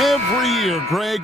every year, Greg.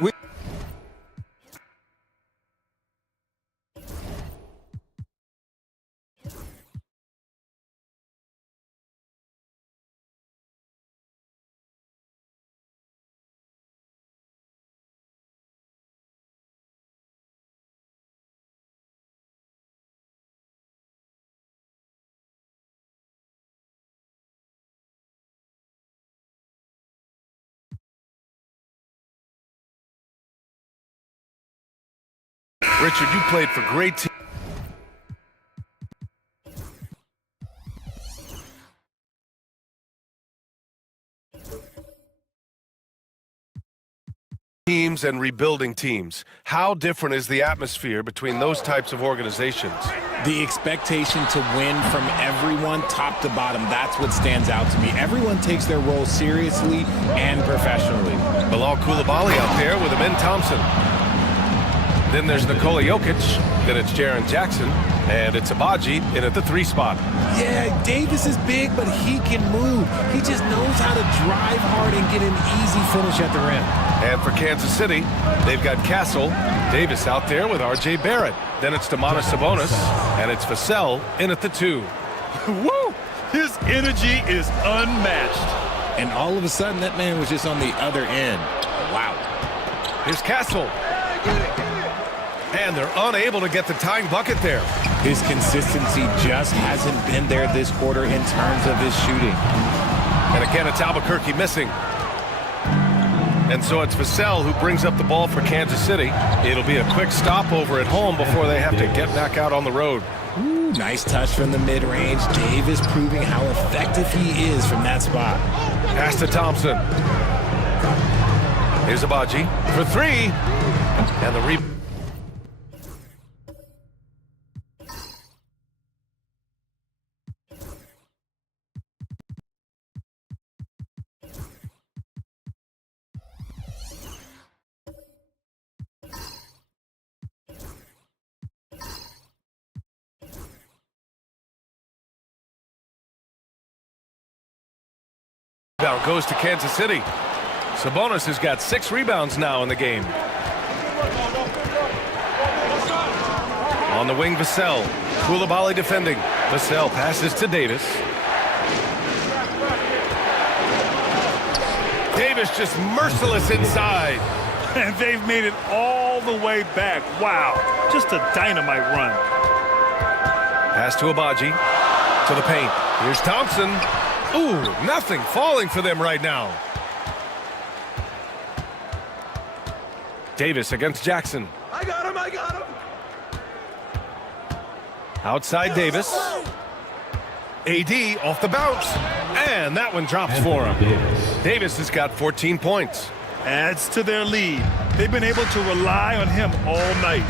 Richard, you played for great teams and rebuilding teams. How different is the atmosphere between those types of organizations? The expectation to win from everyone, top to bottom, that's what stands out to me. Everyone takes their role seriously and professionally. Bilal Coulibaly out there with Amin Thompson. Then there's Nikola Jokic, then it's Jaren Jackson, and it's Abaji in at the 3 spot. Yeah, Davis is big, but he can move. He just knows how to drive hard and get an easy finish at the rim. And for Kansas City, they've got Castle, Davis out there with R.J. Barrett. Then it's Domantas Sabonis, and it's Vassell in at the 2. Woo! His energy is unmatched. And all of a sudden, that man was just on the other end. Wow. Here's Castle. And they're unable to get the tying bucket there. His consistency just hasn't been there this quarter in terms of his shooting. And again, it's Albuquerque missing. And so it's Vassell who brings up the ball for Kansas City. It'll be a quick stopover at home before they have to get back out on the road. Ooh, nice touch from the mid-range. Davis proving how effective he is from that spot. Pass to Thompson. Here's Abaji for 3. And the rebound. Goes to Kansas City. Sabonis has got 6 rebounds now in the game. On the wing, Vassell. Coulibaly defending. Vassell passes to Davis. Davis just merciless inside. And they've made it all the way back. Wow, just a dynamite run. Pass to Abaji. To the paint. Here's Thompson. Ooh, nothing falling for them right now. Davis against Jackson. I got him. Outside Davis. AD off the bounce. And that one drops for him. Davis has got 14 points. Adds to their lead. They've been able to rely on him all night.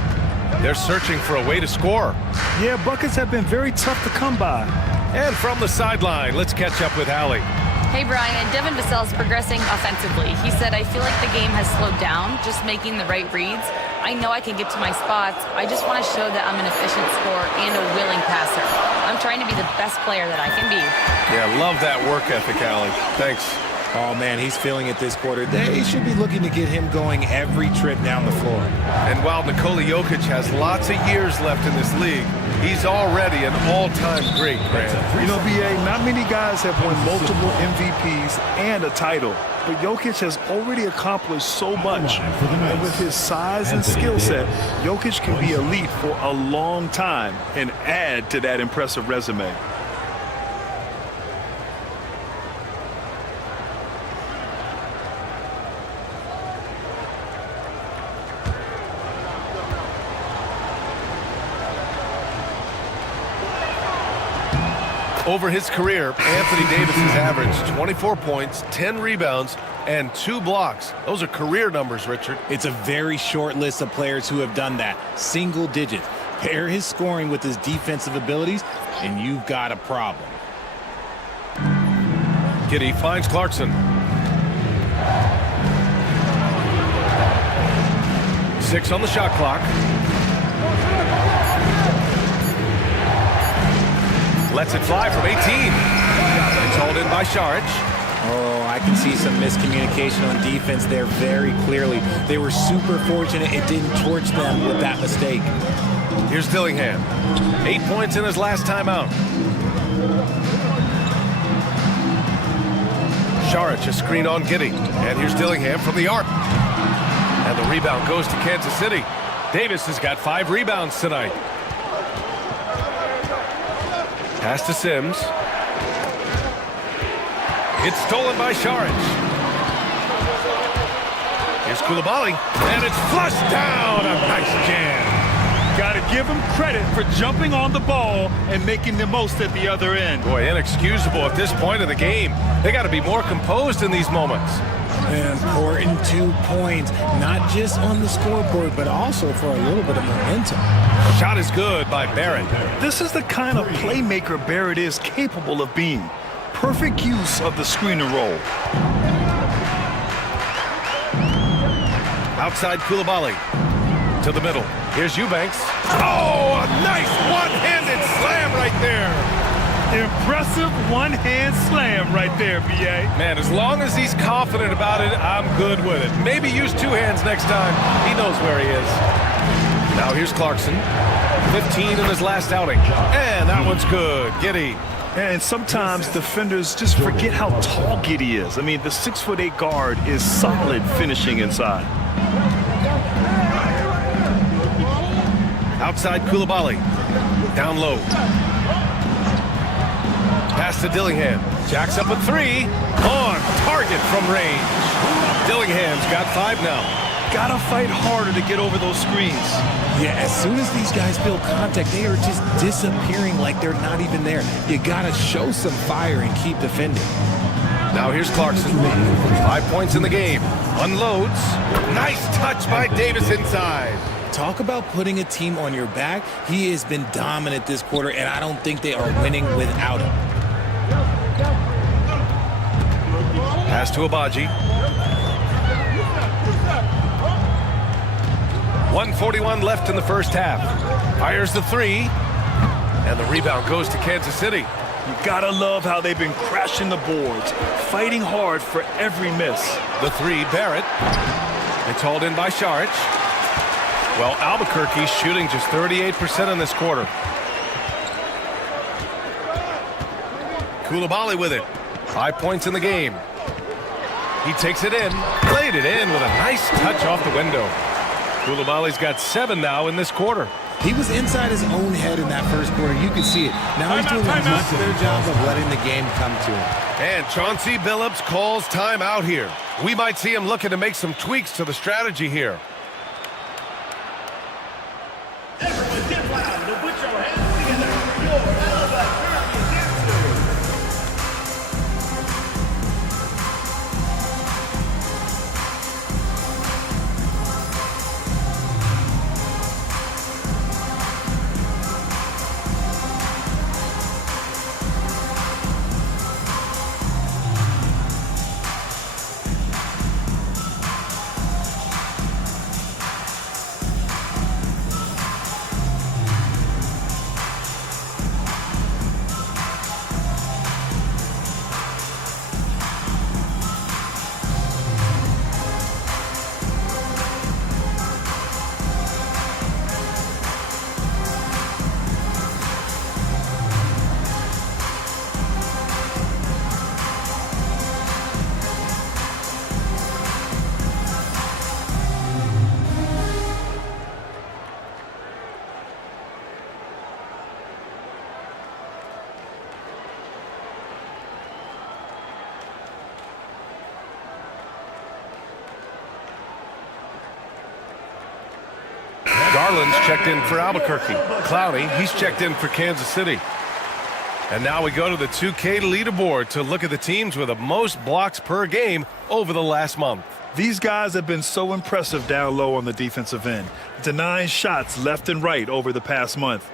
They're searching for a way to score. Yeah, buckets have been very tough to come by. And from the sideline, let's catch up with Hallie. Hey, Brian. Devin Vassell's progressing offensively. He said, I feel like the game has slowed down, just making the right reads. I know I can get to my spots. I just want to show that I'm an efficient scorer and a willing passer. I'm trying to be the best player that I can be. Yeah, love that work ethic, Hallie. Thanks. Oh, man, he's feeling it this quarter. They should be looking to get him going every trip down the floor. And while Nikola Jokic has lots of years left in this league, he's already an all-time great, Grant. You know, B.A., not many guys have won multiple MVPs and a title. But Jokic has already accomplished so much. And with his size and skill set, Jokic can be elite for a long time and add to that impressive resume. Over his career, Anthony Davis has averaged 24 points, 10 rebounds, and 2 blocks. Those are career numbers, Richard. It's a very short list of players who have done that. Single digits. Pair his scoring with his defensive abilities, and you've got a problem. Giddey finds Clarkson. 6 on the shot clock. Lets it fly from 18. It's hauled in by Saric. Oh, I can see some miscommunication on defense there very clearly. They were super fortunate it didn't torch them with that mistake. Here's Dillingham. 8 points in his last timeout. Saric, a screen on Giddey. And here's Dillingham from the arc. And the rebound goes to Kansas City. Davis has got 5 rebounds tonight. Pass to Sims. It's stolen by Saric. Here's Coulibaly. And it's flushed down. A nice jam. Got to give him credit for jumping on the ball and making the most at the other end. Boy, inexcusable at this point of the game. They got to be more composed in these moments. An important 2 points, not just on the scoreboard, but also for a little bit of momentum. Shot is good by Barrett. This is the kind of playmaker Barrett is capable of being. Perfect use of the screen and roll. Outside Coulibaly. To the middle. Here's Eubanks. Oh, a nice one-handed slam right there. Impressive one-hand slam right there, B.A. Man, as long as he's confident about it, I'm good with it. Maybe use 2 hands next time. He knows where he is. Now here's Clarkson. 15 in his last outing. And that one's good. Giddey. And sometimes defenders just forget how tall Giddey is. I mean, the 6'8" guard is solid finishing inside. Outside Coulibaly. Down low. Pass to Dillingham. Jacks up a 3. On target from range. Dillingham's got 5 now. Gotta fight harder to get over those screens. Yeah, as soon as these guys feel contact, they are just disappearing like they're not even there. You gotta show some fire and keep defending. Now here's Clarkson. 5 points in the game. Unloads. Nice touch by Davis inside. Talk about putting a team on your back. He has been dominant this quarter, and I don't think they are winning without him. Pass to Abaji. 1:41 left in the first half. Fires the 3. And the rebound goes to Kansas City. You gotta love how they've been crashing the boards, fighting hard for every miss. The 3, Barrett. It's hauled in by Saric. Well, Albuquerque's shooting just 38% in this quarter. Coulibaly with it. 5 points in the game. He takes it in. Played it in with a nice touch off the window. Coulibaly's got 7 now in this quarter. He was inside his own head in that first quarter. You can see it. Now he's doing a much better job of letting the game come to him. And Chauncey Billups calls timeout here. We might see him looking to make some tweaks to the strategy here. Everyone get loud and put your hands together. Your Albuquerque dancers. Garland's checked in for Albuquerque. Clowney, he's checked in for Kansas City. And now we go to the 2K leaderboard to look at the teams with the most blocks per game over the last month. These guys have been so impressive down low on the defensive end, denying shots left and right over the past month.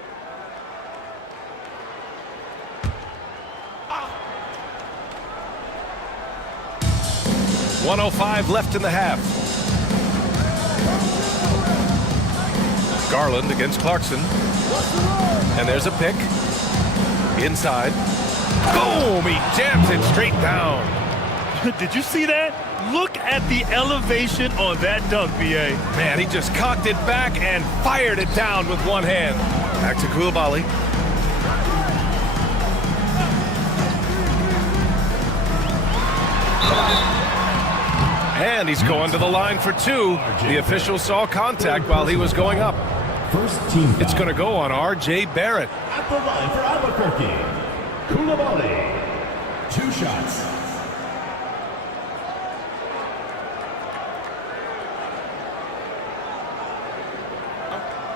.105 left in the half. Garland against Clarkson. And there's a pick. Inside. Boom! He jams it straight down. Did you see that? Look at the elevation on that dunk, B.A. Man, he just cocked it back and fired it down with one hand. Back to Koulibaly. And he's going to the line for two. The official saw contact while he was going up. First team foul. It's going to go on R.J. Barrett. At the line for Albuquerque, Koulibaly. 2 shots.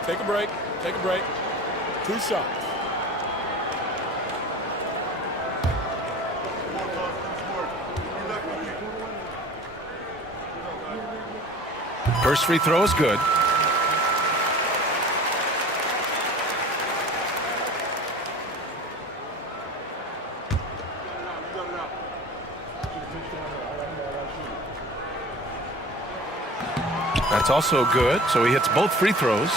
Take a break. Take a break. 2 shots. First free throw is good. That's also good, so he hits both free throws.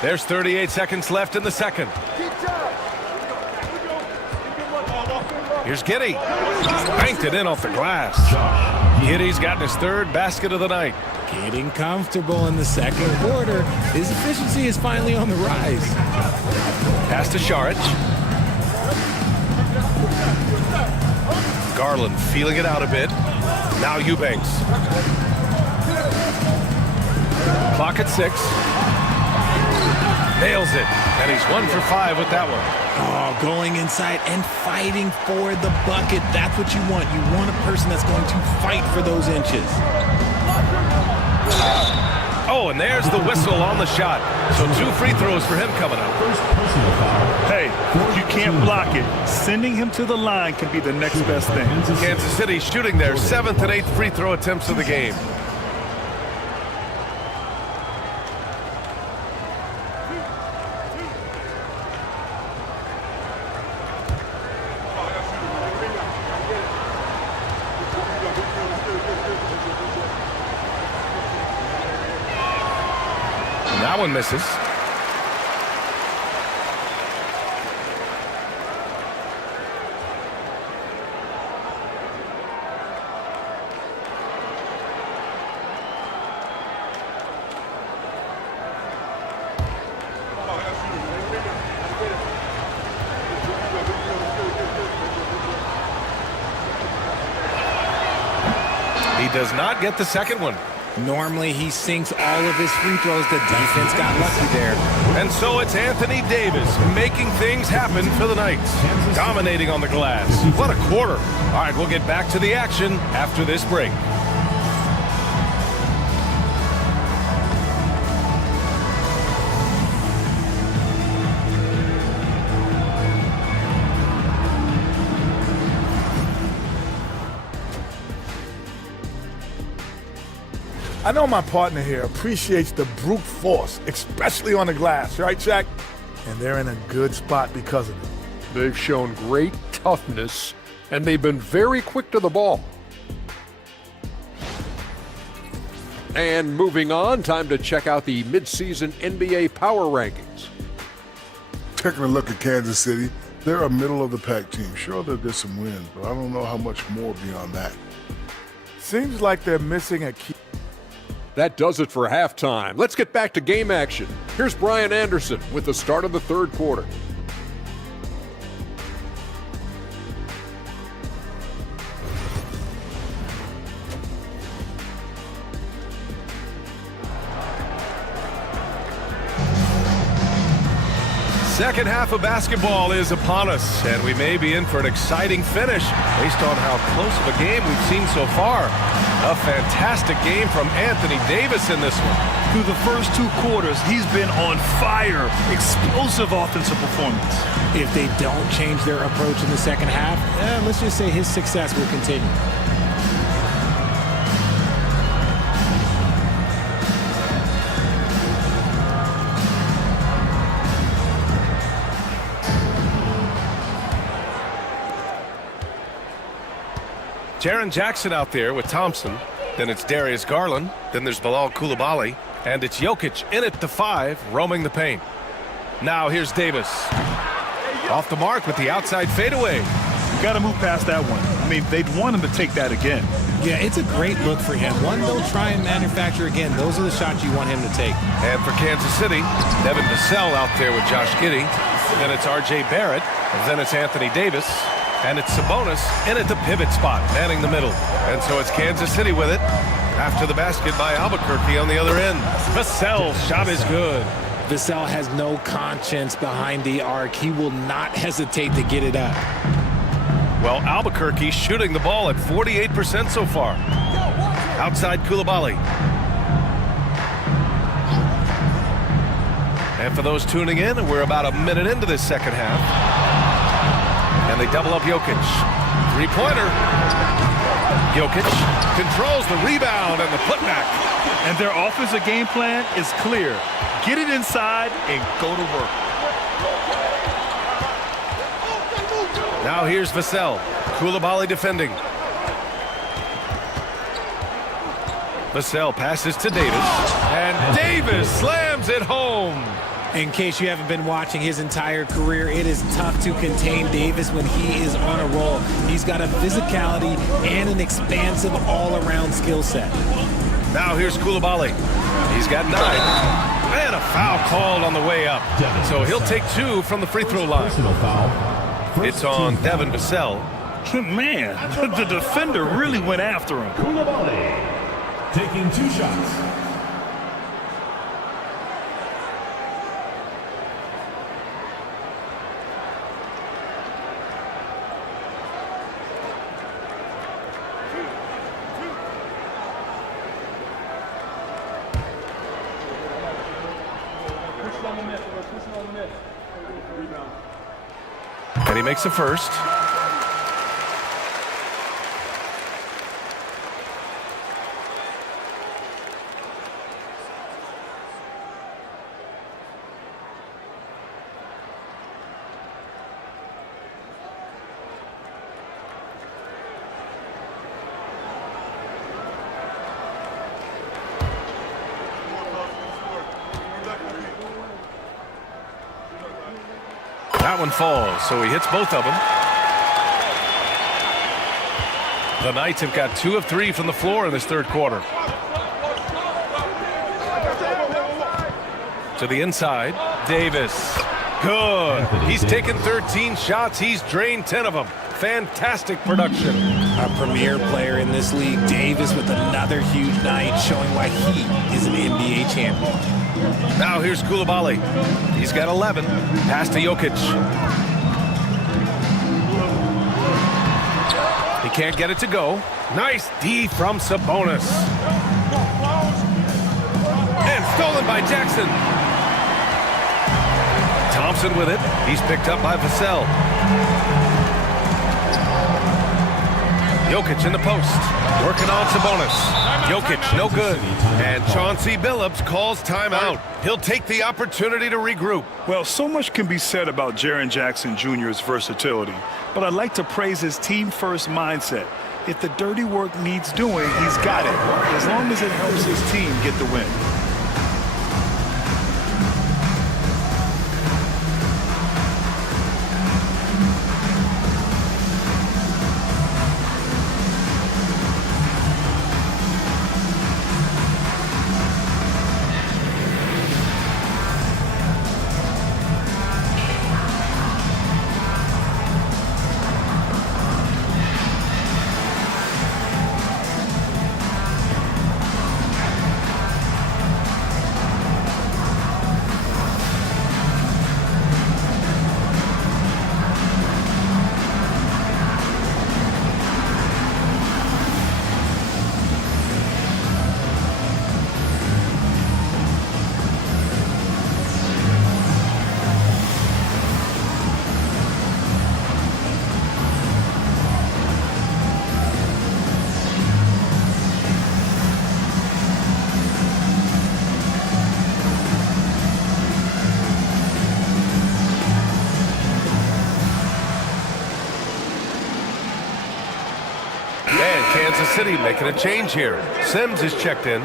There's 38 seconds left in the second. Here's Giddey. Banked it in off the glass. Giddey's gotten his 3rd basket of the night. Getting comfortable in the second quarter. His efficiency is finally on the rise. Pass to Saric. Garland feeling it out a bit. Now Eubanks. Clock at 6. Nails it. And he's 1 for 5 with that one. Oh, going inside and fighting for the bucket. That's what you want. You want a person that's going to fight for those inches. Oh, and there's the whistle on the shot. So 2 free throws for him coming up. First personal foul. Hey, if you can't block it, sending him to the line can be the next best thing. Kansas City shooting their 7th and 8th free throw attempts of the game. That one misses. He does not get the second one. Normally, he sinks all of his free throws. The defense got lucky there. And so it's Anthony Davis making things happen for the Knights. Dominating on the glass. What a quarter. All right, we'll get back to the action after this break. I know my partner here appreciates the brute force, especially on the glass, right, Shaq? And they're in a good spot because of it. They've shown great toughness, and they've been very quick to the ball. And moving on, time to check out the midseason NBA power rankings. Taking a look at Kansas City, they're a middle-of-the-pack team. Sure, they'll get some wins, but I don't know how much more beyond that. Seems like they're missing a key. That does it for halftime. Let's get back to game action. Here's Brian Anderson with the start of the 3rd quarter. Second half of basketball is upon us, and we may be in for an exciting finish based on how close of a game we've seen so far. A fantastic game from Anthony Davis in this one. Through the first 2 quarters, he's been on fire. Explosive offensive performance. If they don't change their approach in the second half, let's just say his success will continue. Jaren Jackson out there with Thompson. Then it's Darius Garland. Then there's Bilal Koulibaly. And it's Jokic in at the 5, roaming the paint. Now here's Davis. Off the mark with the outside fadeaway. You got to move past that one. I mean, they'd want him to take that again. Yeah, it's a great look for him. One they'll try and manufacture again. Those are the shots you want him to take. And for Kansas City, Devin Vassell out there with Josh Giddey. Then it's R.J. Barrett. Then it's Anthony Davis. And it's Sabonis in at the pivot spot, manning the middle. And so it's Kansas City with it. After the basket by Albuquerque on the other end. Vassell's shot is good. Vassell has no conscience behind the arc. He will not hesitate to get it up. Well, Albuquerque shooting the ball at 48% so far. Outside Coulibaly. And for those tuning in, we're about a minute into this second half. And they double up Jokic. Three-pointer. Jokic controls the rebound and the putback. And their offensive game plan is clear. Get it inside and go to work. Now here's Vassell. Coulibaly defending. Vassell passes to Davis. And Davis slams it home. In case you haven't been watching his entire career, it is tough to contain Davis when he is on a roll. He's got a physicality and an expansive all-around skill set. Now here's Coulibaly. He's got 9. And a foul called on the way up. So he'll take 2 from the free throw line. Personal foul. It's on Devin Vassell. Man, the defender really went after him. Coulibaly taking 2 shots. And he makes the first. That one falls, so he hits both of them. The Knights have got 2 of 3 from the floor in this third quarter. To the inside, Davis. Good. He's taken 13 shots. He's drained 10 of them. Fantastic production. A premier player in this league, Davis, with another huge night, showing why he is an NBA champion. Now here's Coulibaly. He's got 11. Pass to Jokic. He can't get it to go. Nice D from Sabonis. And stolen by Jackson. Thompson with it. He's picked up by Vassell. Jokic in the post. Working on Sabonis. Jokic, no good. And Chauncey Billups calls timeout. He'll take the opportunity to regroup. Well, so much can be said about Jaren Jackson Jr.'s versatility, but I'd like to praise his team-first mindset. If the dirty work needs doing, he's got it, as long as it helps his team get the win. Kansas City making a change here. Sims is checked in.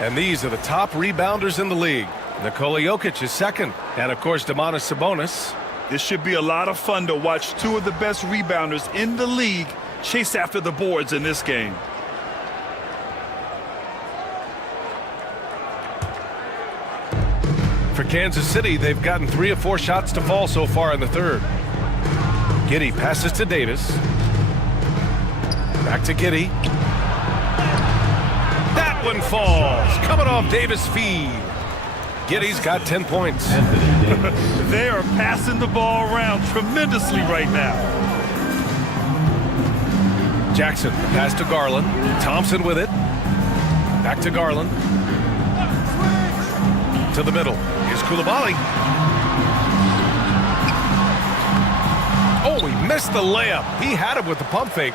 And these are the top rebounders in the league. Nikola Jokic is second. And, of course, Domantas Sabonis. This should be a lot of fun to watch two of the best rebounders in the league chase after the boards in this game. For Kansas City, they've gotten 3 of 4 shots to fall so far in the third. Giddey passes to Davis. Back to Giddey. That one falls. Coming off Davis' feed. Giddey's got 10 points. They are passing the ball around tremendously right now. Jackson pass to Garland. Thompson with it. Back to Garland. To the middle. Here's Coulibaly. Oh, he missed the layup. He had it with the pump fake.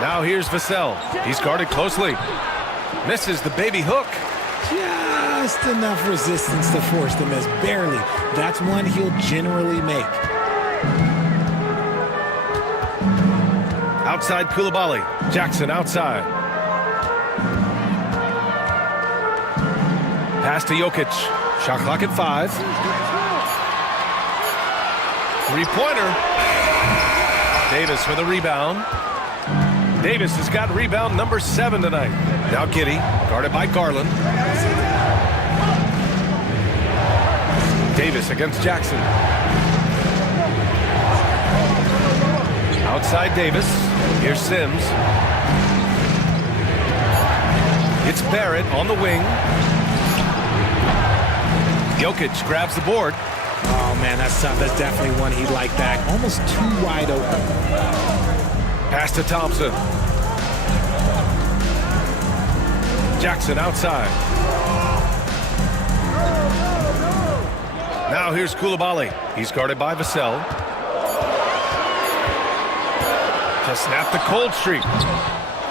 Now here's Vassell. He's guarded closely. Misses the baby hook. Just enough resistance to force the miss. Barely. That's one he'll generally make. Outside Coulibaly. Jackson outside. Pass to Jokic. Shot clock at 5. Three-pointer. Davis for the rebound. Davis has got rebound number 7 tonight. Now Giddey, guarded by Garland. Davis against Jackson. Outside Davis. Here's Sims. It's Barrett on the wing. Jokic grabs the board. Oh, man, that's tough. That's definitely one he'd like back. Almost too wide open. Pass to Thompson. Jackson outside. Now here's Coulibaly. He's guarded by Vassell. To snap the cold streak.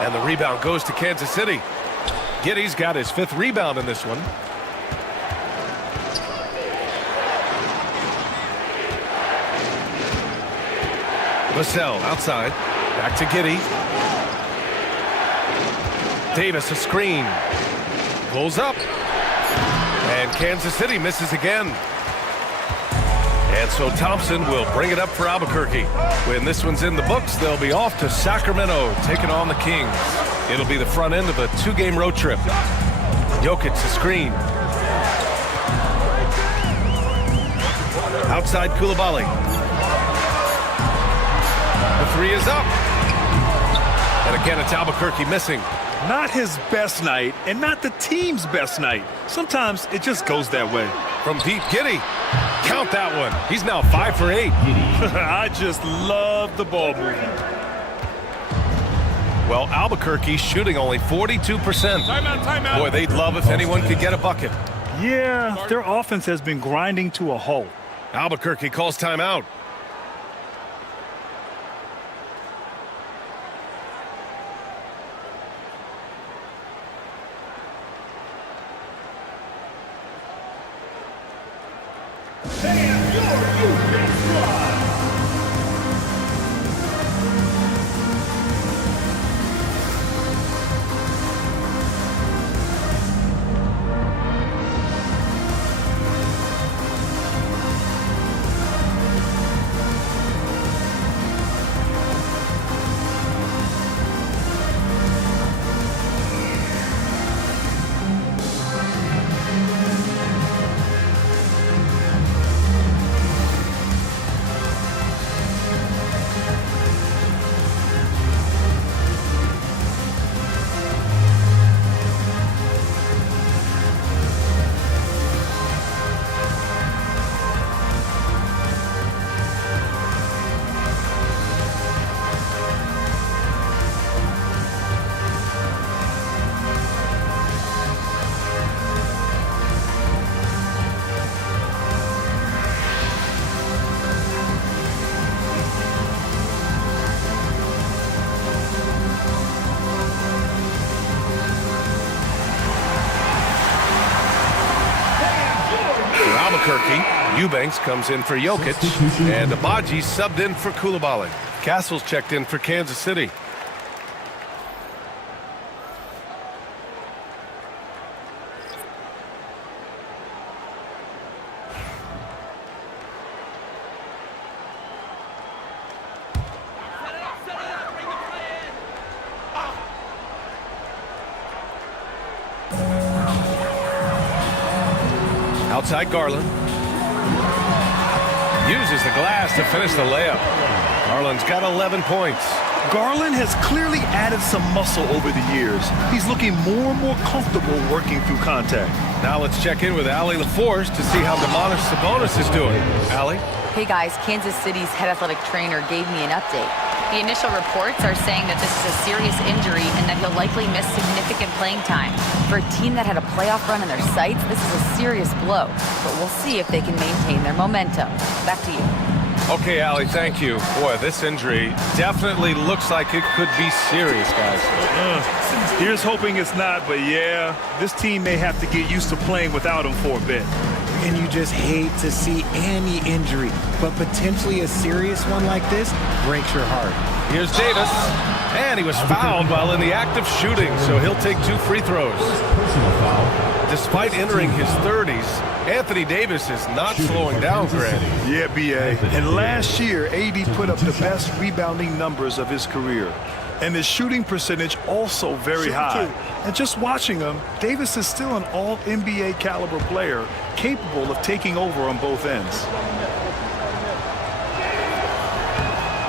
And the rebound goes to Kansas City. Giddey's got his 5th rebound in this one. Vassell outside. Back to Giddey. Davis a screen. Pulls up. And Kansas City misses again. And so Thompson will bring it up for Albuquerque. When this one's in the books, they'll be off to Sacramento, taking on the Kings. It'll be the front end of a 2-game road trip. Jokic a screen. Outside Coulibaly. The 3 is up. And again, it's Albuquerque missing. Not his best night, and not the team's best night. Sometimes it just goes that way. From deep, Giddey. Count that one. He's now 5 for 8. I just love the ball movement. Well, Albuquerque's shooting only 42%. Timeout. Boy, they'd love if anyone could get a bucket. Yeah, their offense has been grinding to a halt. Albuquerque calls timeout. And your movement squad. Albuquerque. Eubanks comes in for Jokic, and Abaji subbed in for Coulibaly. Castle's checked in for Kansas City. Outside Garland. Uses the glass to finish the layup. Garland's got 11 points. Garland has clearly added some muscle over the years. He's looking more and more comfortable working through contact. Now let's check in with Allie LaForce to see how Demonis Sabonis is doing. Allie? Hey guys, Kansas City's head athletic trainer gave me an update. The initial reports are saying that this is a serious injury and that he'll likely miss significant playing time. For a team that had a playoff run in their sights, this is a serious blow. But we'll see if they can maintain their momentum. Back to you. Okay, Allie, thank you. Boy, this injury definitely looks like it could be serious, guys. Here's hoping it's not, but yeah, this team may have to get used to playing without him for a bit. And you just hate to see any injury, but potentially a serious one like this breaks your heart. Here's Davis, and he was fouled while in the act of shooting, so he'll take 2 free throws. Despite entering his 30s, Anthony Davis is not slowing down, Grant. Yeah, B.A. And last year, AD put up the best rebounding numbers of his career. And his shooting percentage also very high. And just watching him, Davis is still an all-NBA caliber player, capable of taking over on both ends.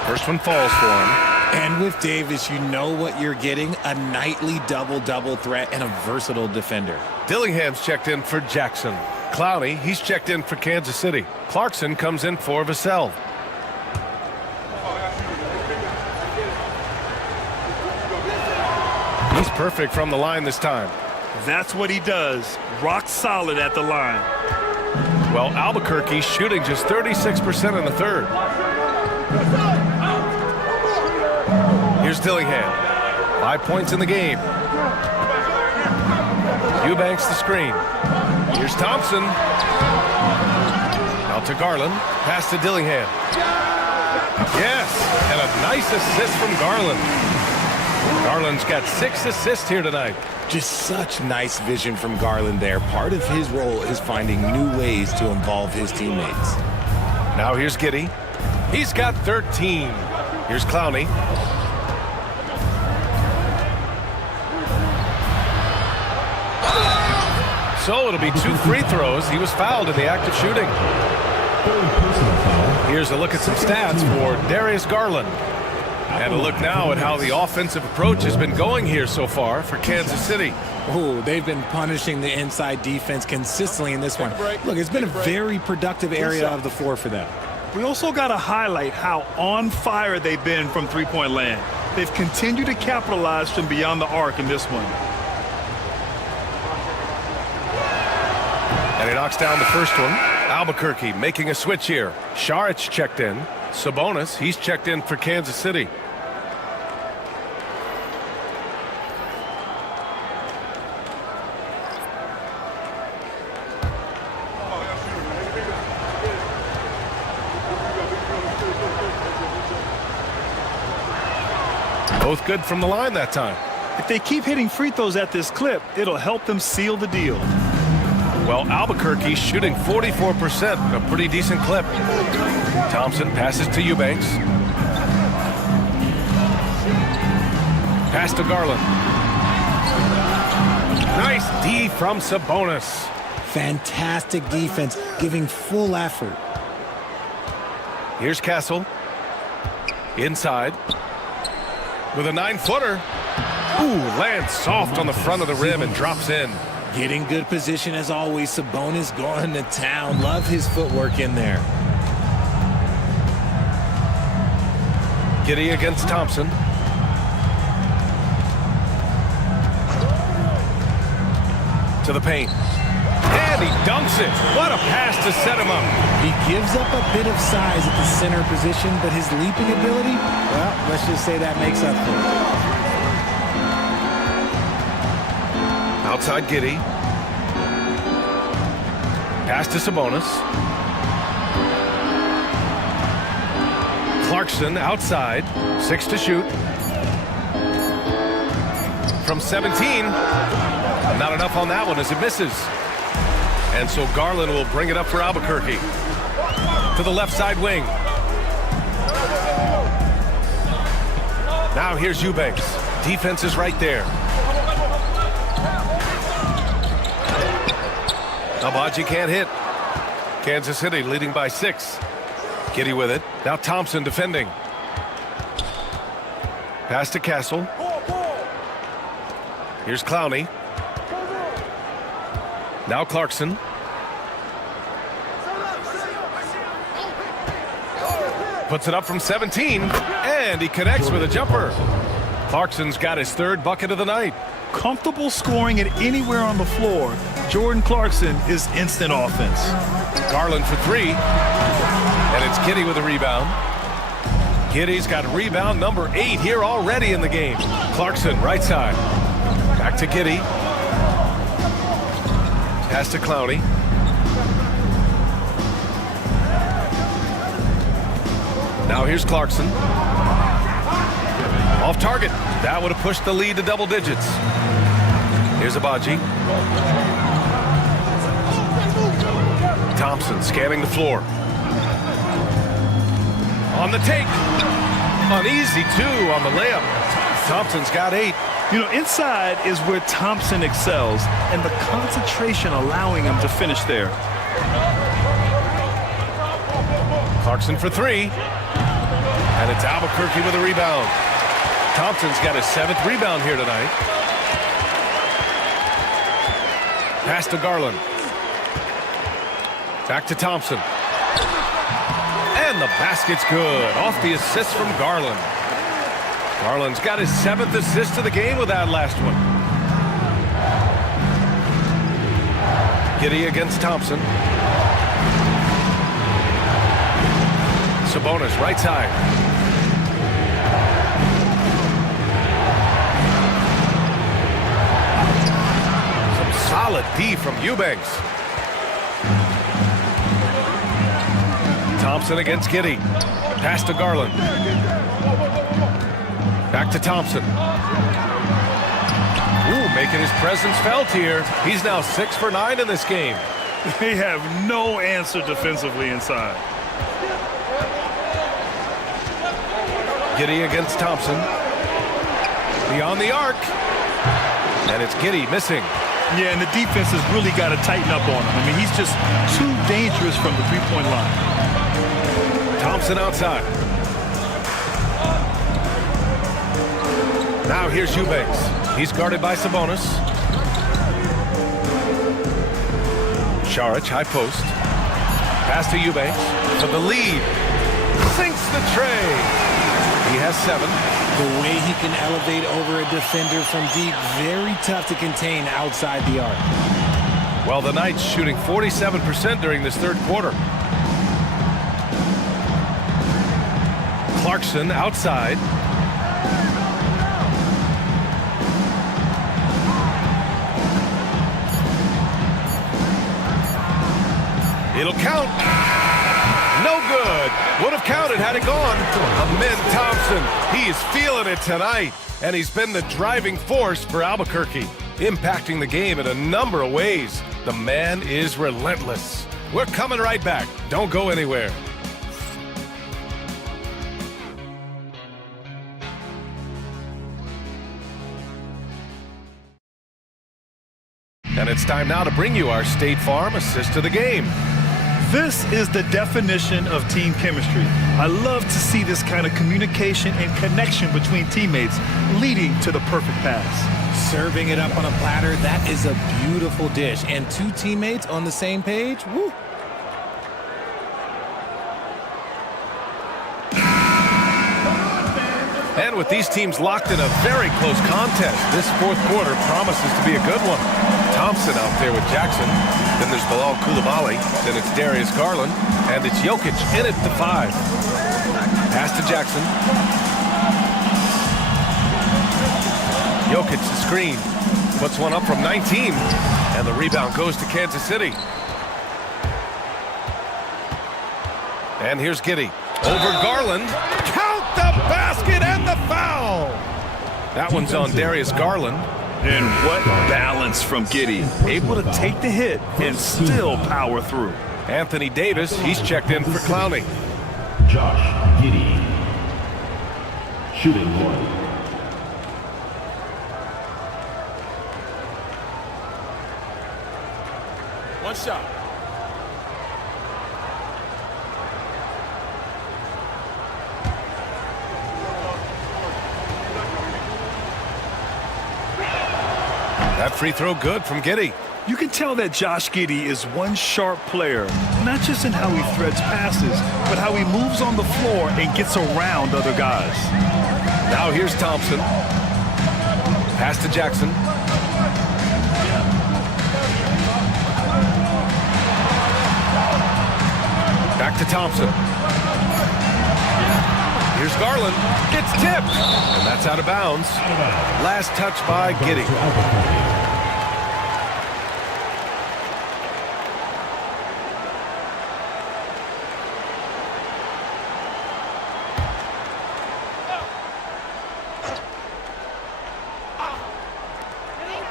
First one falls for him. And with Davis, you know what you're getting, a nightly double-double threat and a versatile defender. Dillingham's checked in for Jackson. Clowney, he's checked in for Kansas City. Clarkson comes in for Vassell. He's perfect from the line this time. That's what he does. Rock solid at the line. Well, Albuquerque's shooting just 36% in the third. Here's Dillingham. 5 points in the game. Eubanks the screen. Here's Thompson. Out to Garland. Pass to Dillingham. Yes, and a nice assist from Garland. Garland's got 6 assists here tonight. Just such nice vision from Garland there. Part of his role is finding new ways to involve his teammates. Now here's Giddey. He's got 13. Here's Clowney. So it'll be 2 free throws. He was fouled in the act of shooting. Here's a look at some stats for Darius Garland. And a look now at how the offensive approach has been going here so far for Kansas City. Oh, they've been punishing the inside defense consistently in this one. Look, it's been a very productive area of the floor for them. We also got to highlight how on fire they've been from three-point land. They've continued to capitalize from beyond the arc in this one. And he knocks down the first one. Albuquerque making a switch here. Šarić checked in. Sabonis, he's checked in for Kansas City. Both good from the line that time. If they keep hitting free throws at this clip, it'll help them seal the deal. Well, Albuquerque's shooting 44%, a pretty decent clip. Thompson passes to Eubanks. Pass to Garland. Nice D from Sabonis. Fantastic defense, giving full effort. Here's Castle. Inside. With a 9-footer. Ooh, lands soft on the front of the rim and drops in. Getting good position as always. Sabonis going to town. Love his footwork in there. Giddey against Thompson. To the paint. And he dunks it. What a pass to set him up. He gives up a bit of size at the center position, but his leaping ability, well, let's just say that makes up for it. Outside Giddey. Pass to Sabonis. Clarkson outside. 6 to shoot. From 17. Not enough on that one as it misses. And so Garland will bring it up for Albuquerque. To the left side wing. Now here's Eubanks. Defense is right there. Abaji can't hit. Kansas City leading by 6. Giddy with it. Now Thompson defending. Pass to Castle. Here's Clowney. Now Clarkson. Puts it up from 17, and he connects with a jumper. Clarkson's got his 3rd bucket of the night. Comfortable scoring it anywhere on the floor, Jordan Clarkson is instant offense. Garland for 3, and it's Giddy with a rebound. Giddy's got rebound number 8 here already in the game. Clarkson, right side. Back to Giddy. Pass to Clowney. Now here's Clarkson. Off target. That would have pushed the lead to double digits. Here's Abaji. Thompson scanning the floor. On the take. Uneasy 2 on the layup. Thompson's got 8. You know, inside is where Thompson excels, and the concentration allowing him to finish there. Clarkson for 3. And it's Albuquerque with a rebound. Thompson's got his 7th rebound here tonight. Pass to Garland. Back to Thompson. And the basket's good. Off the assist from Garland. Garland's got his 7th assist of the game with that last one. Giddy against Thompson. Sabonis, right side. Some solid D from Eubanks. Thompson against Giddy. Pass to Garland. Back to Thompson. Ooh, making his presence felt here. He's now 6 for 9 in this game. They have no answer defensively inside. Giddy against Thompson. Beyond the arc. And it's Giddy missing. Yeah, and the defense has really got to tighten up on him. I mean, he's just too dangerous from the three-point line. Thompson outside. Now here's Eubanks. He's guarded by Sabonis. Saric, high post. Pass to Eubanks for the lead. Sinks the tray. He has 7. The way he can elevate over a defender from deep, very tough to contain outside the arc. Well, the Knights shooting 47% during this 3rd quarter. Clarkson outside. It'll count. No good. Would have counted had it gone. Amin Thompson. He is feeling it tonight. And he's been the driving force for Albuquerque, impacting the game in a number of ways. The man is relentless. We're coming right back. Don't go anywhere. And it's time now to bring you our State Farm assist of the game. This is the definition of team chemistry. I love to see this kind of communication and connection between teammates leading to the perfect pass. Serving it up on a platter, that is a beautiful dish. And 2 teammates on the same page, woo. And with these teams locked in a very close contest, this 4th quarter promises to be a good one. Thompson out there with Jackson. Then there's Bilal Coulibaly. Then it's Darius Garland. And it's Jokic in at the 5. Pass to Jackson. Jokic the screen. Puts one up from 19. And the rebound goes to Kansas City. And here's Giddy. Over Garland. Count the basket and the foul. That one's on Darius Garland. And what balance from Giddy. Able to take the hit and still power through. Anthony Davis, he's checked in for Clowney. Josh Giddy. Shooting 1. One shot. That free throw good from Giddey. You can tell that Josh Giddey is one sharp player, not just in how he threads passes, but how he moves on the floor and gets around other guys. Now here's Thompson. Pass to Jackson. Back to Thompson. Here's Garland. Gets tipped. And that's out of bounds. Last touch by Giddey.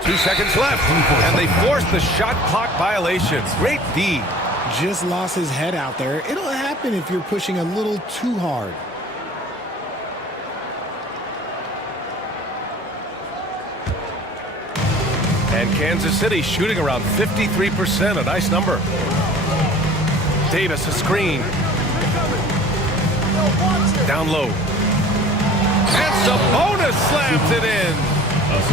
2 seconds left, and they forced the shot clock violation. Great D. Just lost his head out there. It'll happen if you're pushing a little too hard. And Kansas City shooting around 53%, a nice number. Davis, a screen. Down low. And Sabonis slams it in.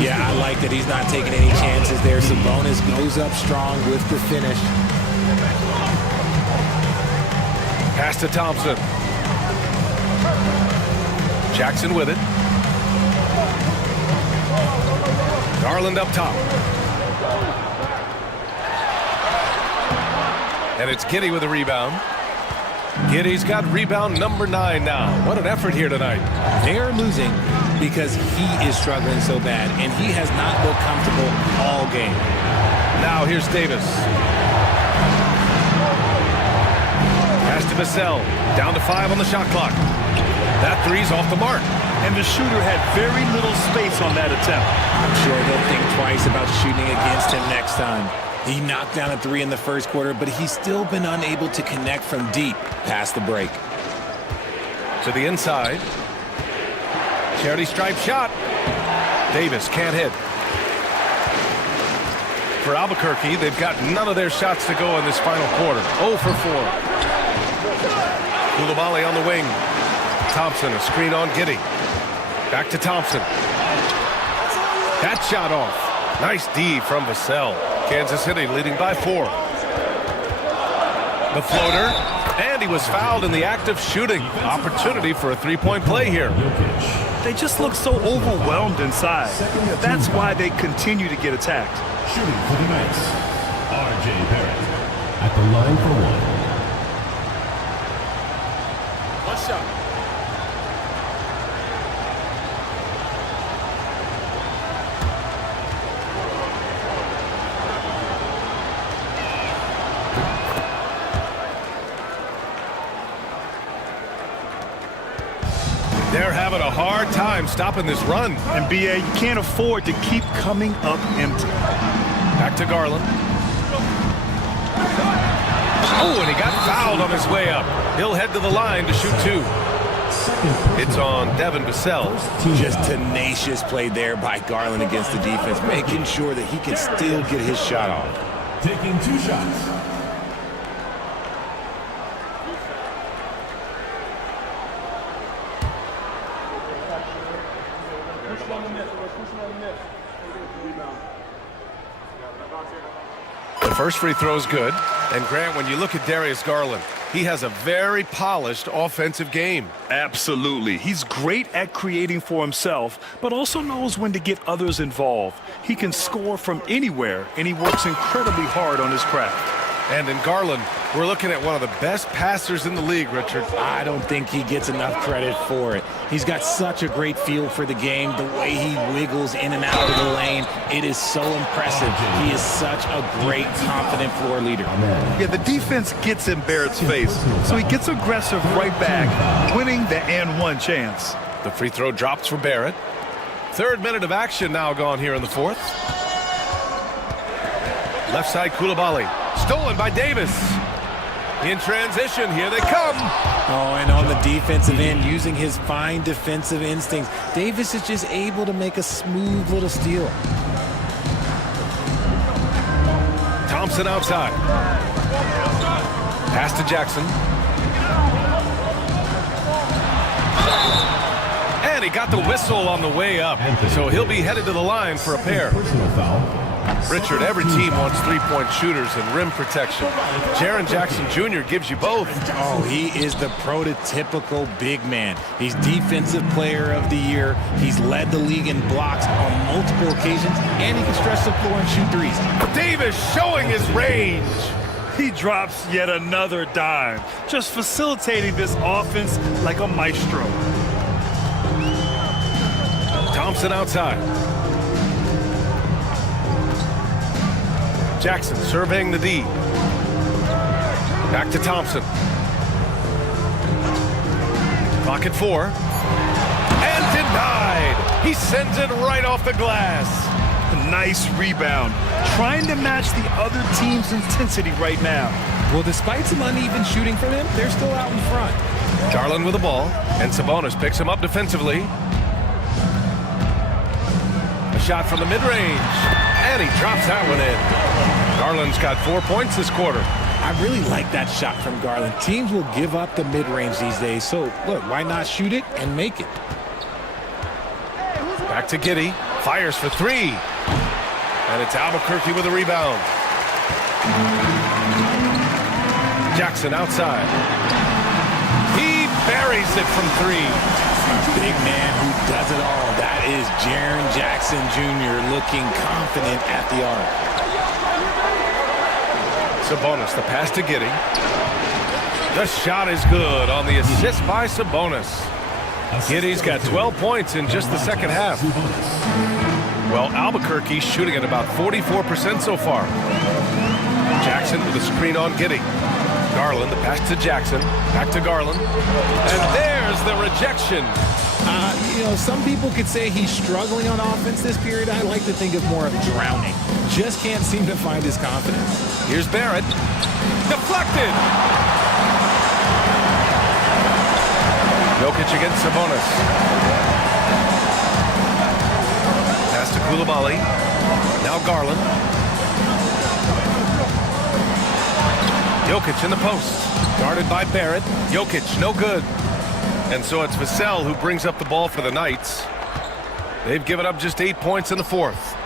Yeah, I like that he's not taking any chances there. Sabonis goes up strong with the finish. Pass to Thompson. Jackson with it. Garland up top. And it's Giddey with a rebound. Giddey's got rebound number 9 now. What an effort here tonight. They are losing because he is struggling so bad, and he has not looked comfortable all game. Now here's Davis. Pass to Vassell. Down to 5 on the shot clock. That three's off the mark. And the shooter had very little space on that attempt. I'm sure he'll think twice about shooting against him next time. He knocked down a 3 in the first quarter, but he's still been unable to connect from deep past the break. To the inside. Charity stripe shot. Davis can't hit. For Albuquerque, they've got none of their shots to go in this final quarter. 0 for 4. Coulibaly on the wing. Thompson, a screen on Giddey. Back to Thompson. That shot off. Nice D from Vassell. Kansas City leading by 4. The floater, and he was fouled in the act of shooting. Opportunity for a three-point play here. They just look so overwhelmed inside. That's why they continue to get attacked. Shooting for the Knights, R.J. Barrett at the line for 1. One shot. They're having a hard time stopping this run. And B.A., you can't afford to keep coming up empty. Back to Garland. Oh, and he got fouled on his way up. He'll head to the line to shoot 2. It's on Devin Vassell. Just tenacious play there by Garland against the defense, making sure that he can still get his shot off. Taking 2 shots. The first free throw is good. And Grant, when you look at Darius Garland, he has a very polished offensive game. Absolutely. He's great at creating for himself, but also knows when to get others involved. He can score from anywhere, and he works incredibly hard on his craft. And in Garland, we're looking at one of the best passers in the league, Richard. I don't think he gets enough credit for it. He's got such a great feel for the game, the way he wiggles in and out of the lane. It is so impressive. He is such a great, confident floor leader. Yeah, the defense gets in Barrett's face, so he gets aggressive right back, winning the and one chance. The free throw drops for Barrett. 3rd minute of action now gone here in the 4th. Left side, Coulibaly. Stolen by Davis. In transition, here they come. Oh, and on the defensive end, using his fine defensive instincts, Davis is just able to make a smooth little steal. Thompson outside. Pass to Jackson. And he got the whistle on the way up. So he'll be headed to the line for a pair. Personal foul. Richard, every team wants three-point shooters and rim protection. Jaren Jackson Jr. gives you both. Oh, he is the prototypical big man. He's Defensive Player of the Year. He's led the league in blocks on multiple occasions, and he can stretch the floor and shoot threes. Davis showing his range. He drops yet another dime, just facilitating this offense like a maestro. Thompson outside. Jackson surveying the D. Back to Thompson. Clock at 4. And denied. He sends it right off the glass. Nice rebound. Trying to match the other team's intensity right now. Well, despite some uneven shooting from him, they're still out in front. Garland with the ball, and Sabonis picks him up defensively. A shot from the mid-range, and he drops that one in. Garland's got 4 points this quarter. I really like that shot from Garland. Teams will give up the mid-range these days, so look, why not shoot it and make it? Back to Giddey, fires for 3. And it's Albuquerque with a rebound. Jackson outside. He buries it from 3. A big man who does it all. That is Jaren Jackson Jr. looking confident at the arc. Sabonis, the pass to Giddey. The shot is good on the assist by Sabonis. Giddey's got 12 points in just the second half. Well, Albuquerque's shooting at about 44% so far. Jackson with a screen on Giddey. Garland, the pass to Jackson. Back to Garland. And there's the rejection. Some people could say he's struggling on offense this period. I like to think of more of drowning. Just can't seem to find his confidence. Here's Barrett. Deflected. Jokic against Sabonis. Pass to Coulibaly. Now Garland. Jokic in the post. Guarded by Barrett. Jokic, no good. And so it's Vassell who brings up the ball for the Knights. They've given up just 8 points in the fourth.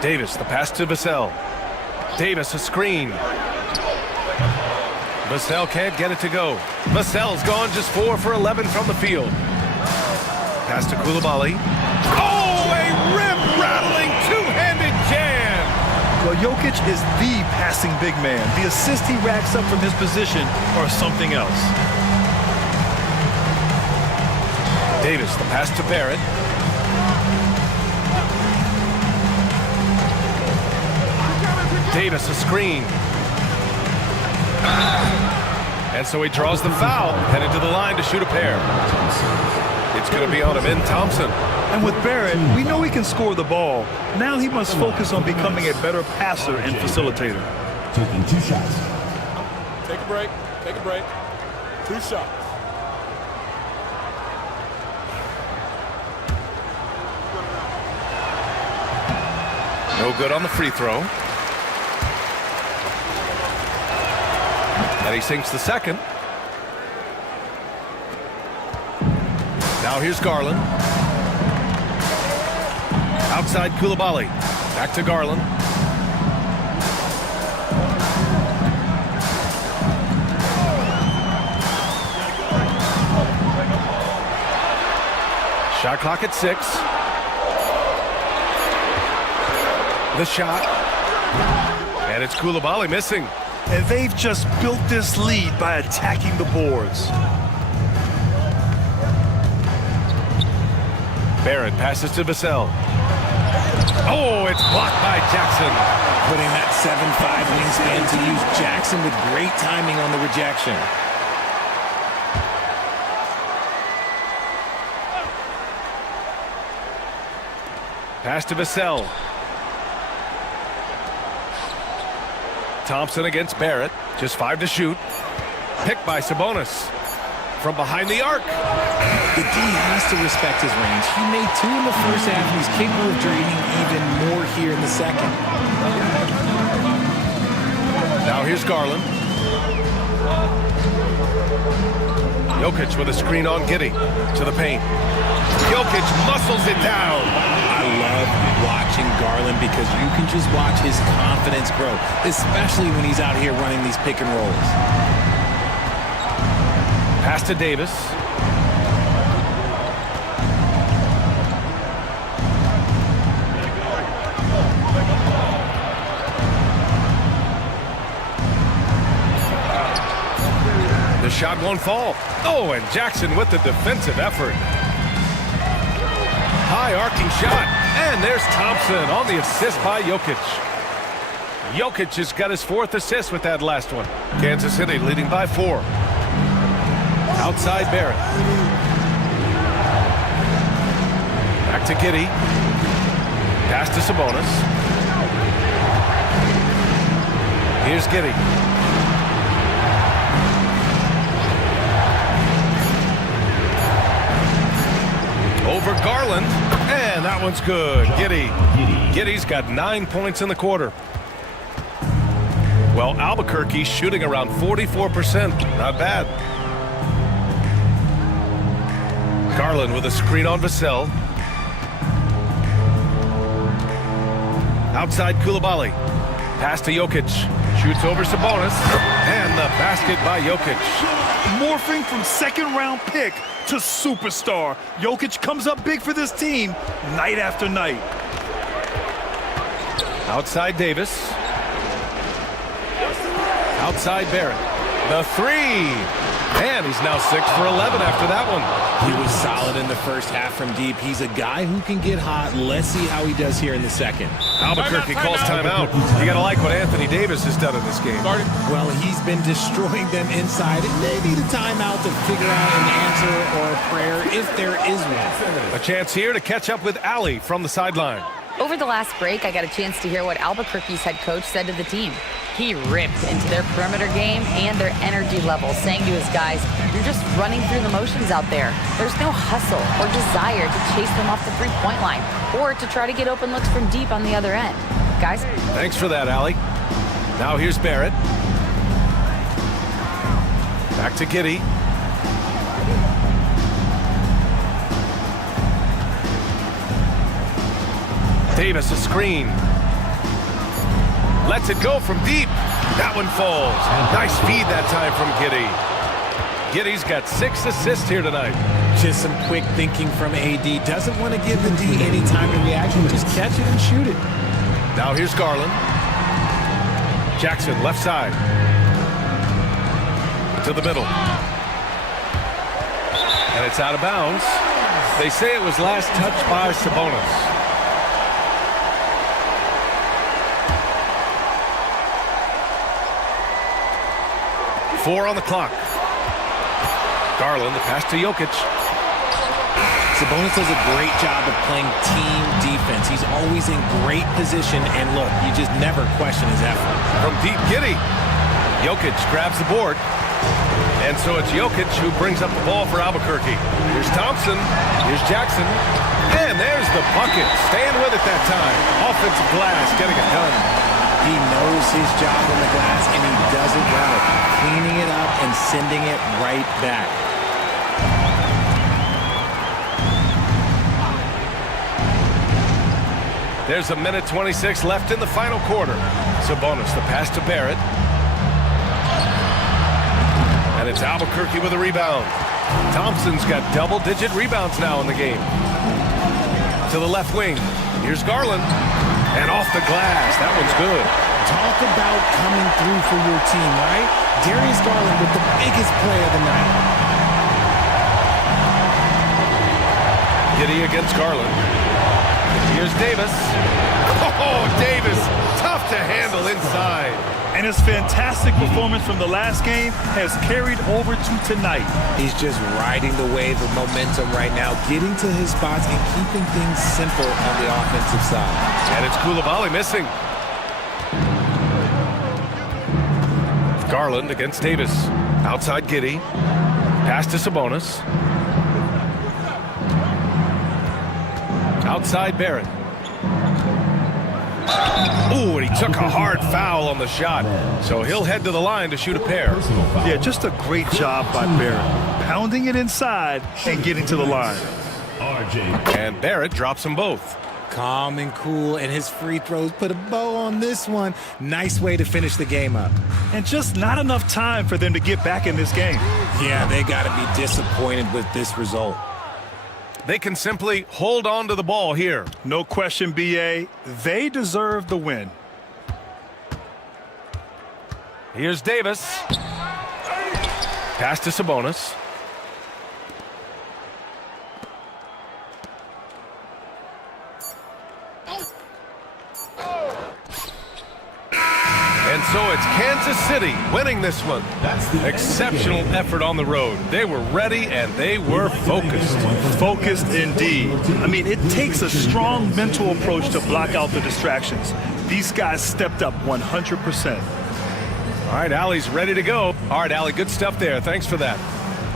Davis, the pass to Vassell. Davis, a screen. Vassell can't get it to go. Vassell's gone just 4 for 11 from the field. Pass to Coulibaly. Oh, a rim-rattling two-handed jam! Well, Jokic is the passing big man. The assist he racks up from his position or something else. Davis, the pass to Barrett. Davis, a screen. And so he draws the foul, headed to the line to shoot a pair. It's going to be on him in Thompson. And with Barrett, we know he can score the ball. Now he must focus on becoming a better passer and facilitator. Taking 2 shots. Take a break. Take a break. 2 shots. No good on the free throw. And he sinks the second. Now here's Garland. Outside Coulibaly. Back to Garland. Shot clock at 6. The shot. And it's Coulibaly missing. And they've just built this lead by attacking the boards. Barrett passes to Vassell. Oh, it's blocked by Jackson. Putting that 7'5" wingspan to use. Jackson with great timing on the rejection. Pass to Vassell. Thompson against Barrett. Just 5 to shoot. Picked by Sabonis. From behind the arc. The D has to respect his range. He made 2 in the first half, and he's capable of draining even more here in the second. Now here's Garland. Jokic with a screen on Giddey. To the paint. Jokic muscles it down. I love watching Garland because you can just watch his confidence grow, especially when he's out here running these pick and rolls. Pass to Davis. The shot won't fall. Oh, and Jackson with the defensive effort. High arcing shot. And there's Thompson on the assist by Jokic. Jokic has got his 4th assist with that last one. Kansas City leading by 4. Outside Barrett. Back to Giddey. Pass to Sabonis. Here's Giddey. Over Garland, and that one's good. Giddey's got 9 points in the quarter. Well, Albuquerque's shooting around 44%. Not bad. Garland with a screen on Vassell. Outside Coulibaly. Pass to Jokic. Shoots over Sabonis. And the basket by Jokic. Morphing from second-round pick to superstar. Jokic comes up big for this team night after night. Outside Davis. Outside Barrett. The 3. And he's now 6 for 11 after that one. He was solid in the first half from deep. He's a guy who can get hot. Let's see how he does here in the second. Albuquerque calls timeout. You got to like what Anthony Davis has done in this game. Well, he's been destroying them inside. And they need a timeout to figure out an answer or a prayer if there is one. A chance here to catch up with Allie from the sideline. Over the last break, I got a chance to hear what Albuquerque's head coach said to the team. He ripped into their perimeter game and their energy level, saying to his guys, "You're just running through the motions out there. There's no hustle or desire to chase them off the three-point line or to try to get open looks from deep on the other end." Guys? Thanks for that, Allie. Now here's Barrett. Back to Giddey. Davis, a screen. Lets it go from deep. That one falls. Nice feed that time from Giddey. Giddey's got 6 assists here tonight. Just some quick thinking from AD. Doesn't want to give the D any time to react. Just catch it and shoot it. Now here's Garland. Jackson, left side. To the middle. And it's out of bounds. They say it was last touched by Sabonis. 4 on the clock. Garland, the pass to Jokic. Sabonis does a great job of playing team defense. He's always in great position, and look, you just never question his effort. From deep, Giddey. Jokic grabs the board. And so it's Jokic who brings up the ball for Albuquerque. Here's Thompson. Here's Jackson. And there's the bucket. Staying with it that time. Offensive glass, getting it done. He knows his job on the glass, and he does it well. Cleaning it up and sending it right back. There's a minute 26 left in the final quarter. Sabonis, the pass to Barrett. And it's Albuquerque with a rebound. Thompson's got double-digit rebounds now in the game. To the left wing. Here's Garland. And off the glass. That one's good. Talk about coming through for your team, right? Darius Garland with the biggest play of the night. Giddey against Garland. Here's Davis. Oh, Davis. Tough to handle inside. And his fantastic performance from the last game has carried over to tonight. He's just riding the wave of momentum right now, getting to his spots and keeping things simple on the offensive side. And it's Coulibaly missing. Garland against Davis. Outside Giddey. Pass to Sabonis. Outside Barrett. Ooh, and he took a hard foul on the shot. So he'll head to the line to shoot a pair. Yeah, just a great job by Barrett. Pounding it inside and getting to the line. And Barrett drops them both. Calm and cool, and his free throws put a bow on this one. Nice way to finish the game up. And just not enough time for them to get back in this game. Yeah, they got to be disappointed with this result. They can simply hold on to the ball here. No question, BA. They deserve the win. Here's Davis. Pass to Sabonis. And so it's Kansas City winning this one. Exceptional effort on the road. They were ready and they were focused. Focused indeed. I mean, it takes a strong mental approach to block out the distractions. These guys stepped up 100%. All right, Allie's ready to go. All right, Allie, good stuff there. Thanks for that.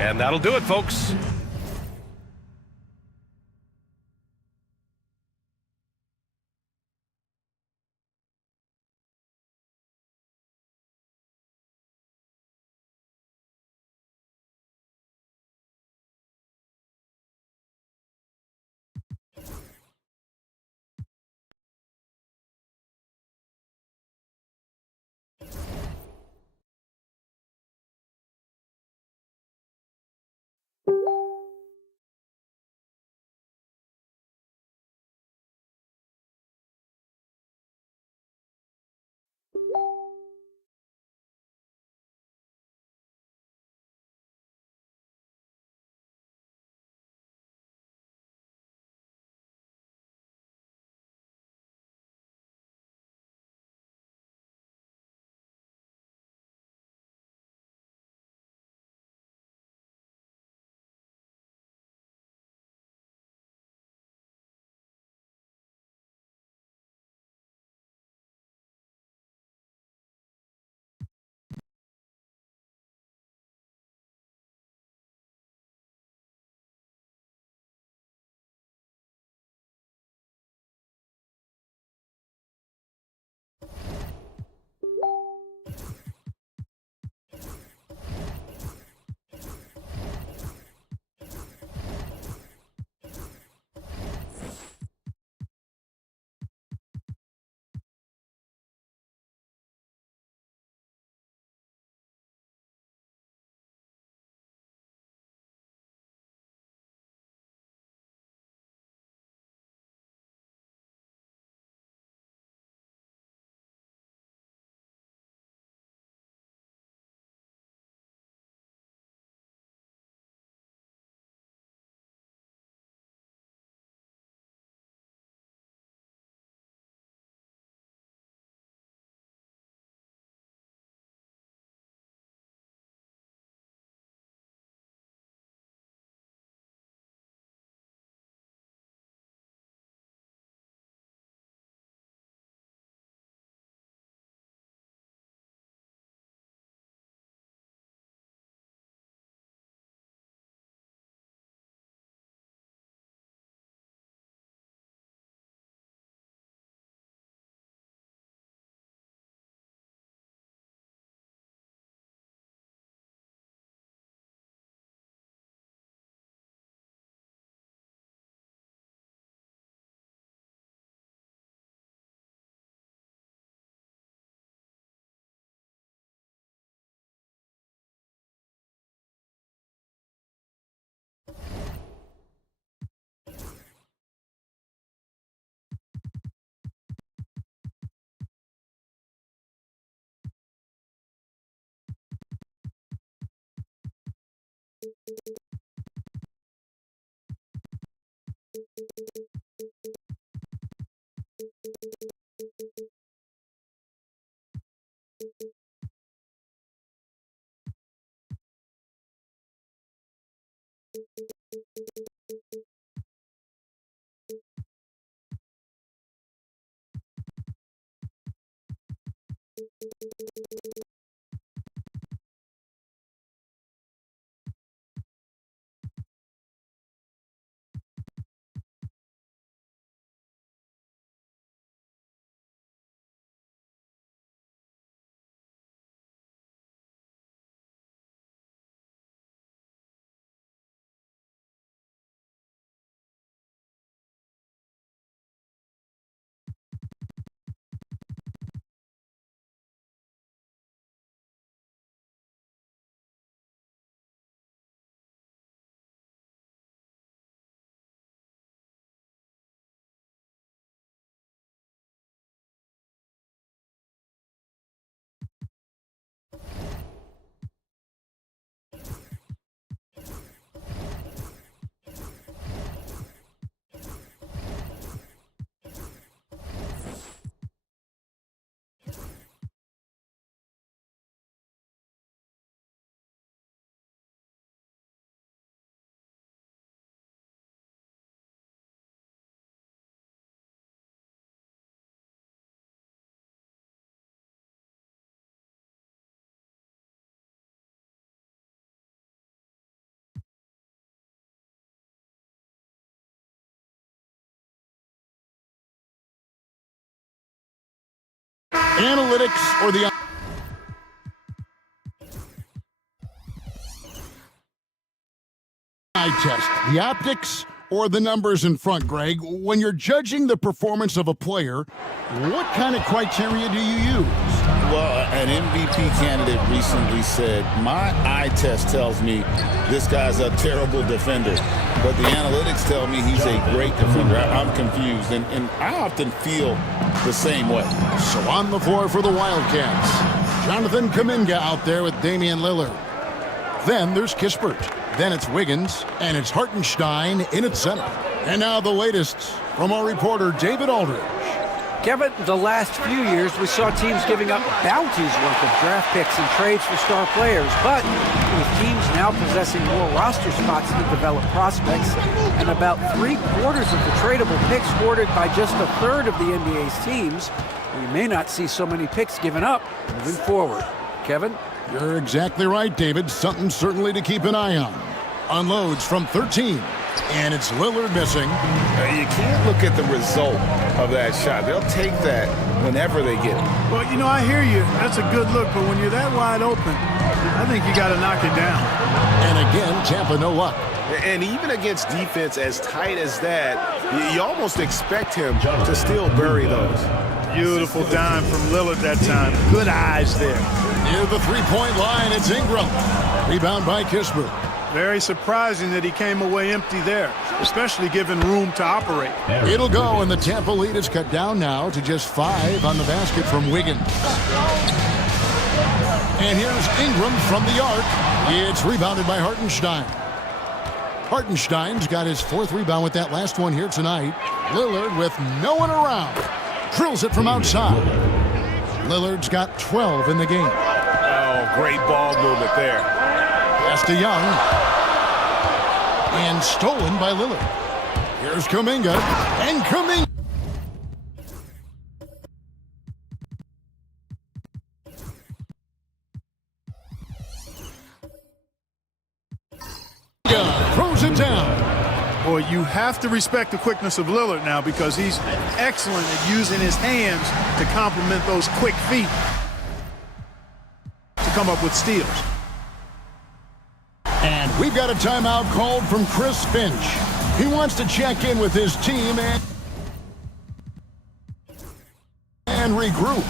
And that'll do it, folks. Analytics or the eye test? The optics or the numbers in front, Greg? When you're judging the performance of a player, what kind of criteria do you use? Well, an MVP candidate recently said, my eye test tells me this guy's a terrible defender, but the analytics tell me he's a great defender. I'm confused, and I often feel the same way. So on the floor for the Wildcats, Jonathan Kuminga out there with Damian Lillard. Then there's Kispert. Then it's Wiggins, and it's Hartenstein in its center. And now the latest from our reporter, David Aldridge. Kevin, the last few years, we saw teams giving up bounties worth of draft picks and trades for star players. But with teams now possessing more roster spots to develop prospects, and about 3/4 of the tradable picks hoarded by just a third of the NBA's teams, we may not see so many picks given up moving forward. Kevin? You're exactly right, David. Something certainly to keep an eye on. Unloads from 13, and it's Lillard missing. You can't look at the result of that shot. They'll take that whenever they get it. Well, you know, I hear you. That's a good look, but when you're that wide open, I think you got to knock it down. And again, Tampa no luck. And even against defense as tight as that, you almost expect him to still bury those. Beautiful dime from Lillard that time. Good eyes there. Near the three-point line, it's Ingram. Rebound by Kispert. Very surprising that he came away empty there, especially given room to operate. It'll go, and the Tampa lead is cut down now to just 5 on the basket from Wiggins. And here's Ingram from the arc. It's rebounded by Hartenstein. Hartenstein's got his 4th rebound with that last one here tonight. Lillard with no one around. Drills it from outside. Lillard's got 12 in the game. Oh, great ball movement there. Pass to Young. And stolen by Lillard. Here's Kuminga. And Kuminga. Throws it down. Boy, you have to respect the quickness of Lillard now because he's excellent at using his hands to complement those quick feet to come up with steals. And we've got a timeout called from Chris Finch. He wants to check in with his team and regroup.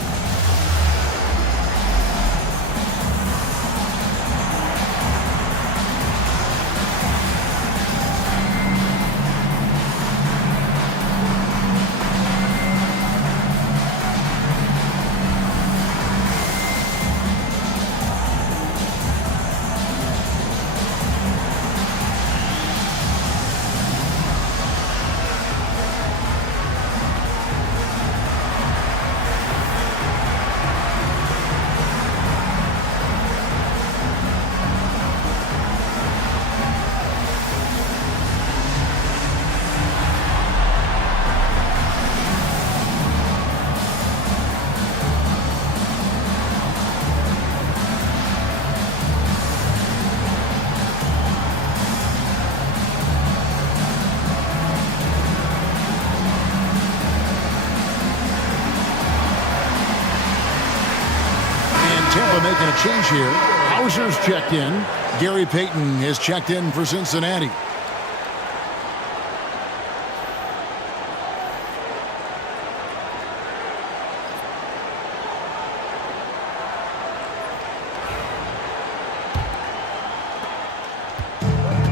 Tampa making a change here. Hauser's checked in. Gary Payton has checked in for Cincinnati.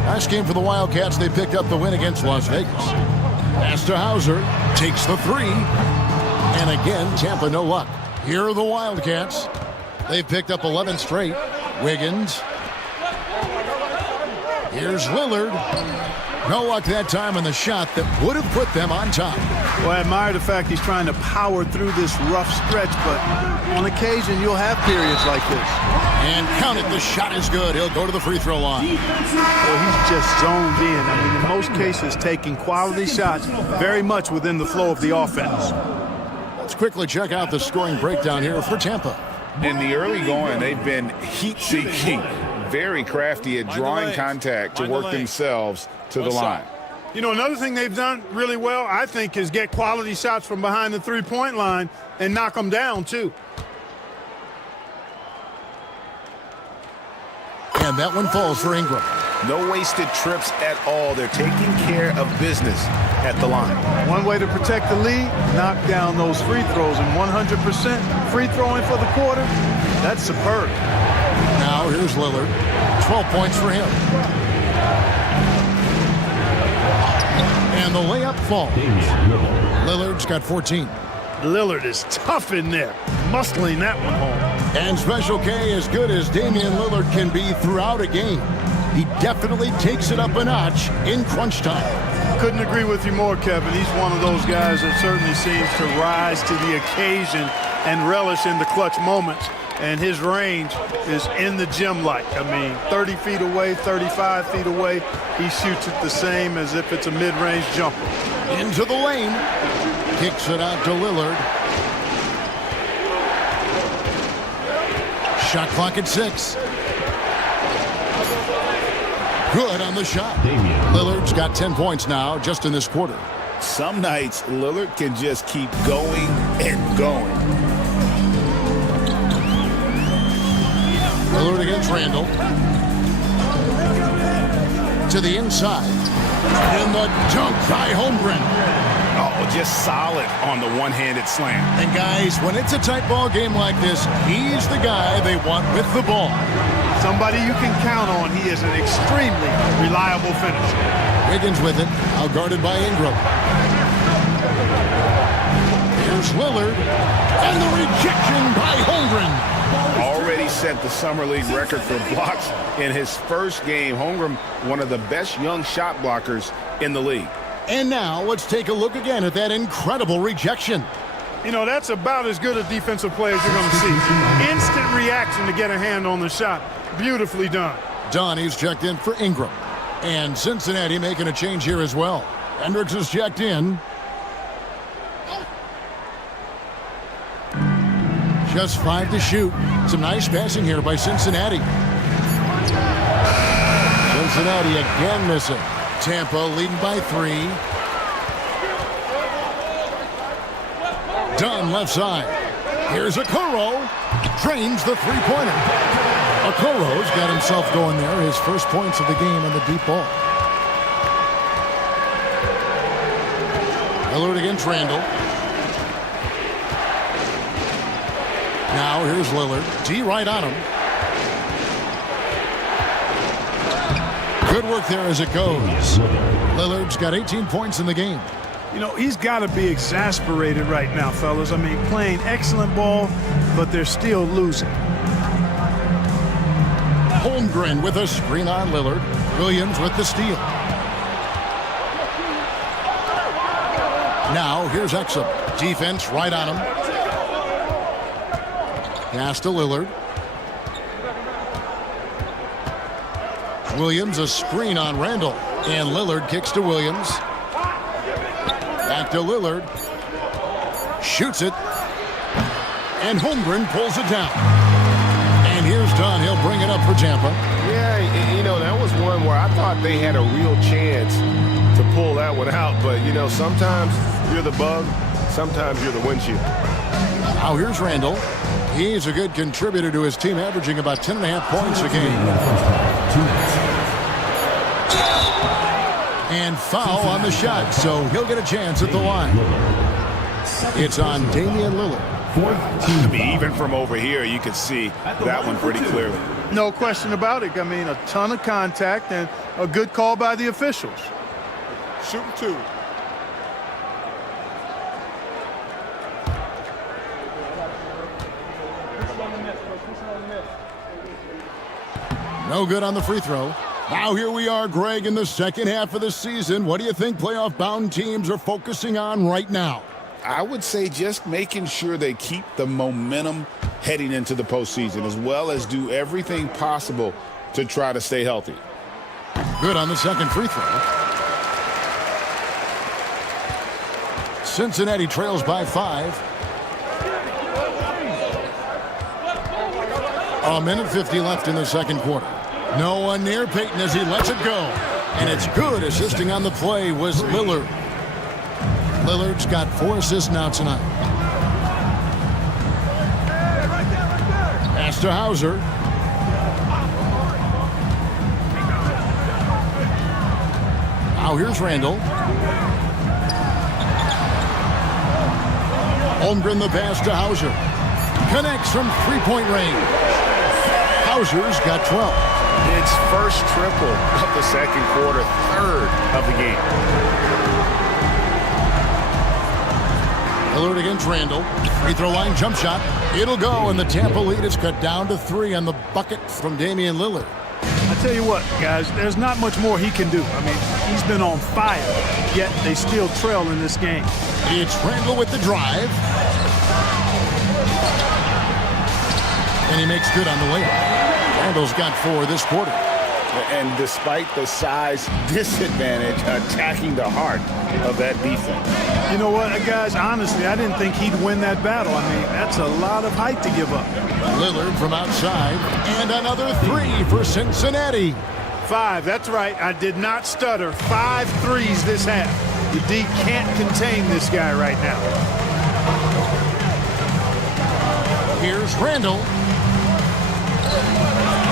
Last game for the Wildcats, they picked up the win against Las Vegas. Pass to Hauser, takes the 3. And again, Tampa no luck. Here are the Wildcats. They've picked up 11 straight. Wiggins. Here's Lillard. No luck that time on the shot that would have put them on top. Well, I admire the fact he's trying to power through this rough stretch, but on occasion you'll have periods like this. And count it, the shot is good. He'll go to the free throw line. Well, he's just zoned in. I mean, in most cases, taking quality shots very much within the flow of the offense. Let's quickly check out the scoring breakdown here for Tampa. In the early going, they've been heat-seeking, very crafty at drawing contact to work themselves to the line. You know, another thing they've done really well, I think, is get quality shots from behind the three-point line and knock them down, too. and that one falls for Ingram. No wasted trips at all. They're taking care of business at the line. One way to protect the lead, knock down those free throws, and 100% free throwing for the quarter, that's superb. Now here's Lillard. 12 points for him. And the layup falls. Lillard's got 14. Lillard is tough in there, muscling that one home. And Special K, as good as Damian Lillard can be throughout a game, he definitely takes it up a notch in crunch time. Couldn't agree with you more, Kevin. He's one of those guys that certainly seems to rise to the occasion and relish in the clutch moments. And his range is in the gym-like. I mean, 30 feet away, 35 feet away, he shoots it the same as if it's a mid-range jumper. Into the lane. Kicks it out to Lillard. Shot clock at 6. Good on the shot. Lillard's got 10 points now just in this quarter. Some nights, Lillard can just keep going and going. Lillard against Randall. To the inside. And the dunk by Holmgren. Oh, just solid on the one-handed slam. And guys, when it's a tight ball game like this, he's the guy they want with the ball. Somebody you can count on. He is an extremely reliable finisher. Wiggins with it, out guarded by Ingram. Here's Lillard, and the rejection by Holmgren. Already set the Summer League record for blocks in his first game. Holmgren, one of the best young shot blockers in the league. And now let's take a look again at that incredible rejection. You know, that's about as good a defensive play as you're going to see. Instant reaction to get a hand on the shot. Beautifully done. Donnie's checked in for Ingram. And Cincinnati making a change here as well. Hendricks is checked in. Just 5 to shoot. Some nice passing here by Cincinnati. Cincinnati again missing. Tampa leading by 3. Dunn left side. Here's Okoro. Drains the three-pointer. Okoro's got himself going there. His first points of the game on the deep ball. Lillard against Randall. Now here's Lillard. D right on him. Good work there as it goes. Lillard's got 18 points in the game. You know, he's got to be exasperated right now, fellas. I mean, playing excellent ball, but they're still losing. Holmgren with a screen on Lillard. Williams with the steal. Now here's Exum. Defense right on him. Pass to Lillard. Williams a screen on Randall. And Lillard kicks to Williams. Back to Lillard. Shoots it. And Holmgren pulls it down. And here's Dunn. He'll bring it up for Tampa. Yeah, you know, that was one where I thought they had a real chance to pull that one out. But, you know, sometimes you're the bug, sometimes you're the windshield. Now here's Randall. He's a good contributor to his team, averaging about 10.5 points a game. And foul on the shot, so he'll get a chance at the line. It's on Damian Lillard. I mean, even from over here, you could see that one pretty clearly. No question about it. I mean, a ton of contact and a good call by the officials. Shooting 2. No good on the free throw. Now here we are, Greg, in the second half of the season. What do you think playoff-bound teams are focusing on right now? I would say just making sure they keep the momentum heading into the postseason, as well as do everything possible to try to stay healthy. Good on the second free throw. Cincinnati trails by 5. A minute 50 left in the second quarter. No one near Peyton as he lets it go. And it's good. Assisting on the play was Lillard. Lillard's got 4 assists now tonight. Pass to Hauser. Now here's Randall. Holmgren the pass to Hauser. Connects from three-point range. Hauser's got 12. It's first triple of the second quarter, third of the game. Lillard against Randall. Free throw line jump shot. It'll go, and the Tampa lead is cut down to 3 on the bucket from Damian Lillard. I tell you what, guys, there's not much more he can do. I mean, he's been on fire, yet they still trail in this game. It's Randall with the drive. And he makes good on the layup. Randall's got 4 this quarter. And despite the size disadvantage, attacking the heart of that defense. You know what, guys, honestly, I didn't think he'd win that battle. I mean, that's a lot of height to give up. Lillard from outside, and another 3 for Cincinnati. 5, that's right. I did not stutter. 5 threes this half. The D can't contain this guy right now. Here's Randall.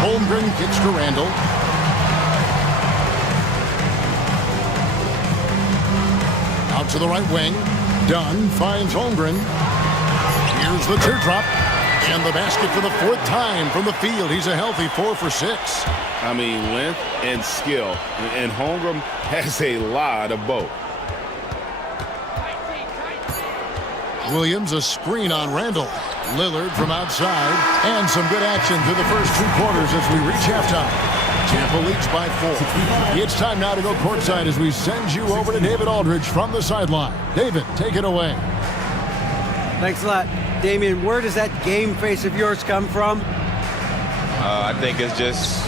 Holmgren kicks to Randall. Out to the right wing. Dunn finds Holmgren. Here's the teardrop. And the basket for the 4th time from the field. He's a healthy 4 for 6. I mean, length and skill. And Holmgren has a lot of both. Williams a screen on Randall. Lillard from outside. And some good action through the first 2 quarters as we reach halftime. Tampa leads by 4. It's time now to go courtside as we send you over to David Aldridge from the sideline. David, take it away. Thanks a lot. Damian, where does that game face of yours come from? I think it's just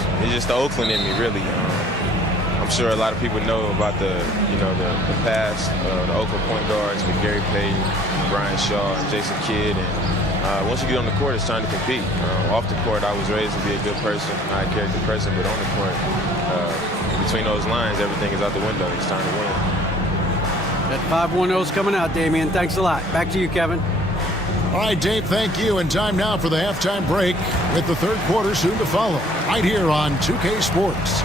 the Oakland in me, really. I'm sure a lot of people know about the past, the Oakland point guards with Gary Payton, Brian Shaw, and Jason Kidd, and once you get on the court, it's time to compete. Off the court, I was raised to be a good person, high character person, but on the court, between those lines, everything is out the window. It's time to win. That 5-1-0's coming out, Damian. Thanks a lot. Back to you, Kevin. All right, Dave, thank you. And time now for the halftime break with the 3rd quarter soon to follow. Right here on 2K Sports.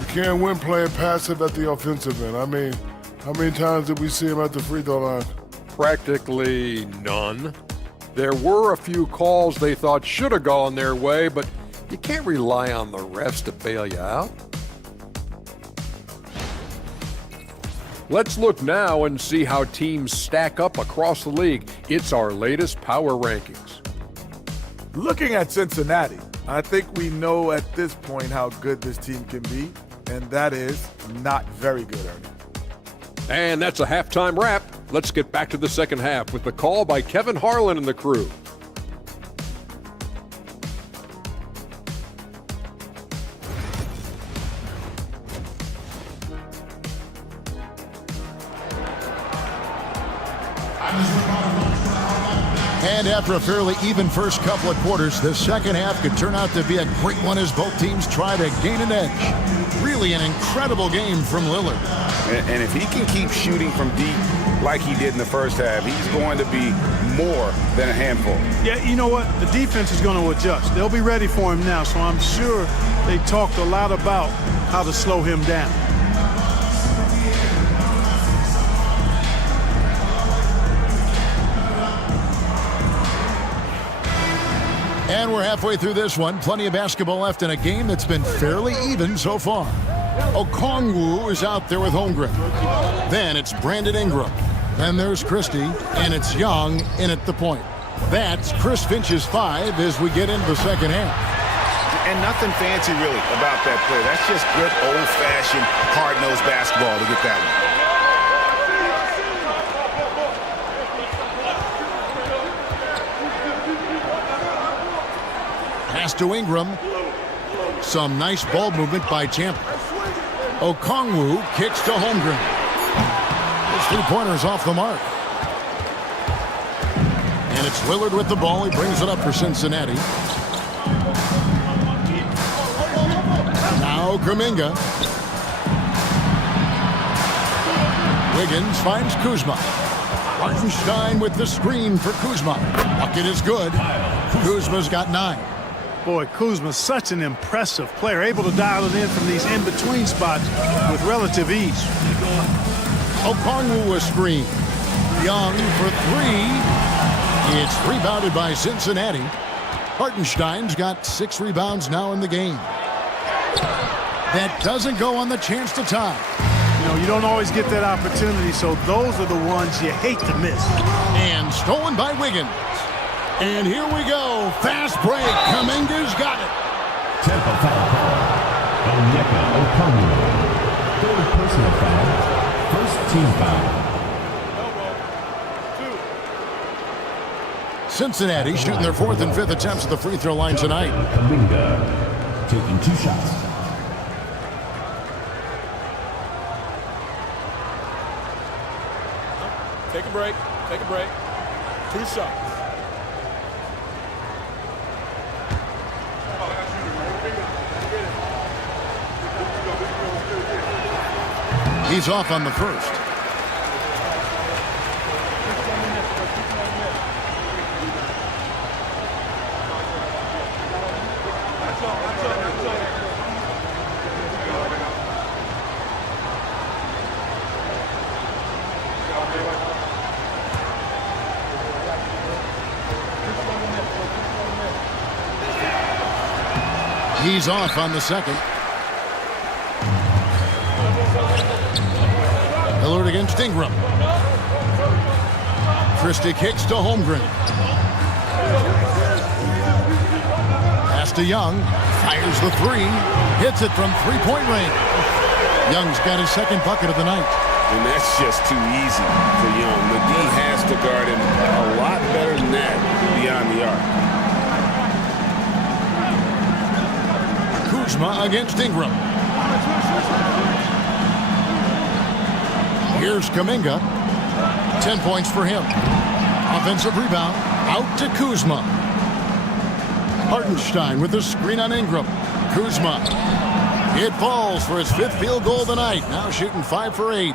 You can't win playing passive at the offensive end. I mean, how many times did we see him at the free throw line? Practically none. There were a few calls they thought should have gone their way, but you can't rely on the refs to bail you out. Let's look now and see how teams stack up across the league. It's our latest power rankings. Looking at Cincinnati, I think we know at this point how good this team can be, and that is not very good, Ernie. And that's a halftime wrap. Let's get back to the second half with the call by Kevin Harlan and the crew. And after a fairly even first couple of quarters, the second half could turn out to be a great one as both teams try to gain an edge. Really an incredible game from Lillard. And if he can keep shooting from deep like he did in the first half, he's going to be more than a handful. Yeah, you know what? The defense is going to adjust. They'll be ready for him now, so I'm sure they talked a lot about how to slow him down. And we're halfway through this one. Plenty of basketball left in a game that's been fairly even so far. Okongwu is out there with Holmgren. Then it's Brandon Ingram. Then there's Christie, and it's Young in at the point. That's Chris Finch's 5 as we get into the second half. And nothing fancy really about that play. That's just good old-fashioned hard-nosed basketball to get that one. Pass to Ingram. Some nice ball movement by Tampa. Okongwu kicks to Holmgren. His 3-pointers off the mark. And it's Lillard with the ball. He brings it up for Cincinnati. Now throw, Kuminga. Wiggins finds Kuzma. Hartenstein with the screen for Kuzma. Bucket is good. Kuzma's got 9. Boy, Kuzma's such an impressive player, able to dial it in from these in-between spots with relative ease. Okongwu a screen. Young for 3. It's rebounded by Cincinnati. Hartenstein's got 6 rebounds now in the game. That doesn't go on the chance to tie. You know, you don't always get that opportunity, so those are the ones you hate to miss. And stolen by Wiggins. And here we go. Fast break. Kuminga's got it. Tampa foul call. Onyeka Okongwu. 3rd personal foul. 1st team foul. Cincinnati shooting their 4th and 5th attempts at the free throw line tonight. Kuminga taking 2 shots. Take a break. Take a break. 2 shots. He's off on the first. He's off on the second. Lillard against Ingram. Christie kicks to Holmgren. Pass to Young. Fires the 3. Hits it from 3-point range. Young's got his 2nd bucket of the night. And that's just too easy for Young. The D has to guard him a lot better than that beyond the arc. Kuzma against Ingram. Here's Kuminga. 10 points for him. Offensive rebound. Out to Kuzma. Hartenstein with the screen on Ingram. Kuzma. It falls for his 5th field goal of the night. Now shooting 5 for 8.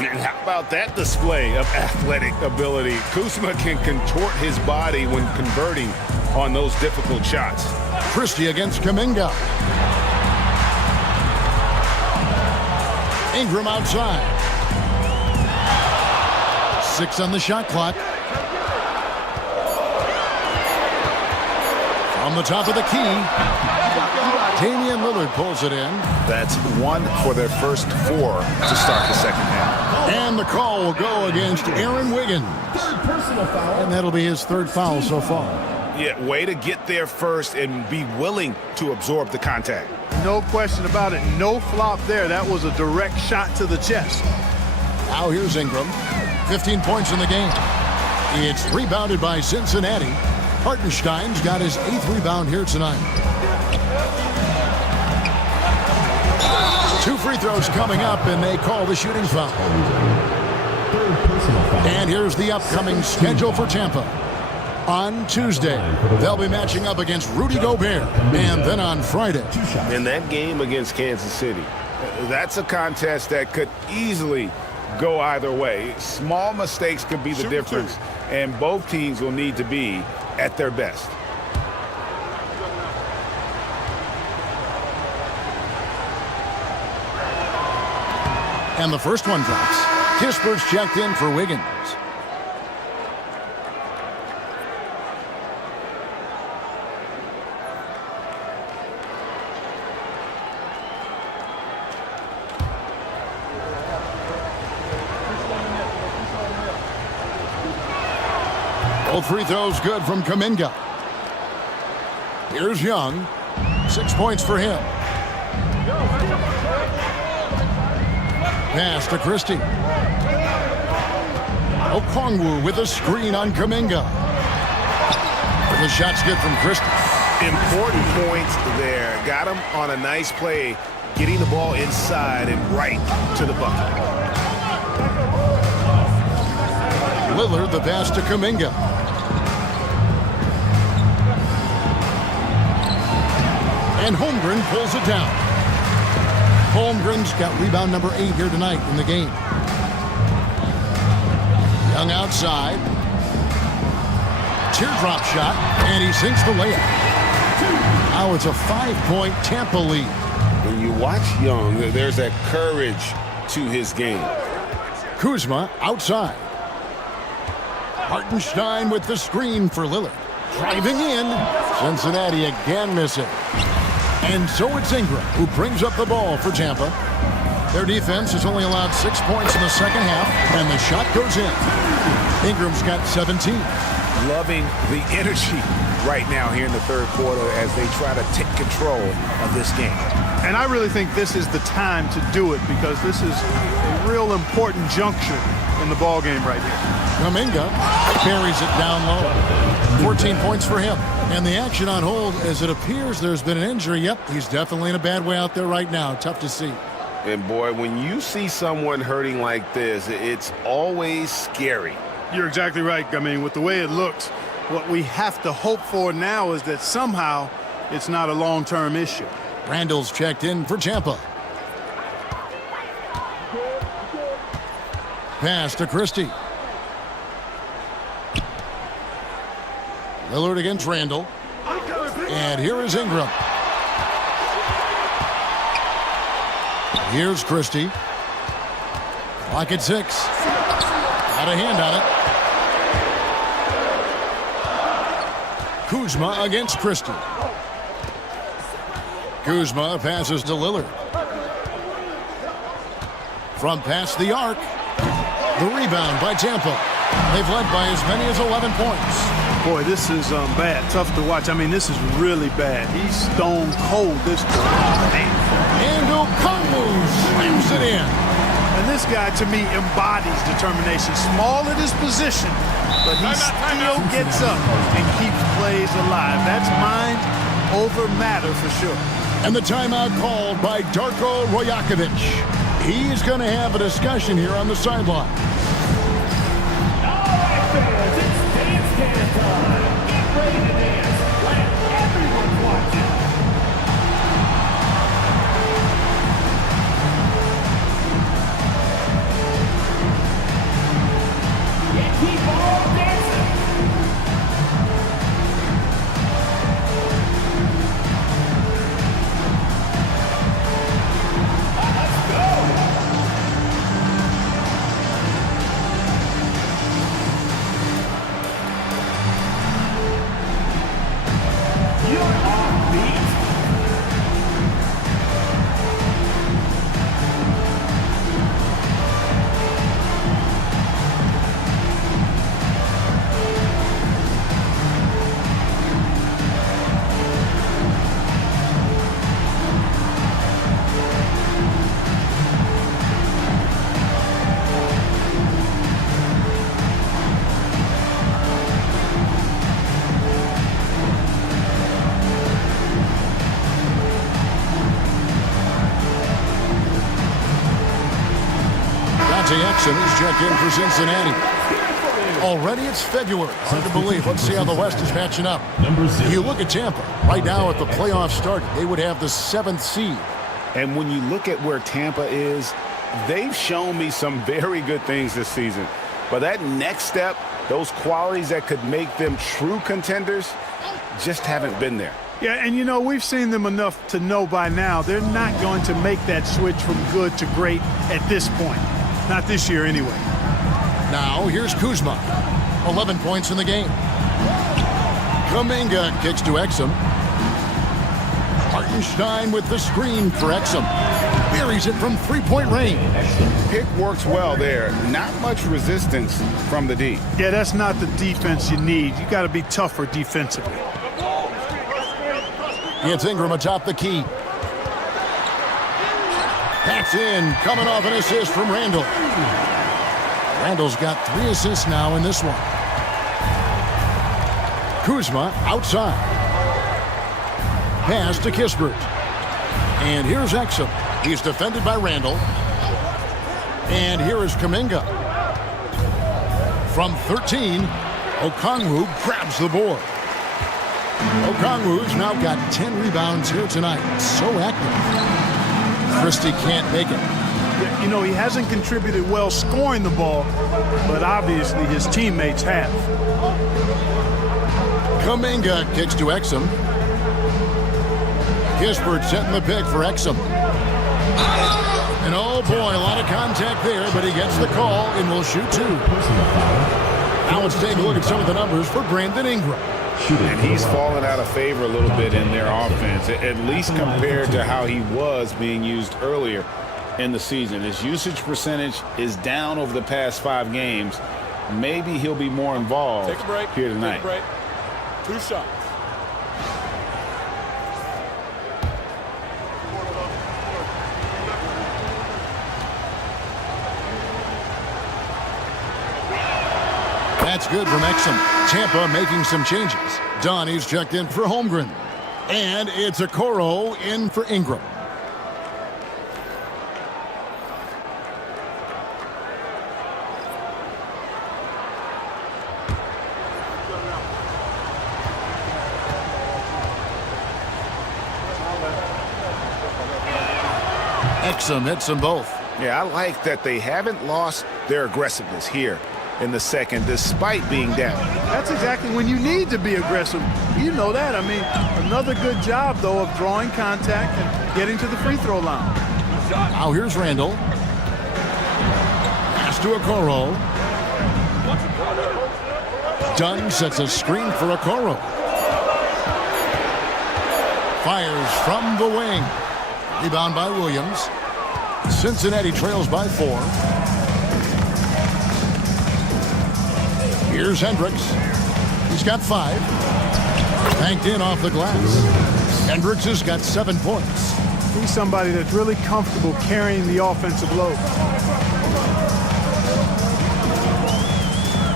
And how about that display of athletic ability? Kuzma can contort his body when converting on those difficult shots. Christie against Kuminga. Ingram outside. 6 on the shot clock. From the top of the key, Damian Lillard pulls it in. That's 1 for their first 4 to start the second half. And the call will go against Aaron Wiggins. And that'll be his 3rd foul so far. Yeah, way to get there first and be willing to absorb the contact. No question about it. No flop there. That was a direct shot to the chest. Now here's Ingram. 15 points in the game. It's rebounded by Cincinnati. Hartenstein's got his 8th rebound here tonight. 2 free throws coming up, and they call the shooting foul. And here's the upcoming schedule for Tampa. On Tuesday, they'll be matching up against Rudy Gobert, and then on Friday. In that game against Kansas City, that's a contest that could easily go either way. Small mistakes could be the difference, and both teams will need to be at their best. And the first one drops. Kisper's checked in for Wiggins. Both free throws good from Kuminga. Here's Young. 6 points for him. Pass to Christie. Okongwu with a screen on Kuminga. The shot's good from Christie. Important points there. Got him on a nice play, getting the ball inside and right to the bucket. Lillard the pass to Kuminga. And Holmgren pulls it down. Holmgren's got rebound number 8 here tonight in the game. Young outside. Teardrop shot, and he sinks the layup. Now it's a 5-point Tampa lead. When you watch Young, there's that courage to his game. Kuzma outside. Hartenstein with the screen for Lillard. Driving in. Cincinnati again missing. And so it's Ingram who brings up the ball for Tampa. Their defense has only allowed 6 points in the second half, and the shot goes in. Ingram's got 17. Loving the energy right now here in the third quarter as they try to take control of this game. And I really think this is the time to do it because this is a real important juncture in the ball game right here. Kuminga carries it down low. 14 points for him. And the action on hold as it appears there's been an injury. Yep, he's definitely in a bad way out there right now. Tough to see. And boy, when you see someone hurting like this, it's always scary. You're exactly right. I mean, with the way it looks, what we have to hope for now is that somehow it's not a long-term issue. Randall's checked in for Tampa. Pass to Christie. Lillard against Randall. And here is Ingram. Here's Christie. Clock at 6. Got a hand on it. Kuzma against Christie. Kuzma passes to Lillard. From past the arc. The rebound by Tampa. They've led by as many as 11 points. Boy, this is bad. Tough to watch. I mean, this is really bad. He's stone cold this time. And Okongwu slams it in. And this guy, to me, embodies determination. Small at his position, but he still gets up and keeps plays alive. That's mind over matter for sure. And the timeout called by Darko Rajakovic. He's going to have a discussion here on the sideline. All right, fans, it's dance time. Get ready to dance. Let everyone watch it. And keep on dancing. Let's go. You're on beat. Exum is checked in for Cincinnati. Already it's February. Hard to believe. Let's see how the West is matching up. You look at Tampa. Right now, if the playoffs started, they would have the 7th seed. And when you look at where Tampa is, they've shown me some very good things this season. But that next step, those qualities that could make them true contenders, just haven't been there. Yeah, and you know, we've seen them enough to know by now they're not going to make that switch from good to great at this point. Not this year anyway. Now here's Kuzma. 11 points in the game. Kuminga kicks to Exum. Hartenstein with the screen for Exum. Buries it from 3-point range. Pick works well there. Not much resistance from the D. Yeah, that's not the defense you need. You got to be tougher defensively. It's Ingram atop the key. That's in, coming off an assist from Randall. Randall's got 3 assists now in this one. Kuzma outside. Pass to Kispert. And here's Exum. He's defended by Randall. And here is Kuminga. From 13, Okongwu grabs the board. Okongwu's now got 10 rebounds here tonight. So active. Christie can't make it. You know, he hasn't contributed well scoring the ball, but obviously his teammates have. Kuminga kicks to Exum. Kispert setting the pick for Exum. And oh boy, a lot of contact there, but he gets the call and will shoot 2. Now let's take a look at some of the numbers for Brandon Ingram. And he's fallen out of favor a little bit in their offense, at least compared to how he was being used earlier in the season. His usage percentage is down over the past 5 games. Maybe he'll be more involved here tonight. Take a break. 2 shots. That's good from Exum. Tampa making some changes. Donnie's checked in for Holmgren. And it's Okoro in for Ingram. Exum hits them both. Yeah, I like that they haven't lost their aggressiveness here in the second, despite being down. That's exactly when you need to be aggressive. You know that. I mean, another good job, though, of drawing contact and getting to the free throw line. Now here's Randall. Pass to Okoro. Dunn sets a screen for Okoro. Fires from the wing. Rebound by Williams. Cincinnati trails by 4. Here's Hendricks. He's got 5. Banked in off the glass. Hendricks has got 7 points. He's somebody that's really comfortable carrying the offensive load.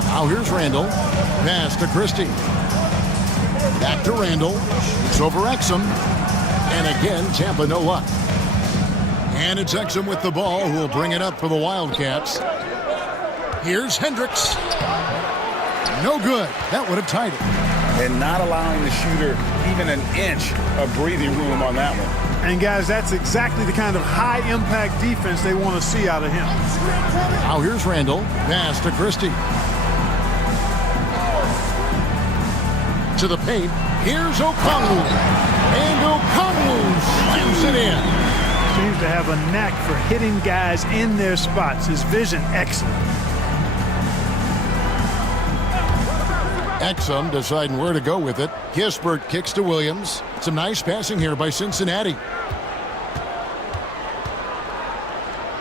Now here's Randall. Pass to Christie. Back to Randall. It's over Exum. And again, Tampa no luck. And it's Exum with the ball, who will bring it up for the Wildcats. Here's Hendricks. No good. That would have tied it. And not allowing the shooter even an inch of breathing room on that one. And guys, that's exactly the kind of high-impact defense they want to see out of him. Now here's Randall. Pass to Christie. To the paint. Here's Okongwu. And Okongwu slams it in. Seems to have a knack for hitting guys in their spots. His vision, excellent. Exum deciding where to go with it. Kispert kicks to Williams. Some nice passing here by Cincinnati.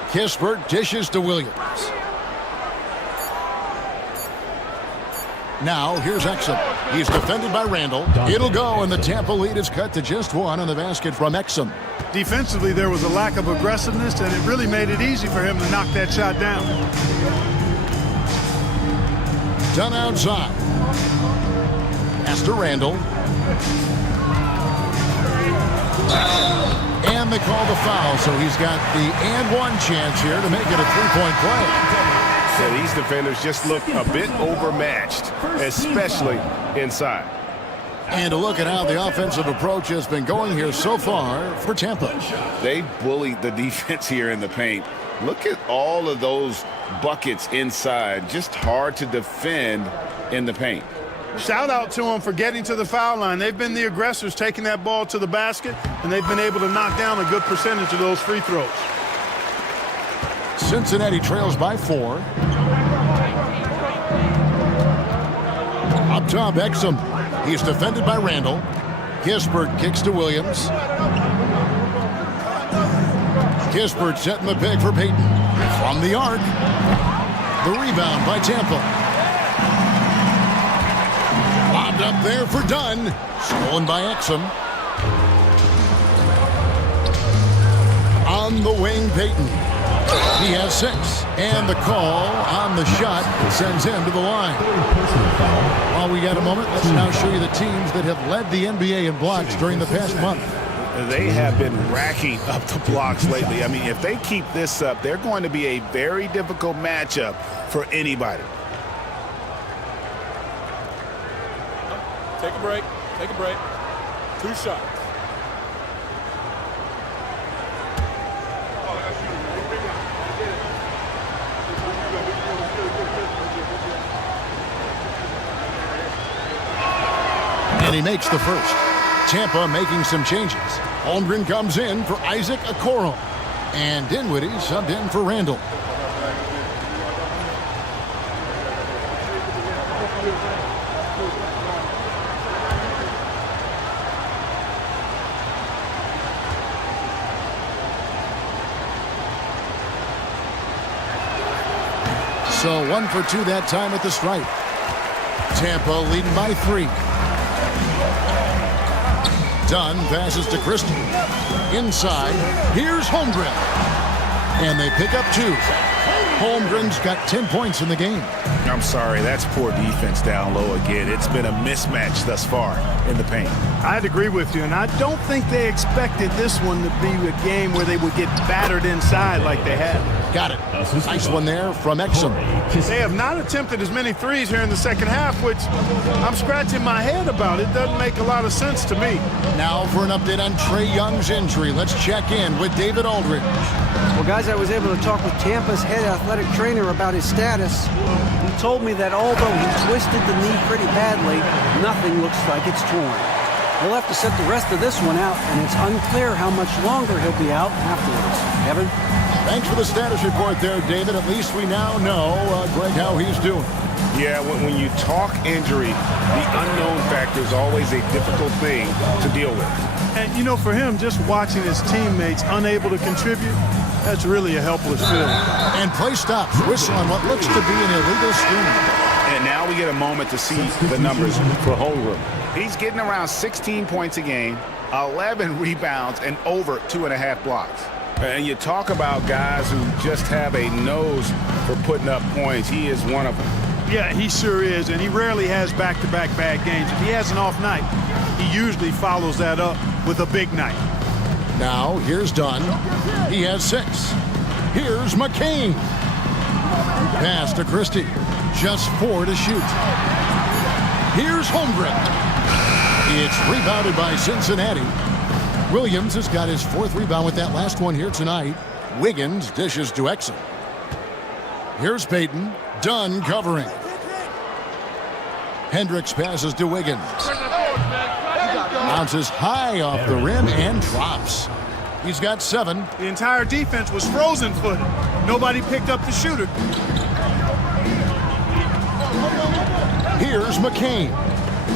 Kispert dishes to Williams. Now here's Exum. He's defended by Randall. It'll go, and the Tampa lead is cut to just 1 on the basket from Exum. Defensively, there was a lack of aggressiveness, and it really made it easy for him to knock that shot down. Done outside. Pass to Randall. And they call the foul, so he's got the and 1 chance here to make it a 3-point play. So these defenders just look a bit overmatched, especially inside. And a look at how the offensive approach has been going here so far for Tampa. They bullied the defense here in the paint. Look at all of those buckets inside. Just hard to defend in the paint. Shout out to them for getting to the foul line. They've been the aggressors, taking that ball to the basket, and they've been able to knock down a good percentage of those free throws. Cincinnati trails by 4. Up top, Exum. He's defended by Randall. Kispert kicks to Williams. Kispert setting the pick for Payton. From the arc. The rebound by Tampa. Lobbed up there for Dunn. Stolen by Exum. On the wing, Payton. He has 6. And the call on the shot sends him to the line. While we got a moment, let's now show you the teams that have led the NBA in blocks during the past month. They have been racking up the blocks lately. I mean, if they keep this up, they're going to be a very difficult matchup for anybody. Take a break. Take a break. 2 shots. And he makes the first. Tampa making some changes. Holmgren comes in for Isaac Okoro. And Dinwiddie subbed in for Randall. So 1 for 2 that time at the stripe. Tampa leading by 3. Dunn passes to Christie. Inside, here's Holmgren. And they pick up 2. Holmgren's got 10 points in the game. I'm sorry, that's poor defense down low again. It's been a mismatch thus far in the paint. I'd agree with you, and I don't think they expected this one to be a game where they would get battered inside like they had. Got it. Nice one there from Exum. They have not attempted as many threes here in the second half, which I'm scratching my head about. It doesn't make a lot of sense to me. Now for an update on Trae Young's injury. Let's check in with David Aldridge. Well, guys, I was able to talk with Tampa's head athletic trainer about his status. He told me that although he twisted the knee pretty badly, nothing looks like it's torn. He'll have to sit the rest of this one out, and it's unclear how much longer he'll be out afterwards. Evan? Thanks for the status report there, David. At least we now know, Greg, how he's doing. Yeah, when you talk injury, the unknown factor is always a difficult thing to deal with. And, you know, for him, just watching his teammates unable to contribute, that's really a helpless feeling. And play stops. Whistle on what looks to be an illegal screen. And now we get a moment to see the numbers for Holmgren. He's getting around 16 points a game, 11 rebounds, and over 2.5 blocks. And you talk about guys who just have a nose for putting up points. He is one of them. Yeah, he sure is, and he rarely has back-to-back bad games. If he has an off night, he usually follows that up with a big night. Now, here's Dunn. He has 6. Here's McCain. Pass to Christie. Just 4 to shoot. Here's Holmgren. It's rebounded by Cincinnati. Williams has got his 4th rebound with that last one here tonight. Wiggins dishes to Exum. Here's Payton. Dunn covering. Hendricks passes to Wiggins. Bounces high off the rim and drops. He's got 7. The entire defense was frozen-footed. Nobody picked up the shooter. Here's McCain.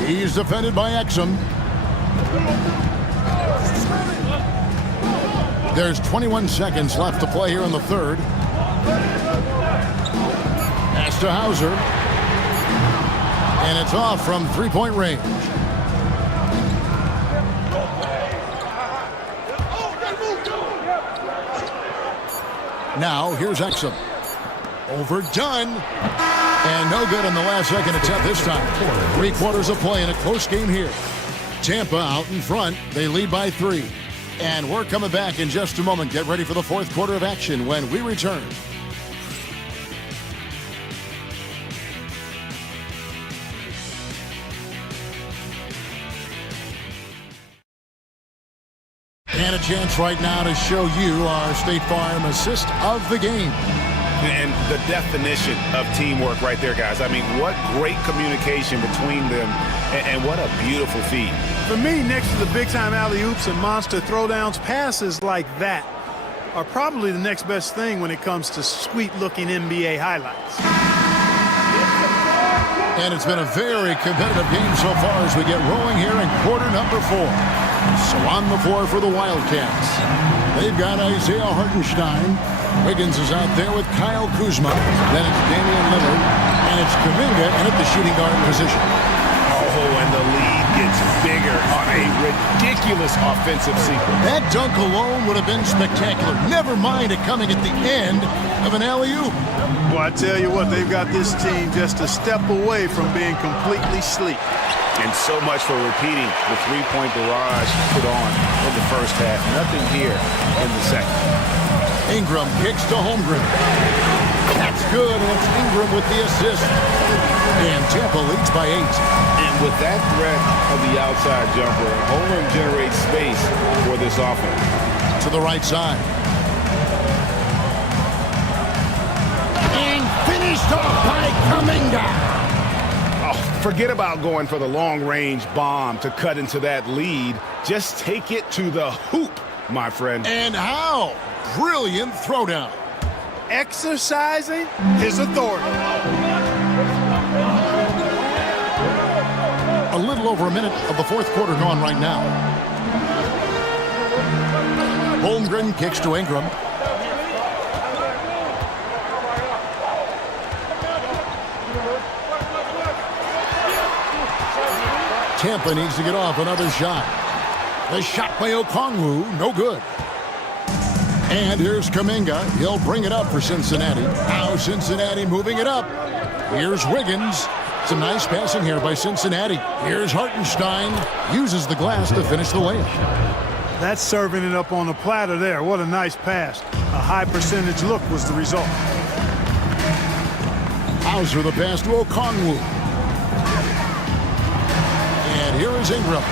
He's defended by Exum. There's 21 seconds left to play here in the third. Pass to Hauser. And it's off from three-point range. Now, here's Exum. Overdone. And no good in the last second attempt this time. 3 quarters of play in a close game here. Tampa out in front. They lead by 3. And we're coming back in just a moment. Get ready for the 4th quarter of action when we return. And a chance right now to show you our State Farm assist of the game. And the definition of teamwork right there, guys. I mean, what great communication between them, and what a beautiful feed. For me, next to the big-time alley-oops and monster throwdowns, passes like that are probably the next best thing when it comes to sweet-looking NBA highlights. And it's been a very competitive game so far as we get rolling here in quarter number 4. So on the floor for the Wildcats. They've got Isaiah Hartenstein. Wiggins is out there with Kyle Kuzma. Then it's Damian Lillard. And it's Kuminga in at the shooting guard position. Oh, and the lead gets bigger on a ridiculous offensive sequence. That dunk alone would have been spectacular. Never mind it coming at the end of an alley-oop. Well, I tell you what, they've got this team just a step away from being completely sleek. And so much for repeating the three-point barrage put on in the first half. Nothing here in the second. Ingram kicks to Holmgren. That's good, and it's Ingram with the assist. And Tampa leads by 8. And with that threat of the outside jumper, Holmgren generates space for this offense. To the right side. And finished off by Kuminga. Oh, Forget about going for the long-range bomb to cut into that lead. Just take it to the hoop, my friend. And how? Brilliant throwdown. Exercising his authority. A little over a minute of the fourth quarter gone right now. Holmgren kicks to Ingram. Tampa needs to get off another shot. The shot by Okongwu, no good. And here's Kuminga. He'll bring it up for Cincinnati. Now Cincinnati moving it up. Here's Wiggins. Some nice passing here by Cincinnati. Here's Hartenstein. Uses the glass to finish the layup. That's serving it up on a platter there. What a nice pass. A high percentage look was the result. Hauser the pass to Okongwu. And here is Ingram.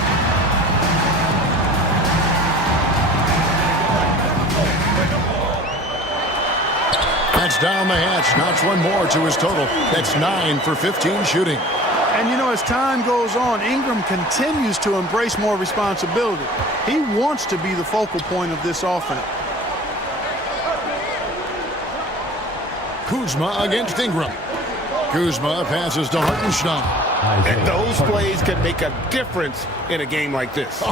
That's down the hatch. Knocks one more to his total. That's 9 for 15 shooting. And, you know, as time goes on, Ingram continues to embrace more responsibility. He wants to be the focal point of this offense. Kuzma against Ingram. Kuzma passes to Hartenstein. And those plays can make a difference in a game like this.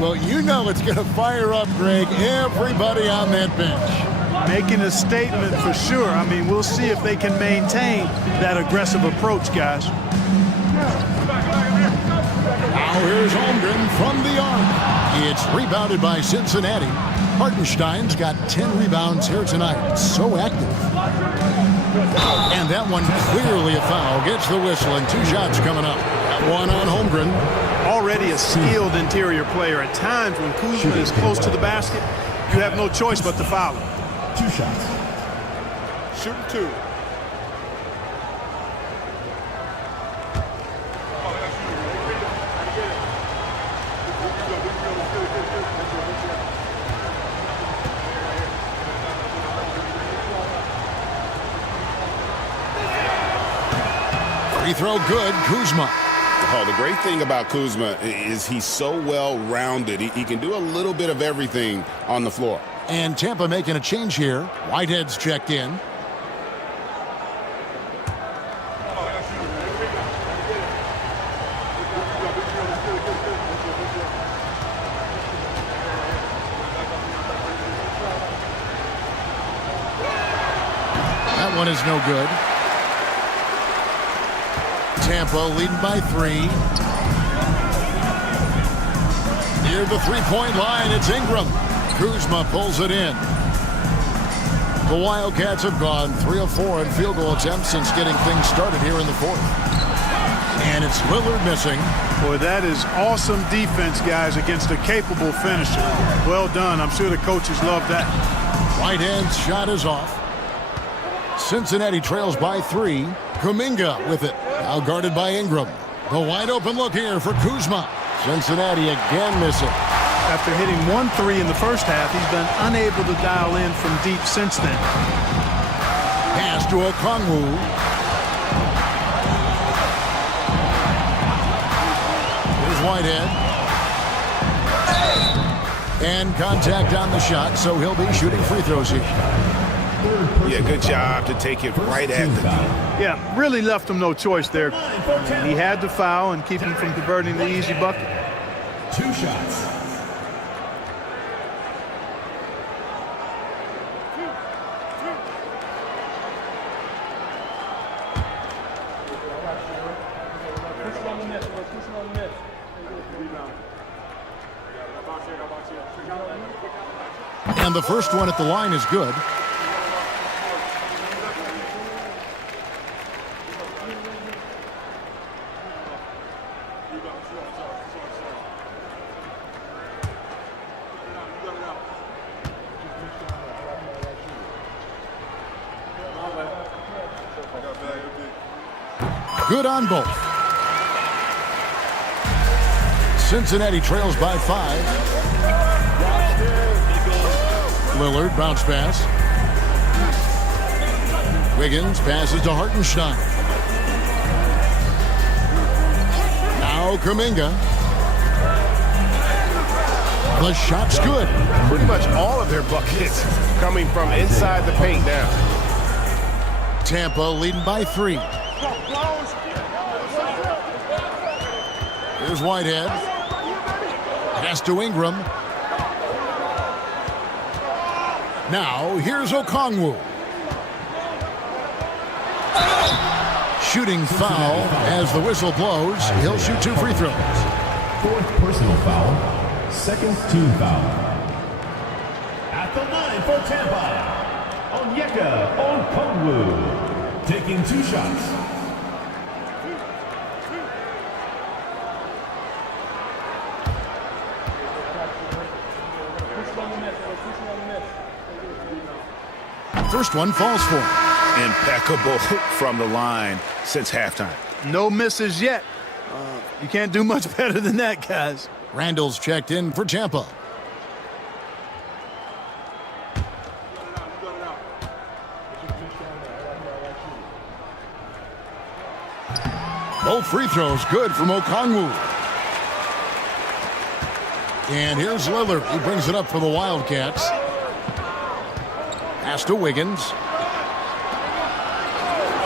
Well, you know it's going to fire up, Greg, everybody on that bench. Making a statement for sure. I mean, we'll see if they can maintain that aggressive approach, guys. Now here's Holmgren from the arc. It's rebounded by Cincinnati. Hartenstein's got 10 rebounds here tonight. So active. And that one clearly a foul. Gets the whistle and 2 shots coming up. That one on Holmgren. Already a skilled interior player. At times when Kuzma is close to the basket, you have no choice but to foul him. 2 shots. Shooting 2. Free throw good. Kuzma. Oh, the great thing about Kuzma is he's so well-rounded. He can do a little bit of everything on the floor. And Tampa making a change here. Whitehead's checked in. That one is no good. Tampa leading by 3. Near the three-point line, it's Ingram. Kuzma pulls it in. The Wildcats have gone 3 of 4 in field goal attempts since getting things started here in the fourth. And it's Lillard missing. Boy, that is awesome defense, guys, against a capable finisher. Well done. I'm sure the coaches love that. Whitehead's shot is off. Cincinnati trails by 3. Kuminga with it. Now guarded by Ingram. The wide open look here for Kuzma. Cincinnati again missing. After hitting 1 3 in the first half, he's been unable to dial in from deep since then. Pass to Okongwu. Here's Whitehead. And contact on the shot, so he'll be shooting free throws here. Yeah, good job to take it right at the knee. Yeah, really left him no choice there. He had to foul and keep him from converting the easy bucket. 2 shots. And the first one at the line is good. Good on both. Cincinnati trails by 5. Lillard, bounce pass. Wiggins passes to Hartenstein. Now Kuminga. The shot's good. Pretty much all of their buckets coming from inside the paint now. Tampa leading by 3. Here's Whitehead. Pass to Ingram. Now here's Okongwu. Shooting foul as the whistle blows. He'll shoot 2 free throws. 4th personal foul, 2nd team foul. At the line for Tampa, Onyeka Okongwu, taking 2 shots. First one falls for him. Impeccable from the line since halftime. No misses yet. You can't do much better than that, guys. Randall's checked in for Tampa. Both free throws good from Okongwu. And here's Lillard. He brings it up for the Wildcats. Pass to Wiggins.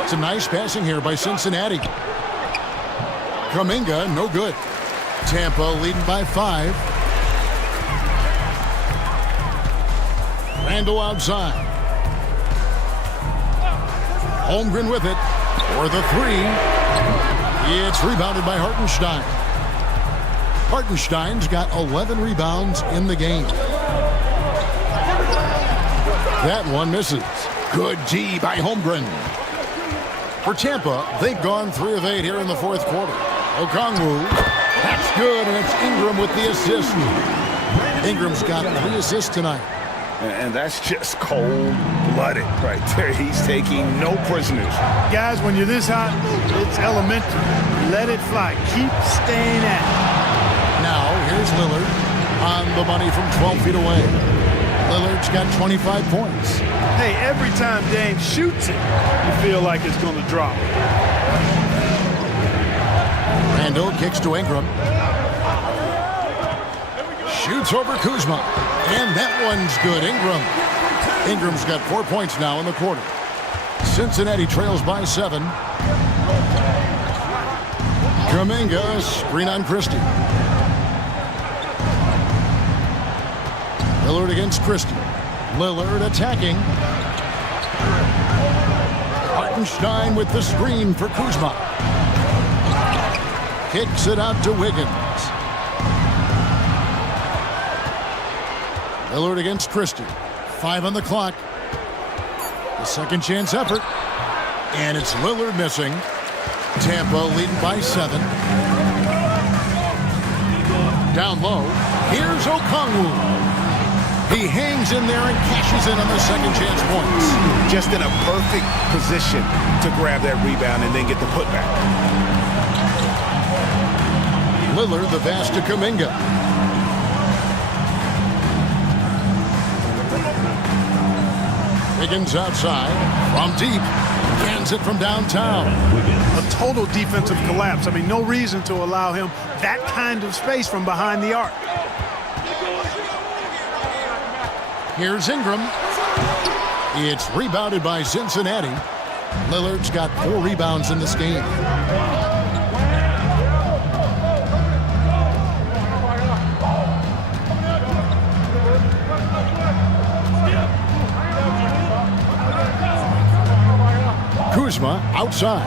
It's a nice passing here by Cincinnati. Kuminga, no good. Tampa leading by 5. Randall outside. Holmgren with it for the 3. It's rebounded by Hartenstein. Hartenstein's got 11 rebounds in the game. That one misses. Good D by Holmgren. For Tampa, they've gone 3 of 8 here in the 4th quarter. Okongwu, that's good, and it's Ingram with the assist. Ingram's got 3 assists tonight. And that's just cold-blooded right there. He's taking no prisoners. Guys, when you're this hot, it's elementary. Let it fly. Keep staying at it. Now, here's Lillard on the money from 12 feet away. Lillard's got 25 points. Hey, every time Dame shoots it, you feel like it's going to drop. Randall kicks to Ingram. Shoots over Kuzma. And that one's good. Ingram's got 4 points now in the quarter. Cincinnati trails by 7. Kuminga, screen on Christie. Lillard against Christie. Lillard attacking. Hartenstein with the screen for Kuzma. Kicks it out to Wiggins. Lillard against Christie. 5 on the clock. The second chance effort. And it's Lillard missing. Tampa leading by 7. Down low. Here's Okongwu. He hangs in there and cashes in on the second chance points. Just in a perfect position to grab that rebound and then get the putback. Lillard, the pass to Kuminga. Wiggins outside from deep. Cans it from downtown. A total defensive collapse. I mean, no reason to allow him that kind of space from behind the arc. Here's Ingram. It's rebounded by Cincinnati. Lillard's got 4 rebounds in this game. Kuzma outside.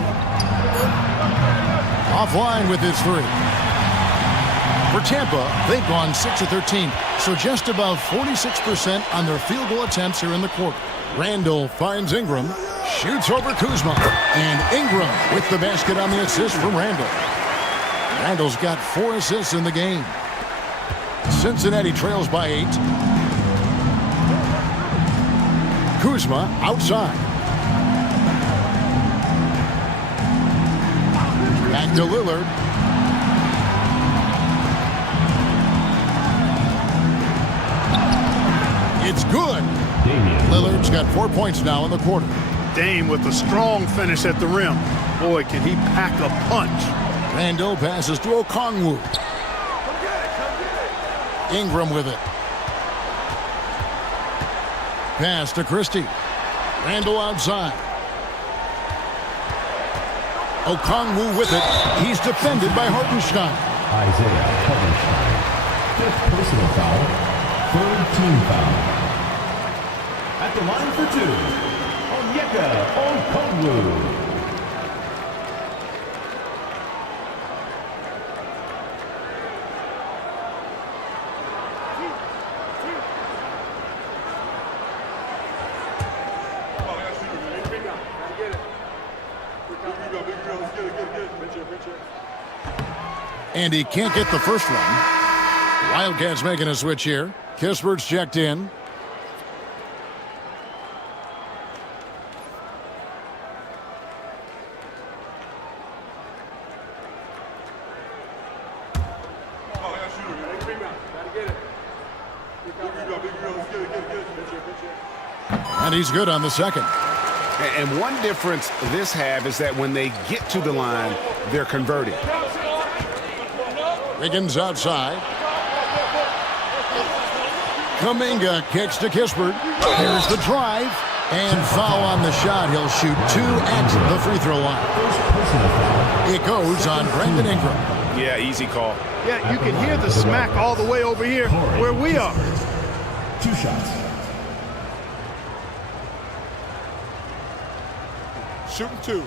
Offline with his 3. For Tampa, they've gone 6 of 13, so just above 46% on their field goal attempts here in the quarter. Randall finds Ingram, shoots over Kuzma, and Ingram with the basket on the assist from Randall. Randall's got 4 assists in the game. Cincinnati trails by 8. Kuzma outside. Back to Lillard. It's good. Lillard's got 4 points now in the quarter. Dame with a strong finish at the rim. Boy, can he pack a punch. Randall passes to Okongwu. Ingram with it. Pass to Christie. Randall outside. Okongwu with it. He's defended by Hartenstein. Isaiah Hartenstein. 5th personal foul. 3rd team foul. At the line for 2, Onyeka Okongwu. And he can't get the first one. Wildcats making a switch here. Kispert's checked in. And he's good on the second. And one difference this half is that when they get to the line, they're converting. Wiggins outside. Kuminga kicks to Kispert. Here's the drive. And foul on the shot. He'll shoot 2 at the free throw line. It goes on Brandon Ingram. Yeah, easy call. Yeah, you can hear the smack all the way over here where we are. 2 shots. Shooting 2.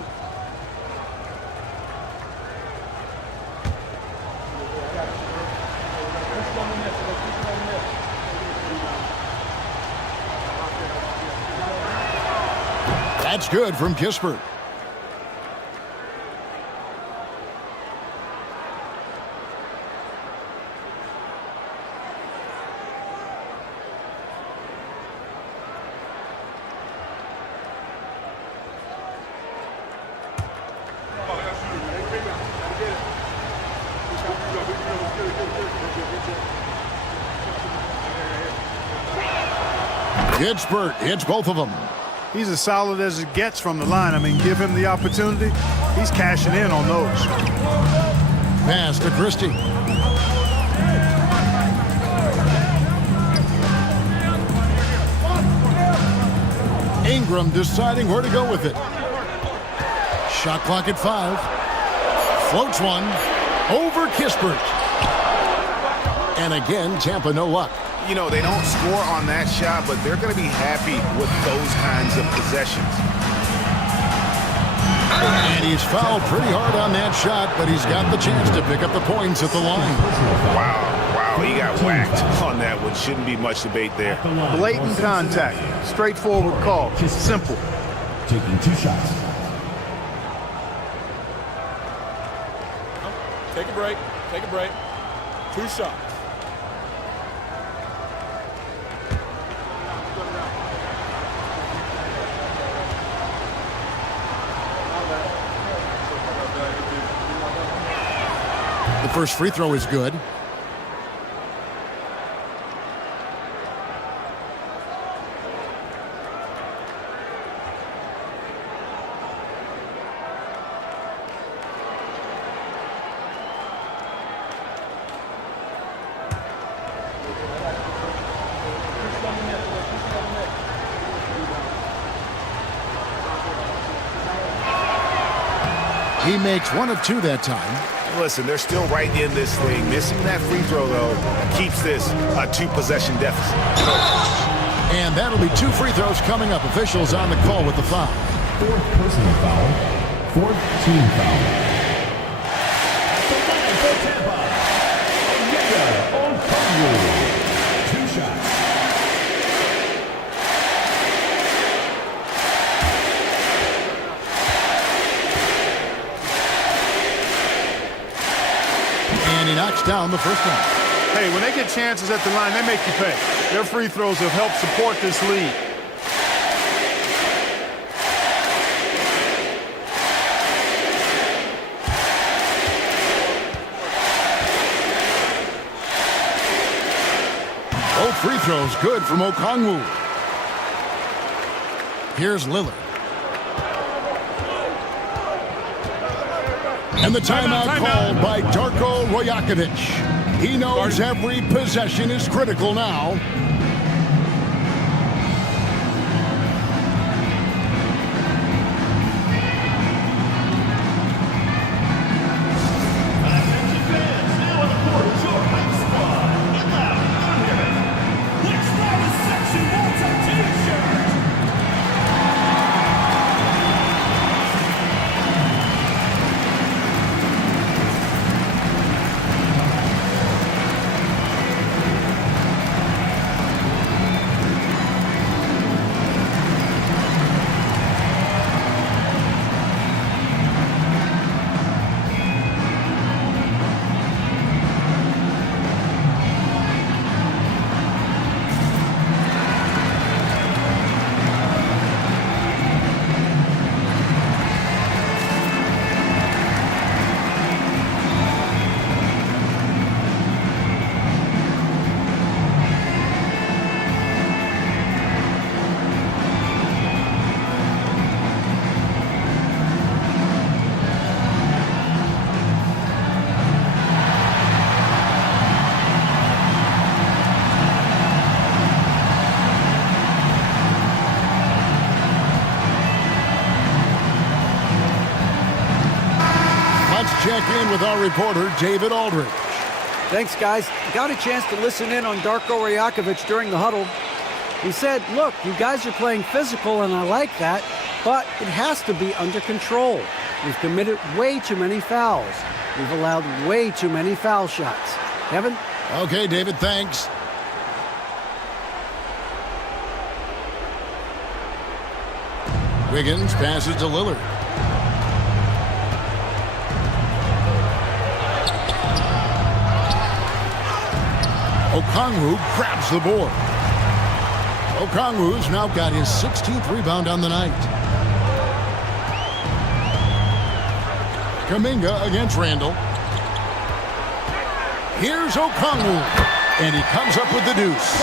That's good from Kispert. Kispert hits both of them. He's as solid as it gets from the line. I mean, give him the opportunity. He's cashing in on those. Pass to Christie. Ingram deciding where to go with it. Shot clock at 5. Floats one. Over Kispert. And again, Tampa no luck. You know, they don't score on that shot, but they're going to be happy with those kinds of possessions. And he's fouled pretty hard on that shot, but he's got the chance to pick up the points at the line. Wow, he got whacked on that one. Shouldn't be much debate there. Blatant contact. Straightforward call. Simple. Taking 2 shots. Take a break. Take a break. 2 shots. The first free throw is good. He makes 1 of 2 that time. Listen, they're still right in this thing. Missing that free throw, though, keeps this a 2-possession deficit. And that'll be 2 free throws coming up. Officials on the call with the foul. 4th personal foul. 4th team foul. At the line for Tampa, Onyeka Okongwu. 2 shots. And he knocks down the first one. Hey, when they get chances at the line, they make you pay. Their free throws have helped support this lead. Both free throws good from Okongwu. Here's Lillard. And the timeout called by Darko Rajakovic. He knows every possession is critical now. Check in with our reporter, David Aldridge. Thanks, guys. Got a chance to listen in on Darko Rajakovic during the huddle. He said, look, you guys are playing physical, and I like that, but it has to be under control. We've committed way too many fouls. We've allowed way too many foul shots. Kevin? Okay, David, thanks. Wiggins passes to Lillard. Okongwu grabs the board. Okongwu's now got his 16th rebound on the night. Kuminga against Randall. Here's Okongwu, and he comes up with the deuce.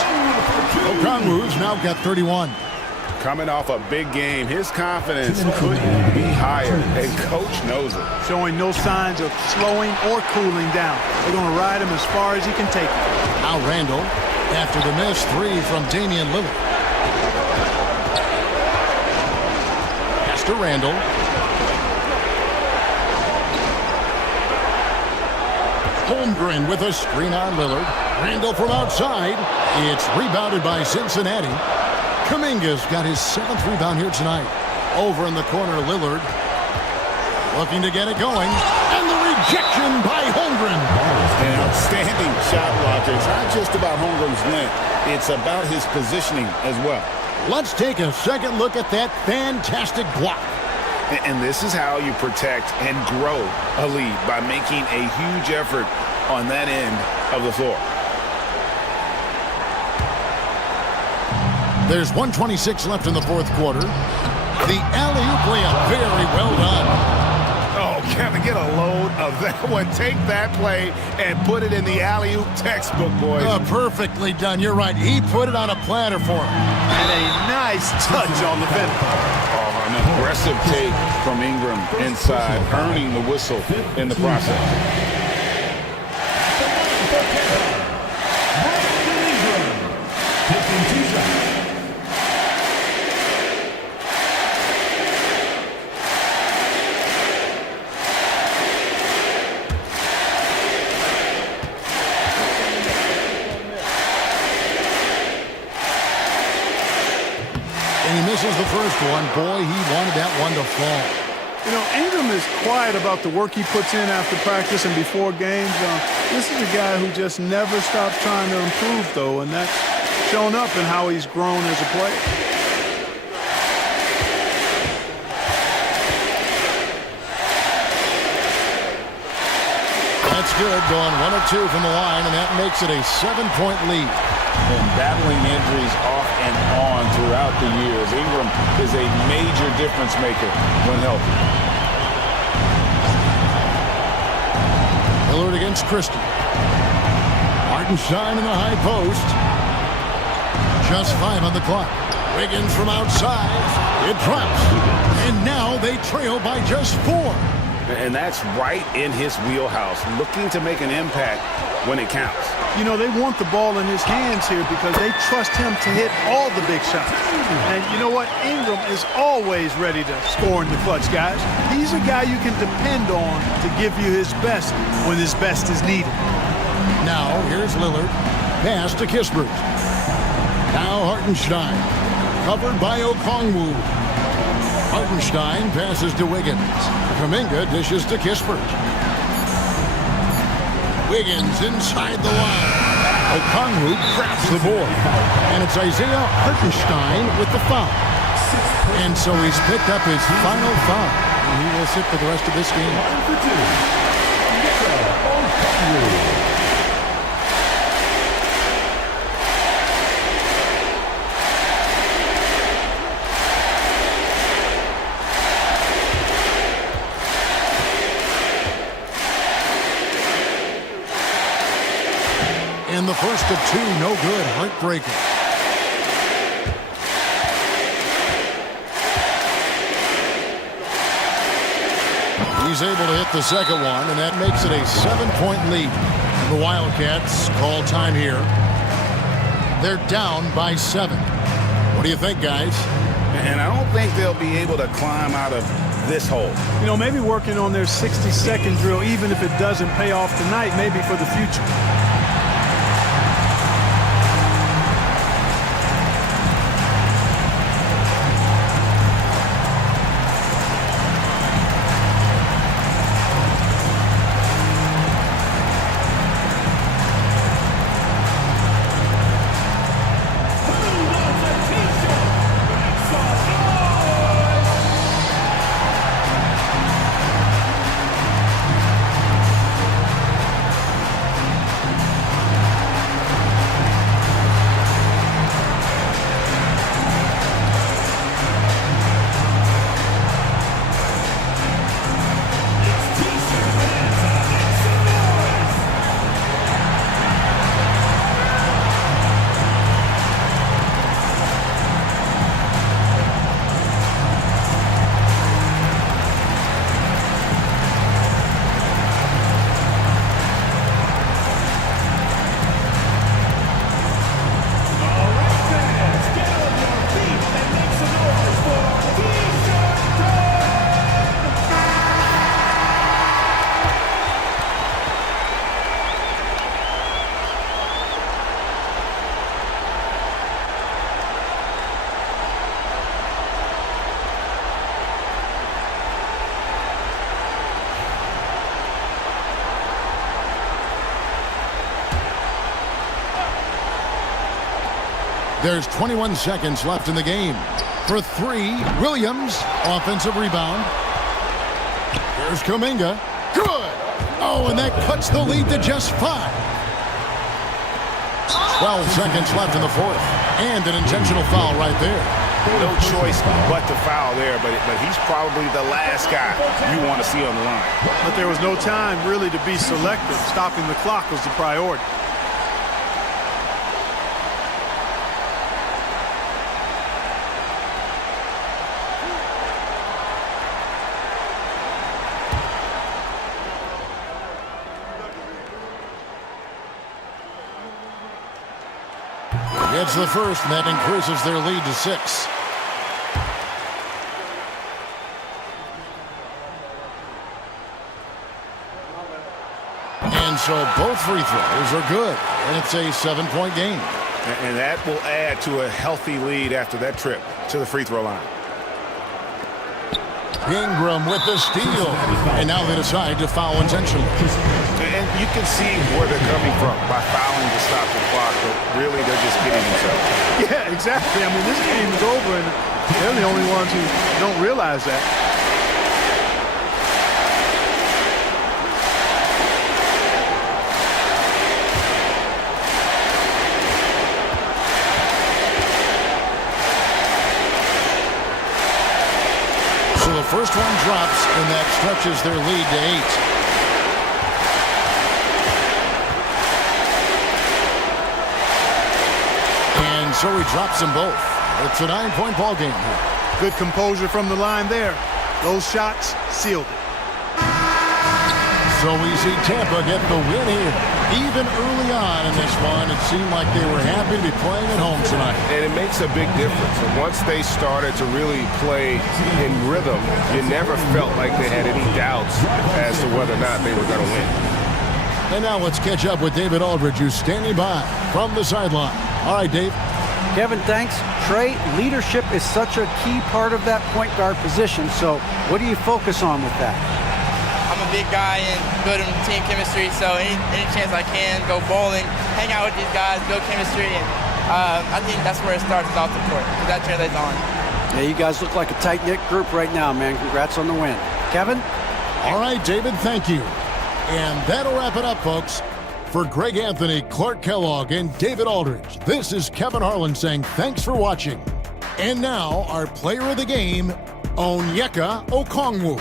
Okongwu's now got 31. Coming off a big game, his confidence couldn't be higher, and Coach knows it. Showing no signs of slowing or cooling down. They're going to ride him as far as he can take it. Now Randall, after the missed three from Damian Lillard. Pass to Randall. Holmgren with a screen on Lillard. Randall from outside. It's rebounded by Cincinnati. Kuminga's got his 7th rebound here tonight. Over in the corner, Lillard looking to get it going. And the rejection by Holmgren. An outstanding shot blocker. It's not just about Holmgren's length. It's about his positioning as well. Let's take a second look at that fantastic block. And this is how you protect and grow a lead, by making a huge effort on that end of the floor. There's 1:26 left in the fourth quarter. The alley-oop layup, very well done. Oh, Kevin, get a load of that one. Take that play and put it in the alley-oop textbook, boys. Perfectly done. You're right. He put it on a platter for him. And a nice touch on the finish. Oh, an aggressive take from Ingram inside, earning the whistle in the process. Misses the first one. Boy, he wanted that one to fall. You know, Ingram is quiet about the work he puts in after practice and before games. This is a guy who just never stops trying to improve, though, and that's shown up in how he's grown as a player. That's good, going 1 of 2 from the line, and that makes it a 7-point lead. And battling injuries off and on throughout the years, Ingram is a major difference maker when healthy. Lillard against Christie. Hartenstein in the high post. Just 5 on the clock. Wiggins from outside. It drops. And now they trail by just 4. And that's right in his wheelhouse, looking to make an impact when it counts. You know, they want the ball in his hands here because they trust him to hit all the big shots. And you know what? Ingram is always ready to score in the clutch, guys. He's a guy you can depend on to give you his best when his best is needed. Now, here's Lillard. Pass to Kispert. Now Hartenstein. Covered by Okongwu. Hartenstein passes to Wiggins. Kuminga dishes to Kispert. Wiggins inside the line. Okongwu grabs the board. And it's Isaiah Hartenstein with the foul. And so he's picked up his final foul. And he will sit for the rest of this game. And the first of two, no good, heartbreaker. He's able to hit the second one, and that makes it a 7-point lead. The Wildcats call time here. They're down by 7. What do you think, guys? And I don't think they'll be able to climb out of this hole. You know, maybe working on their 60-second drill, even if it doesn't pay off tonight, maybe for the future. There's 21 seconds left in the game. For 3, Williams, offensive rebound. Here's Kuminga. Good! Oh, and that cuts the lead to just 5. 12 seconds left in the fourth. And an intentional foul right there. No choice but to foul there, but he's probably the last guy you want to see on the line. But there was no time really to be selective. Stopping the clock was the priority. Gets the first, and that increases their lead to 6. And so both free throws are good, and it's a 7-point game. And that will add to a healthy lead after that trip to the free throw line. Ingram with the steal, and now they decide to foul intentionally. And you can see where they're coming from by fouling to stop the clock, but really they're just kidding themselves. Yeah, exactly. I mean, this game is over, and they're the only ones who don't realize that. So the first one drops, and that stretches their lead to 8. And so he drops them both. It's a 9-point ball game here. Good composure from the line there. Those shots sealed it. So we see Tampa get the win here. Even early on in this one, it seemed like they were happy to be playing at home tonight. And it makes a big difference. And once they started to really play in rhythm, you never felt like they had any doubts as to whether or not they were going to win. And now let's catch up with David Aldridge, who's standing by from the sideline. All right, Dave. Kevin, thanks. Trey, leadership is such a key part of that point guard position. So what do you focus on with that? I'm a big guy and building team chemistry, so any chance I can, go bowling, hang out with these guys, build chemistry, and I think that's where it starts off the court, because that translates on. Yeah, you guys look like a tight-knit group right now, man. Congrats on the win. Kevin? All right, David, thank you. And that'll wrap it up, folks. For Greg Anthony, Clark Kellogg, and David Aldridge, this is Kevin Harlan saying thanks for watching. And now, our player of the game, Onyeka Okongwu.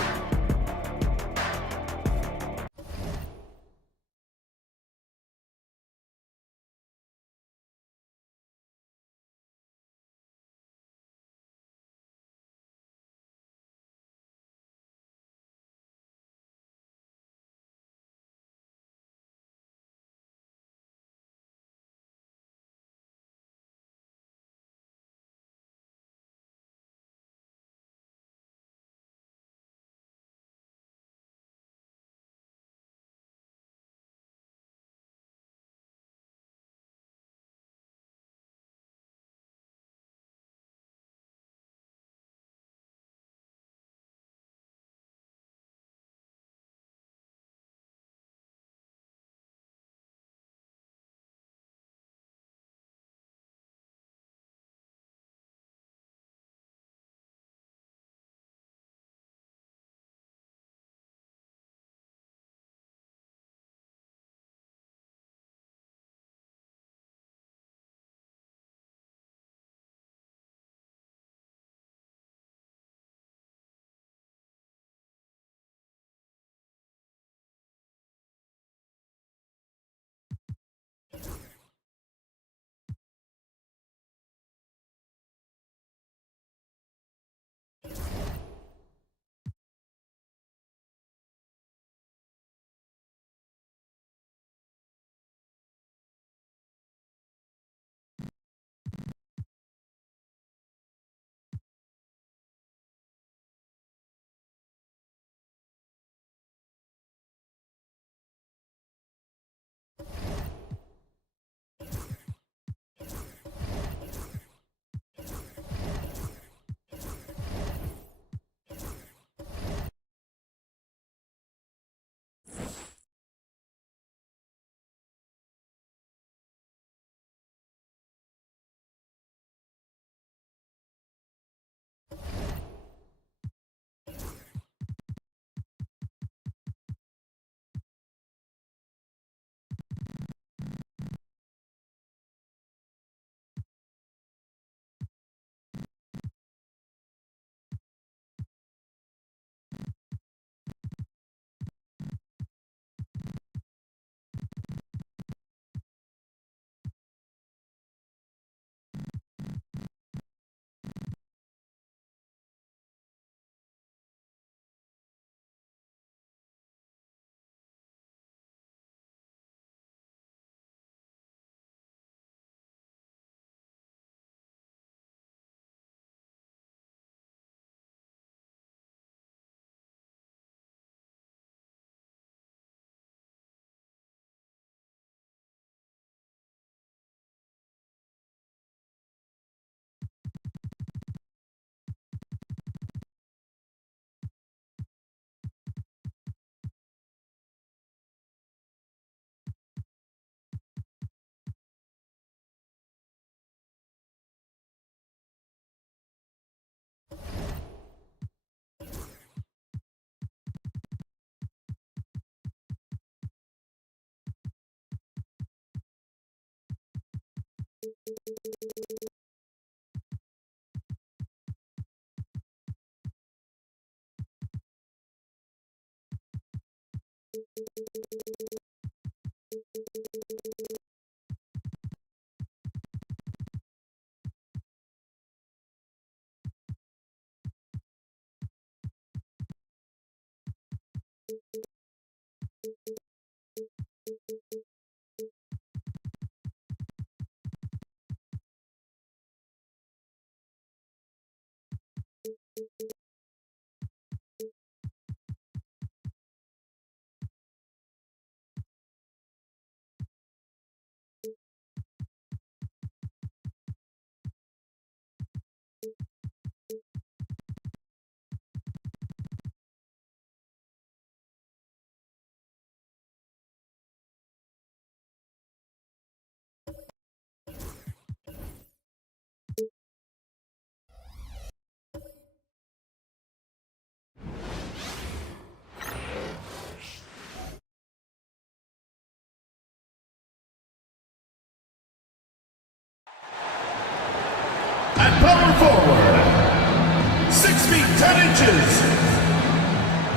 At power forward, 6 feet 10 inches,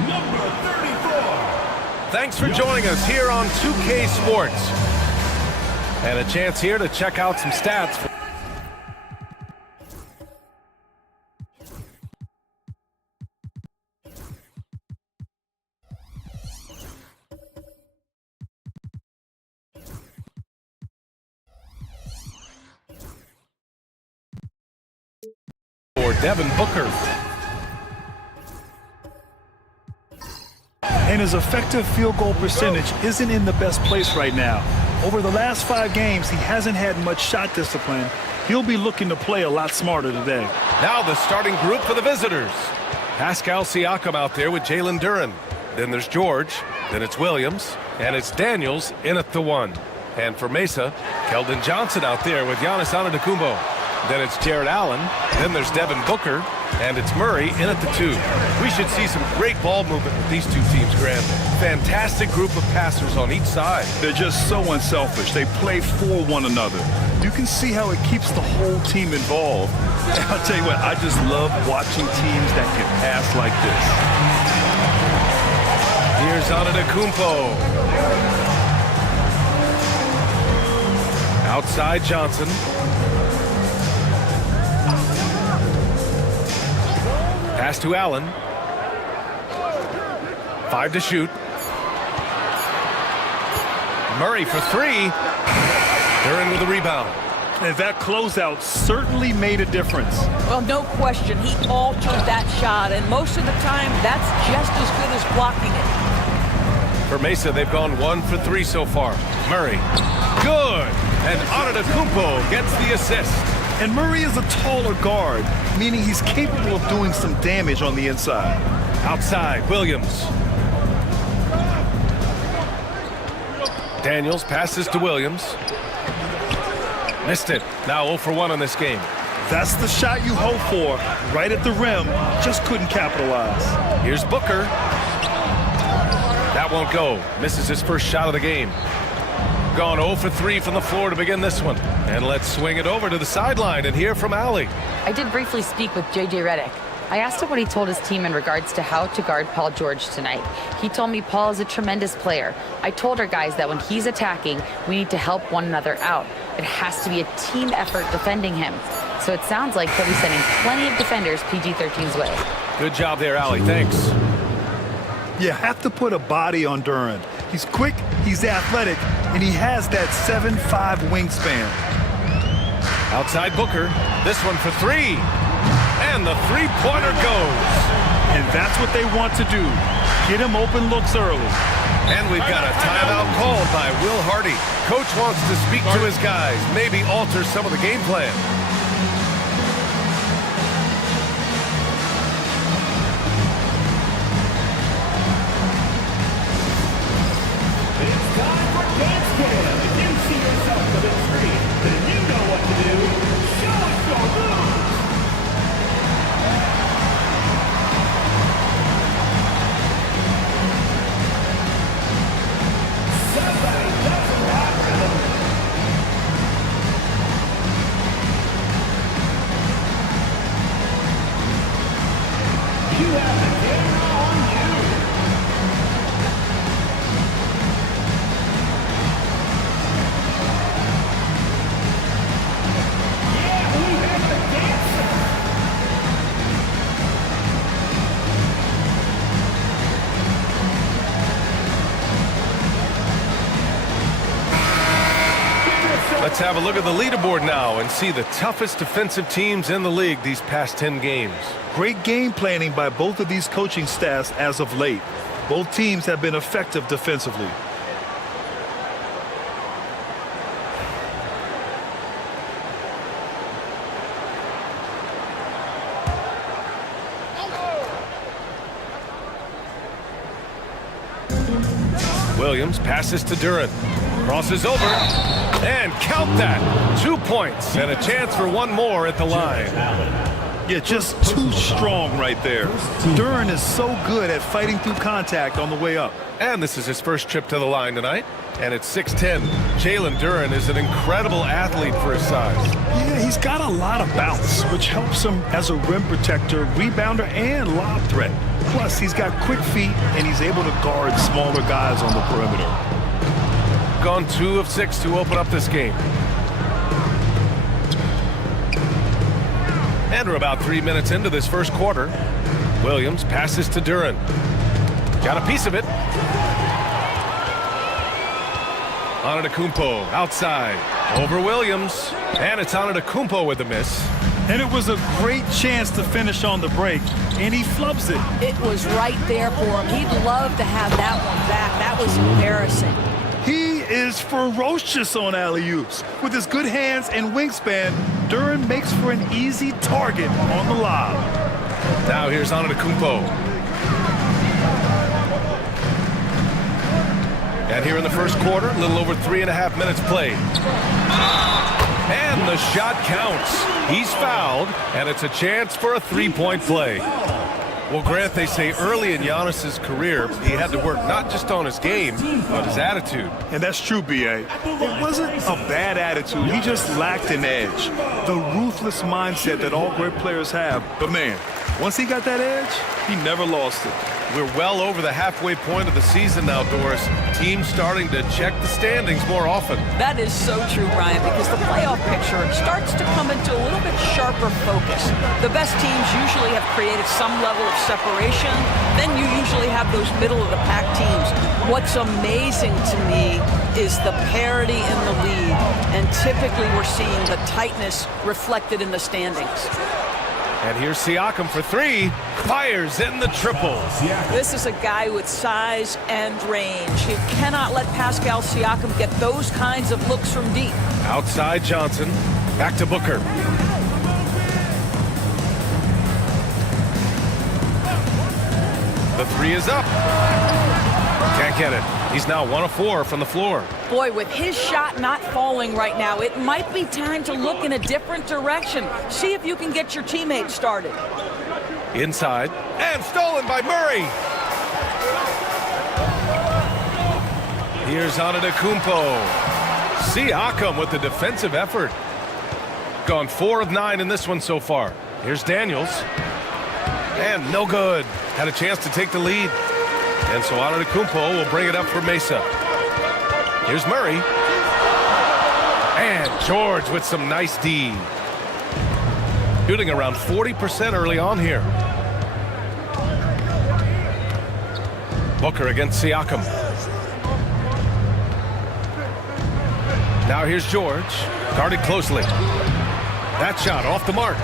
number 34. Thanks for joining us here on 2K Sports. And a chance here to check out some stats. For Devin Booker. And his effective field goal percentage isn't in the best place right now. Over the last 5 games, he hasn't had much shot discipline. He'll be looking to play a lot smarter today. Now the starting group for the visitors. Pascal Siakam out there with Jalen Duren. Then there's George. Then it's Williams. And it's Daniels in at the 1. And for Mesa, Keldon Johnson out there with Giannis Antetokounmpo. Then it's Jared Allen. Then there's Devin Booker. And it's Murray in at the 2. We should see some great ball movement with these two teams, Grant. Fantastic group of passers on each side. They're just so unselfish. They play for one another. You can see how it keeps the whole team involved. I'll tell you what, I just love watching teams that can pass like this. Here's Antetokounmpo. Outside Johnson. Pass to Allen. 5 to shoot. Murray for 3. Duren with a rebound. And that closeout certainly made a difference. Well, no question. He altered that shot, and most of the time, that's just as good as blocking it. For Mesa, they've gone 1 for 3 so far. Murray. Good. And Antetokounmpo gets the assist. And Murray is a taller guard, meaning he's capable of doing some damage on the inside. Outside, Williams. Daniels passes to Williams. Missed it. Now 0 for 1 on this game. That's the shot you hope for. Right at the rim. Just couldn't capitalize. Here's Booker. That won't go. Misses his first shot of the game. Gone 0 for 3 from the floor to begin this one. And let's swing it over to the sideline and hear from Allie. I did briefly speak with J.J. Redick. I asked him what he told his team in regards to how to guard Paul George tonight. He told me Paul is a tremendous player. I told our guys that when he's attacking, we need to help one another out. It has to be a team effort defending him. So it sounds like he'll be sending plenty of defenders PG-13's way. Good job there, Allie. Thanks. You have to put a body on Duren. He's quick, he's athletic, and he has that 7'5" wingspan. Outside Booker. This one for 3. And the three-pointer goes. And that's what they want to do. Get him open looks early. And we've got a timeout called by Will Hardy. Coach wants to speak to his guys, maybe alter some of the game plan. It's time for dance cam. If you see yourself on the screen, then you know what to do. Show us your moves. Somebody doesn't have rhythm. Let's have a look at the leaderboard now and see the toughest defensive teams in the league these past 10 games. Great game planning by both of these coaching staffs as of late. Both teams have been effective defensively. Williams passes to Duran. Crosses over. And count that. 2 points and a chance for one more at the line. Yeah, just too strong right there. Duran is so good at fighting through contact on the way up. And this is his first trip to the line tonight. And it's 6'10". Jalen Duran is an incredible athlete for his size. Yeah, he's got a lot of bounce, which helps him as a rim protector, rebounder, and lob threat. Plus, he's got quick feet, and he's able to guard smaller guys on the perimeter. Gone 2 of 6 to open up this game. And we're about 3 minutes into this first quarter. Williams passes to Duran. Got a piece of it. Antetokounmpo outside. Over Williams. And it's Antetokounmpo with the miss. And it was a great chance to finish on the break, and he flubs it. It was right there for him. He'd love to have that one back. That was embarrassing. He is ferocious on alley-oops. With his good hands and wingspan, Duran makes for an easy target on the lob. Now here's Antetokounmpo. And here in the first quarter, a little over 3.5 minutes played. And the shot counts. He's fouled, and it's a chance for a three-point play. Well, Grant, they say early in Giannis's career, he had to work not just on his game, but his attitude. And that's true, B.A. It wasn't a bad attitude. He just lacked an edge. The ruthless mindset that all great players have. But, man, once he got that edge, he never lost it. We're well over the halfway point of the season now, Doris. Teams starting to check the standings more often. That is so true, Brian, because the playoff picture starts to come into a little bit sharper focus. The best teams usually have created some level of separation. Then you usually have those middle-of-the-pack teams. What's amazing to me is the parity in the league, and typically we're seeing the tightness reflected in the standings. And here's Siakam for three. Fires in the triple. This is a guy with size and range. You cannot let Pascal Siakam get those kinds of looks from deep. Outside Johnson. Back to Booker. The three is up. Can't get it. He's now 1 of 4 from the floor. Boy, with his shot not falling right now, it might be time to look in a different direction. See if you can get your teammates started. Inside. And stolen by Murray. Here's Antetokounmpo. Siakam with the defensive effort. Gone 4 of 9 in this one so far. Here's Daniels. And no good. Had a chance to take the lead. And so Antetokounmpo will bring it up for Mesa. Here's Murray. And George with some nice D. Shooting around 40% early on here. Booker against Siakam. Now here's George. Guarded closely. That shot off the mark.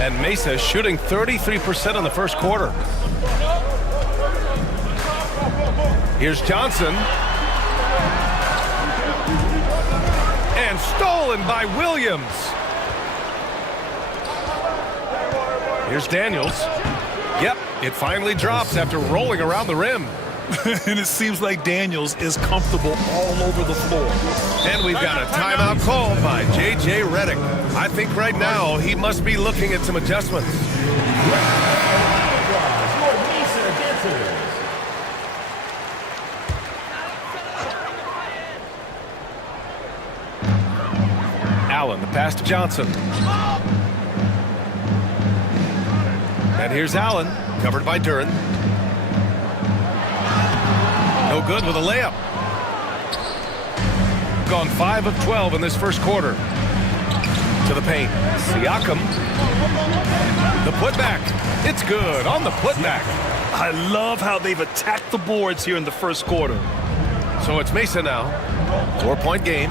And Mesa shooting 33% in the first quarter. Here's Johnson. And stolen by Williams. Here's Daniels. Yep, it finally drops after rolling around the rim. And it seems like Daniels is comfortable all over the floor. And we've got a timeout called by J.J. Redick. I think right now he must be looking at some adjustments. Allen, the pass to Johnson. And here's Allen, covered by Duran. No good with a layup. Gone 5 of 12 in this first quarter. To the paint. Siakam. The putback. It's good on the putback. I love how they've attacked the boards here in the first quarter. So it's Mesa now. 4-point game.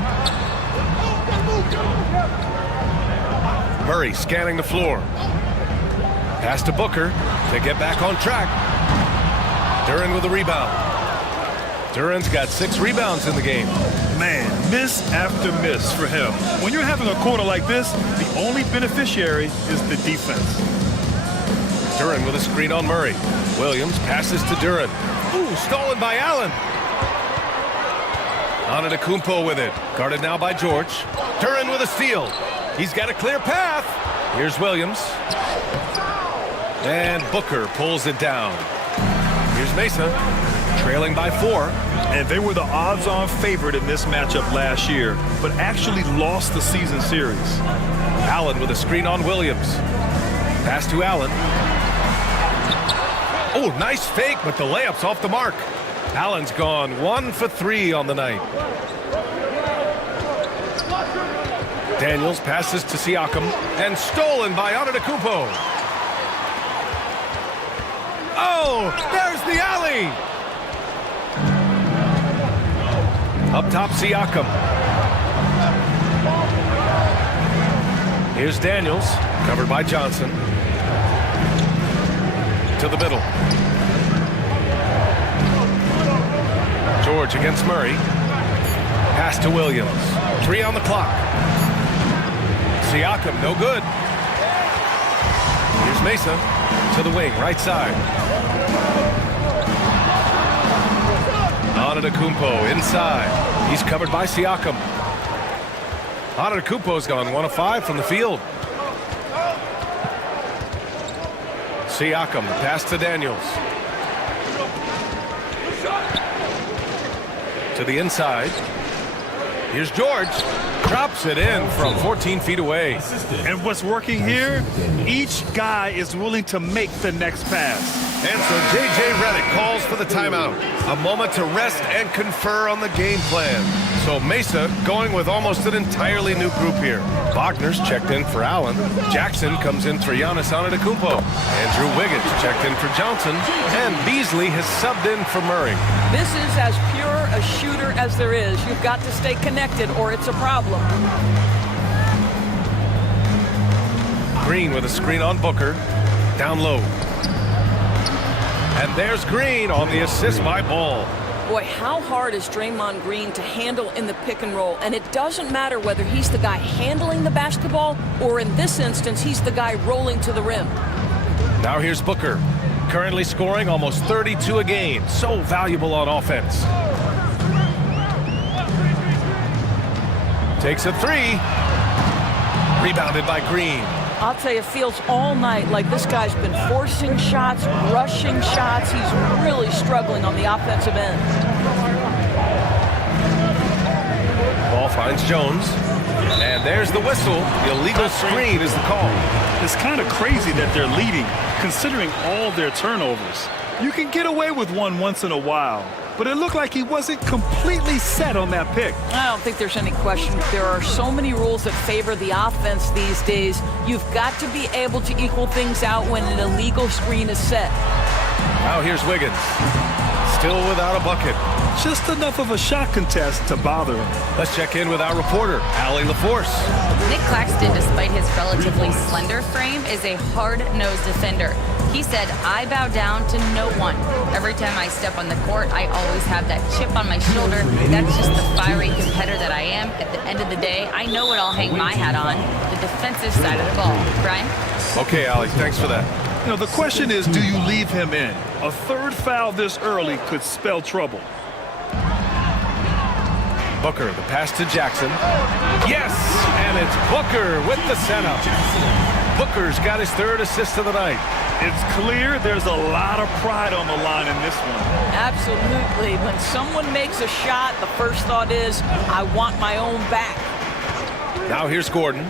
Murray scanning the floor. Pass to Booker to get back on track. Duren with a rebound. Duren's got 6 rebounds in the game. Man, miss after miss for him. When you're having a quarter like this, the only beneficiary is the defense. Duren with a screen on Murray. Williams passes to Duren. Ooh, stolen by Allen. Antetokounmpo with it. Guarded now by George. Duren with a steal. He's got a clear path. Here's Williams. And Booker pulls it down. Here's Mesa, trailing by 4. And they were the odds-on favorite in this matchup last year, but actually lost the season series. Allen with a screen on Williams. Pass to Allen. Oh, nice fake, but the layup's off the mark. Allen's gone 1 for 3 on the night. Daniels passes to Siakam and stolen by Antetokounmpo. Oh, there's the alley. Up top, Siakam. Here's Daniels, covered by Johnson. To the middle. George against Murray. Pass to Williams. 3 on the clock. Siakam, no good. Here's Mesa to the wing, right side. Antetokounmpo inside. He's covered by Siakam. Antetokounmpo's gone 1 of 5 from the field. Siakam, pass to Daniels. To the inside. Here's George. Drops it in from 14 feet away. And what's working here? Each guy is willing to make the next pass. And so J.J. Redick calls for the timeout. A moment to rest and confer on the game plan. So Mesa going with almost an entirely new group here. Wagner's checked in for Allen. Jackson comes in for Giannis Antetokounmpo. Andrew Wiggins checked in for Johnson. And Beasley has subbed in for Murray. This is as pure a shooter as there is. You've got to stay connected or it's a problem. Green with a screen on Booker. Down low. And there's Green on the assist by Ball. Boy, how hard is Draymond Green to handle in the pick and roll? And it doesn't matter whether he's the guy handling the basketball or in this instance, he's the guy rolling to the rim. Now here's Booker. Currently scoring almost 32 a game. So valuable on offense. Takes a 3. Rebounded by Green. I'll tell you, it feels all night like this guy's been forcing shots, rushing shots. He's really struggling on the offensive end. Ball finds Jones. And there's the whistle. The illegal screen is the call. It's kind of crazy that they're leading, considering all their turnovers. You can get away with one once in a while, but it looked like he wasn't completely set on that pick. I don't think there's any question. There are so many rules that favor the offense these days. You've got to be able to equal things out when an illegal screen is set. Now here's Wiggins. Still without a bucket. Just enough of a shot contest to bother him. Let's check in with our reporter, Allie LaForce. Nick Claxton, despite his relatively slender frame, is a hard-nosed defender. He said, I bow down to no one. Every time I step on the court, I always have that chip on my shoulder. That's just the fiery competitor that I am. At the end of the day, I know what I'll hang my hat on, the defensive side of the ball. Brian? Okay, Allie, thanks for that. You know, the question is, do you leave him in? A third foul this early could spell trouble. Booker, the pass to Jackson. Yes, and it's Booker with the setup. Booker's got his 3rd assist of the night. It's clear there's a lot of pride on the line in this one. Absolutely. When someone makes a shot, the first thought is, I want my own back. Now here's Gordon.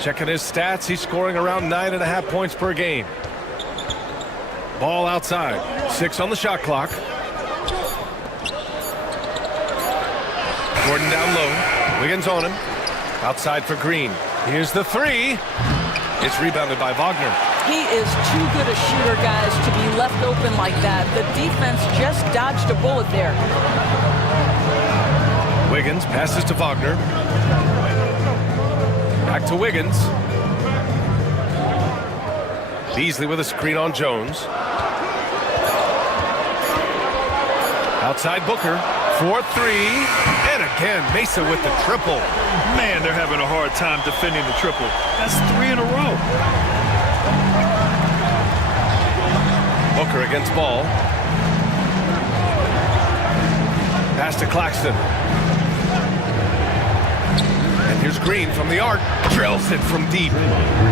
Checking his stats, he's scoring around 9.5 points per game. Ball outside. 6 on the shot clock. Gordon down low. Wiggins on him. Outside for Green. Here's the 3. It's rebounded by Wagner. He is too good a shooter, guys, to be left open like that. The defense just dodged a bullet there. Wiggins passes to Wagner. Back to Wiggins. Beasley with a screen on Jones. Outside Booker. 4-3. And again, Mesa with the triple. Man, they're having a hard time defending the triple. That's 3 in a row. Booker against Ball. Pass to Claxton. And here's Green from the arc. Drills it from deep.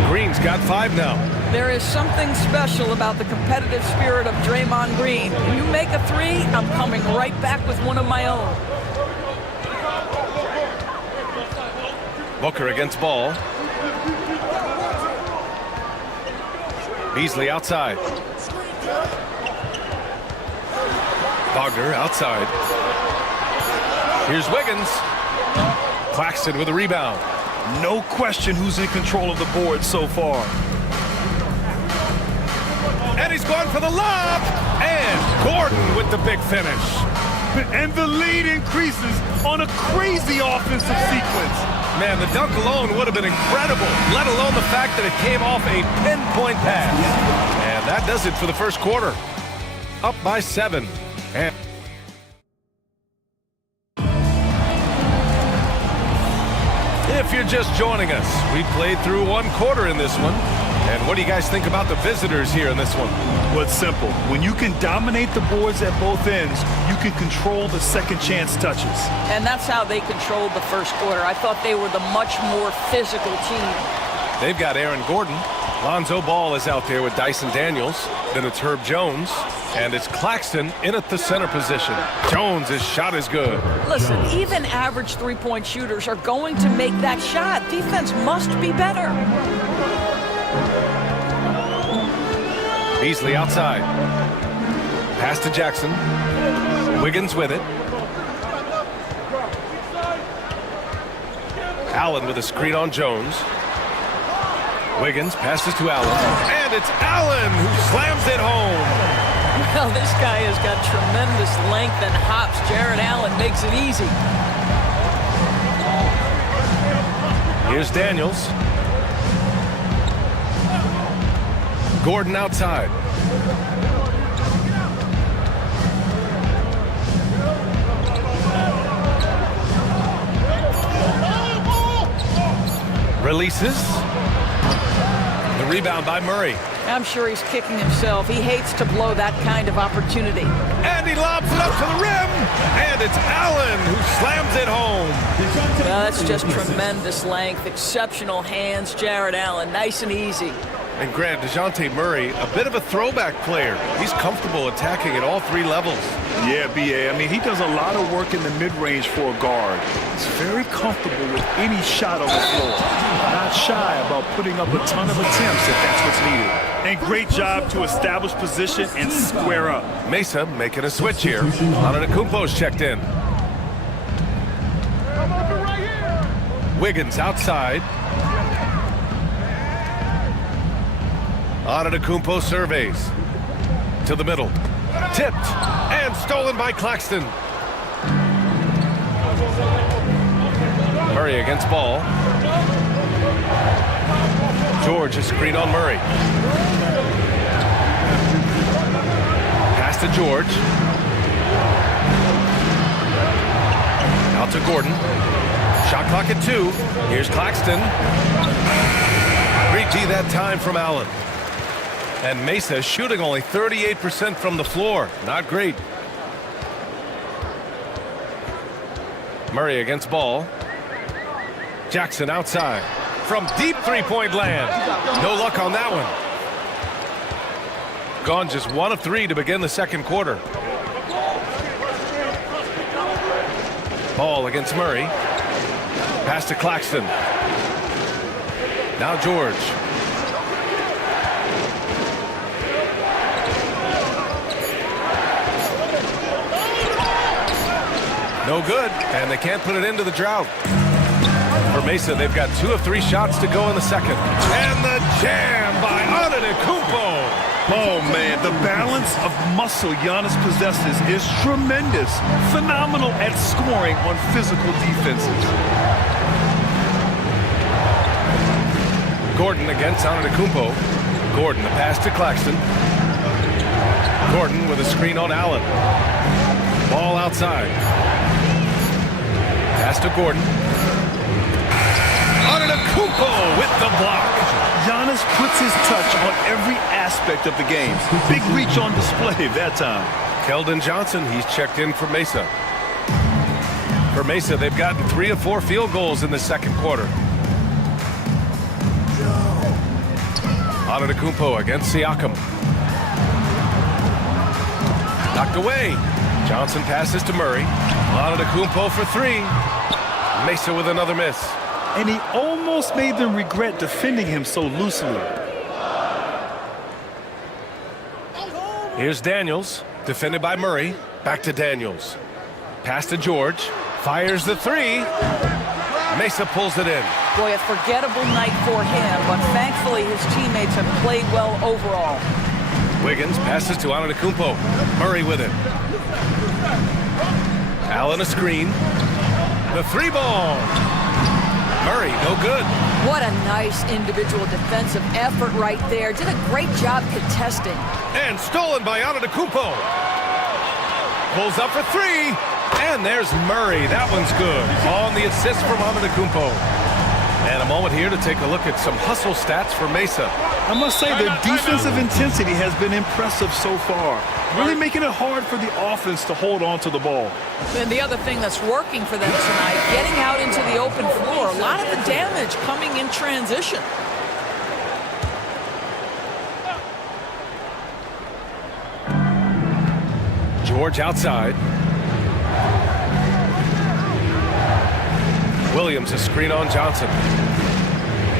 Green's got 5 now. There is something special about the competitive spirit of Draymond Green. When you make a 3, I'm coming right back with one of my own. Booker against Ball. Beasley outside. Wagner outside. Here's Wiggins. Claxton with a rebound. No question who's in control of the board so far. And he's going for the lob. And Gordon with the big finish. And the lead increases on a crazy offensive sequence. Man, the dunk alone would have been incredible, let alone the fact that it came off a pinpoint pass. And that does it for the first quarter. Up by 7. And if you're just joining us, we played through 1 quarter in this one. And what do you guys think about the visitors here in this one? Well, it's simple. When you can dominate the boards at both ends, you can control the second chance touches. And that's how they controlled the first quarter. I thought they were the much more physical team. They've got Aaron Gordon. Lonzo Ball is out there with Dyson Daniels. Then it's Herb Jones. And it's Claxton in at the center position. Jones' shot is good. Listen, even average three-point shooters are going to make that shot. Defense must be better. Beasley outside. Pass to Jackson. Wiggins with it. Allen with a screen on Jones. Wiggins passes to Allen. And it's Allen who slams it home. Well, this guy has got tremendous length and hops. Jared Allen makes it easy. Here's Daniels. Gordon outside. Releases. The rebound by Murray. I'm sure he's kicking himself. He hates to blow that kind of opportunity. And he lobs it up to the rim. And it's Allen who slams it home. Well, that's just tremendous length, exceptional hands. Jared Allen, nice and easy. And Grant, DeJounte Murray, a bit of a throwback player. He's comfortable attacking at all 3 levels. Yeah, B.A. I mean, he does a lot of work in the mid-range for a guard. He's very comfortable with any shot on the floor. Not shy about putting up a ton of attempts if that's what's needed. And great job to establish position and square up. Mesa making a switch here. Antetokounmpo's checked in. Wiggins outside. Antetokounmpo surveys. To the middle. Tipped. And stolen by Claxton. Murray against Ball. George is screen on Murray. Pass to George. Out to Gordon. Shot clock at 2. Here's Claxton. Great D that time from Allen. And Mesa shooting only 38% from the floor. Not great. Murray against Ball. Jackson outside. From deep three-point land. No luck on that one. Gone just 1 of 3 to begin the second quarter. Ball against Murray. Pass to Claxton. Now George. No good, and they can't put it into the drought. For Mesa, they've got 2 of 3 shots to go in the second. And the jam by Antetokounmpo. Oh, man, the balance of muscle Giannis possesses is tremendous. Phenomenal at scoring on physical defenses. Gordon against Antetokounmpo. Gordon, the pass to Claxton. Gordon with a screen on Allen. Ball outside. Pass to Gordon. Antetokounmpo with the block. Giannis puts his touch on every aspect of the game. Big reach on display that time. Keldon Johnson, he's checked in for Mesa. For Mesa, they've gotten 3 of 4 field goals in the second quarter. Antetokounmpo against Siakam. Knocked away. Johnson passes to Murray. Antetokounmpo for 3. Mesa with another miss. And he almost made them regret defending him so loosely. Here's Daniels, defended by Murray. Back to Daniels. Pass to George. Fires the 3. Mesa pulls it in. Boy, a forgettable night for him, but thankfully his teammates have played well overall. Wiggins passes to Antetokounmpo. Murray with it. Allen a screen. The 3-ball. Murray, no good. What a nice individual defensive effort right there. Did a great job contesting. And stolen by Antetokounmpo. Pulls up for 3. And there's Murray. That one's good. On the assist from Antetokounmpo. And a moment here to take a look at some hustle stats for Mesa. I must say the defensive intensity has been impressive so far. Really making it hard for the offense to hold on to the ball. And the other thing that's working for them tonight, getting out into the open floor. A lot of the damage coming in transition. George outside. Williams a screen on Johnson.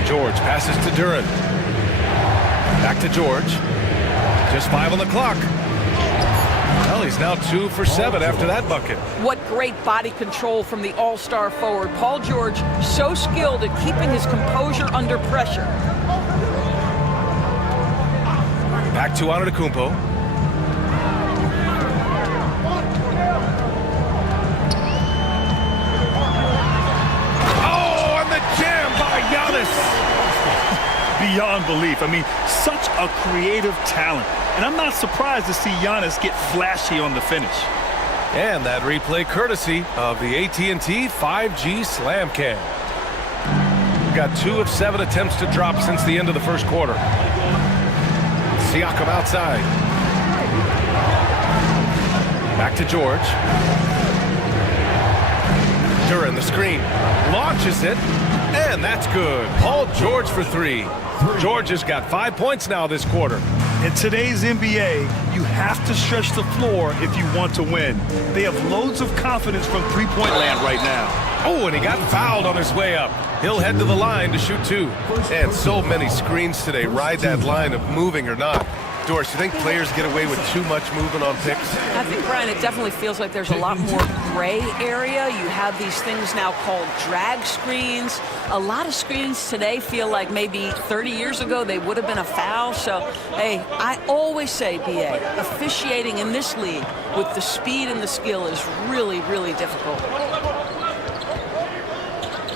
George passes to Duran. Back to George. Just 5 on the clock. Well, he's now 2 for 7 after that bucket. What great body control from the all-star forward. Paul George, so skilled at keeping his composure under pressure. Back to Antetokounmpo. Beyond belief. I mean, such a creative talent. And I'm not surprised to see Giannis get flashy on the finish. And that replay courtesy of the AT&T 5G Slam Cam. Got 2 of 7 attempts to drop since the end of the first quarter. Siakam outside. Back to George. Duran the screen. Launches it. And that's good. Paul George for 3. George has got 5 points now this quarter. In today's NBA, you have to stretch the floor if you want to win. They have loads of confidence from three-point land right now. Oh, and he got fouled on his way up. He'll head to the line to shoot 2. And so many screens today ride that line of moving or not. Doris, you think players get away with too much movement on picks? I think, Brian, it definitely feels like there's a lot more gray area. You have these things now called drag screens. A lot of screens today feel like maybe 30 years ago they would have been a foul. So, hey, I always say, BA, officiating in this league with the speed and the skill is really, really difficult.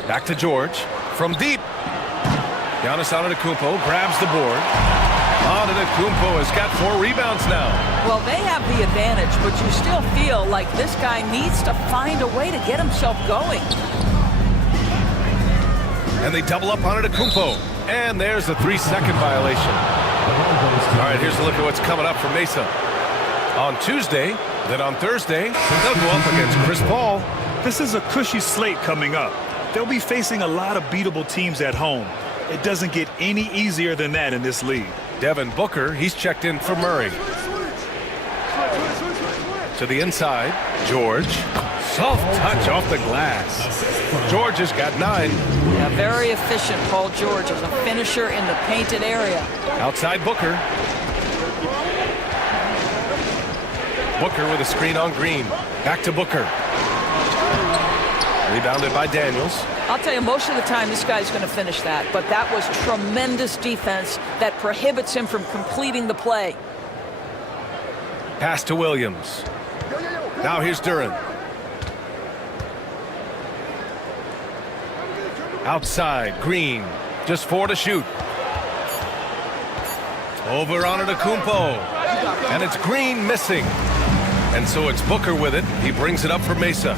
Back to George. From deep. Giannis Antetokounmpo grabs the board. Antetokounmpo has got 4 rebounds now. Well, they have the advantage, but you still feel like this guy needs to find a way to get himself going. And they double up Antetokounmpo. And there's a 3-second violation. All right, here's a look at what's coming up for Mesa. On Tuesday, then on Thursday, they'll go up against Chris Paul. This is a cushy slate coming up. They'll be facing a lot of beatable teams at home. It doesn't get any easier than that in this league. Devin Booker, he's checked in for Murray. To the inside, George. Soft touch off the glass. George has got 9. Yeah, very efficient, Paul George, as a finisher in the painted area. Outside Booker. Booker with a screen on Green. Back to Booker. Rebounded by Daniels. I'll tell you, most of the time this guy's going to finish that, but that was tremendous defense that prohibits him from completing the play. Pass to Williams. Now here's Duran. Outside, Green. Just 4 to shoot. Over on Antetokounmpo. And it's Green missing. And so it's Booker with it. He brings it up for Mesa.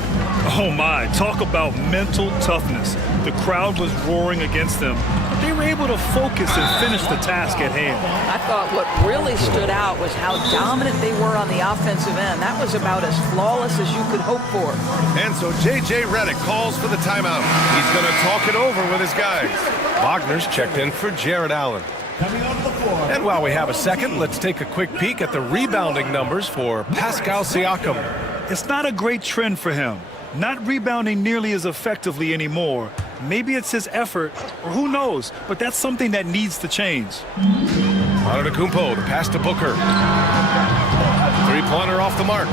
Oh my, talk about mental toughness. The crowd was roaring against them, but they were able to focus and finish the task at hand. I thought what really stood out was how dominant they were on the offensive end. That was about as flawless as you could hope for. And so J.J. Redick calls for the timeout. He's going to talk it over with his guys. Wagner's checked in for Jared Allen. And while we have a second, let's take a quick peek at the rebounding numbers for Pascal Siakam. It's not a great trend for him. Not rebounding nearly as effectively anymore. Maybe it's his effort, or who knows, but that's something that needs to change. Antetokounmpo, the pass to Booker. Three-pointer off the mark.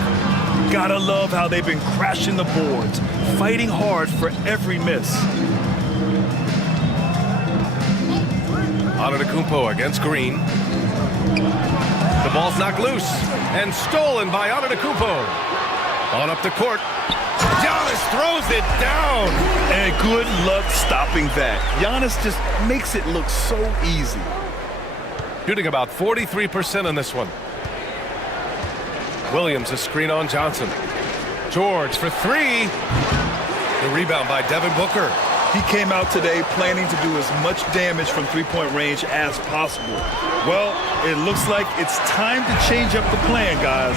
Gotta love how they've been crashing the boards, fighting hard for every miss. Antetokounmpo against Green. The ball's knocked loose and stolen by Antetokounmpo. On up the court. Giannis throws it down. And good luck stopping that. Giannis just makes it look so easy. Shooting about 43% on this one. Williams a screen on Johnson. George for 3. The rebound by Devin Booker. He came out today planning to do as much damage from three-point range as possible. Well, it looks like it's time to change up the plan, guys.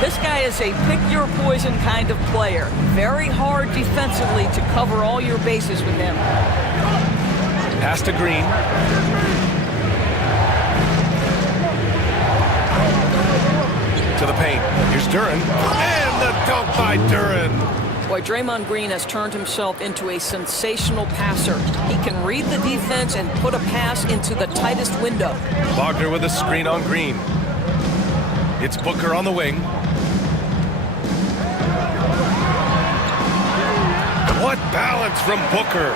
This guy is a pick-your-poison kind of player. Very hard defensively to cover all your bases with him. Pass to Green. To the paint. Here's Duran. And the dunk by Duran. Boy, Draymond Green has turned himself into a sensational passer. He can read the defense and put a pass into the tightest window. Wagner with a screen on Green. It's Booker on the wing. What balance from Booker.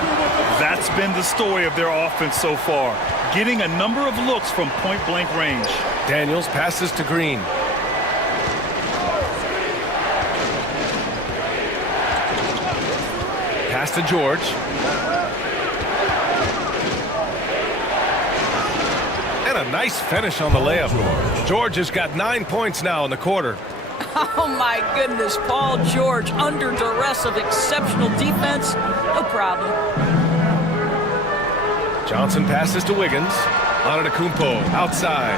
That's been the story of their offense so far, getting a number of looks from point-blank range. Daniels passes to Green. Pass to George. And a nice finish on the layup. George has got 9 points now in the quarter. Oh my goodness, Paul George under duress of exceptional defense. No problem. Johnson passes to Wiggins. Antetokounmpo outside.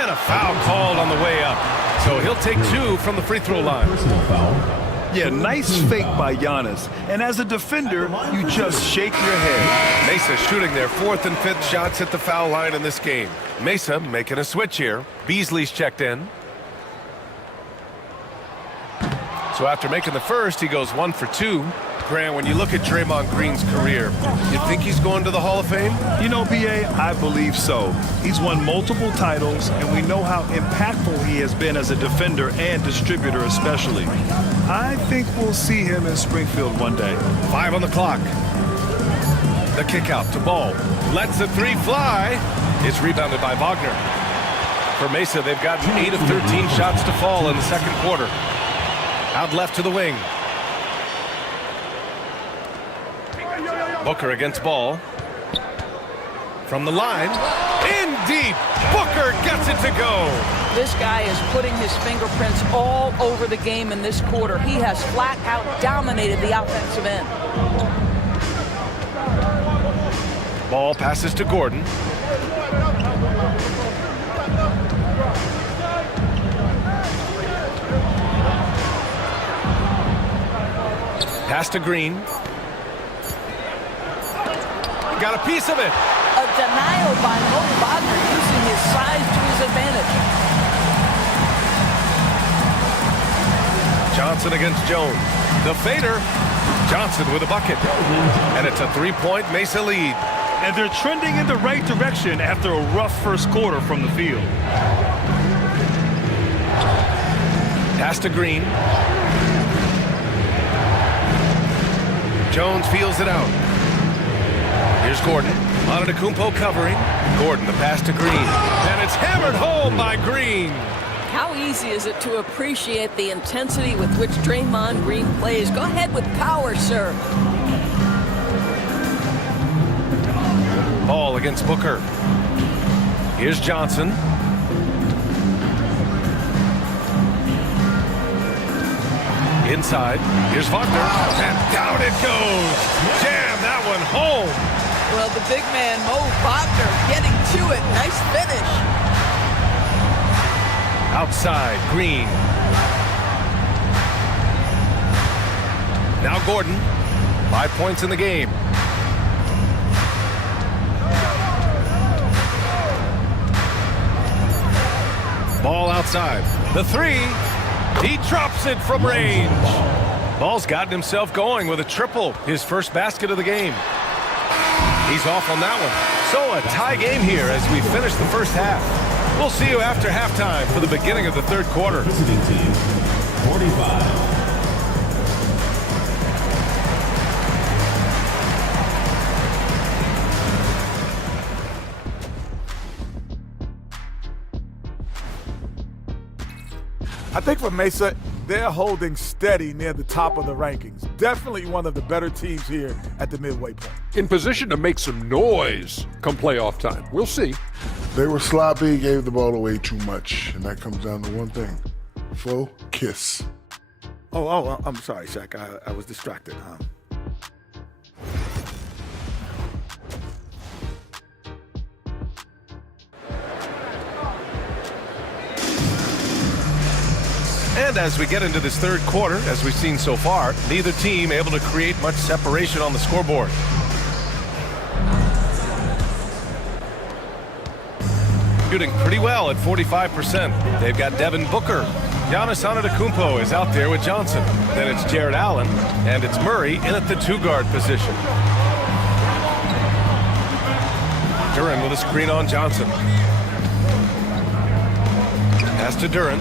And a foul called on the way up. So he'll take 2 from the free throw line. Yeah, nice fake by Giannis. And as a defender, you just shake your head. Mesa shooting their 4th and 5th shots at the foul line in this game. Mesa making a switch here. Beasley's checked in. So after making the first, he goes 1 for 2. Grant, when you look at Draymond Green's career, you think he's going to the Hall of Fame? You know, B.A., I believe so. He's won multiple titles, and we know how impactful he has been as a defender and distributor especially. I think we'll see him in Springfield one day. 5 on the clock. The kick out to Ball. Lets the 3 fly. It's rebounded by Wagner. For Mesa, they've gotten 8 of 13 shots to fall in the second quarter. Out left to the wing. Booker against Ball. From the line. In deep. Booker gets it to go. This guy is putting his fingerprints all over the game in this quarter. He has flat out dominated the offensive end. Ball passes to Gordon. Pass to Green. Got a piece of it. A denial by Mo Wagner using his size to his advantage. Johnson against Jones. The fader. Johnson with a bucket. And it's a 3-point Mesa lead. And they're trending in the right direction after a rough first quarter from the field. Pass to Green. Jones feels it out. Here's Gordon. Antetokounmpo covering. Gordon, the pass to Green. And it's hammered home by Green. How easy is it to appreciate the intensity with which Draymond Green plays? Go ahead with power, sir. Ball against Booker. Here's Johnson. Inside. Here's Wagner. And down it goes. Jam that one home. Well, the big man, Mo Wagner, getting to it. Nice finish. Outside, Green. Now Gordon. 5 points in the game. Ball outside. The three. He drops it from range. Ball's gotten himself going with a triple. His first basket of the game. He's off on that one. So a tie game here as we finish the first half. We'll see you after halftime for the beginning of the third quarter. Visiting team, 45. I think for Mesa, they're holding steady near the top of the rankings. Definitely one of the better teams here at the midway point. In position to make some noise come playoff time. We'll see. They were sloppy, gave the ball away too much, and that comes down to one thing. Focus. Oh, I'm sorry, Shaq. I was distracted. And as we get into this third quarter, as we've seen so far, neither team able to create much separation on the scoreboard. Shooting pretty well at 45%. They've got Devin Booker. Giannis Antetokounmpo is out there with Johnson. Then it's Jared Allen, and it's Murray in at the two-guard position. Duren with a screen on Johnson. Pass to Duren.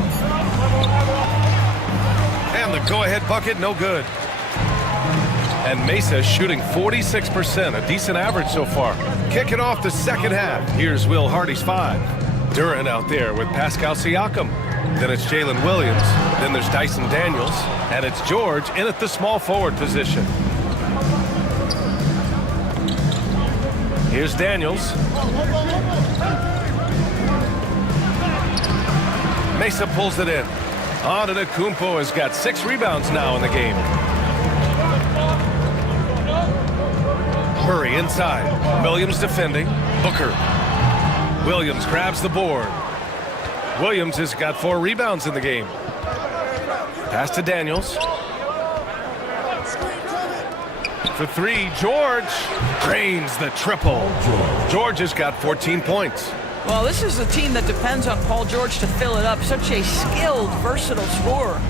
And the go-ahead bucket, no good. And Mesa shooting 46%, a decent average so far. Kicking off the second half. Here's Will Hardy's 5. Duren out there with Pascal Siakam. Then it's Jalen Williams. Then there's Dyson Daniels. And it's George in at the small forward position. Here's Daniels. Mesa pulls it in. Antetokounmpo has got 6 rebounds now in the game. Murray inside. Williams defending. Booker. Williams grabs the board. Williams has got 4 rebounds in the game. Pass to Daniels. For 3, George drains the triple. George has got 14 points. Well, this is a team that depends on Paul George to fill it up. Such a skilled, versatile scorer.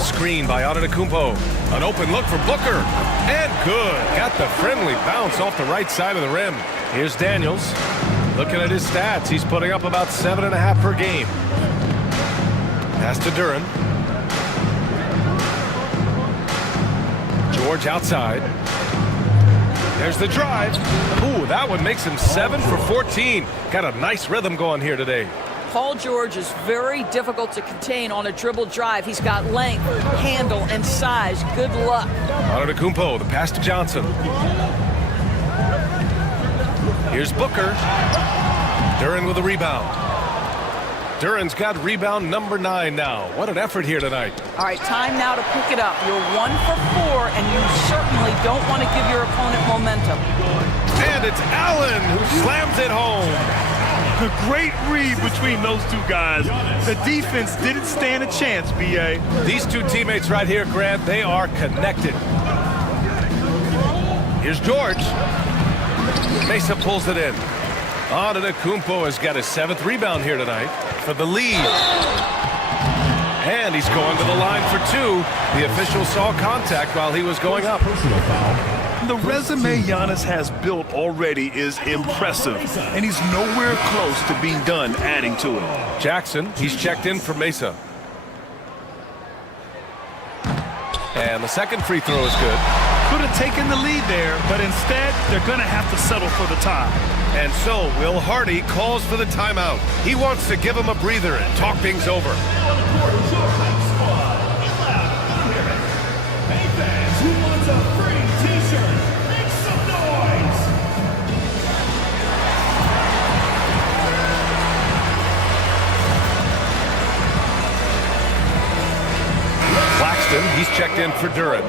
Screen by Antetokounmpo. An open look for Booker. And good. Got the friendly bounce off the right side of the rim. Here's Daniels. Looking at his stats, he's putting up about 7.5 per game. Pass to Duren. George outside. There's the drive. Ooh, that one makes him 7 for 14. Got a nice rhythm going here today. Paul George is very difficult to contain on a dribble drive. He's got length, handle, and size. Good luck. Antetokounmpo, the pass to Johnson. Here's Booker. Duren with a rebound. Duren's got rebound number 9 now. What an effort here tonight. All right, time now to pick it up. You're 1 for 4, and you certainly don't want to give your opponent momentum. And it's Allen who slams it home. A great read between those two guys. The defense didn't stand a chance, B.A. These two teammates right here, Grant, they are connected. Here's George. Mesa pulls it in. Antetokounmpo has got his 7th rebound here tonight for the lead. And he's going to the line for 2. The official saw contact while he was going up. The resume Giannis has built already is impressive, and he's nowhere close to being done adding to it. Jackson, he's checked in for Mesa. And the second free throw is good. Could have taken the lead there, but instead, they're going to have to settle for the tie. And so Will Hardy calls for the timeout. He wants to give him a breather and talk things over. Hey fans, who wants a free t-shirt? Make some noise! Claxton, he's checked in for Duran.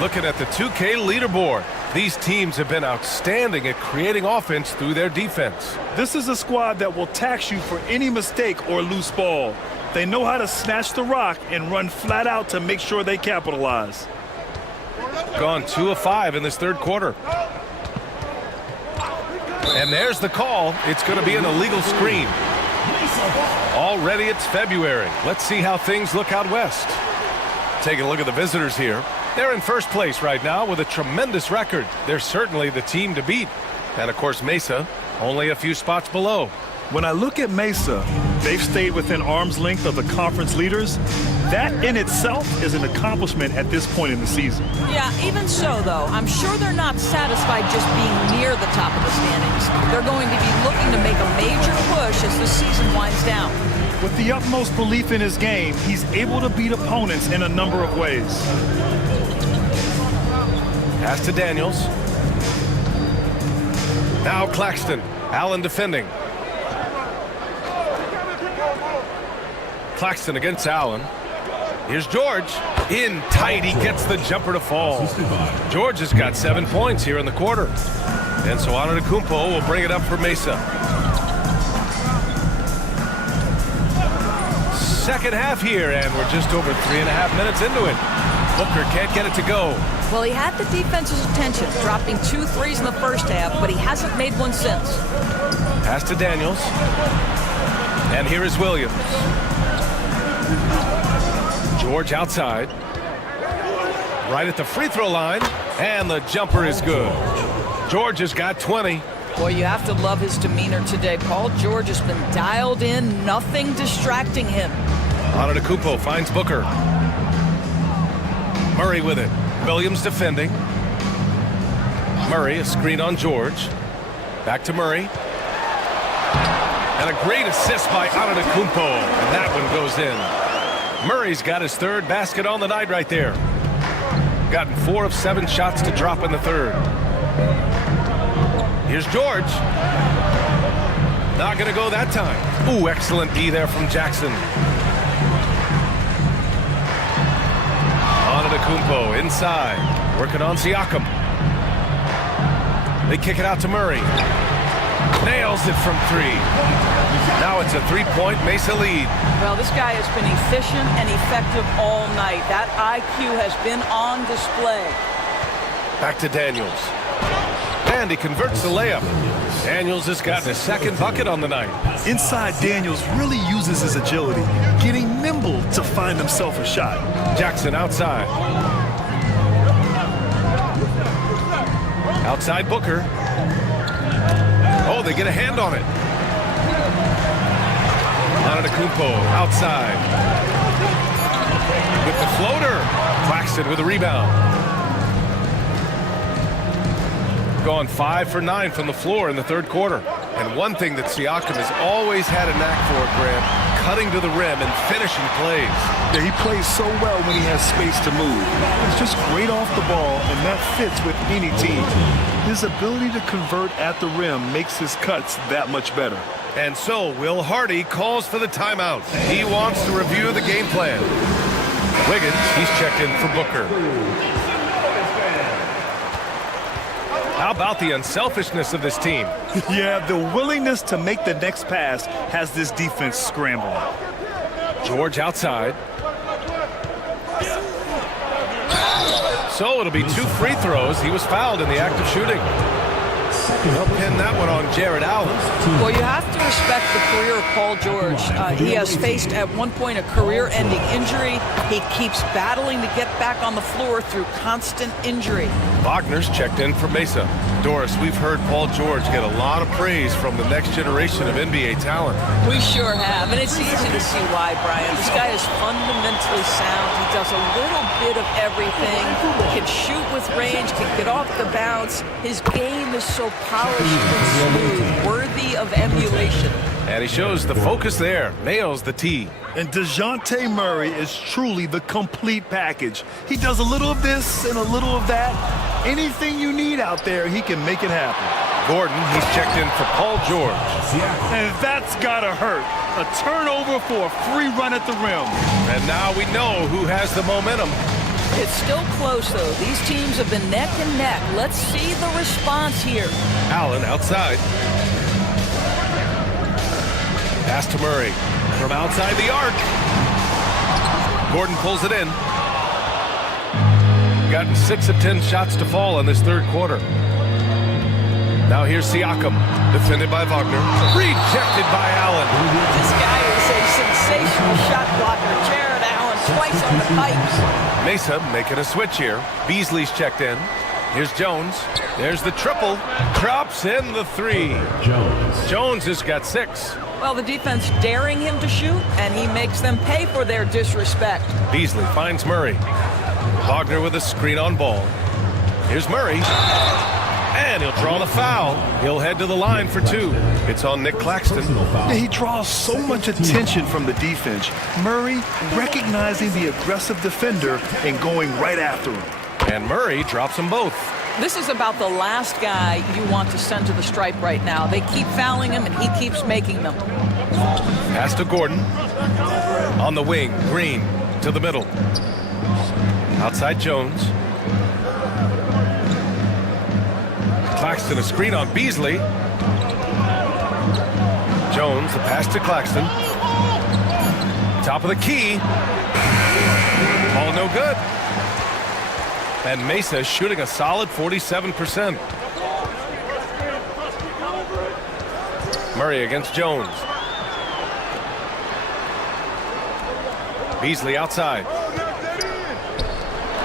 Looking at the 2K leaderboard, these teams have been outstanding at creating offense through their defense. This is a squad that will tax you for any mistake or loose ball. They know how to snatch the rock and run flat out to make sure they capitalize. Gone 2 of 5 in this third quarter. And there's the call. It's going to be an illegal screen. Already it's February. Let's see how things look out west. Taking a look at the visitors here. They're in first place right now with a tremendous record. They're certainly the team to beat. And of course Mesa, only a few spots below. When I look at Mesa, they've stayed within arm's length of the conference leaders. That in itself is an accomplishment at this point in the season. Yeah, even so, though, I'm sure they're not satisfied just being near the top of the standings. They're going to be looking to make a major push as the season winds down. With the utmost belief in his game, he's able to beat opponents in a number of ways. Pass to Daniels. Now Claxton. Allen defending. Claxton against Allen. Here's George. In tight, he gets the jumper to fall. George has got 7 points here in the quarter. And so Antetokounmpo will bring it up for Mesa. Second half here, and we're just over 3.5 minutes into it. Booker can't get it to go. Well, he had the defense's attention, dropping 2 threes in the first half, but he hasn't made one since. Pass to Daniels. And here is Williams. George outside. Right at the free throw line. And the jumper is good. George has got 20. Boy, you have to love his demeanor today. Paul George has been dialed in, nothing distracting him. Antetokounmpo finds Booker. Murray with it. Williams defending. Murray, a screen on George. Back to Murray. And a great assist by Antetokounmpo. And that one goes in. Murray's got his third basket on the night right there. Gotten 4 of 7 shots to drop in the third. Here's George. Not going to go that time. Ooh, excellent D there from Jackson. Antetokounmpo inside. Working on Siakam. They kick it out to Murray. Nails it from 3. Now it's a 3-point Mesa lead. Well, this guy has been efficient and effective all night. That IQ has been on display. Back to Daniels. And he converts the layup. Daniels has gotten his second bucket on the night. Inside, Daniels really uses his agility, getting nimble to find himself a shot. Jackson outside. Outside Booker. Oh, they get a hand on it. Antetokounmpo outside. With the floater. Claxton with a rebound. Gone 5 for 9 from the floor in the third quarter. And one thing that Siakam has always had a knack for, Grant, cutting to the rim and finishing plays. Yeah, he plays so well when he has space to move. He's just great off the ball, and that fits with any team. His ability to convert at the rim makes his cuts that much better. And so Will Hardy calls for the timeout. He wants to review the game plan. Wiggins, he's checked in for Booker. How about the unselfishness of this team? Yeah, the willingness to make the next pass has this defense scrambling. George outside. So it'll be 2 free throws. He was fouled in the act of shooting. They'll pin that one on Jared Allen. Well, you have to respect the career of Paul George. He has faced at one point a career-ending injury. He keeps battling to get back on the floor through constant injury. Wagner's checked in for Mesa. Doris, we've heard Paul George get a lot of praise from the next generation of NBA talent. We sure have, and it's easy to see why, Brian. This guy is fundamentally sound. He does a little bit of everything. Can shoot with range, can get off the bounce. His game is so polished and smooth, worthy of emulation. And he shows the focus there, nails the tee. And DeJounte Murray is truly the complete package. He does a little of this and a little of that. Anything you need out there, he can make it happen. Gordon, he's checked in for Paul George. And that's gotta hurt. A turnover for a free run at the rim. And now we know who has the momentum. It's still close, though. These teams have been neck and neck. Let's see the response here. Allen outside. Pass to Murray from outside the arc. Gordon pulls it in. Gotten 6 of 10 shots to fall in this third quarter. Now here's Siakam, defended by Wagner. Rejected by Allen. This guy is a sensational shot blocker. Jared Allen twice on the pipes. Mesa making a switch here. Beasley's checked in. Here's Jones. There's the triple. Drops in the 3. Jones has got 6. Well, the defense daring him to shoot, and he makes them pay for their disrespect. Beasley finds Murray. Wagner with a screen on ball. Here's Murray. And he'll draw the foul. He'll head to the line for 2. It's on Nick Claxton. Yeah, he draws so much attention from the defense. Murray recognizing the aggressive defender and going right after him. And Murray drops them both. This is about the last guy you want to send to the stripe right now. They keep fouling him, and he keeps making them. Pass to Gordon. On the wing, Green to the middle. Outside Jones. Claxton a screen on Beasley. Jones, the pass to Claxton. Top of the key. Ball no good. And Mesa shooting a solid 47%. Murray against Jones. Beasley outside.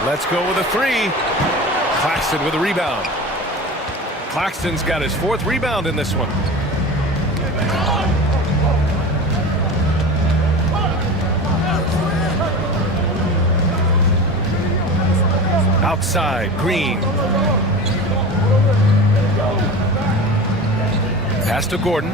Let's go with a 3. Claxton with a rebound. Claxton's got his 4th rebound in this one. Outside, Green. Pass to Gordon.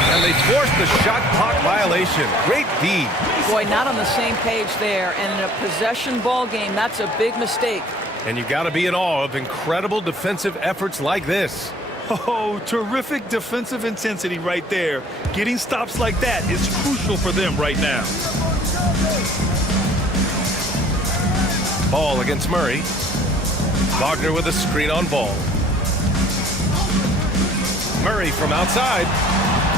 And they forced the shot clock violation. Great D. Boy, not on the same page there. And in a possession ball game, that's a big mistake. And you got to be in awe of incredible defensive efforts like this. Oh, terrific defensive intensity right there. Getting stops like that is crucial for them right now. Ball against Murray. Wagner with a screen on ball. Murray from outside.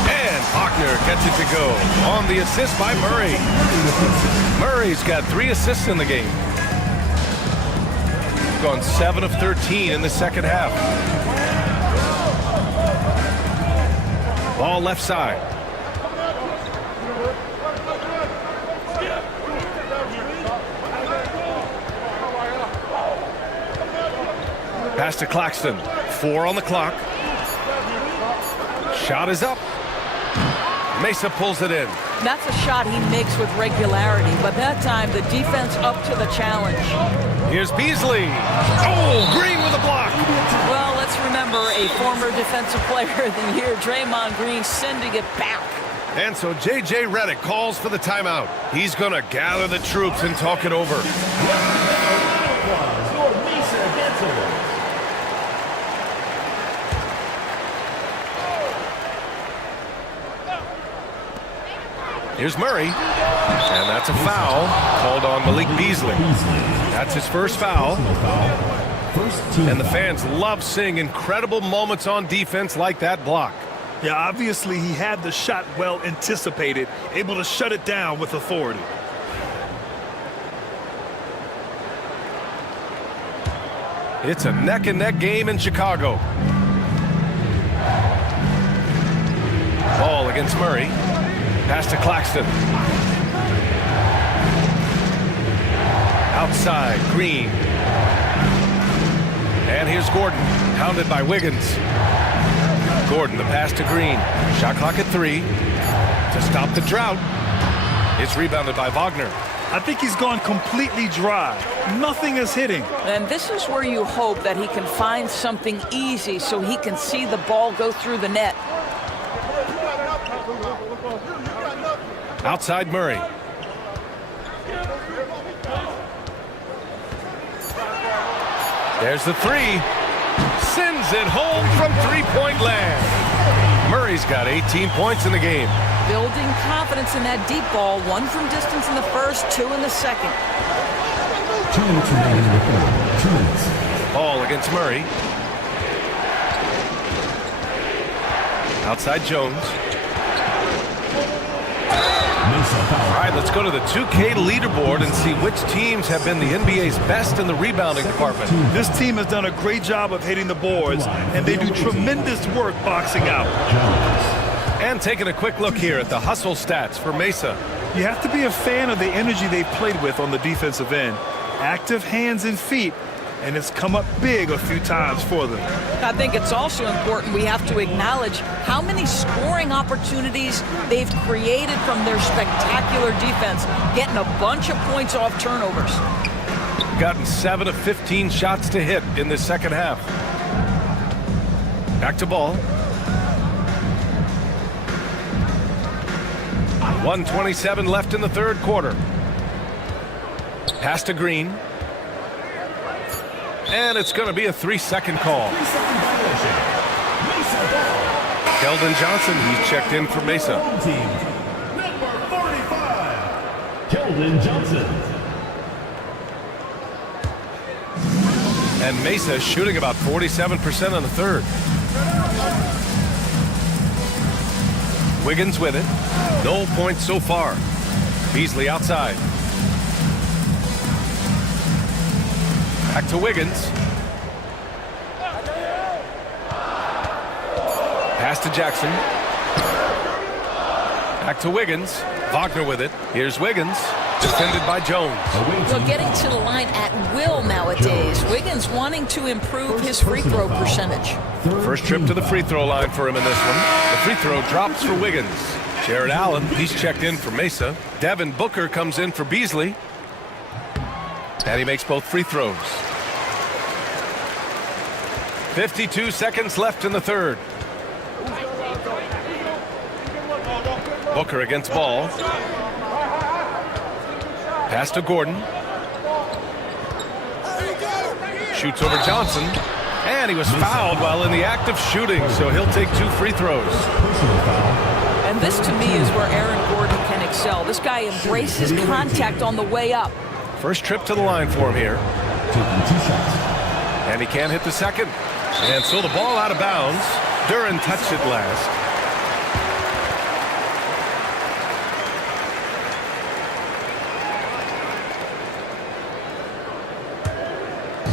And Wagner gets it to go. On the assist by Murray. Murray's got 3 assists in the game. Gone 7 of 13 in the second half. Ball left side. Pass to Claxton. 4 on the clock. Shot is up. Mesa pulls it in. That's a shot he makes with regularity, but that time the defense up to the challenge. Here's Beasley. Oh, Green with a block. Well, let's remember a former defensive player of the year, Draymond Green, sending it back. And so J.J. Redick calls for the timeout. He's going to gather the troops and talk it over. Here's Murray, and that's a foul called on Malik Beasley. That's his first foul. And the fans love seeing incredible moments on defense like that block. Yeah, obviously he had the shot well anticipated, able to shut it down with authority. It's a neck-and-neck game in Chicago. Ball against Murray. Pass to Claxton. Outside, Green. And here's Gordon, hounded by Wiggins. Gordon, the pass to Green. Shot clock at 3. To stop the drought. It's rebounded by Wagner. I think he's gone completely dry. Nothing is hitting. And this is where you hope that he can find something easy so he can see the ball go through the net. Outside Murray. There's the 3. Sends it home from three-point land. Murray's got 18 points in the game. Building confidence in that deep ball. 1 from distance in the first, 2 in the second. 2 minutes remaining in the third. 2 minutes. Ball against Murray. Outside Jones. All right, let's go to the 2K leaderboard and see which teams have been the NBA's best in the rebounding department. This team has done a great job of hitting the boards, and they do tremendous work boxing out. And taking a quick look here at the hustle stats for Mesa. You have to be a fan of the energy they've played with on the defensive end. Active hands and feet, and it's come up big a few times for them. I think it's also important we have to acknowledge how many scoring opportunities they've created from their spectacular defense, getting a bunch of points off turnovers. Gotten 7 of 15 shots to hit in the second half. Back to Ball. 1:27 left in the third quarter. Pass to Green. And it's going to be a 3-second call. Keldon Johnson, he's checked in for Mesa. Number 45, Keldon Johnson. And Mesa shooting about 47% on the third. Wiggins with it. No points so far. Beasley outside. Back to Wiggins. Pass to Jackson. Back to Wiggins. Wagner with it. Here's Wiggins. Defended by Jones. Well, getting to the line at will nowadays. Wiggins wanting to improve his free throw percentage. First trip to the free throw line for him in this one. The free throw drops for Wiggins. Jared Allen, he's checked in for Mesa. Devin Booker comes in for Beasley. And he makes both free throws. 52 seconds left in the third. Booker against Ball. Pass to Gordon. Shoots over Johnson. And he was fouled while in the act of shooting, so he'll take 2 free throws. And this, to me, is where Aaron Gordon can excel. This guy embraces contact on the way up. First trip to the line for him here. And he can't hit the second. And so the ball out of bounds. Duran touched it last.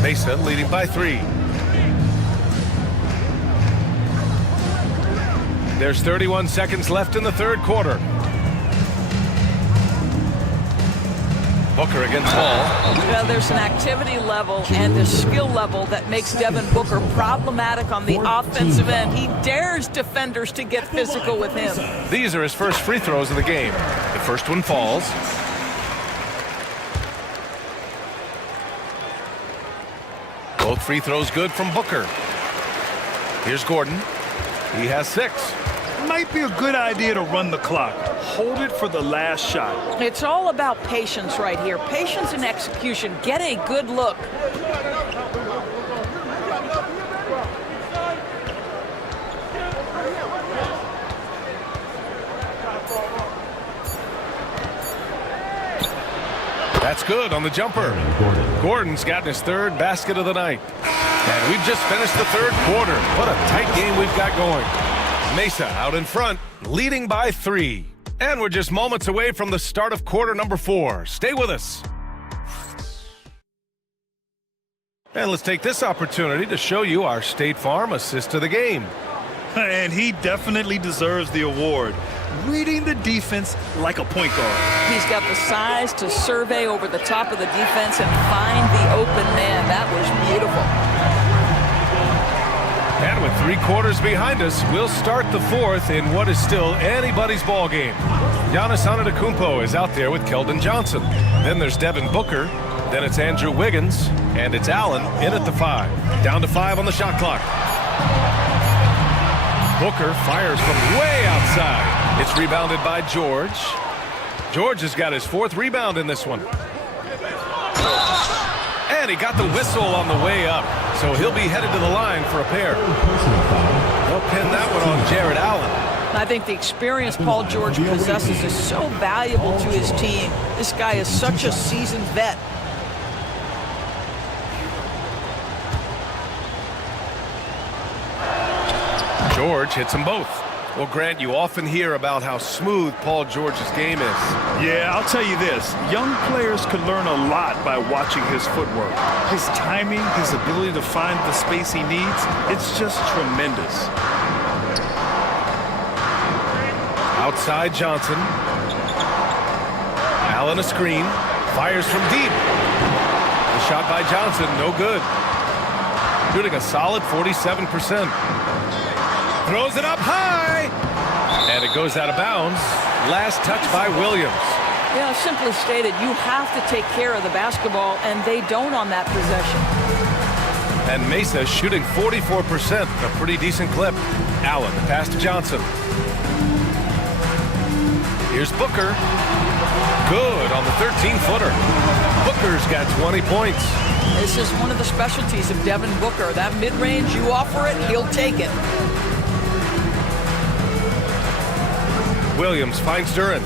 Mesa leading by 3. There's 31 seconds left in the third quarter. Booker against Ball. Well, there's an activity level and a skill level that makes Devin Booker problematic on the offensive end. He dares defenders to get physical with him. These are his first free throws of the game. The first one falls. Both free throws good from Booker. Here's Gordon. He has 6. Might be a good idea to run the clock. Hold it for the last shot. It's all about patience right here. Patience and execution. Get a good look. That's good on the jumper. Gordon's gotten his 3rd basket of the night. And we've just finished the third quarter. What a tight game we've got going. Mesa out in front, leading by 3. And we're just moments away from the start of quarter number 4. Stay with us. And let's take this opportunity to show you our State Farm assist of the game. And he definitely deserves the award. Reading the defense like a point guard. He's got the size to survey over the top of the defense and find the open man. That was beautiful. And with 3 quarters behind us, we'll start the 4th in what is still anybody's ball game. Giannis Antetokounmpo is out there with Keldon Johnson. Then there's Devin Booker. Then it's Andrew Wiggins. And it's Allen in at the 5. Down to 5 on the shot clock. Booker fires from way outside. It's rebounded by George. George has got his 4th rebound in this one. And he got the whistle on the way up, so he'll be headed to the line for a pair. They'll pin that one on Jared Allen. I think the experience Paul George possesses is so valuable to his team. This guy is such a seasoned vet. George hits them both. Well, Grant, you often hear about how smooth Paul George's game is. Yeah, I'll tell you this. Young players can learn a lot by watching his footwork. His timing, his ability to find the space he needs, it's just tremendous. Outside Johnson. Allen a screen. Fires from deep. The shot by Johnson, no good. Shooting a solid 47%. Throws it up high. And it goes out of bounds. Last touch by Williams. Yeah, simply stated, you have to take care of the basketball, and they don't on that possession. And Mesa shooting 44%, a pretty decent clip. Allen, the pass to Johnson. Here's Booker. Good on the 13-footer. Booker's got 20 points. This is one of the specialties of Devin Booker. That mid-range, you offer it, he'll take it. Williams finds Duren.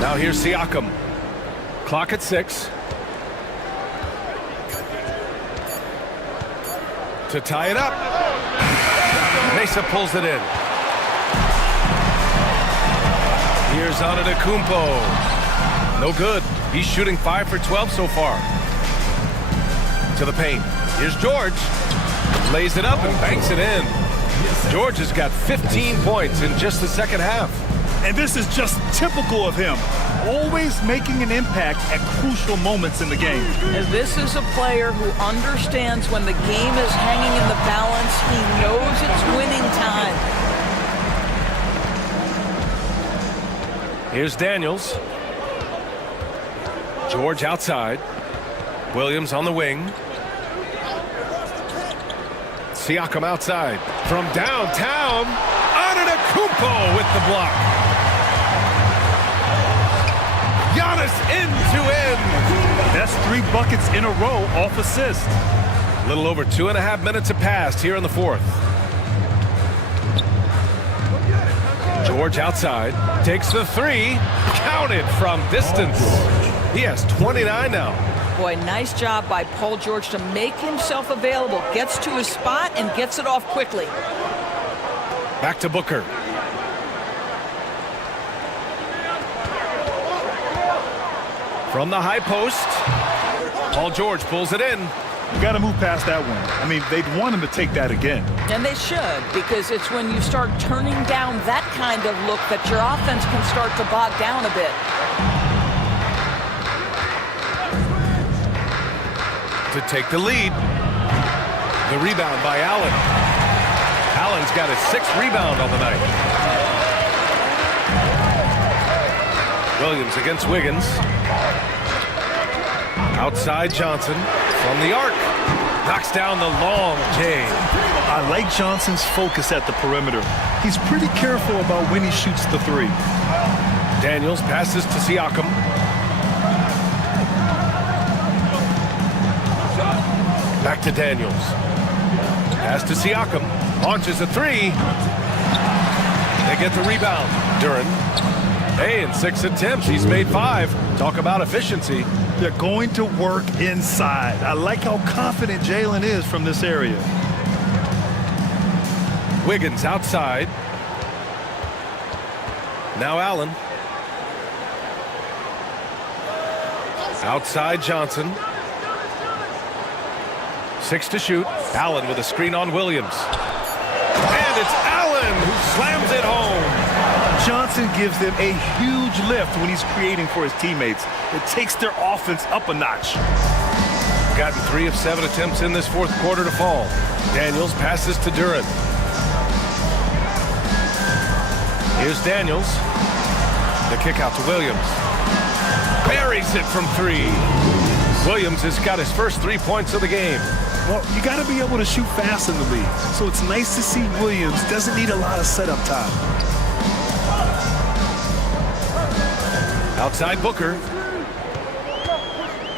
Now here's Siakam. Clock at 6. To tie it up. Mesa pulls it in. Here's Antetokounmpo. No good. He's shooting 5 for 12 so far. To the paint. Here's George. Lays it up and banks it in. George has got 15 points in just the second half. And this is just typical of him. Always making an impact at crucial moments in the game. And this is a player who understands when the game is hanging in the balance. He knows it's winning time. Here's Daniels. George outside. Williams on the wing. Siakam outside. From downtown, Antetokounmpo with the block. Giannis end to end. That's 3 buckets in a row off assist. A little over 2.5 minutes have passed here in the 4th. George outside. Takes the 3. Counted from distance. He has 29 now. Boy, nice job by Paul George to make himself available. Gets to his spot and gets it off quickly. Back to Booker. From the high post, Paul George pulls it in. You got to move past that one. I mean, they'd want him to take that again. And they should, because it's when you start turning down that kind of look that your offense can start to bog down a bit. To take the lead. The rebound by Allen. Allen's got his 6th rebound on the night. Williams against Wiggins. Outside Johnson from the arc. Knocks down the long J. I like Johnson's focus at the perimeter. He's pretty careful about when he shoots the 3. Daniels passes to Siakam. Back to Daniels. Pass to Siakam. Launches a 3. They get the rebound. Duren. Hey, in 6 attempts, he's made 5. Talk about efficiency. They're going to work inside. I like how confident Jalen is from this area. Wiggins outside. Now Allen. Outside Johnson. 6 to shoot. Allen with a screen on Williams. And it's Allen who slams it home. Johnson gives them a huge lift when he's creating for his teammates. It takes their offense up a notch. Gotten 3 of 7 attempts in this fourth quarter to fall. Daniels passes to Duran. Here's Daniels. The kick out to Williams. Buries it from 3. Williams has got his first 3 points of the game. Well, you got to be able to shoot fast in the league. So it's nice to see Williams doesn't need a lot of setup time. Outside Booker.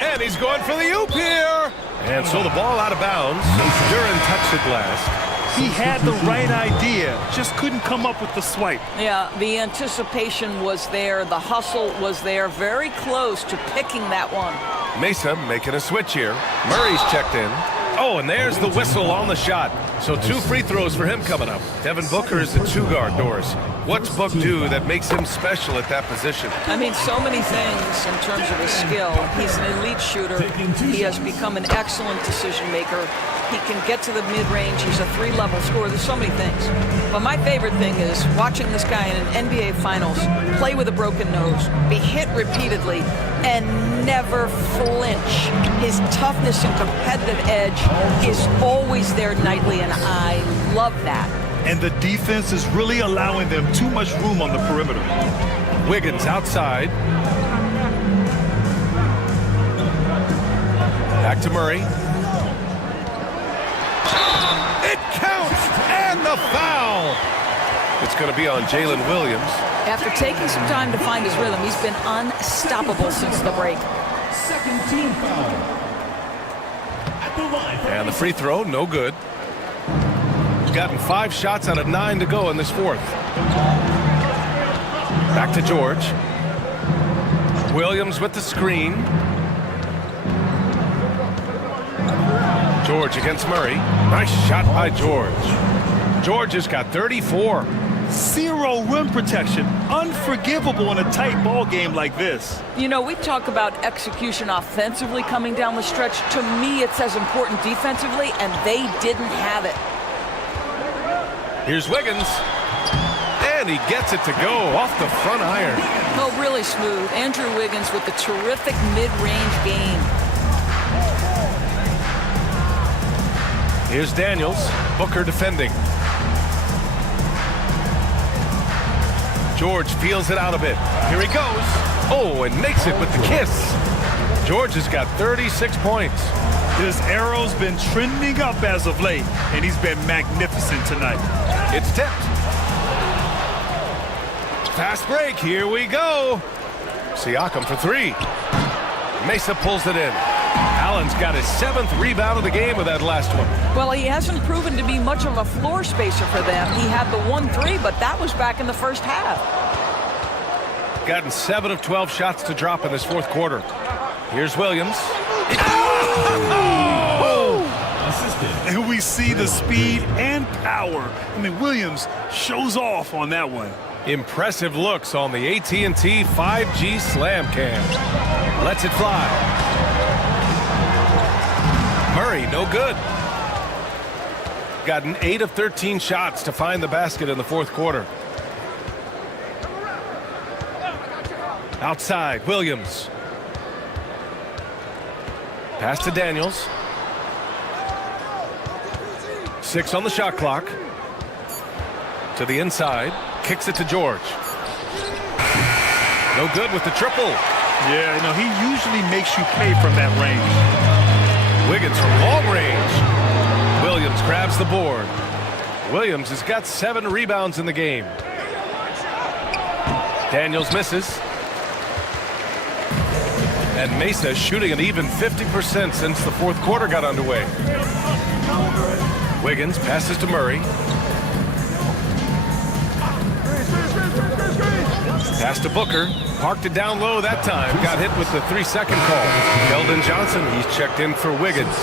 And he's going for the oop here. And so the ball out of bounds. Duran touched it last. He had the right idea, just couldn't come up with the swipe. Yeah, the anticipation was there. The hustle was there. Very close to picking that one. Mesa making a switch here. Murray's checked in. Oh, and there's the whistle on the shot. So 2 free throws for him coming up. Devin Booker is the 2-guard, Doris. What's Book do that makes him special at that position? I mean, so many things in terms of his skill. He's an elite shooter. He has become an excellent decision maker. He can get to the mid-range. He's a 3-level scorer. There's so many things. But my favorite thing is watching this guy in an NBA Finals play with a broken nose, be hit repeatedly, and never flinch. His toughness and competitive edge is always there nightly, and I love that. And the defense is really allowing them too much room on the perimeter. Wiggins outside. Back to Murray. It counts, and the foul. It's going to be on Jalen Williams. After taking some time to find his rhythm, he's been unstoppable since the break. Second team foul. At the line. And the free throw, no good. He's gotten 5 shots out of 9 to go in this fourth. Back to George. Williams with the screen. George against Murray. Nice shot by George. George has got 34. 0 rim protection. Unforgivable in a tight ball game like this. You know, we talk about execution offensively coming down the stretch. To me, it's as important defensively, and they didn't have it. Here's Wiggins. And he gets it to go off the front iron. Oh, really smooth. Andrew Wiggins with the terrific mid-range game. Here's Daniels. Booker defending. George feels it out a bit. Here he goes. Oh, and makes it with the kiss. George has got 36 points. His arrow's been trending up as of late, and he's been magnificent tonight. It's tipped. Fast break. Here we go. Siakam for 3. Mesa pulls it in. Allen's got his 7th rebound of the game with that last one. Well, he hasn't proven to be much of a floor spacer for them. He had the 1-3, but that was back in the first half. Gotten 7 of 12 shots to drop in this fourth quarter. Here's Williams. And we see the speed and power. I mean, Williams shows off on that one. Impressive looks on the AT&T 5G Slam Cam. Lets it fly. Murray, no good. Gotten 8 of 13 shots to find the basket in the fourth quarter. Outside, Williams. Pass to Daniels. 6 on the shot clock. To the inside. Kicks it to George. No good with the triple. Yeah, no, he usually makes you pay from that range. Wiggins from long range. Williams grabs the board. Williams has got 7 rebounds in the game. Daniels misses. And Mesa shooting an even 50% since the fourth quarter got underway. Wiggins passes to Murray. Pass to Booker. Parked it down low that time. Got hit with the 3-second call. Keldon Johnson, he's checked in for Wiggins.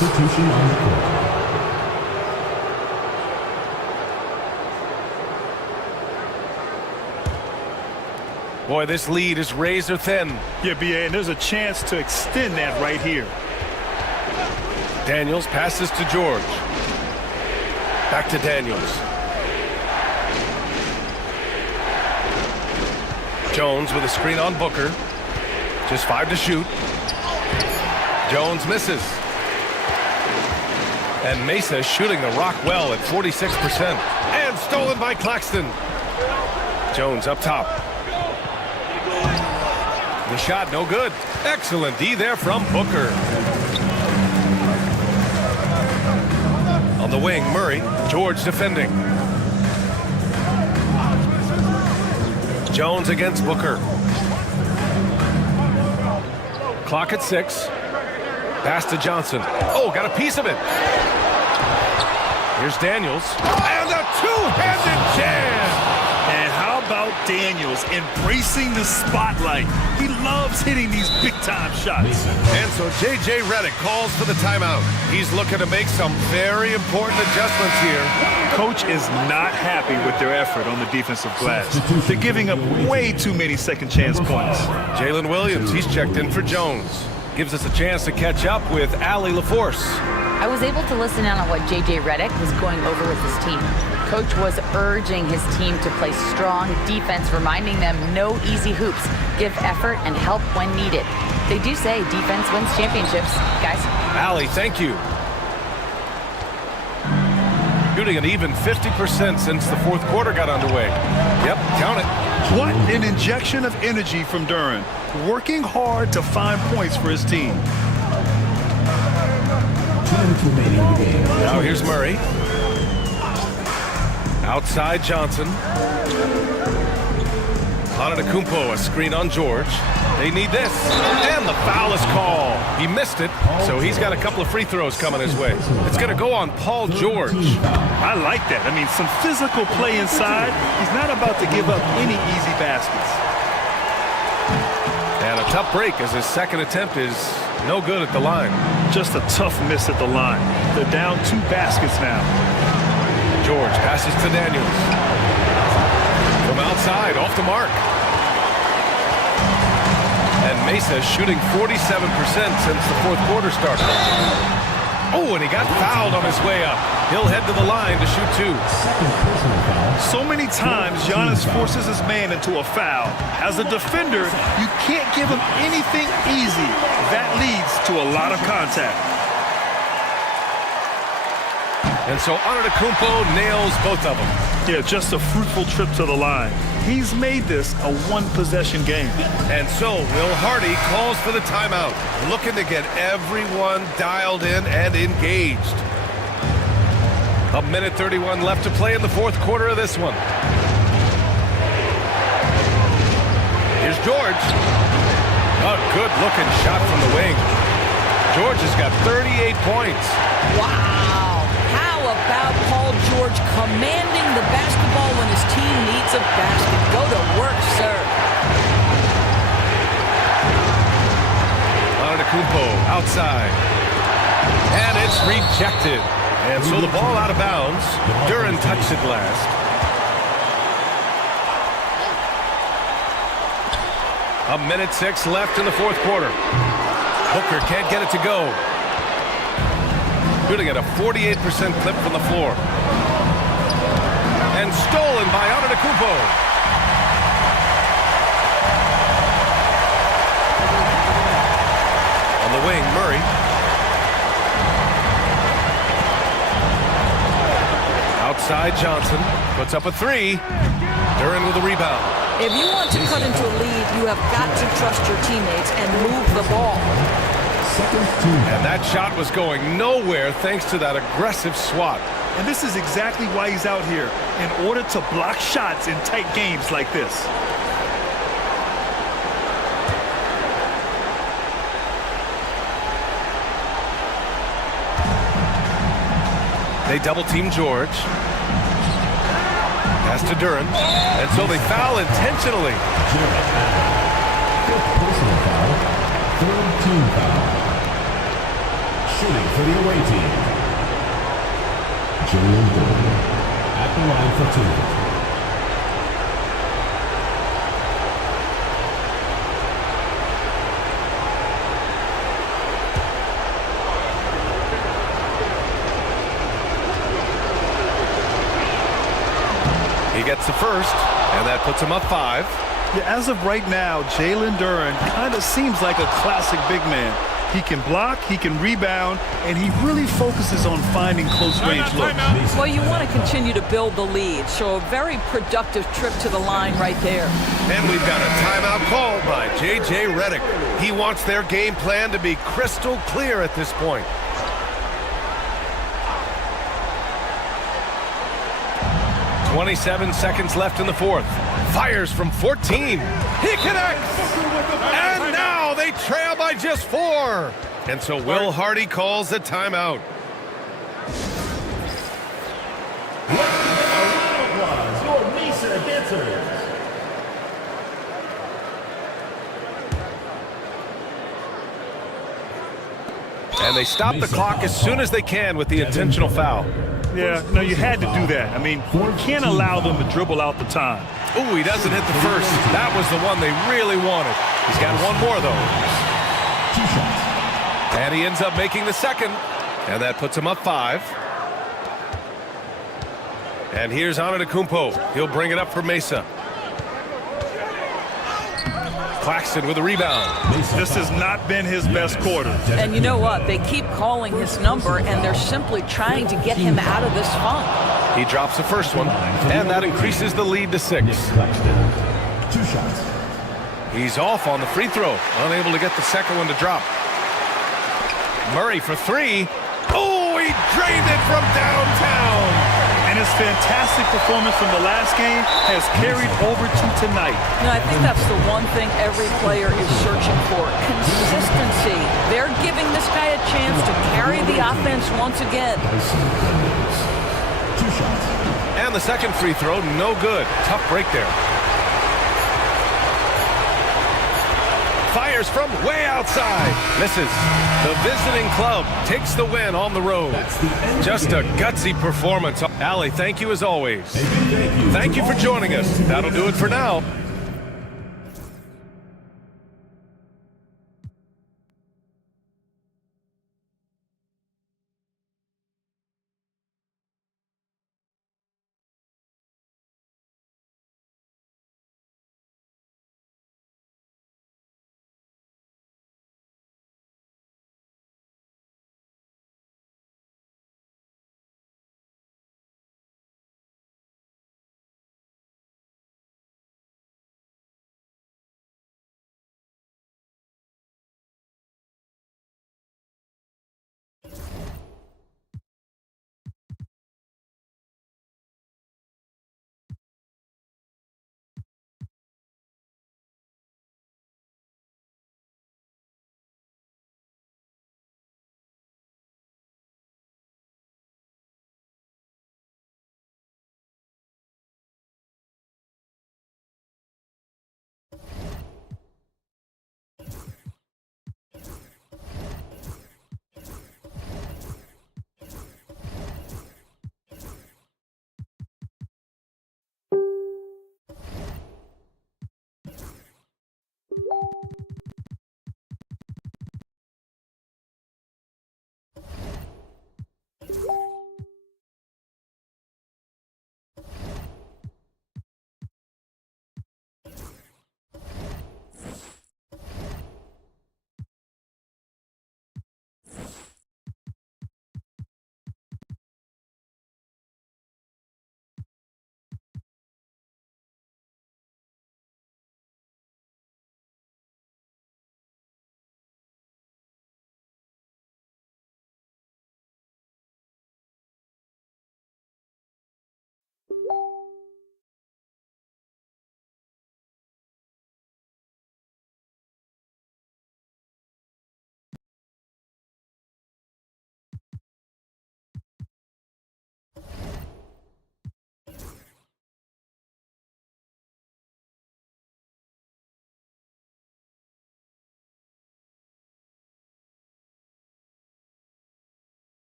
Boy, this lead is razor thin. Yeah, B.A., and there's a chance to extend that right here. Daniels passes to George. Back to Daniels. Jones with a screen on Booker. Just 5 to shoot. Jones misses. And Mesa shooting the rock well at 46%. And stolen by Claxton. Jones up top. The shot no good. Excellent D there from Booker. On the wing, Murray. George defending. Jones against Booker. Clock at 6. Pass to Johnson. Oh, got a piece of it. Here's Daniels. And a two-handed jam. And how about Daniels embracing the spotlight? He loves hitting these big-time shots. And so J.J. Redick calls for the timeout. He's looking to make some very important adjustments here. Coach is not happy with their effort on the defensive glass. They're giving up way too many second-chance points. Jalen Williams, he's checked in for Jones. Gives us a chance to catch up with Allie LaForce. I was able to listen in on what J.J. Redick was going over with his team. Coach was urging his team to play strong defense, reminding them no easy hoops, give effort and help when needed. They do say defense wins championships, guys. Allie, thank you. Shooting an even 50% since the fourth quarter got underway. Yep, count it. What an injection of energy from Duren, working hard to find points for his team. Now here's Murray. Outside Johnson. Antetokounmpo, a screen on George. They need this. And the foul is called. He missed it, so he's got a couple of free throws coming his way. It's going to go on Paul George. I like that. I mean, some physical play inside. He's not about to give up any easy baskets. And a tough break as his second attempt is no good at the line. Just a tough miss at the line. They're down 2 baskets now. George passes to Daniels. From outside, off the mark. And Mesa shooting 47% since the fourth quarter started. Oh, and he got fouled on his way up. He'll head to the line to shoot 2. So many times, Giannis forces his man into a foul. As a defender, you can't give him anything easy. That leads to a lot of contact. And so Antetokounmpo nails both of them. Yeah, just a fruitful trip to the line. He's made this a one-possession game. And so Will Hardy calls for the timeout, looking to get everyone dialed in and engaged. 1:31 left to play in the fourth quarter of this one. Here's George. A good-looking shot from the wing. George has got 38 points. Wow. How about Paul George commanding the basketball when his team needs a basket? Go to work, sir. Antetokounmpo outside. And it's rejected. And so the ball out of bounds. Duren touched it last. A minute 6 left in the fourth quarter. Booker can't get it to go. Shooting at a 48% clip from the floor. And stolen by Antetokounmpo. On the wing, Murray. Outside Johnson. Puts up a 3. Duren with a rebound. If you want to cut into a lead, you have got to trust your teammates and move the ball. And that shot was going nowhere thanks to that aggressive swat. And this is exactly why he's out here, in order to block shots in tight games like this. They double-team George. Pass to Duren. And so they foul intentionally. Personal foul. Third team foul. Shooting for the away team. Julian Gordon at the line for 2. gets the first, and that puts him up 5. Yeah, as of right now, Jalen Duren kind of seems like a classic big man. He can block, he can rebound, and he really focuses on finding close-range looks. Well, you want to continue to build the lead, so a very productive trip to the line right there. And we've got a timeout called by J.J. Redick. He wants their game plan to be crystal clear at this point. "27 seconds left in the fourth. Fires from 14. He connects! And now they trail by just 4. And so Will Hardy calls the timeout. And they stop the clock as soon as they can with the intentional foul. Yeah, no, you had to do that. I mean, you can't allow them to dribble out the time. Ooh, he doesn't hit the first. That was the one they really wanted. He's got one more, though. And he ends up making the second. And that puts him up 5. And here's Antetokounmpo. He'll bring it up for Mesa. Claxton with a rebound. This has not been his best quarter. And you know what? They keep calling his number, and they're simply trying to get him out of this funk. He drops the first one, and that increases the lead to 6. 2 shots. He's off on the free throw, unable to get the second one to drop. Murray for 3. Oh, he drained it from downtown. And his fantastic performance from the last game has carried over to tonight. You know, I think that's the one thing every player is searching for. Consistency. They're giving this guy a chance to carry the offense once again. 2 shots. And the second free throw, no good. Tough break there. Fires from way outside. Misses. The visiting club takes the win on the road. Just a gutsy performance. Allie, thank you as always. Thank you for joining us. That'll do it for now.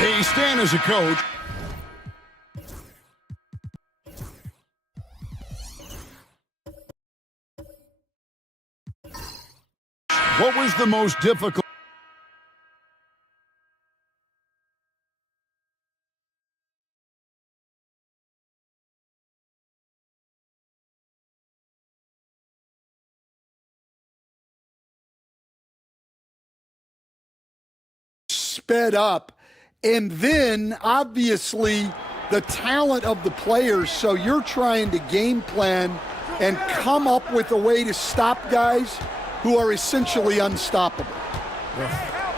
Hey, Stan is a coach. What was the most difficult? Sped up, and then obviously the talent of the players. So you're trying to game plan and come up with a way to stop guys who are essentially unstoppable.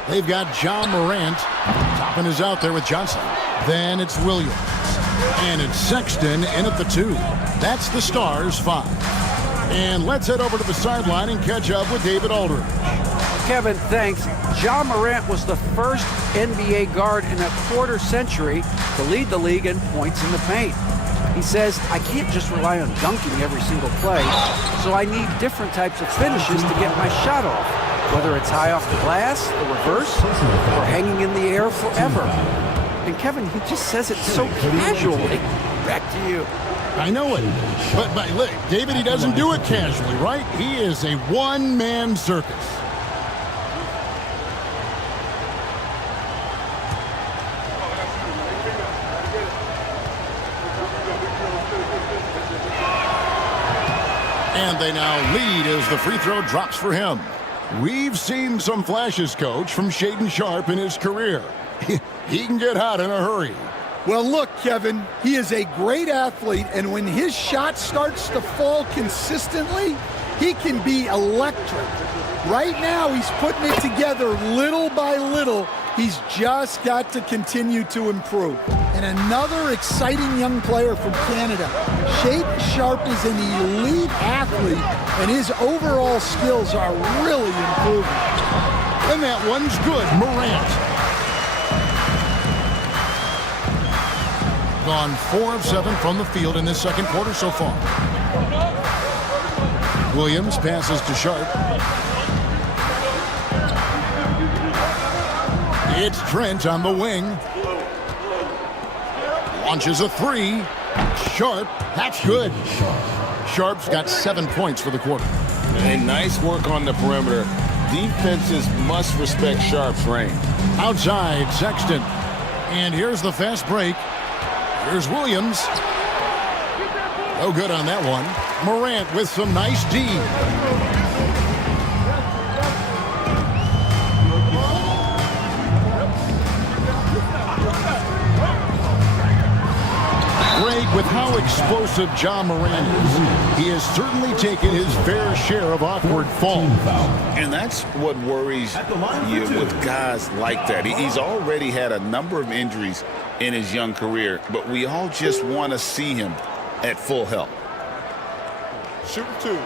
They've got John Morant. Toppin is out there with Johnson. Then it's Williams. And it's Sexton in at the 2. That's the Stars 5. And let's head over to the sideline and catch up with David Aldridge. Kevin, thanks. John Morant was the first NBA guard in a quarter century to lead the league in points in the paint. He says, I can't just rely on dunking every single play, so I need different types of finishes to get my shot off, whether it's high off the glass, the reverse, or hanging in the air forever. And Kevin, he just says it so casually. Back to you. I know it. But look, David, he doesn't do it casually, right? He is a one-man circus. And they now lead as the free throw drops for him. We've seen some flashes, Coach, from Shaedon Sharpe in his career. He can get hot in a hurry. Well, look, Kevin, he is a great athlete, and when his shot starts to fall consistently, he can be electric. Right now, he's putting it together little by little. He's just got to continue to improve. And another exciting young player from Canada. Shaedon Sharpe is an elite athlete, and his overall skills are really improving. And that one's good. Morant. Gone 4 of 7 from the field in this second quarter so far. Williams passes to Sharpe. It's Trent on the wing. Launches a 3. Sharpe, that's good. Sharpe's got 7 points for the quarter. And nice work on the perimeter. Defenses must respect Sharpe's range. Outside, Sexton. And here's the fast break. Here's Williams. No good on that one. Morant with some nice D. Greg, with how explosive John Morant is, he has certainly taken his fair share of awkward falls. And that's what worries you with guys like that. He's already had a number of injuries in his young career, but we all just want to see him at full health. Shoot 2.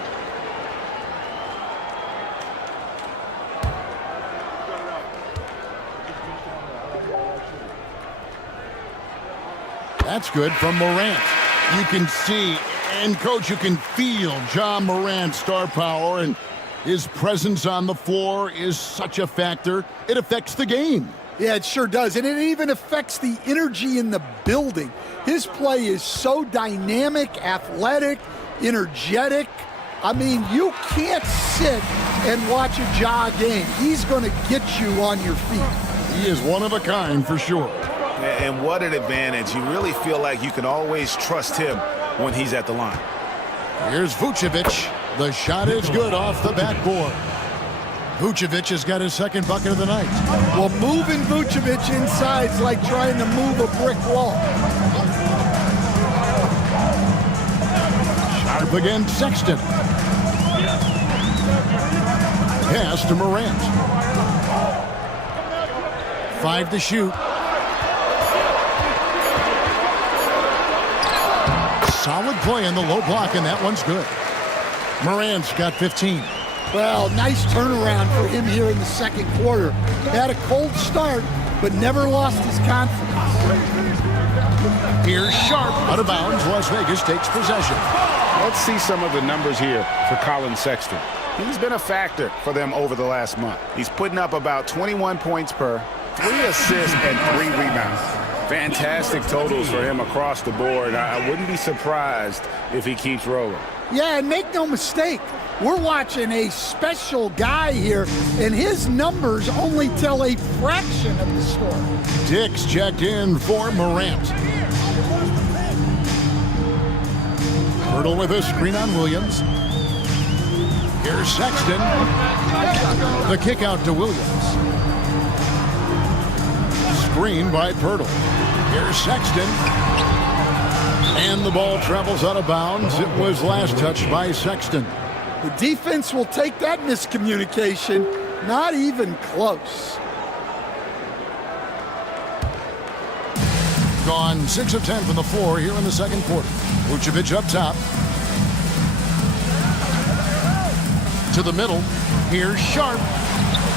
That's good from Morant. You can see, and Coach, you can feel John Morant's star power, and his presence on the floor is such a factor. It affects the game. Yeah, it sure does. And it even affects the energy in the building. His play is so dynamic, athletic, energetic. I mean, you can't sit and watch a Ja game. He's going to get you on your feet. He is one of a kind for sure. And what an advantage. You really feel like you can always trust him when he's at the line. Here's Vucevic. The shot is good off the backboard. Vucevic has got his second bucket of the night. Well, moving Vucevic inside is like trying to move a brick wall. Sharpe against Sexton. Pass to Morant. 5 to shoot. Solid play in the low block, and that one's good. Morant's got 15. Well, nice turnaround for him here in the second quarter. Had a cold start, but never lost his confidence. Here's Sharpe. Out of bounds, Las Vegas takes possession. Let's see some of the numbers here for Colin Sexton. He's been a factor for them over the last month. He's putting up about 21 points per, 3 assists and 3 rebounds. Fantastic totals for him across the board. I wouldn't be surprised if he keeps rolling. Yeah, and make no mistake, we're watching a special guy here, and his numbers only tell a fraction of the story. Dix checked in for Morant. Hurdle with a screen on Williams. Here's Sexton. The kick out to Williams. Screen by Pirtle. Here's Sexton. And the ball travels out of bounds. It was last touched by Sexton. The defense will take that miscommunication. Not even close. Gone 6 of 10 from the floor here in the second quarter. Vucevic up top. To the middle. Here's Sharp.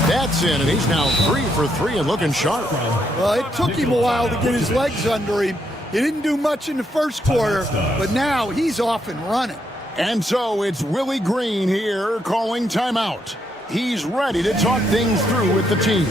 That's in, and he's now 3 for 3 and looking sharp. Well, it took him a while to get his legs under him. He didn't do much in the first quarter, but now he's off and running. And so it's Willie Green here calling timeout. He's ready to talk things through with the team.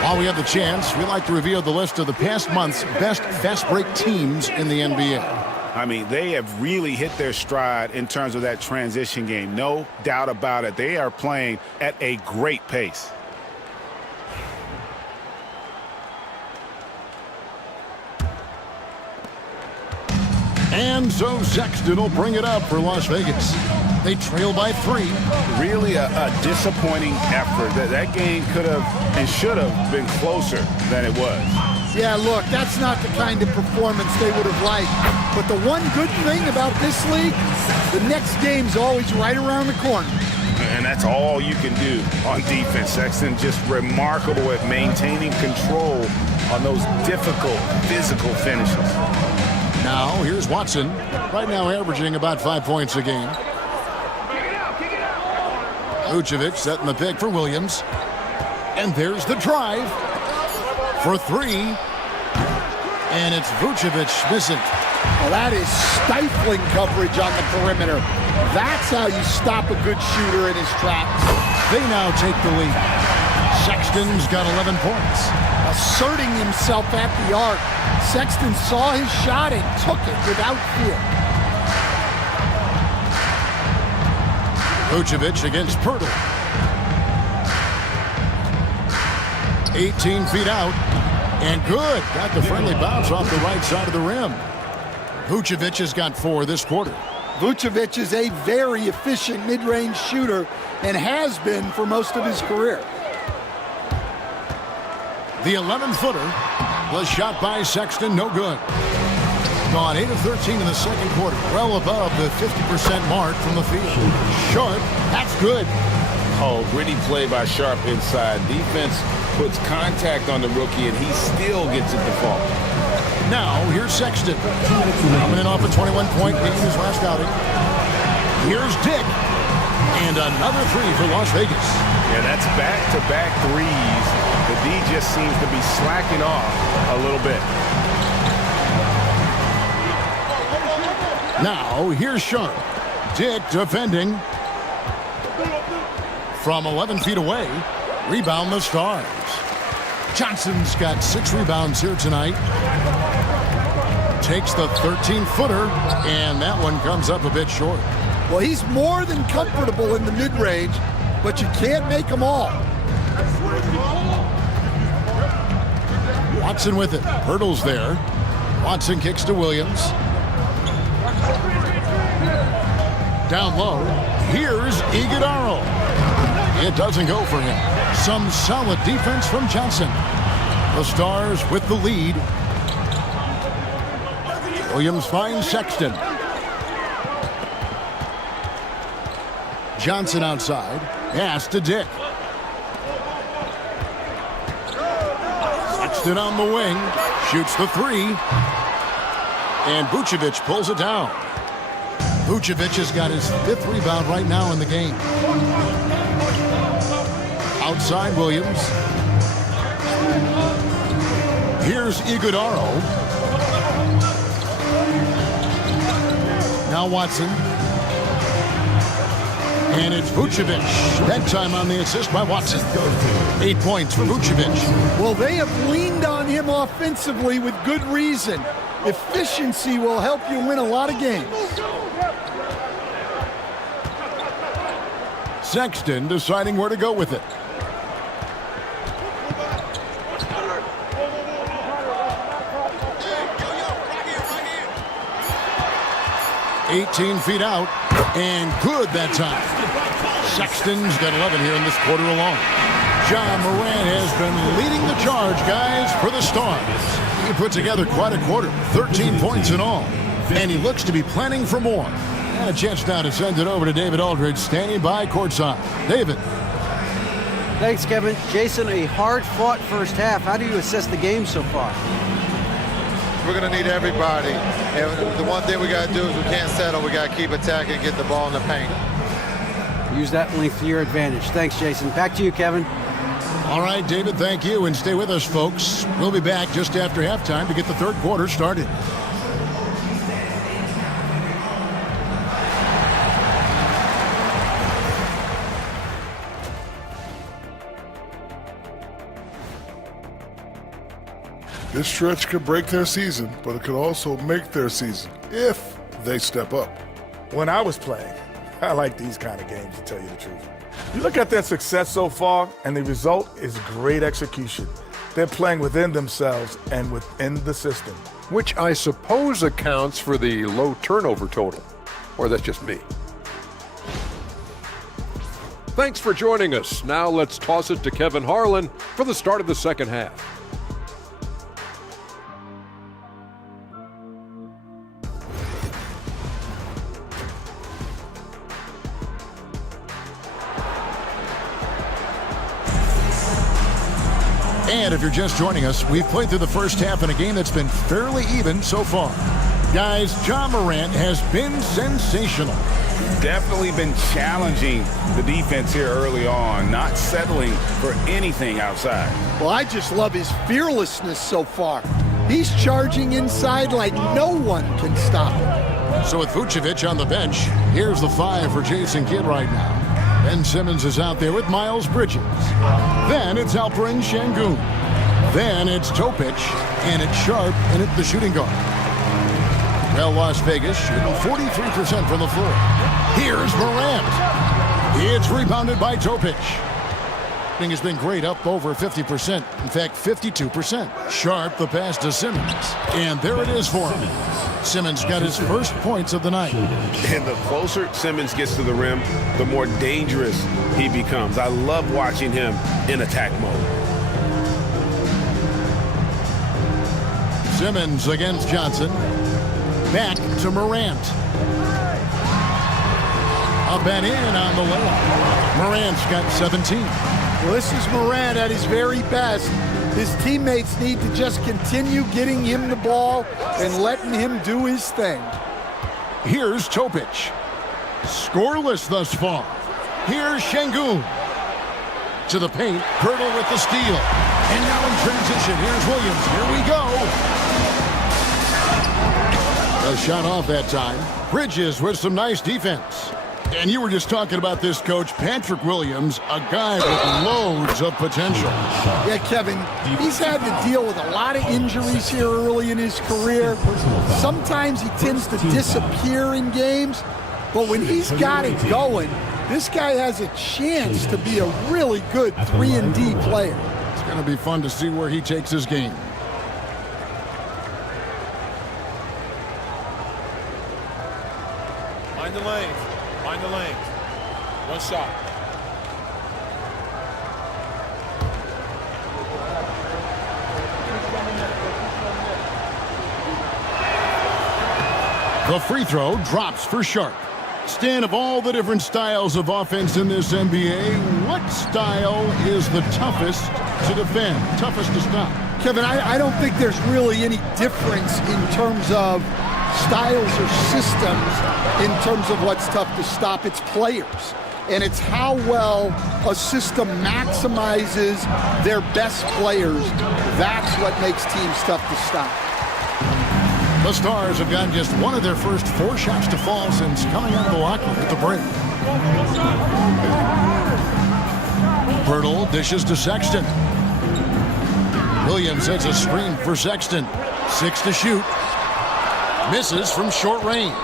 While we have the chance, we like to reveal the list of the past month's best fast break teams in the NBA. I mean, they have really hit their stride in terms of that transition game. No doubt about it. They are playing at a great pace. And so Sexton will bring it up for Las Vegas. They trail by 3. Really a disappointing effort. That game could have and should have been closer than it was. Yeah, look, that's not the kind of performance they would have liked. But the one good thing about this league, the next game's always right around the corner. And that's all you can do on defense. Sexton just remarkable at maintaining control on those difficult physical finishes. Now, here's Watson, right now averaging about 5 points a game. Vucevic setting the pick for Williams. And there's the drive for 3. And it's Vucevic missing. Well, that is stifling coverage on the perimeter. That's how you stop a good shooter in his tracks. They now take the lead. Sexton's got 11 points. Asserting himself at the arc. Sexton saw his shot and took it without fear. Vucevic against Pirtle. 18 feet out. And good. Got the friendly bounce off the right side of the rim. Vucevic has got 4 this quarter. Vucevic is a very efficient mid-range shooter and has been for most of his career. The 11-footer was shot by Sexton, no good. Gone 8 of 13 in the second quarter, well above the 50% mark from the field. Sharp, that's good. Oh, gritty play by Sharp inside. Defense puts contact on the rookie, and he still gets it to fall. Now, here's Sexton. Coming in off a 21-point lead in his last outing. Here's Dick. And another 3 for Las Vegas. Yeah, that's back-to-back threes. The D just seems to be slacking off a little bit. Now, here's Sharp. Dick defending. From 11 feet away, rebound the Stars. Johnson's got 6 rebounds here tonight. Takes the 13-footer, and that one comes up a bit short. Well, he's more than comfortable in the mid-range, but you can't make them all. Watson with it. Hurdles there. Watson kicks to Williams. Down low. Here's Iguodala. It doesn't go for him. Some solid defense from Johnson. The Stars with the lead. Williams finds Sexton. Johnson outside. Pass to Dick. Sexton on the wing. Shoots the 3. And Vucevic pulls it down. Vucevic has got his 5th rebound right now in the game. Outside Williams. Here's Iguodala. Now Watson. And it's Vucevic. That time on the assist by Watson. 8 points for Vucevic. Well, they have leaned on him offensively with good reason. Efficiency will help you win a lot of games. Sexton deciding where to go with it. "18 feet out, and good that time." Sexton's got 11 here in this quarter alone. John Morant has been leading the charge, guys, for the Stars. He put together quite a quarter, 13 points in all, and he looks to be planning for more. And a chance now to send it over to David Aldridge, standing by courtside. David. Thanks, Kevin. Jason, a hard-fought first half. How do you assess the game so far? We're going to need everybody. And the one thing we got to do is we can't settle. We got to keep attacking and get the ball in the paint. Use that length to your advantage. Thanks, Jason. Back to you, Kevin. All right, David, thank you. And stay with us, folks. We'll be back just after halftime to get the third quarter started. This stretch could break their season, but it could also make their season if they step up. When I was playing, I like these kind of games, to tell you the truth. You look at their success so far, and the result is great execution. They're playing within themselves and within the system. Which I suppose accounts for the low turnover total. Or that's just me. Thanks for joining us. Now let's toss it to Kevin Harlan for the start of the second half. And if you're just joining us, we've played through the first half in a game that's been fairly even so far. Guys, John Morant has been sensational. Definitely been challenging the defense here early on, not settling for anything outside. Well, I just love his fearlessness so far. He's charging inside like no one can stop him. So with Vucevic on the bench, here's the 5 for Jason Kidd right now. Ben Simmons is out there with Miles Bridges. Then it's Alperen Şengün. Then it's Topic, and it's Sharp, and it's the shooting guard. Well, Las Vegas shooting 43% from the floor. Here's Morant. It's rebounded by Topic. Thing has been great, up over 50%. In fact, 52%. Sharp, the pass to Simmons. And there it is for him. Simmons got his first points of the night. And the closer Simmons gets to the rim, the more dangerous he becomes. I love watching him in attack mode. Simmons against Johnson. Back to Morant. Up and in on the layup. Morant's got 17. Well, this is Morant at his very best. His teammates need to just continue getting him the ball and letting him do his thing. Here's Topic. Scoreless thus far. Here's Şengün. To the paint. Hurdle with the steal. And now in transition, here's Williams. Here we go. A shot off that time. Bridges with some nice defense. And you were just talking about this, Coach. Patrick Williams, a guy with loads of potential. Yeah, Kevin, he's had to deal with a lot of injuries here early in his career. Sometimes he tends to disappear in games, but when he's got it going, this guy has a chance to be a really good 3-and-D player. It's going to be fun to see where he takes his game. Mind the lanes. Mind the lanes. One shot. The free throw drops for Sharp. Stan, of all the different styles of offense in this NBA, what style is the toughest to defend, toughest to stop? Kevin, I don't think there's really any difference in terms of styles or systems in terms of what's tough to stop. It's players. And it's how well a system maximizes their best players. That's what makes teams tough to stop. The Stars have gotten just one of their first 4 shots to fall since coming out of the locker at the break. Pirtle dishes to Sexton. Williams hits a screen for Sexton. 6 to shoot. Misses from short range.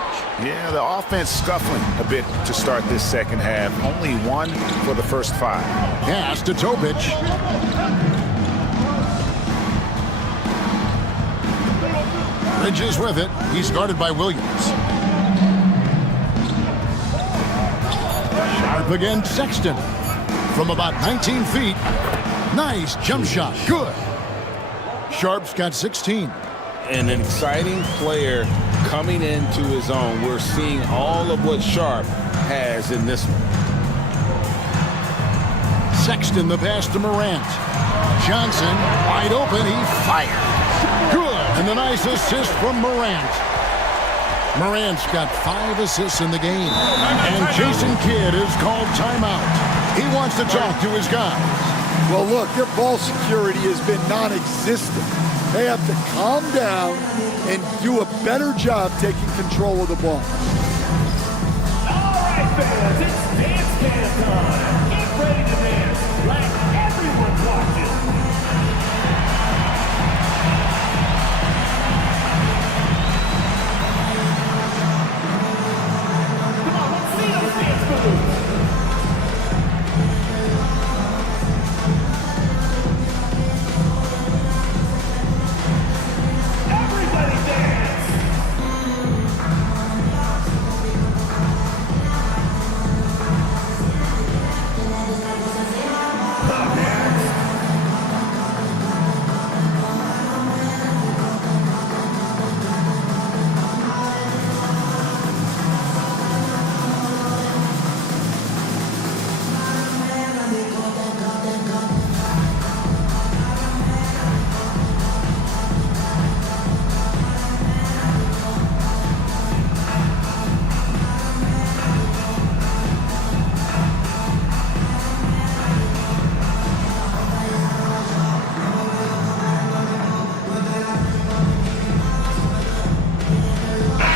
Yeah, the offense scuffling a bit to start this second half. Only 1 for the first 5. Pass to Topic. Bridges with it. He's guarded by Williams. Sharp against Sexton. From about 19 feet. Nice jump shot. Good. Sharp's got 16. An exciting player coming into his own. We're seeing all of what Sharp has in this one. Sexton the pass to Morant. Johnson wide open. He fired. Good. And the nice assist from Morant. Morant's got 5 assists in the game. And Jason Kidd is called timeout. He wants to talk to his guys. Well, look, their ball security has been non-existent. They have to calm down and do a better job taking control of the ball. All right, fans, it's dance cam time. Get ready to dance like everyone's watching. Come on, let's see those dance moves.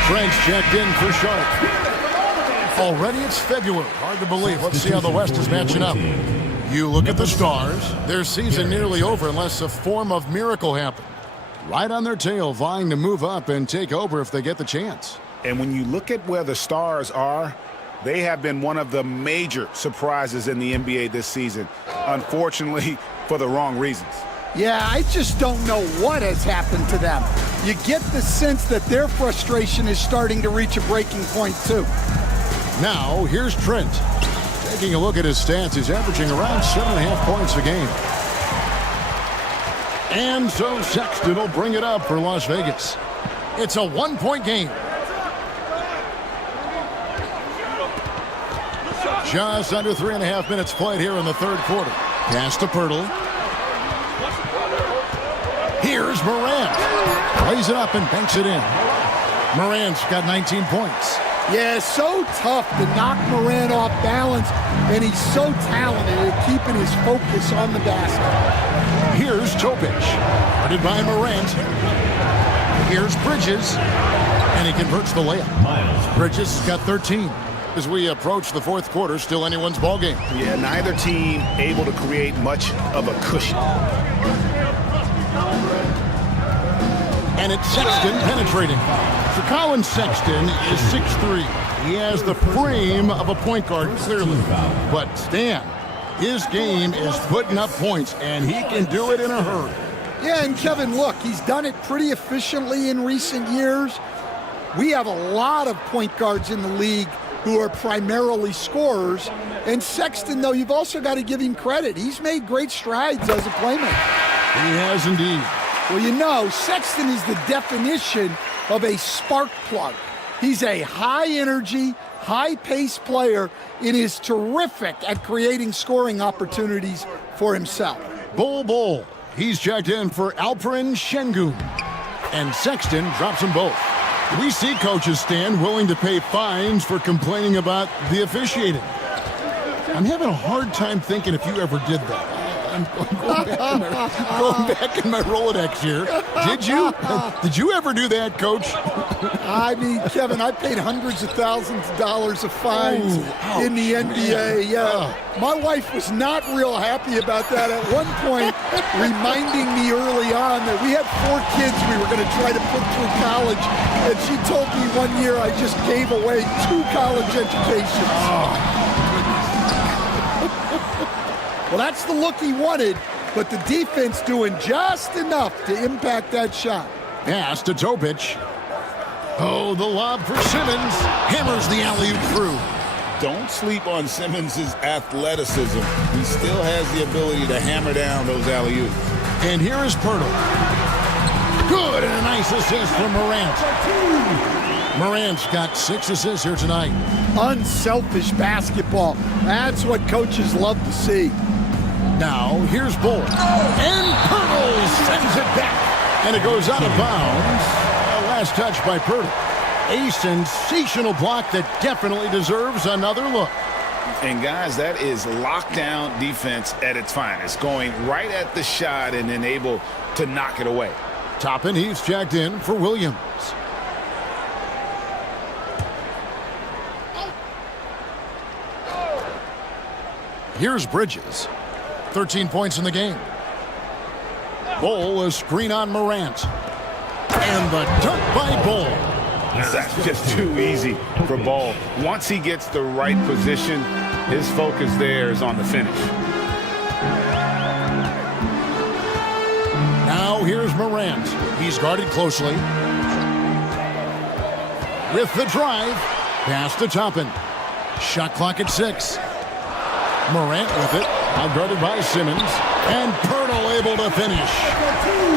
Trent's checked in for Sharp. Already it's February. Hard to believe. Let's see how the West is matching up. You look at the Stars. Their season nearly over unless a form of miracle happened. Right on their tail, vying to move up and take over if they get the chance. And when you look at where the Stars are, they have been one of the major surprises in the NBA this season. Unfortunately, for the wrong reasons. Yeah, I just don't know what has happened to them. You get the sense that their frustration is starting to reach a breaking point, too. Now, here's Trent. Taking a look at his stats, he's averaging around 7.5 points a game. And so Sexton will bring it up for Las Vegas. It's a 1-point game. Just under 3.5 minutes played here in the third quarter. Pass to Pirtle. Here's Morant. Plays it up and banks it in. Morant's got 19 points. Yeah, so tough to knock Morant off balance, and he's so talented at keeping his focus on the basket. Here's Topic. Guarded by Morant. Here's Bridges. And he converts the layup. Bridges has got 13. As we approach the fourth quarter, still anyone's ballgame. Yeah, neither team able to create much of a cushion. And it's Sexton penetrating. So Colin Sexton is 6'3". He has the frame of a point guard, clearly. But Stan, his game is putting up points, and he can do it in a hurry. Yeah, and Kevin, look, he's done it pretty efficiently in recent years. We have a lot of point guards in the league who are primarily scorers. And Sexton, though, you've also got to give him credit. He's made great strides as a playmaker. He has indeed. Well, you know, Sexton is the definition of a spark plug. He's a high-energy, high-paced player and is terrific at creating scoring opportunities for himself. Bol. He's checked in for Alperen Şengün. And Sexton drops them both. We see coaches, Stan, willing to pay fines for complaining about the officiating. I'm having a hard time thinking if you ever did that. I'm going back in my Rolodex here. Did you? Did you ever do that, Coach? I mean, Kevin, I paid hundreds of thousands of dollars of fines in the NBA. Yeah, my wife was not real happy about that at one point, reminding me early on that we had 4 kids we were going to try to put through college, and she told me one year I just gave away 2 college educations. Well, that's the look he wanted, but the defense doing just enough to impact that shot. Pass to Topic. Oh, the lob for Simmons. Hammers the alley-oop through. Don't sleep on Simmons' athleticism. He still has the ability to hammer down those alley-oops. And here is Pirtle. Good, and a nice assist from Morant. Morant's got 6 assists here tonight. Unselfish basketball. That's what coaches love to see. Now, here's Bol. And Pirtle sends it back. And it goes out of bounds. Last touch by Pirtle. A sensational block that definitely deserves another look. And guys, that is lockdown defense at its finest. Going right at the shot and then able to knock it away. Toppin, he's checked in for Williams. Here's Bridges. 13 points in the game. Bol, a screen on Morant. And the dunk by Bol. That's just too easy for Bol. Once he gets the right position, his focus there is on the finish. Now here's Morant. He's guarded closely. With the drive. Pass to Toppin. Shot clock at 6. Morant with it. Now guarded by Simmons. And Pirtle able to finish.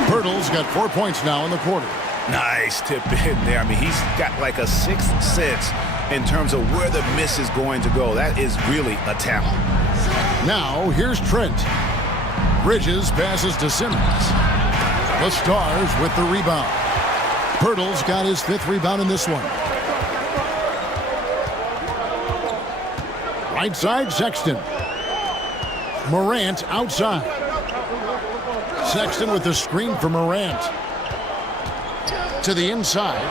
Pirtle's got 4 points now in the quarter. Nice tip in there. I mean, he's got like a 6th sense in terms of where the miss is going to go. That is really a talent. Now, here's Trent. Bridges passes to Simmons. The Stars with the rebound. Pirtle's got his 5th rebound in this one. Right side, Sexton. Morant outside. Sexton with the screen for Morant. To the inside.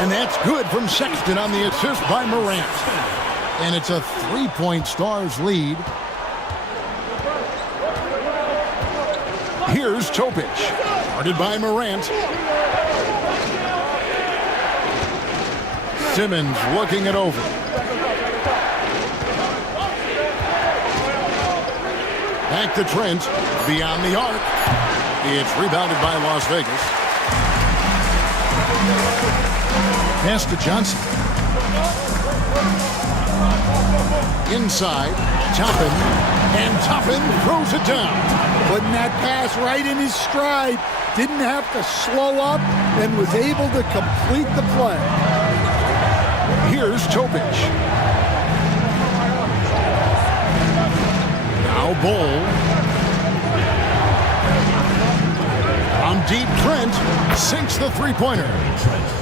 And that's good from Sexton on the assist by Morant. And it's a 3-point Stars lead. Here's Topic. Guarded by Morant. Simmons looking it over. Back to Trent. Beyond the arc. It's rebounded by Las Vegas. Pass to Johnson. Inside. Toppin. And Toppin throws it down. Putting that pass right in his stride. Didn't have to slow up and was able to complete the play. Here's Topic. Now Bol. On deep, Trent sinks the three-pointer.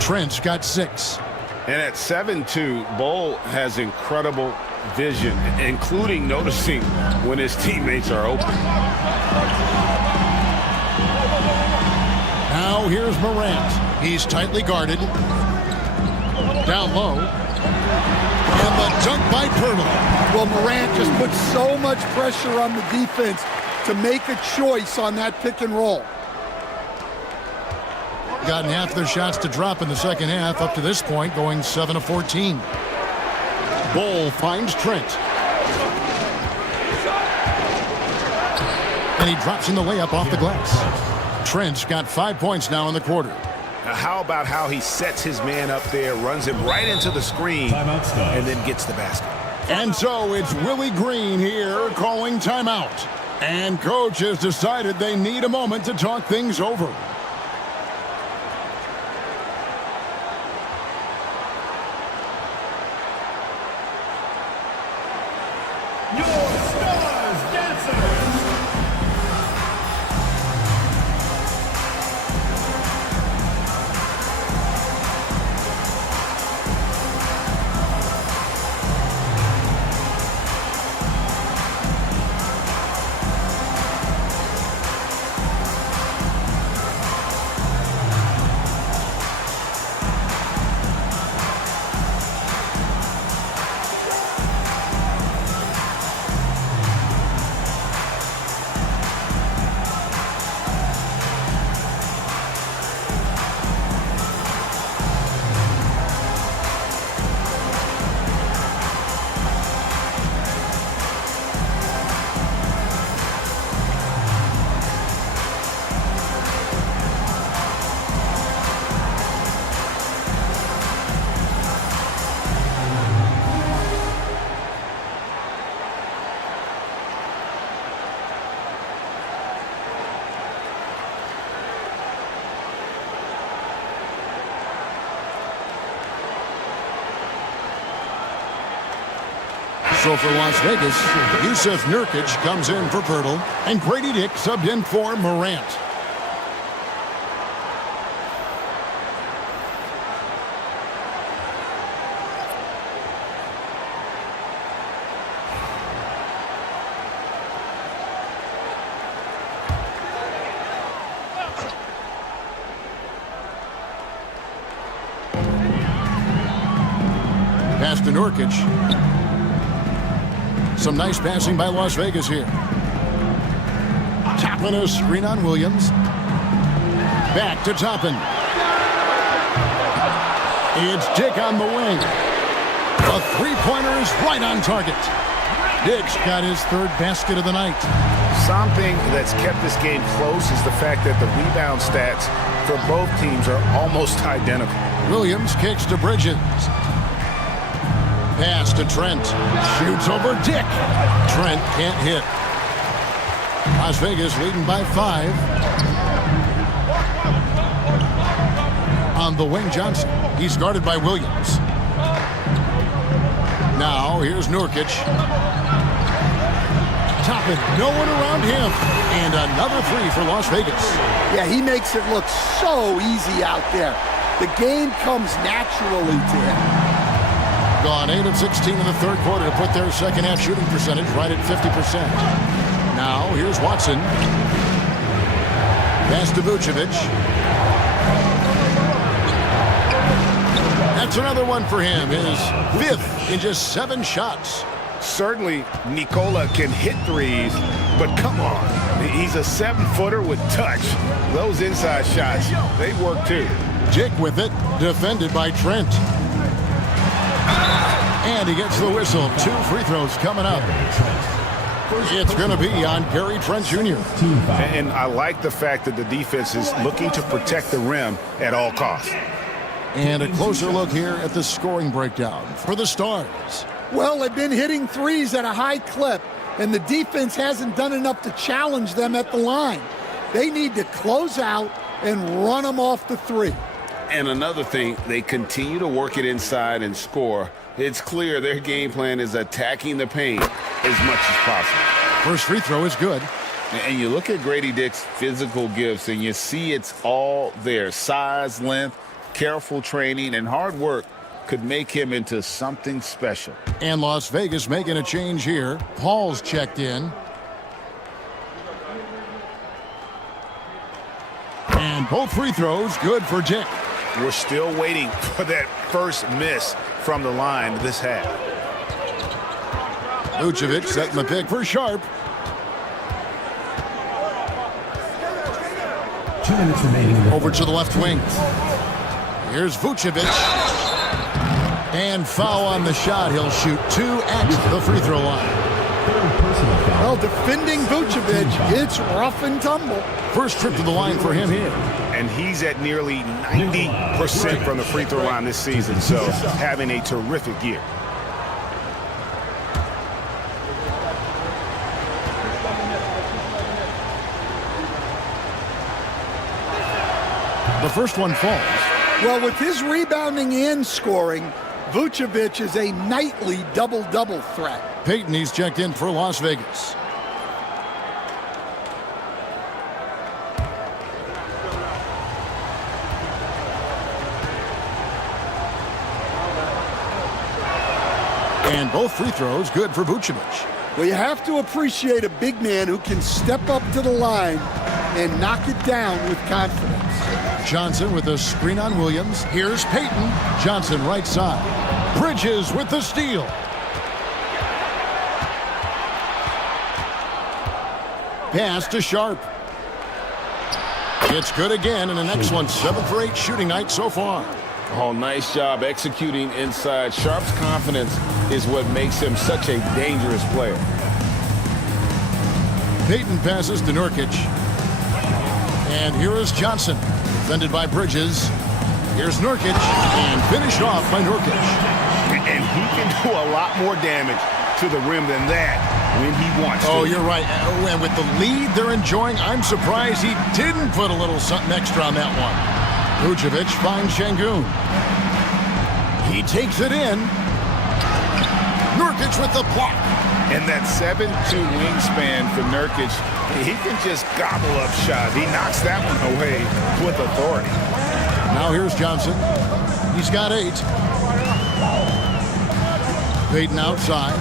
Trent's got 6. And at 7-2, Bol has incredible vision, including noticing when his teammates are open. Now here's Morant. He's tightly guarded. Down low. And the dunk by Pirtle. Well, Morant just put so much pressure on the defense to make a choice on that pick and roll. Gotten half their shots to drop in the second half up to this point, going 7 of 14. Bol finds Trent. And he drops in the layup off the glass. Trent's got 5 points now in the quarter. Now how about how he sets his man up there, runs him right into the screen, and then gets the basket. And so it's Willie Green here calling timeout. And coach has decided they need a moment to talk things over. So for Las Vegas, Yusuf Nurkic comes in for Pirtle, and Grady Dick subbed in for Morant. Pass to Nurkic. Some nice passing by Las Vegas here. Toppin a screen on Williams. Back to Toppin. It's Dick on the wing. A three-pointer is right on target. Dick's got his third basket of the night. Something that's kept this game close is the fact that the rebound stats for both teams are almost identical. Williams kicks to Bridges. Pass to Trent. Shoots over Dick. Trent can't hit. Las Vegas leading by 5. On the wing, Johnson. He's guarded by Williams. Now, here's Nurkic. Toppin, no one around him. And another three for Las Vegas. Yeah, he makes it look so easy out there. The game comes naturally to him. Gone 8 of 16 in the third quarter to put their second half shooting percentage right at 50%. Now, here's Watson. Pass to Vucevic. That's another one for him. His 5th in just 7 shots. Certainly, Nikola can hit threes, but come on. He's a 7-footer with touch. Those inside shots, they work too. Dick with it, defended by Trent. And he gets the whistle. 2 free throws coming up. It's going to be on Gary Trent Jr. And I like the fact that the defense is looking to protect the rim at all costs. And a closer look here at the scoring breakdown for the Stars. Well, they've been hitting threes at a high clip, and the defense hasn't done enough to challenge them at the line. They need to close out and run them off the 3. And another thing, they continue to work it inside and score. It's clear their game plan is attacking the paint as much as possible. First free throw is good. And you look at Grady Dick's physical gifts, and you see it's all there. Size, length, careful training, and hard work could make him into something special. And Las Vegas making a change here. Paul's checked in. And both free throws good for Dick. We're still waiting for that first miss from the line this half. Vucevic setting the pick for Sharp. 2 minutes remaining. Over to the left wing. Here's Vucevic. And foul on the shot. He'll shoot 2 at the free throw line. Well, defending Vucevic, it's rough and tumble. First trip to the line for him here. And he's at nearly 90% from the free throw line this season, so having a terrific year. The first one falls. Well, with his rebounding and scoring, Vucevic is a nightly double-double threat. Payton, he's checked in for Las Vegas. And both free throws good for Vucevic. Well, you have to appreciate a big man who can step up to the line and knock it down with confidence. Johnson with a screen on Williams. Here's Payton. Johnson right side. Bridges with the steal. Pass to Sharp. It's good again, and the next one 7 for 8 shooting night so far. Oh, nice job executing inside. Sharp's confidence is what makes him such a dangerous player. Payton passes to Nurkic. And here is Johnson, defended by Bridges. Here's Nurkic, and finished off by Nurkic. And he can do a lot more damage to the rim than that when he wants to. Oh, you're right. And with the lead they're enjoying, I'm surprised he didn't put a little something extra on that one. Vucevic finds Şengün. He takes it in. Nurkic with the block. And that 7'2" wingspan for Nurkic, he can just gobble up shots. He knocks that one away with authority. Now here's Johnson. He's got 8. Payton outside.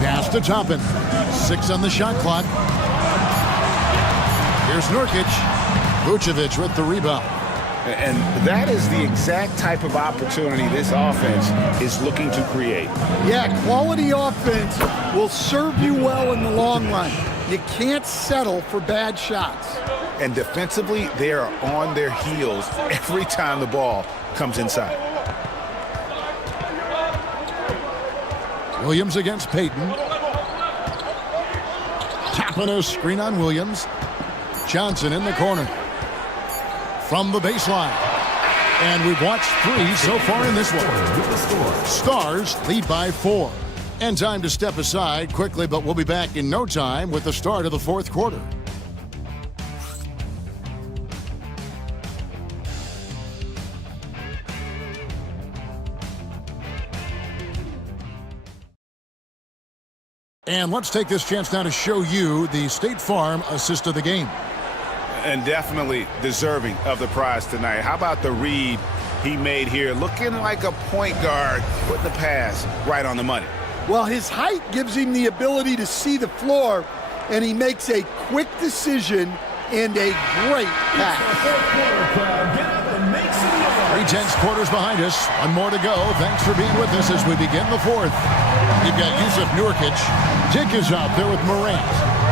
Pass to Toppin. 6 on the shot clock. Here's Nurkic. Vucevic with the rebound. And that is the exact type of opportunity this offense is looking to create. Yeah, quality offense will serve you well in the long run. You can't settle for bad shots. And defensively, they are on their heels every time the ball comes inside. Williams against Payton. Tapping a screen on Williams. Johnson in the corner. From the baseline. And we've watched 3 so far in this one. Stars lead by 4. And time to step aside quickly, but we'll be back in no time with the start of the 4th quarter. And let's take this chance now to show you the State Farm assist of the game. And definitely deserving of the prize tonight. How about the read he made here? Looking like a point guard, putting the pass right on the money. Well, his height gives him the ability to see the floor, and he makes a quick decision and a great pass. 3/10 quarters behind us. 1 more to go. Thanks for being with us as we begin the 4th. You've got Yusuf Nurkic. Dick is out there with Morant.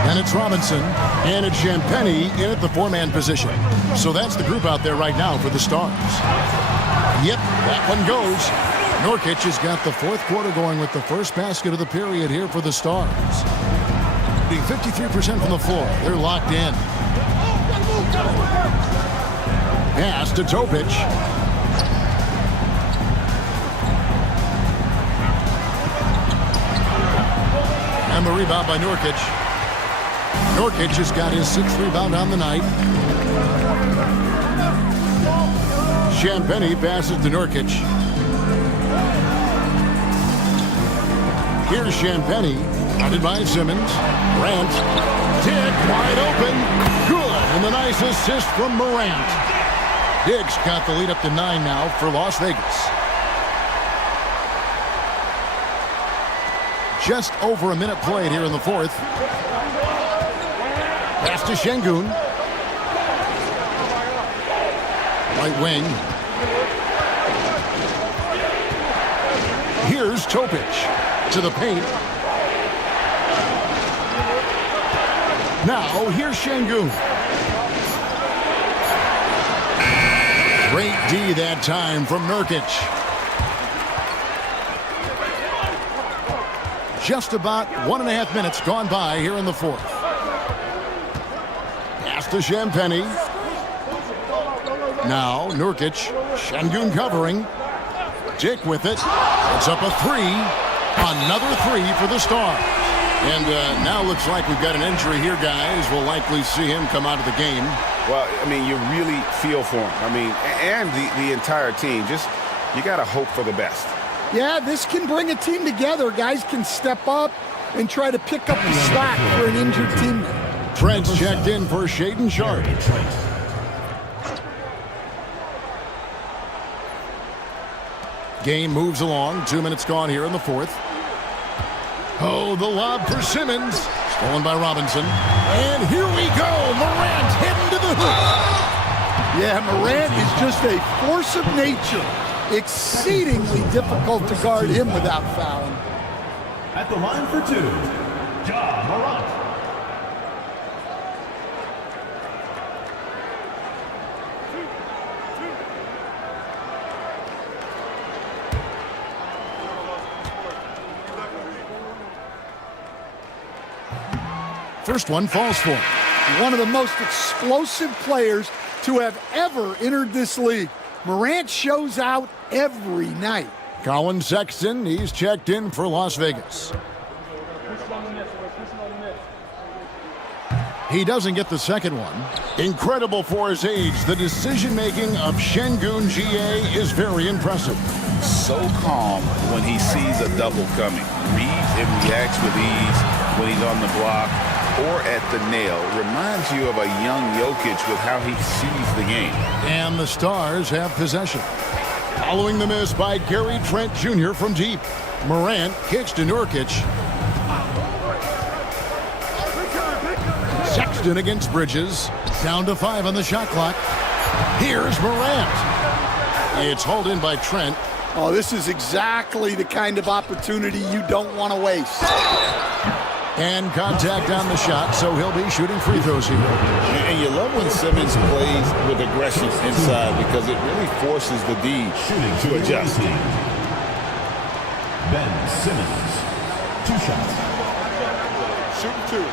And it's Robinson. And it's Champagnie in at the 4-man position. So that's the group out there right now for the Stars. Yep, that one goes. Nurkic has got the 4th quarter going with the first basket of the period here for the Stars. Being 53% from the floor. They're locked in. Pass to Topic. And the rebound by Nurkic. Nurkic has got his 6th rebound on the night. Champagnie passes to Nurkic. Here's Champagnie, guarded by Simmons. Morant, Dick wide open, good, and the nice assist from Morant. Dick's got the lead up to 9 now for Las Vegas. Just over a minute played here in the 4th. Pass to Şengün. Right wing. Here's Topic to the paint. Now, here's Şengün. Great D that time from Nurkic. Just about 1.5 minutes gone by here in the fourth. Pass to Champagny. Now, Nurkic. Şengün covering. Dick with it. It's up a three. Another three for the Stars. And now looks like we've got an injury here, guys. We'll likely see him come out of the game. Well, I mean, you really feel for him. I mean, and the entire team. Just, you got to hope for the best. Yeah, this can bring a team together. Guys can step up and try to pick up the slack for an injured teammate. Trent's checked in for Shaedon Sharpe. Game moves along. 2 minutes gone here in the fourth. Oh, the lob for Simmons. Stolen by Robinson. And here we go. Morant heading to the hoop. Yeah, Morant is just a force of nature. Exceedingly difficult to guard him without fouling. At the line for two, Ja Morant. First one falls for him. One of the most explosive players to have ever entered this league. Morant shows out every night. Colin Sexton, he's checked in for Las Vegas. He doesn't get the second one. Incredible for his age. The decision-making of Şengün GA is very impressive. So calm when he sees a double coming. Reads and reacts with ease when he's on the block or at the nail. Reminds you of a young Jokic with how he sees the game. And the Stars have possession. Following the miss by Gary Trent Jr. from deep. Morant kicks to Nurkic. Sexton against Bridges. Down to 5 on the shot clock. Here's Morant. It's hauled in by Trent. Oh, this is exactly the kind of opportunity you don't want to waste. And contact on the shot, so he'll be shooting free throws here. And you love when Simmons plays with aggression inside because it really forces the D to adjust. Ben Simmons, 2 shots. Shooting 2.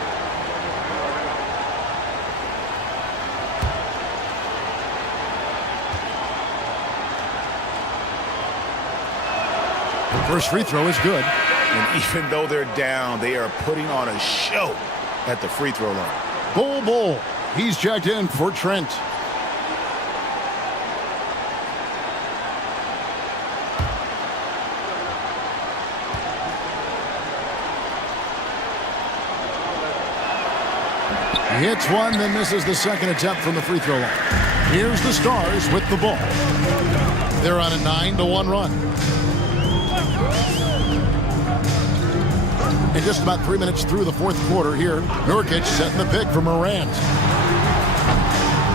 First free throw is good. And even though they're down, they are putting on a show at the free throw line. Bull. He's checked in for Trent. He hits one, then misses the second attempt from the free throw line. Here's the Stars with the ball. They're on a 9-1 run. And just about 3 minutes through the fourth quarter here, Nurkic setting the pick for Morant.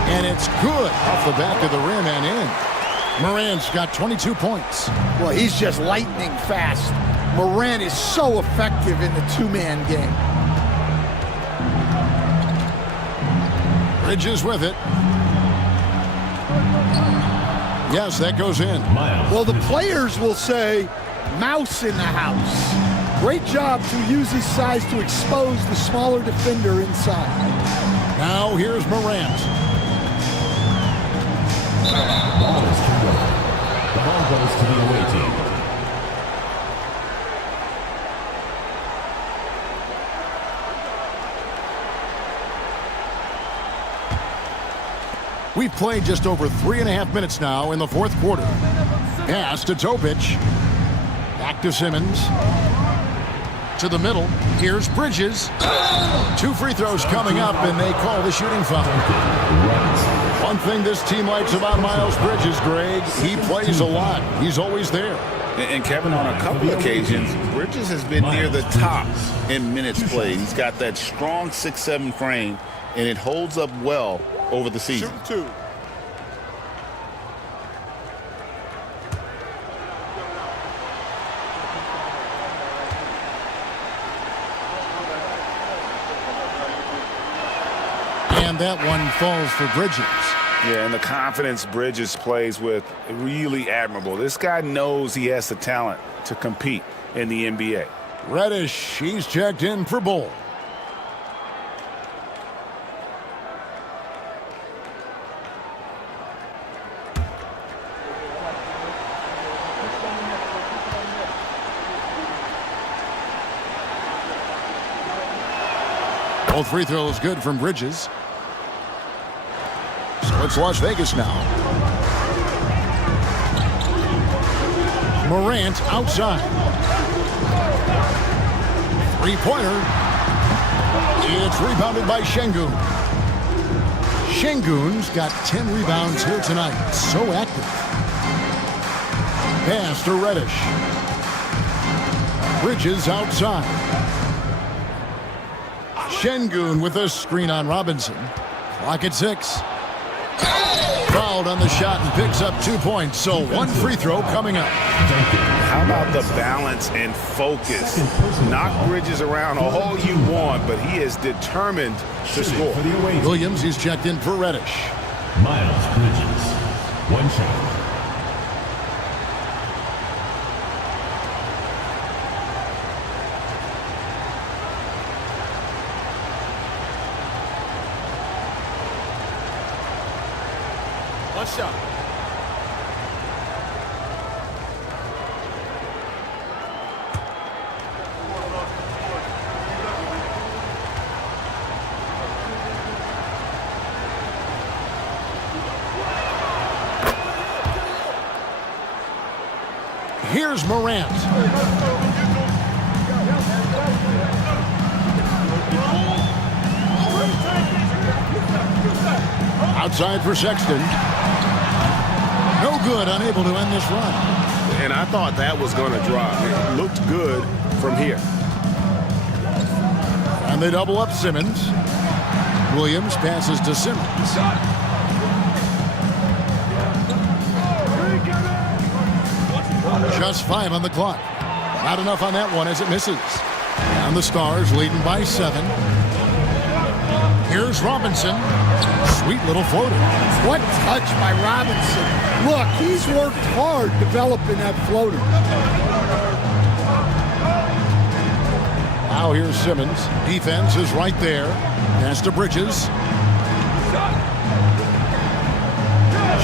And it's good off the back of the rim and in. Morant's got 22 points. Well, he's just lightning fast. Morant is so effective in the two-man game. Bridges with it. Yes, that goes in. Well, the players will say, mouse in the house. Great job to use his size to expose the smaller defender inside. Now here's Morant. Ball is turned over. The ball goes to the away team. We've played just over 3.5 minutes now in the fourth quarter. Pass to Topic. Back to Simmons. To the middle. Here's Bridges. 2 free throws coming up, and they call the shooting foul. One thing this team likes about Miles Bridges, Greg, he plays a lot. He's always there. And Kevin, on a couple occasions, Bridges has been near the top in minutes played. He's got that strong 6'7" frame, and it holds up well over the season. Shooting 2. And that one falls for Bridges. Yeah, and the confidence Bridges plays with, really admirable. This guy knows he has the talent to compete in the NBA. Reddish, he's checked in for Bull. Both free throws good from Bridges. So it's Las Vegas now. Morant outside. Three-pointer. It's rebounded by Şengün. Şengün's got 10 rebounds here tonight. So active. Pass to Reddish. Bridges outside. Şengün with a screen on Robinson. Clock at 6. Fouled on the shot and picks up 2 points. So one free throw coming up. How about the balance and focus? Knock Bridges around all you want, but he is determined to score. Williams, he's checked in for Reddish. Miles Bridges, one shot. One shot. Here's Morant. Outside for Sexton. No good, unable to end this run. And I thought that was going to drop. It looked good from here. And they double up Simmons. Williams passes to Simmons. Just 5 on the clock. Not enough on that one as it misses. And the Stars leading by 7. Here's Robinson. Sweet little floater. What touch by Robinson. Look, he's worked hard developing that floater. Now here's Simmons. Defense is right there. Pass to Bridges.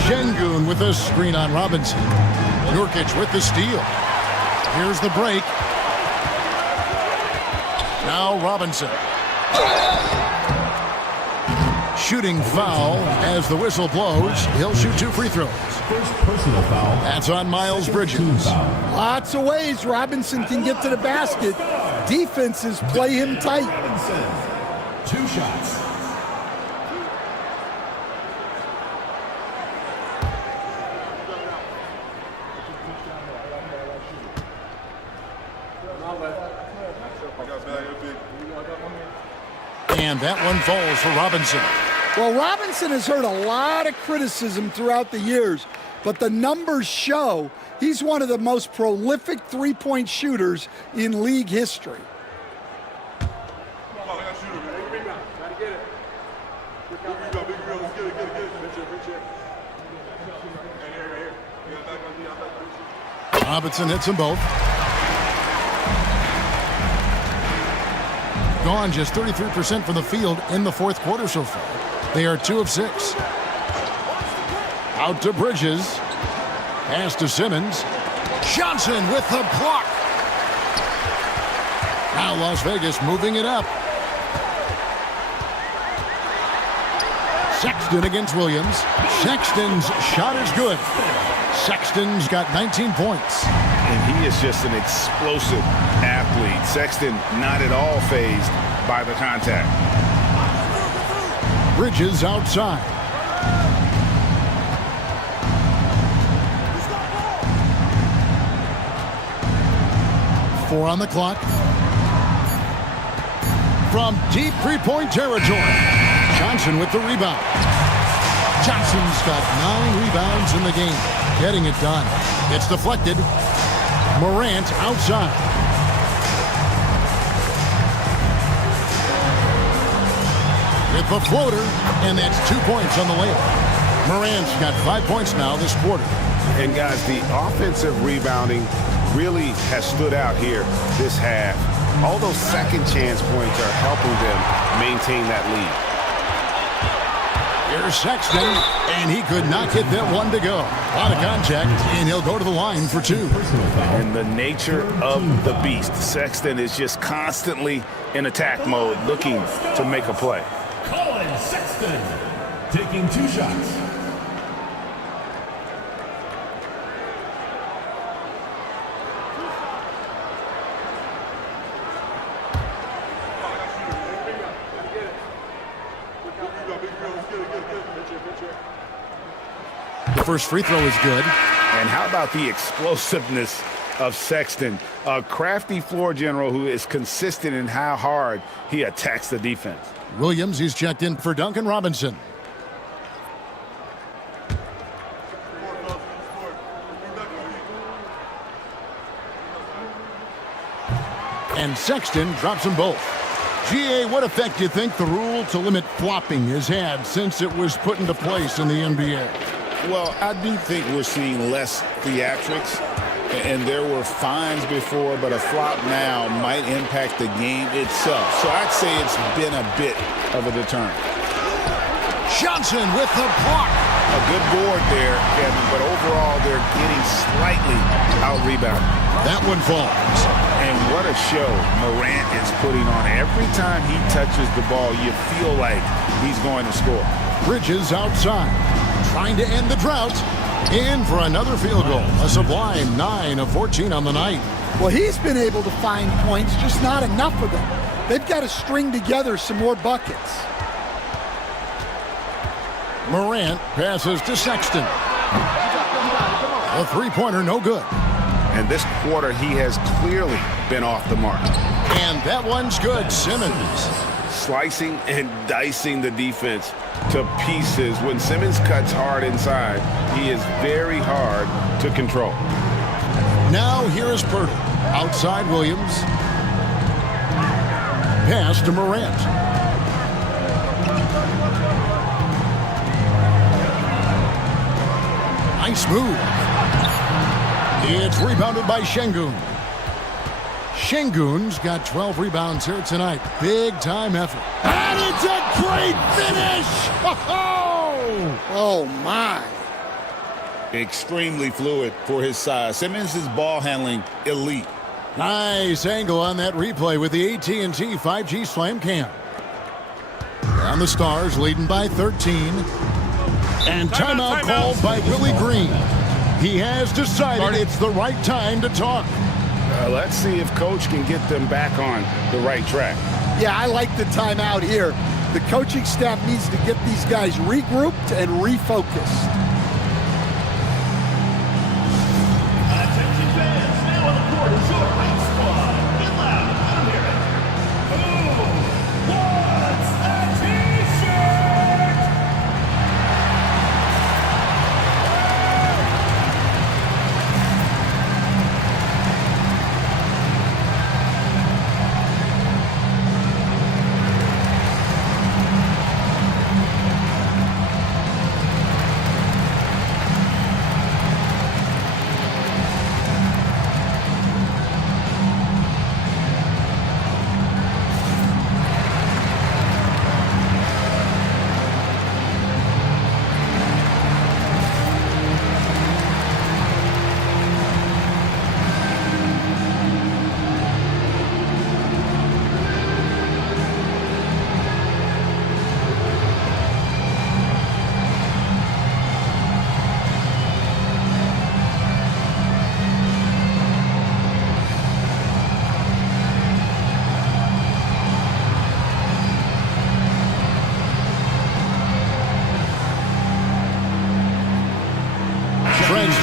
Şengün with a screen on Robinson. Nurkic with the steal. Here's the break. Now Robinson. Shooting foul as the whistle blows. He'll shoot 2 free throws. First personal foul. That's on Miles Bridges. Lots of ways Robinson can get to the basket. Defenses play him tight. 2 shots. And that one falls for Robinson. Well, Robinson has heard a lot of criticism throughout the years, but the numbers show he's one of the most prolific three-point shooters in league history. Robinson hits them both. Gone just 33% from the field in the fourth quarter so far. They are 2 of 6. Out to Bridges. Pass to Simmons. Johnson with the block. Now Las Vegas moving it up. Sexton against Williams. Sexton's shot is good. Sexton's got 19 points. And he is just an explosive athlete. Sexton not at all fazed by the contact. Bridges outside. Four on the clock. From deep three-point territory. Johnson with the rebound. Johnson's got 9 rebounds in the game. Getting it done. It's deflected. Morant outside. with the floater, and that's 2 points on the layup. Morant's got 5 points now this quarter. And guys, the offensive rebounding really has stood out here this half. All those second chance points are helping them maintain that lead. Here's Sexton, and he could not get that one to go. Out of contact, and he'll go to the line for 2. And the nature of the beast, Sexton is just constantly in attack mode, looking to make a play. Colin Sexton taking 2 shots. The first free throw is good. And how about the explosiveness of Sexton? A crafty floor general who is consistent in how hard he attacks the defense. Williams, he's checked in for Duncan Robinson. And Sexton drops them both. GA, what effect do you think the rule to limit flopping has had since it was put into place in the NBA? Well, I do think we're seeing less theatrics, and there were fines before, but a flop now might impact the game itself. So I'd say it's been a bit of a deterrent. Johnson with the block. A good board there, Kevin, but overall they're getting slightly out-rebounded. That one falls. And what a show Morant is putting on. Every time he touches the ball, you feel like he's going to score. Bridges outside, trying to end the drought. In for another field goal. A sublime 9 of 14 on the night. Well, he's been able to find points, just not enough of them. They've got to string together some more buckets. Morant passes to Sexton. A three-pointer, no good. And this quarter, he has clearly been off the mark. And that one's good. Simmons. Slicing and dicing the defense to pieces. When Simmons cuts hard inside, he is very hard to control. Now here is Purdy. Outside Williams. Pass to Morant. Nice move. It's rebounded by Şengün. Şengün's got 12 rebounds here tonight. Big time effort. And it's a great finish! Oh my. Extremely fluid for his size. Simmons' ball handling elite. Nice angle on that replay with the AT&T 5G Slam Cam. And the Stars leading by 13. And timeout called by Willie Green. He has decided it's the right time to talk. Let's see if Coach can get them back on the right track. Yeah, I like the timeout here. The coaching staff needs to get these guys regrouped and refocused. Attention fans, now on the court is your hype squad. Get loud, let them hear it. Who wants a t-shirt?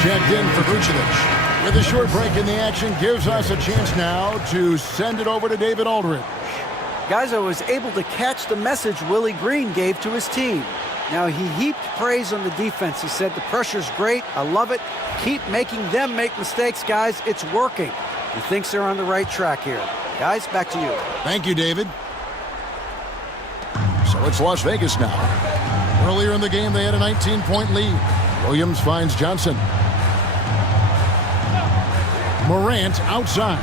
Checked in for Vucevic. With a short break in the action, gives us a chance now to send it over to David Aldridge. Guys, I was able to catch the message Willie Green gave to his team. Now, he heaped praise on the defense. He said, the pressure's great. I love it. Keep making them make mistakes, guys. It's working. He thinks they're on the right track here. Guys, back to you. Thank you, David. So So it's Las Vegas now. Earlier in the game, they had a 19-point lead. Williams finds Johnson. Morant outside.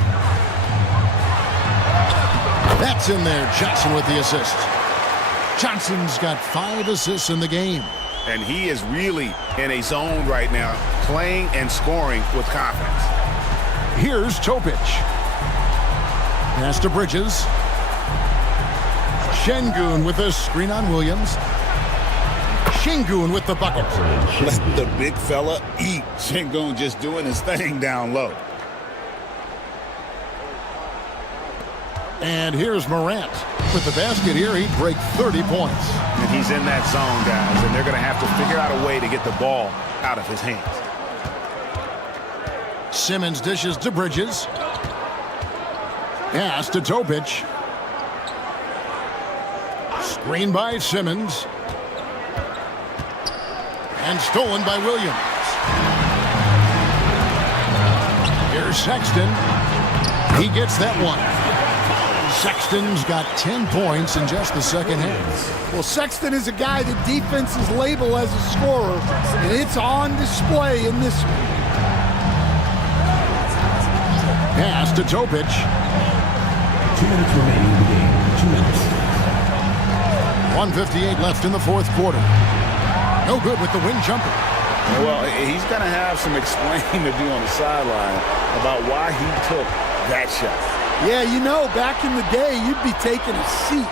That's in there. Johnson with the assist. Johnson's got 5 assists in the game. And he is really in a zone right now, playing and scoring with confidence. Here's Topic. Pass to Bridges. Şengün with a screen on Williams. Şengün with the bucket. Let the big fella eat. Şengün just doing his thing down low. And here's Morant. With the basket here, he'd break 30 points. And he's in that zone, guys, and they're going to have to figure out a way to get the ball out of his hands. Simmons dishes to Bridges. Pass to Topic. Screen by Simmons. And stolen by Williams. Here's Sexton. He gets that one. Sexton's got 10 points in just the second half. Well, Sexton is a guy that defenses label as a scorer, and it's on display in this one. Pass to Topic. 2 minutes remaining in the game. 2 minutes. 1:58 left in the fourth quarter. No good with the wing jumper. Well, he's going to have some explaining to do on the sideline about why he took that shot. Yeah, you know, back in the day, you'd be taking a seat.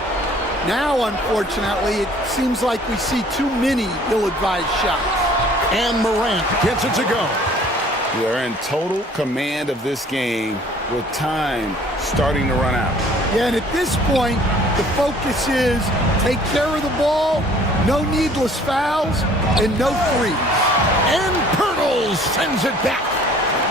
Now, unfortunately, it seems like we see too many ill-advised shots. And Morant gets it to go. They're in total command of this game with time starting to run out. Yeah, and at this point, the focus is take care of the ball, no needless fouls, and no threes. And Pirtle sends it back.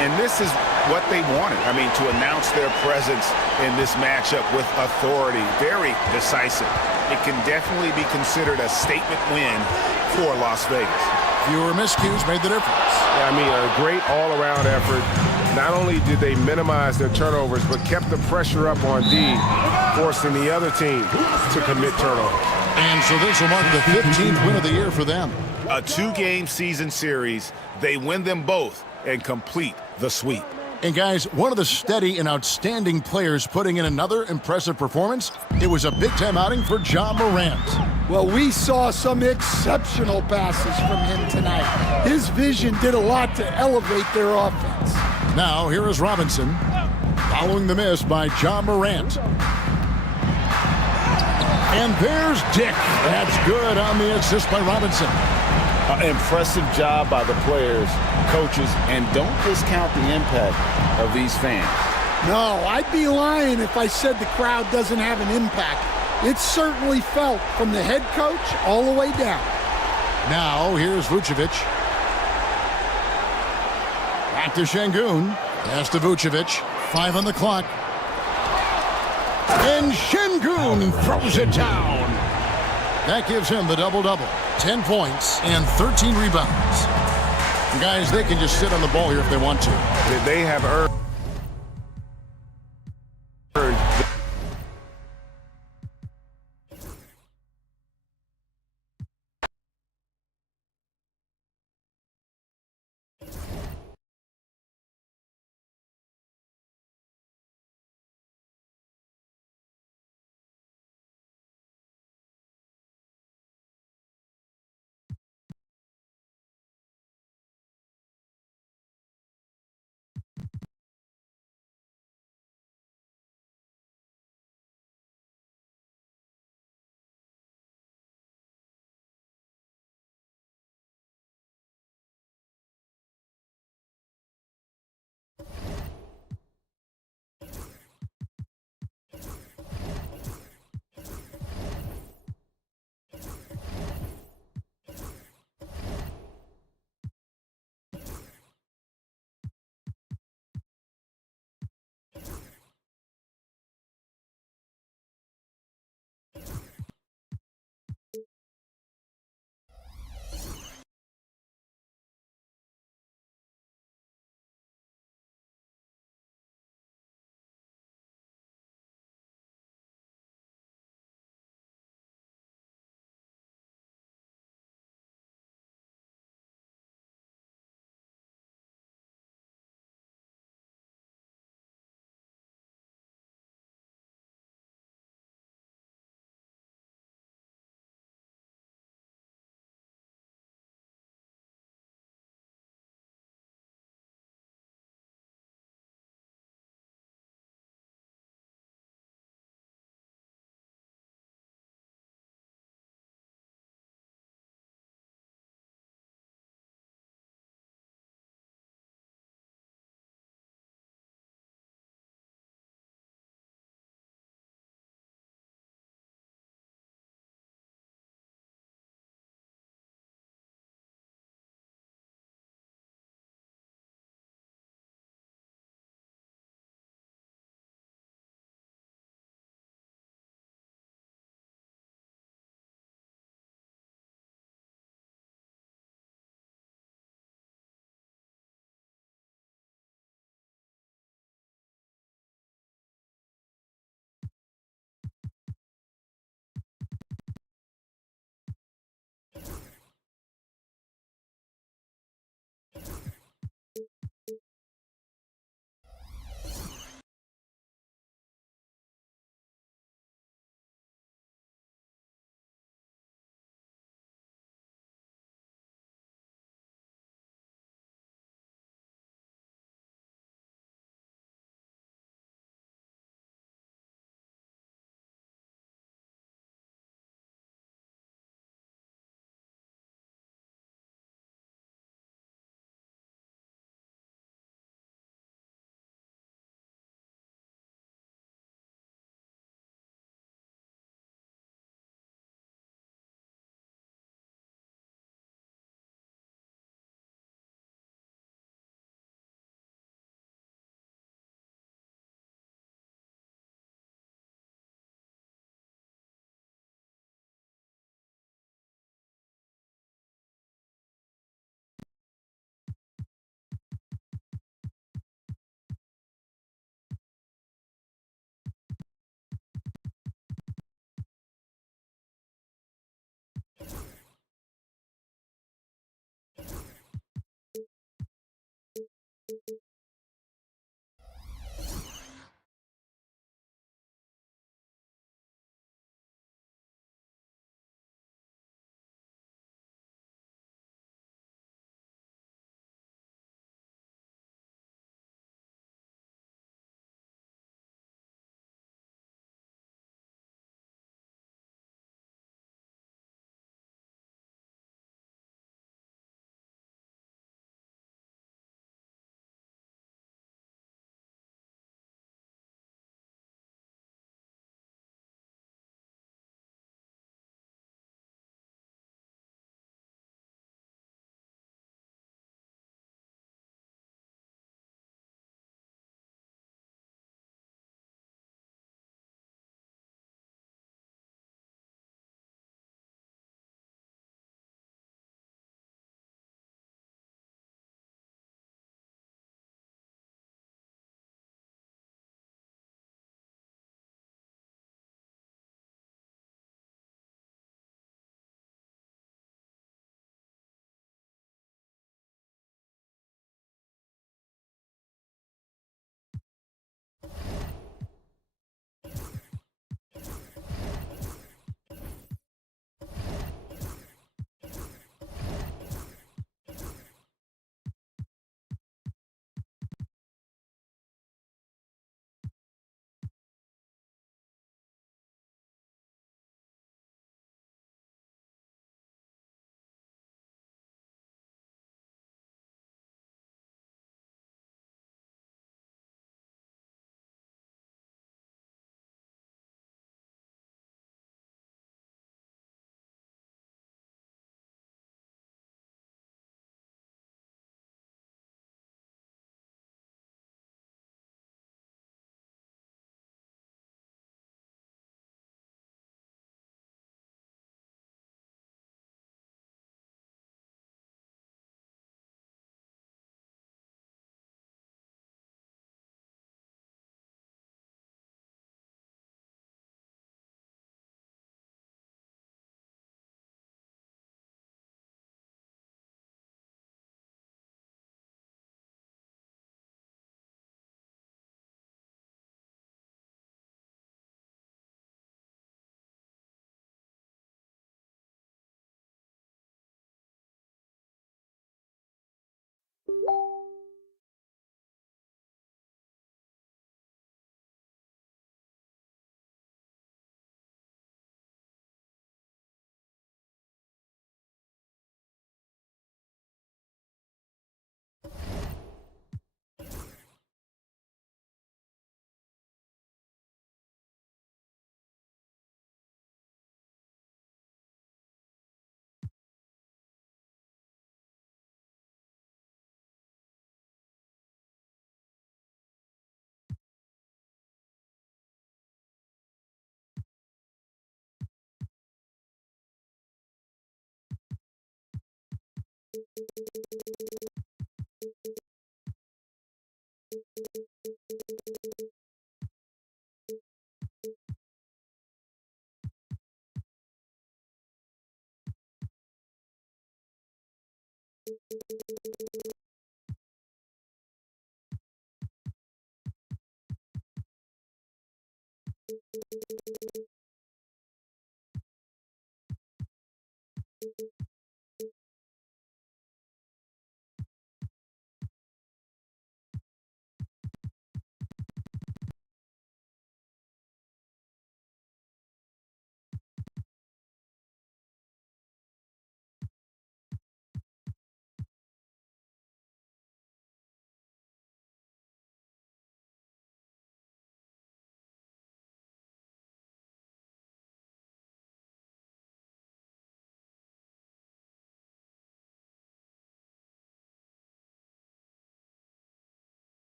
And this is what they wanted. I mean, to announce their presence in this matchup with authority. Very decisive. It can definitely be considered a statement win for Las Vegas. Fewer miscues made the difference. Yeah, I mean, a great all-around effort. Not only did they minimize their turnovers, but kept the pressure up on D, forcing the other team to commit turnovers. And so this will mark the 15th win of the year for them. A 2-game season series. They win them both and complete the sweep. And guys, one of the steady and outstanding players putting in another impressive performance, it was a big-time outing for Ja Morant. Well, we saw some exceptional passes from him tonight. His vision did a lot to elevate their offense. Now, here is Robinson, following the miss by Ja Morant. And there's Dick. That's good on the assist by Robinson. Impressive job by the players, coaches, and don't discount the impact of these fans. No, I'd be lying if I said the crowd doesn't have an impact. It's certainly felt from the head coach all the way down. Now, here's Vucevic. Back to Şengün. Pass to Vucevic. 5 on the clock. And Şengün throws it down. That gives him the double-double. 10 points and 13 rebounds. Guys, they can just sit on the ball here if they want to. They have earned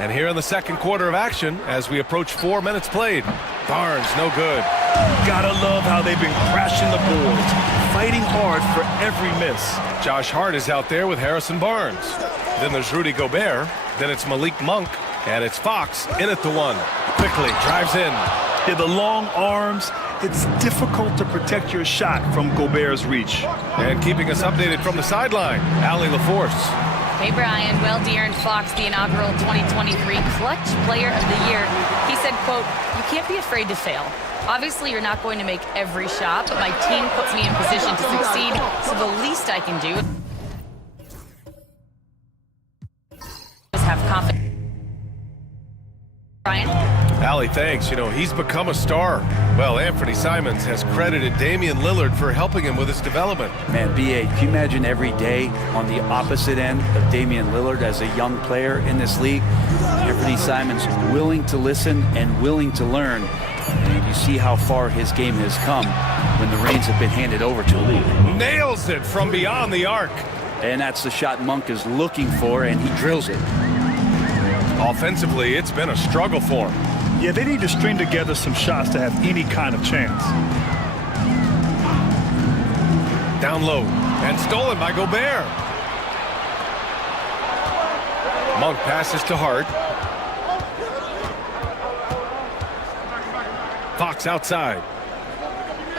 And here in the second quarter of action, as we approach 4 minutes played, Barnes no good. Gotta love how they've been crashing the boards, fighting hard for every miss. Josh Hart is out there with Harrison Barnes. Then there's Rudy Gobert. Then it's Malik Monk. And it's Fox in at the one. Quickly drives in. Yeah, the long arms. It's difficult to protect your shot from Gobert's reach. And keeping us updated from the sideline, Allie LaForce. Hey, Brian. Well, De'Aaron Fox, the inaugural 2023 Clutch Player of the Year, he said, quote, "You can't be afraid to fail. Obviously, you're not going to make every shot, but my team puts me in position to succeed, so the least I can do is have confidence." Brian? Allie, thanks. You know, he's become a star. Well, Anthony Simons has credited Damian Lillard for helping him with his development. Man, B.A., can you imagine every day on the opposite end of Damian Lillard as a young player in this league? Anthony Simons willing to listen and willing to learn. And you see how far his game has come when the reins have been handed over to him. Nails it from beyond the arc. And that's the shot Monk is looking for, and he drills it. Offensively, it's been a struggle for him. Yeah, they need to string together some shots to have any kind of chance. Down low, and stolen by Gobert. Monk passes to Hart. Fox outside.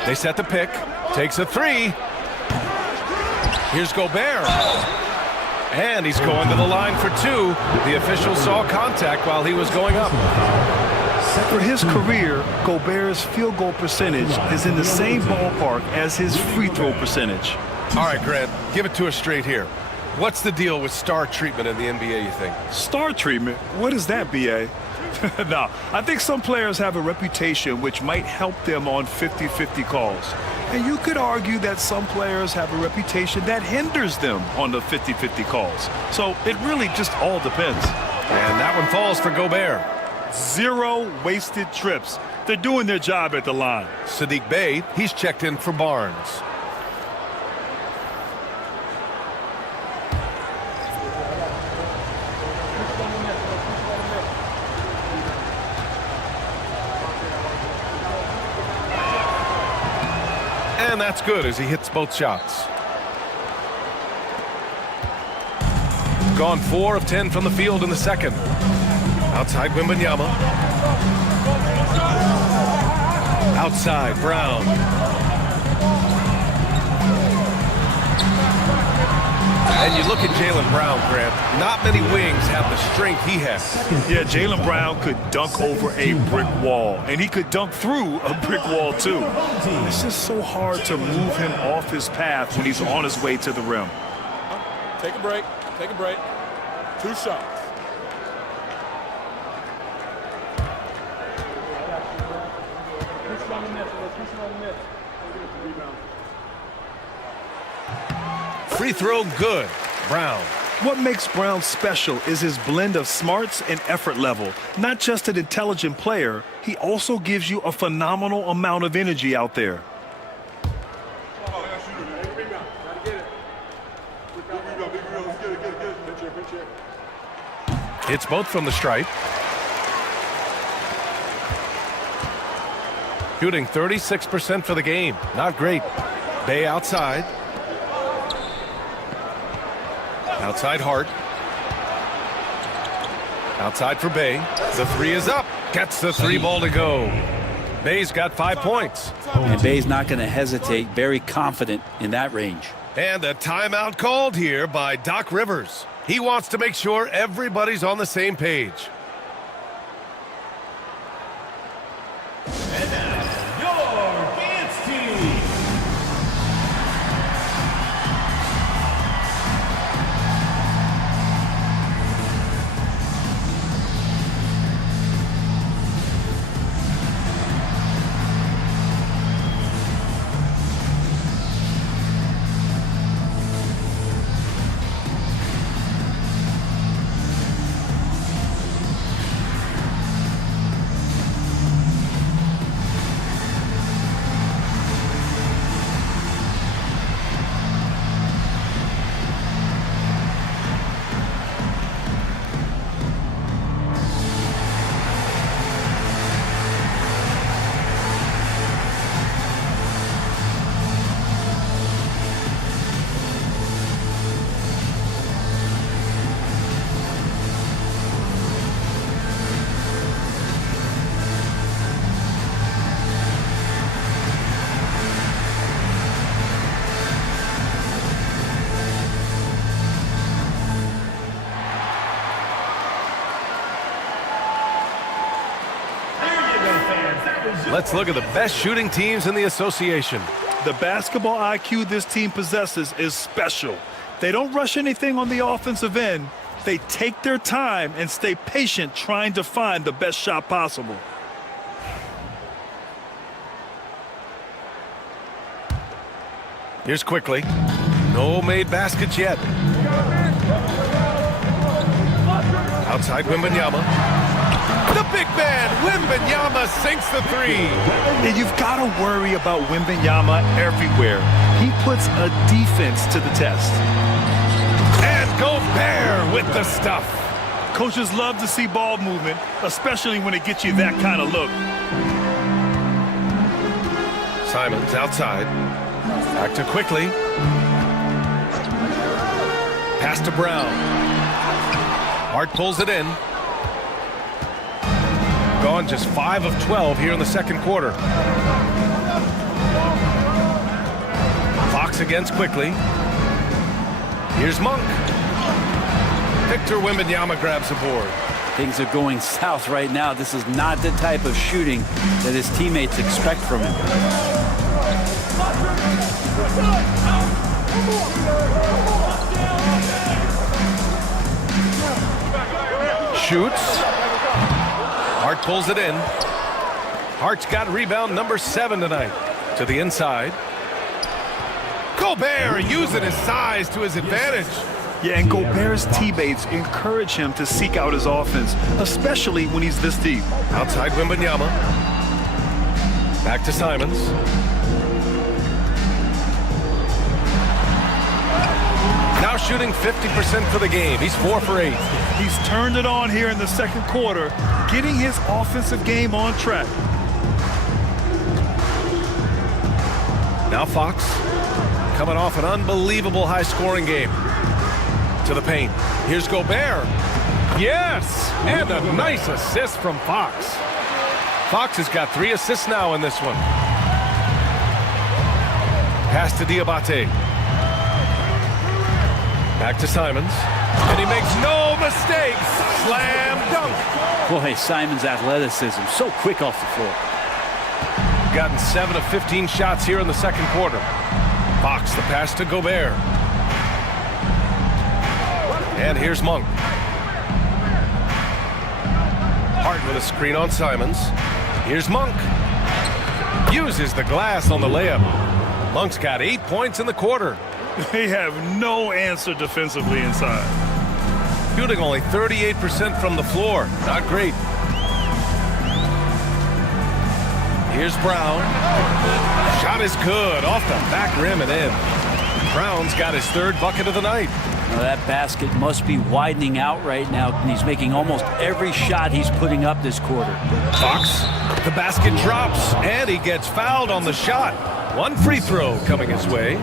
They set the pick. Takes a three. Here's Gobert. And he's going to the line for two. The official saw contact while he was going up. For his career, Gobert's field goal percentage is in the same ballpark as his free throw percentage. All right, Grant, give it to us straight here. What's the deal with star treatment in the NBA, you think? Star treatment? What is that, B.A.? No, I think some players have a reputation which might help them on 50-50 calls. And you could argue that some players have a reputation that hinders them on the 50-50 calls. So it really just all depends. And that one falls for Gobert. 0 wasted trips. They're doing their job at the line. Sadiq Bey, he's checked in for Barnes. And that's good as he hits both shots. Gone 4 of 10 from the field in the second. Outside Wembanyama. Outside Brown. And you look at Jaylen Brown, Grant. Not many wings have the strength he has. Yeah, Jaylen Brown could dunk over a brick wall, and he could dunk through a brick wall too. It's just so hard to move him off his path when he's on his way to the rim. Take a break. Take a break. 2 shots. Free throw good. Brown. What makes Brown special is his blend of smarts and effort level. Not just an intelligent player, he also gives you a phenomenal amount of energy out there. Hits both from the stripe. Shooting 36% for the game. Not great. Bay outside. Outside Hart. Outside for Bay. The three is up. Gets the 3 ball to go. Bay's got 5 points. And Bay's not going to hesitate. Very confident in that range. And a timeout called here by Doc Rivers. He wants to make sure everybody's on the same page. And now, your dance team. Let's look at the best shooting teams in the association. The basketball IQ this team possesses is special. They don't rush anything on the offensive end. They take their time and stay patient trying to find the best shot possible. Here's quickly. No made baskets yet. Outside Wembanyama. The big man, Wembanyama, sinks the 3. And you've got to worry about Wembanyama everywhere. He puts a defense to the test. And Gobert with the stuff. Coaches love to see ball movement, especially when it gets you that kind of look. Simons outside. Back to quickly. Pass to Brown. Hart pulls it in. Gone just 5 of 12 here in the second quarter. Fox against quickly. Here's Monk. Victor Wembanyama grabs the board. Things are going south right now. This is not the type of shooting that his teammates expect from him. Shoots. Hart pulls it in. Hart's got rebound number 7 tonight. To the inside. Gobert using his size to his advantage. Yeah, and Gobert's teammates encourage him to seek out his offense, especially when he's this deep. Outside Wembanyama. Back to Simons. Now shooting 50% for the game. He's 4 for 8. He's turned it on here in the second quarter, getting his offensive game on track. Now Fox, coming off an unbelievable high-scoring game. To the paint. Here's Gobert. Yes! And a nice assist from Fox. Fox has got 3 assists now in this one. Pass to Diabate. Back to Simons. And he makes no mistakes. Slam dunk. Boy, Simons' athleticism, so quick off the floor. Gotten 7 of 15 shots here in the second quarter. Fox, the pass to Gobert. And here's Monk. Hart with a screen on Simons. Here's Monk. Uses the glass on the layup. Monk's got 8 points in the quarter. They have no answer defensively inside. Shooting only 38% from the floor. Not great. Here's Brown. Shot is good. Off the back rim and in. Brown's got his 3rd bucket of the night. Now that basket must be widening out right now, and he's making almost every shot he's putting up this quarter. Fox, the basket drops, and he gets fouled on the shot. 1 free throw coming his way.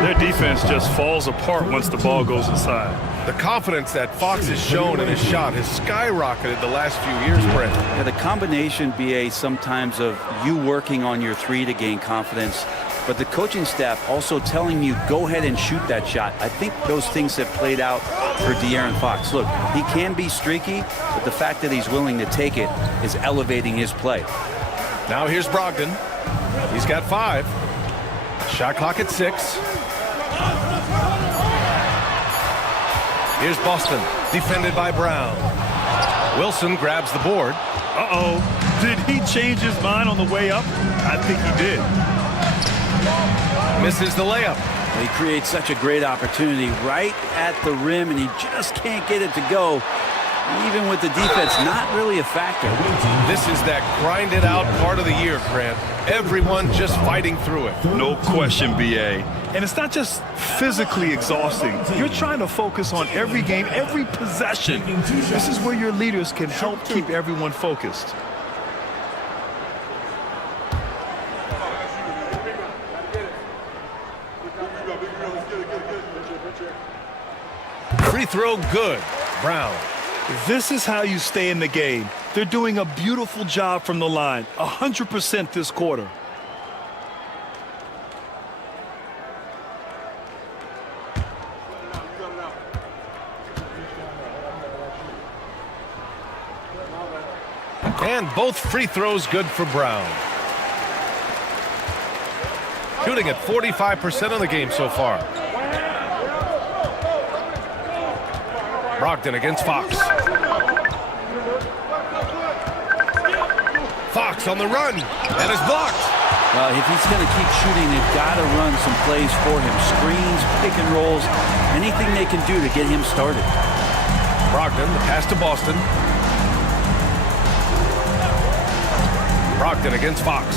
Their defense just falls apart once the ball goes inside. The confidence that Fox has shown in his shot has skyrocketed the last few years, Brent. Yeah, the combination, BA, sometimes of you working on your 3 to gain confidence, but the coaching staff also telling you, go ahead and shoot that shot. I think those things have played out for De'Aaron Fox. Look, he can be streaky, but the fact that he's willing to take it is elevating his play. Now here's Brogdon. He's got 5. Shot clock at 6. Here's Boston, defended by Brown. Wilson grabs the board. Uh-oh. Did he change his mind on the way up? I think he did. Misses the layup. He creates such a great opportunity right at the rim, and he just can't get it to go. Even with the defense not really a factor. This is that grind-it out part of the year, Grant. Everyone just fighting through it. No question, BA. And it's not just physically exhausting. You're trying to focus on every game, every possession. This is where your leaders can help keep everyone focused. Free throw good. Brown. This is how you stay in the game. They're doing a beautiful job from the line. 100% this quarter. And both free throws good for Brown. Shooting at 45% of the game so far. Brogdon against Fox. Fox on the run, and is blocked. Well, if he's going to keep shooting, they've got to run some plays for him. Screens, pick and rolls, anything they can do to get him started. Brogdon, the pass to Boston. Brogdon against Fox.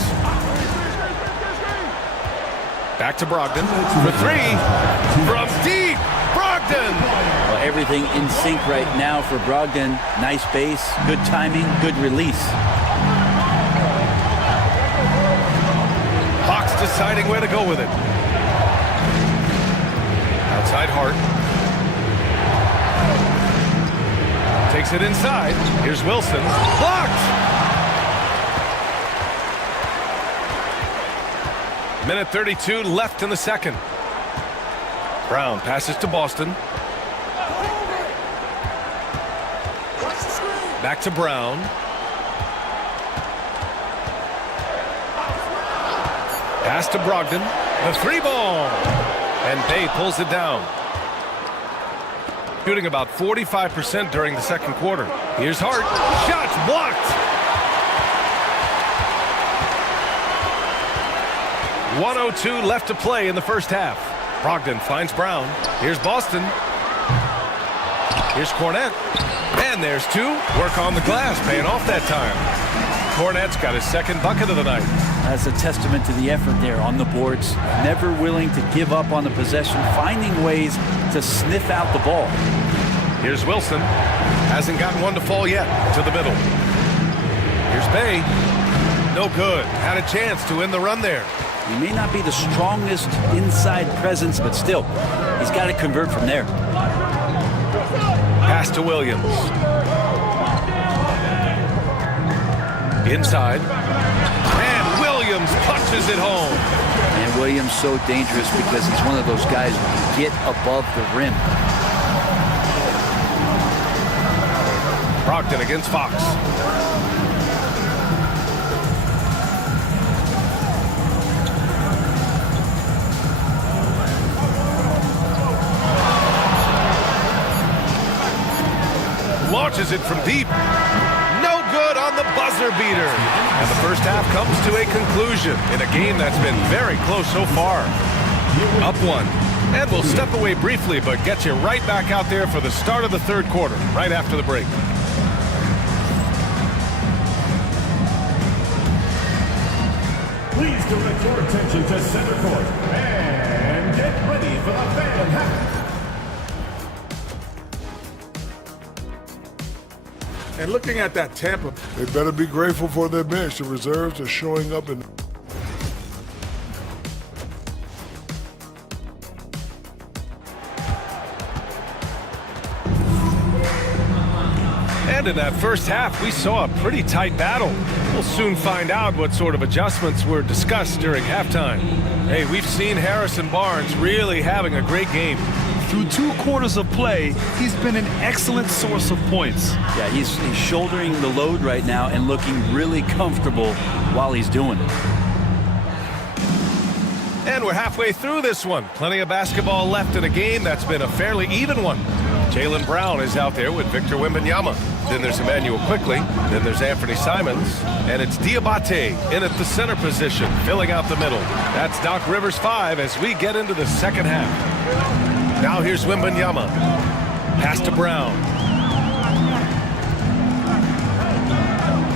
Back to Brogdon for 3 from deep. Brogdon! Well, everything in sync right now for Brogdon. Nice base, good timing, good release. Fox deciding where to go with it. Outside Hart. Takes it inside. Here's Wilson. Blocked! Minute 32 left in the second. Brown passes to Boston. Back to Brown. Pass to Brogdon. The 3-ball. And Bay pulls it down. Shooting about 45% during the second quarter. Here's Hart. Shots blocked. 1:02 left to play in the first half. Brogdon finds Brown. Here's Boston. Here's Cornette. And there's 2. Work on the glass, paying off that time. Cornette's got his 2nd bucket of the night. That's a testament to the effort there on the boards. Never willing to give up on the possession, finding ways to sniff out the ball. Here's Wilson. Hasn't gotten one to fall yet. To the middle. Here's Bay. No good. Had a chance to end the run there. He may not be the strongest inside presence, but still, he's got to convert from there. Pass to Williams. Inside. And Williams punches it home. And Williams so dangerous because he's one of those guys who can get above the rim. Brogdon against Fox. Launches it from deep. good on the buzzer beater. And the first half comes to a conclusion in a game that's been very close so far. Up one. And we'll step away briefly, but get you right back out there for the start of the third quarter, right after the break. Please direct your attention to center court and get ready for the fan half. And looking at that Tampa, they better be grateful for their bench. The reserves are showing up in. And in that first half, we saw a pretty tight battle. We'll soon find out what sort of adjustments were discussed during halftime. Hey, we've seen Harrison Barnes really having a great game. Through 2 quarters of play, he's been an excellent source of points. Yeah, he's shouldering the load right now and looking really comfortable while he's doing it. And we're halfway through this one. Plenty of basketball left in a game that's been a fairly even one. Jaylen Brown is out there with Victor Wembanyama. Then there's Emmanuel Quickly. Then there's Anthony Simons. And it's Diabate in at the center position, filling out the middle. That's Doc Rivers 5 as we get into the second half. Now here's Wembanyama. Pass to Brown.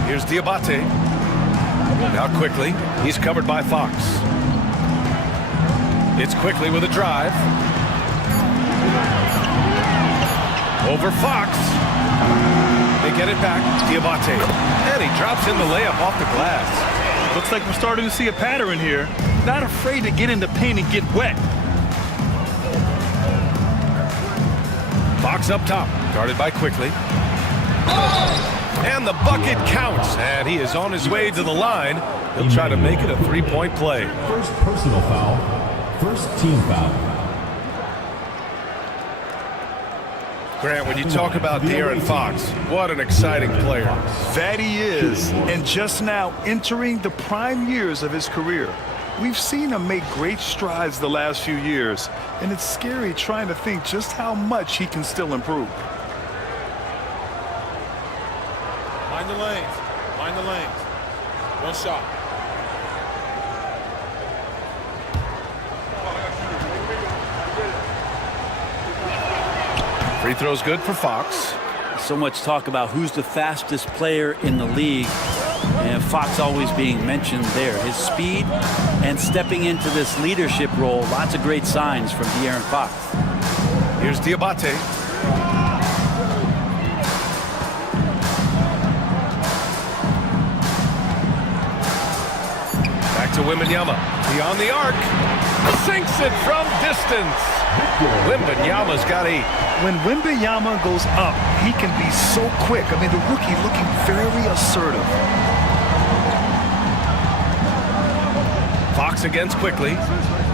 Here's Diabate. Now Quickly. He's covered by Fox. It's Quickly with a drive. Over Fox. They get it back. Diabate. And he drops in the layup off the glass. Looks like we're starting to see a pattern here. Not afraid to get in the paint and get wet. Fox up top. Guarded by Quickly. And the bucket counts. And he is on his way to the line. He'll try to make it a three-point play. First personal foul. First team foul. Grant, when you talk about De'Aaron Fox, what an exciting player. That he is, and just now entering the prime years of his career. We've seen him make great strides the last few years, and it's scary trying to think just how much he can still improve. Mind the lanes. Mind the lanes. One shot. Free throw's good for Fox. So much talk about who's the fastest player in the league, and Fox always being mentioned there. His speed and stepping into this leadership role, lots of great signs from De'Aaron Fox. Here's Diabate. Back to Wembanyama. Beyond the arc. Sinks it from distance. Wembanyama's got 8. When Wembanyama goes up, he can be so quick. I mean, the rookie looking very assertive. Fox against Quickly.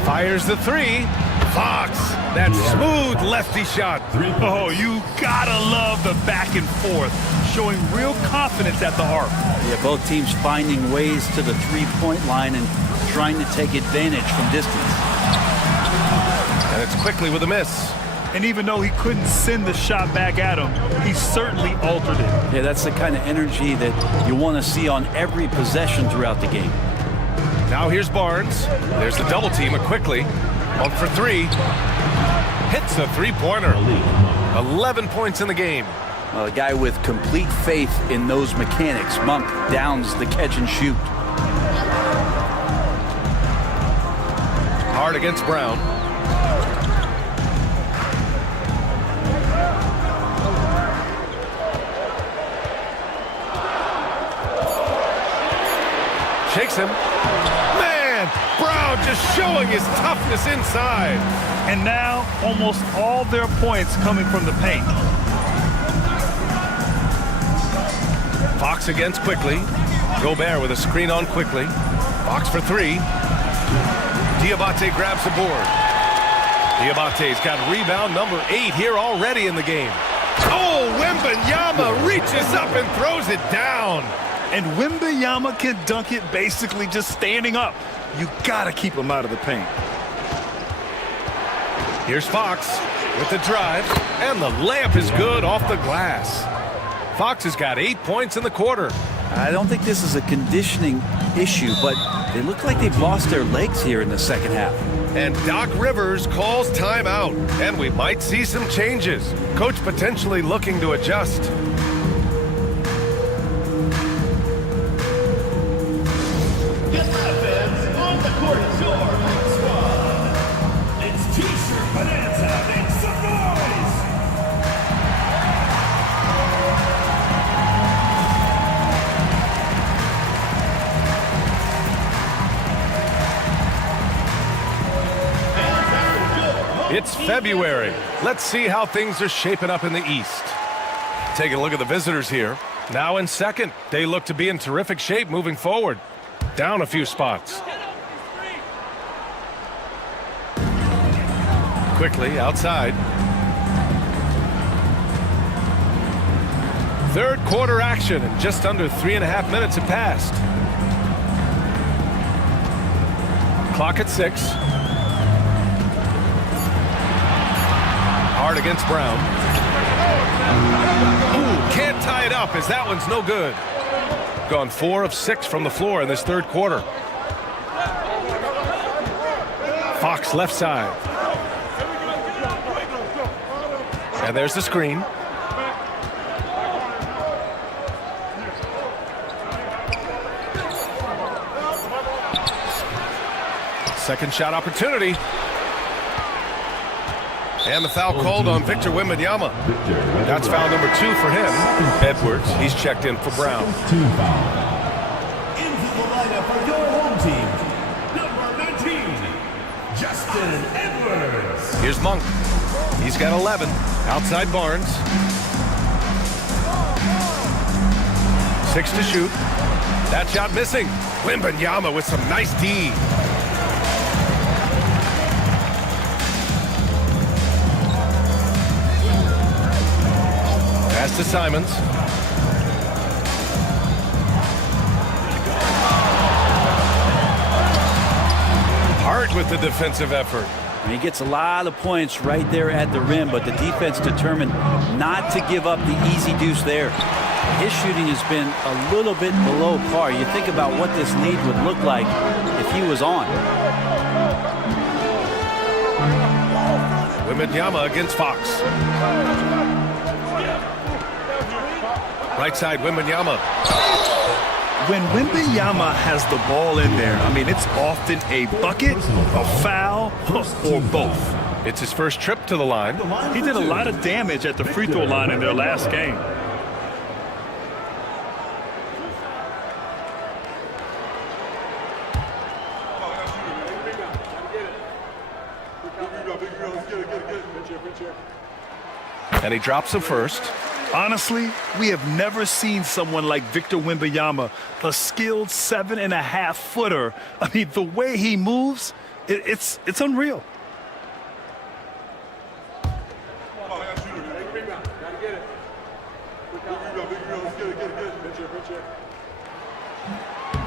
Fires the 3. Fox, that smooth lefty shot. Oh, you gotta love the back and forth, showing real confidence at the arc. Yeah, both teams finding ways to the three-point line and trying to take advantage from distance. And it's Quickly with a miss. And even though he couldn't send the shot back at him, he certainly altered it. Yeah, that's the kind of energy that you want to see on every possession throughout the game. Now here's Barnes. There's the double team at Quickly. 1 for 3. Hits a three-pointer. 11 points in the game. Well, a guy with complete faith in those mechanics. Monk downs the catch and shoot. Hard against Brown. Shakes him. Man, Brown just showing his toughness inside. And now almost all their points coming from the paint. Fox against Quickly. Gobert with a screen on Quickly. Fox for 3. Diabate grabs the board. Diabate's got rebound number 8 here already in the game. Oh, Wembanyama reaches up and throws it down. And Wembanyama can dunk it basically just standing up. You gotta keep him out of the paint. Here's Fox with the drive, and the layup is good off the glass. Fox has got 8 points in the quarter. I don't think this is a conditioning issue, but they look like they've lost their legs here in the second half. And Doc Rivers calls timeout, and we might see some changes. Coach potentially looking to adjust. Get that, fans. On the court is your Hype Squad. It's T-shirt bonanza. Make some noise. It's February. Let's see how things are shaping up in the East. Take a look at the visitors here. Now in second, they look to be in terrific shape moving forward. Down a few spots. Quickly outside. Third quarter action, and just under 3.5 minutes have passed. Clock at 6. Hard against Brown. Ooh, can't tie it up as that one's no good. Gone 4 of 6 from the floor in this third quarter. Fox left side. And there's the screen. Second shot opportunity. And the foul called on Victor Wembanyama. That's foul number 2 for him. Edwards, he's checked in for Brown. Into the lineup for your home team, number 19, Justin Edwards. Here's Monk. He's got 11. Outside Barnes. 6 to shoot. That shot missing. Wembanyama with some nice D. Pass to Simons. Hart with the defensive effort. And he gets a lot of points right there at the rim, but the defense determined not to give up the easy deuce there. His shooting has been a little bit below par. You think about what this lead would look like if he was on. Wembanyama against Fox. Right side, Wembanyama. When Wembanyama has the ball in there, I mean, it's often a bucket, a foul, or both. It's his first trip to the line. He did a lot of damage at the free throw line in their last game. And he drops the first. Honestly, we have never seen someone like Victor Wembanyama, a skilled 7.5-footer. I mean, the way he moves, it's unreal.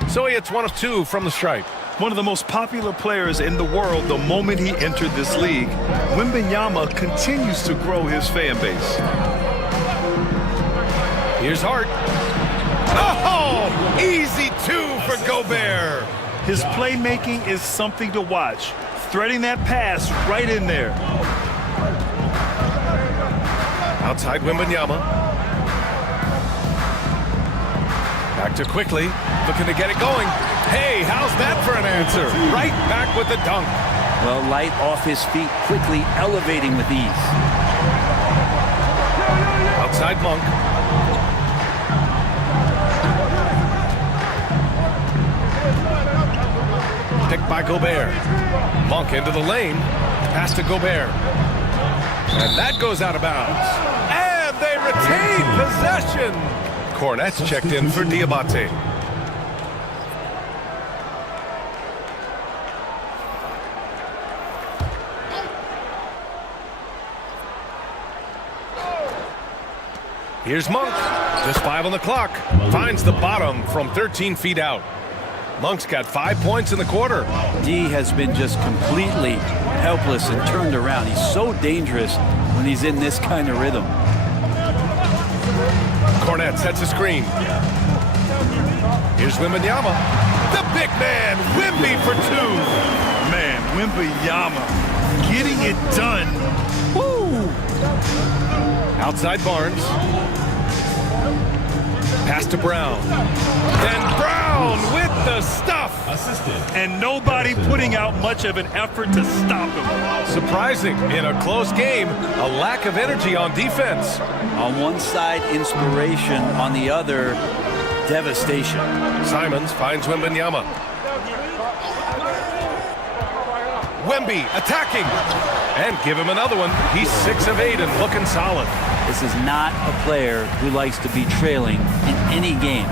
So he hits 1 of 2 from the stripe. One of the most popular players in the world the moment he entered this league, Wembanyama continues to grow his fan base. Here's Hart. Oh, easy 2 for Gobert. His playmaking is something to watch. Threading that pass right in there. Outside Wembanyama. Back to Quickly, looking to get it going. Hey, how's that for an answer? Right back with the dunk. Well, light off his feet, quickly elevating with ease. Outside Monk. Picked by Gobert. Monk into the lane. Pass to Gobert. And that goes out of bounds. And they retain possession. Cornette's checked in for Diabate. Here's Monk. Just 5 on the clock. Finds the bottom from 13 feet out. Monk's got 5 points in the quarter. D has been just completely helpless and turned around. He's so dangerous when he's in this kind of rhythm. Cornette sets a screen. Here's Wembanyama. The big man, Wemby for two. Man, Wembanyama getting it done. Woo! Outside Barnes. Pass to Brown. And Brown with the stuff. And nobody putting out much of an effort to stop him. Surprising. In a close game, a lack of energy on defense. On one side, inspiration. On the other, devastation. Simons finds Wembanyama. Wemby attacking. And give him another one. He's 6 of 8 and looking solid. This is not a player who likes to be trailing in any game.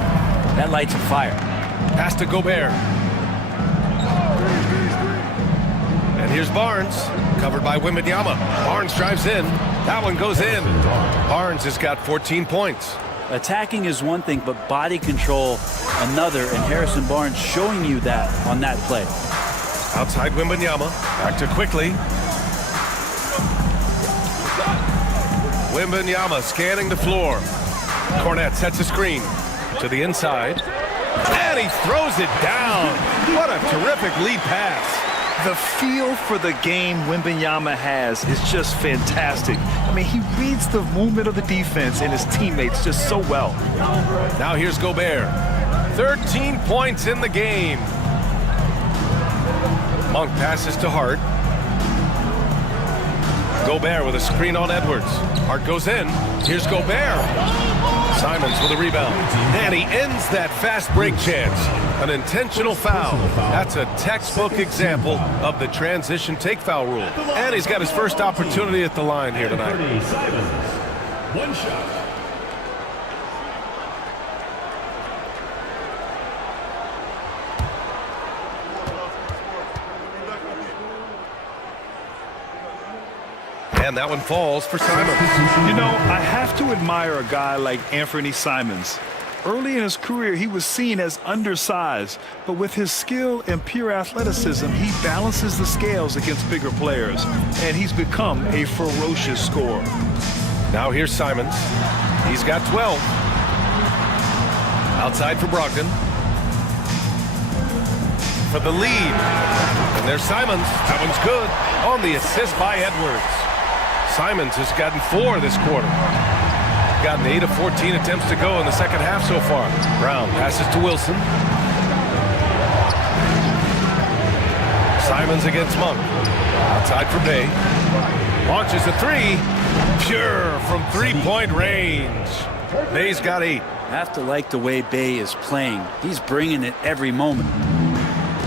That lights a fire. Pass to Gobert. And here's Barnes, covered by Wembanyama. Barnes drives in. That one goes in. Barnes has got 14 points. Attacking is one thing, but body control another, and Harrison Barnes showing you that on that play. Outside Wembanyama, back to quickly. Wembanyama scanning the floor. Cornette sets a screen to the inside. And he throws it down. What a terrific lead pass. The feel for the game Wembanyama has is just fantastic. I mean, he reads the movement of the defense and his teammates just so well. Now here's Gobert. 13 points in the game. Monk passes to Hart. Gobert with a screen on Edwards. Hart goes in. Here's Gobert. Simons with a rebound. And he ends that fast break chance. An intentional foul. That's a textbook example of the transition take foul rule. And he's got his first opportunity at the line here tonight. One shot. And that one falls for Simons. You know, I have to admire a guy like Anthony Simons. Early in his career, he was seen as undersized, but with his skill and pure athleticism, he balances the scales against bigger players, and he's become a ferocious scorer. Now here's Simons. He's got 12. Outside for Brogdon. For the lead. And there's Simons. That one's good. On the assist by Edwards. Simons has gotten 4 this quarter. Gotten 8 of 14 attempts to go in the second half so far. Brown passes to Wilson. Simons against Monk. Outside for Bay. Launches a 3. Pure from three-point range. Bay's got 8. Have to like the way Bay is playing. He's bringing it every moment.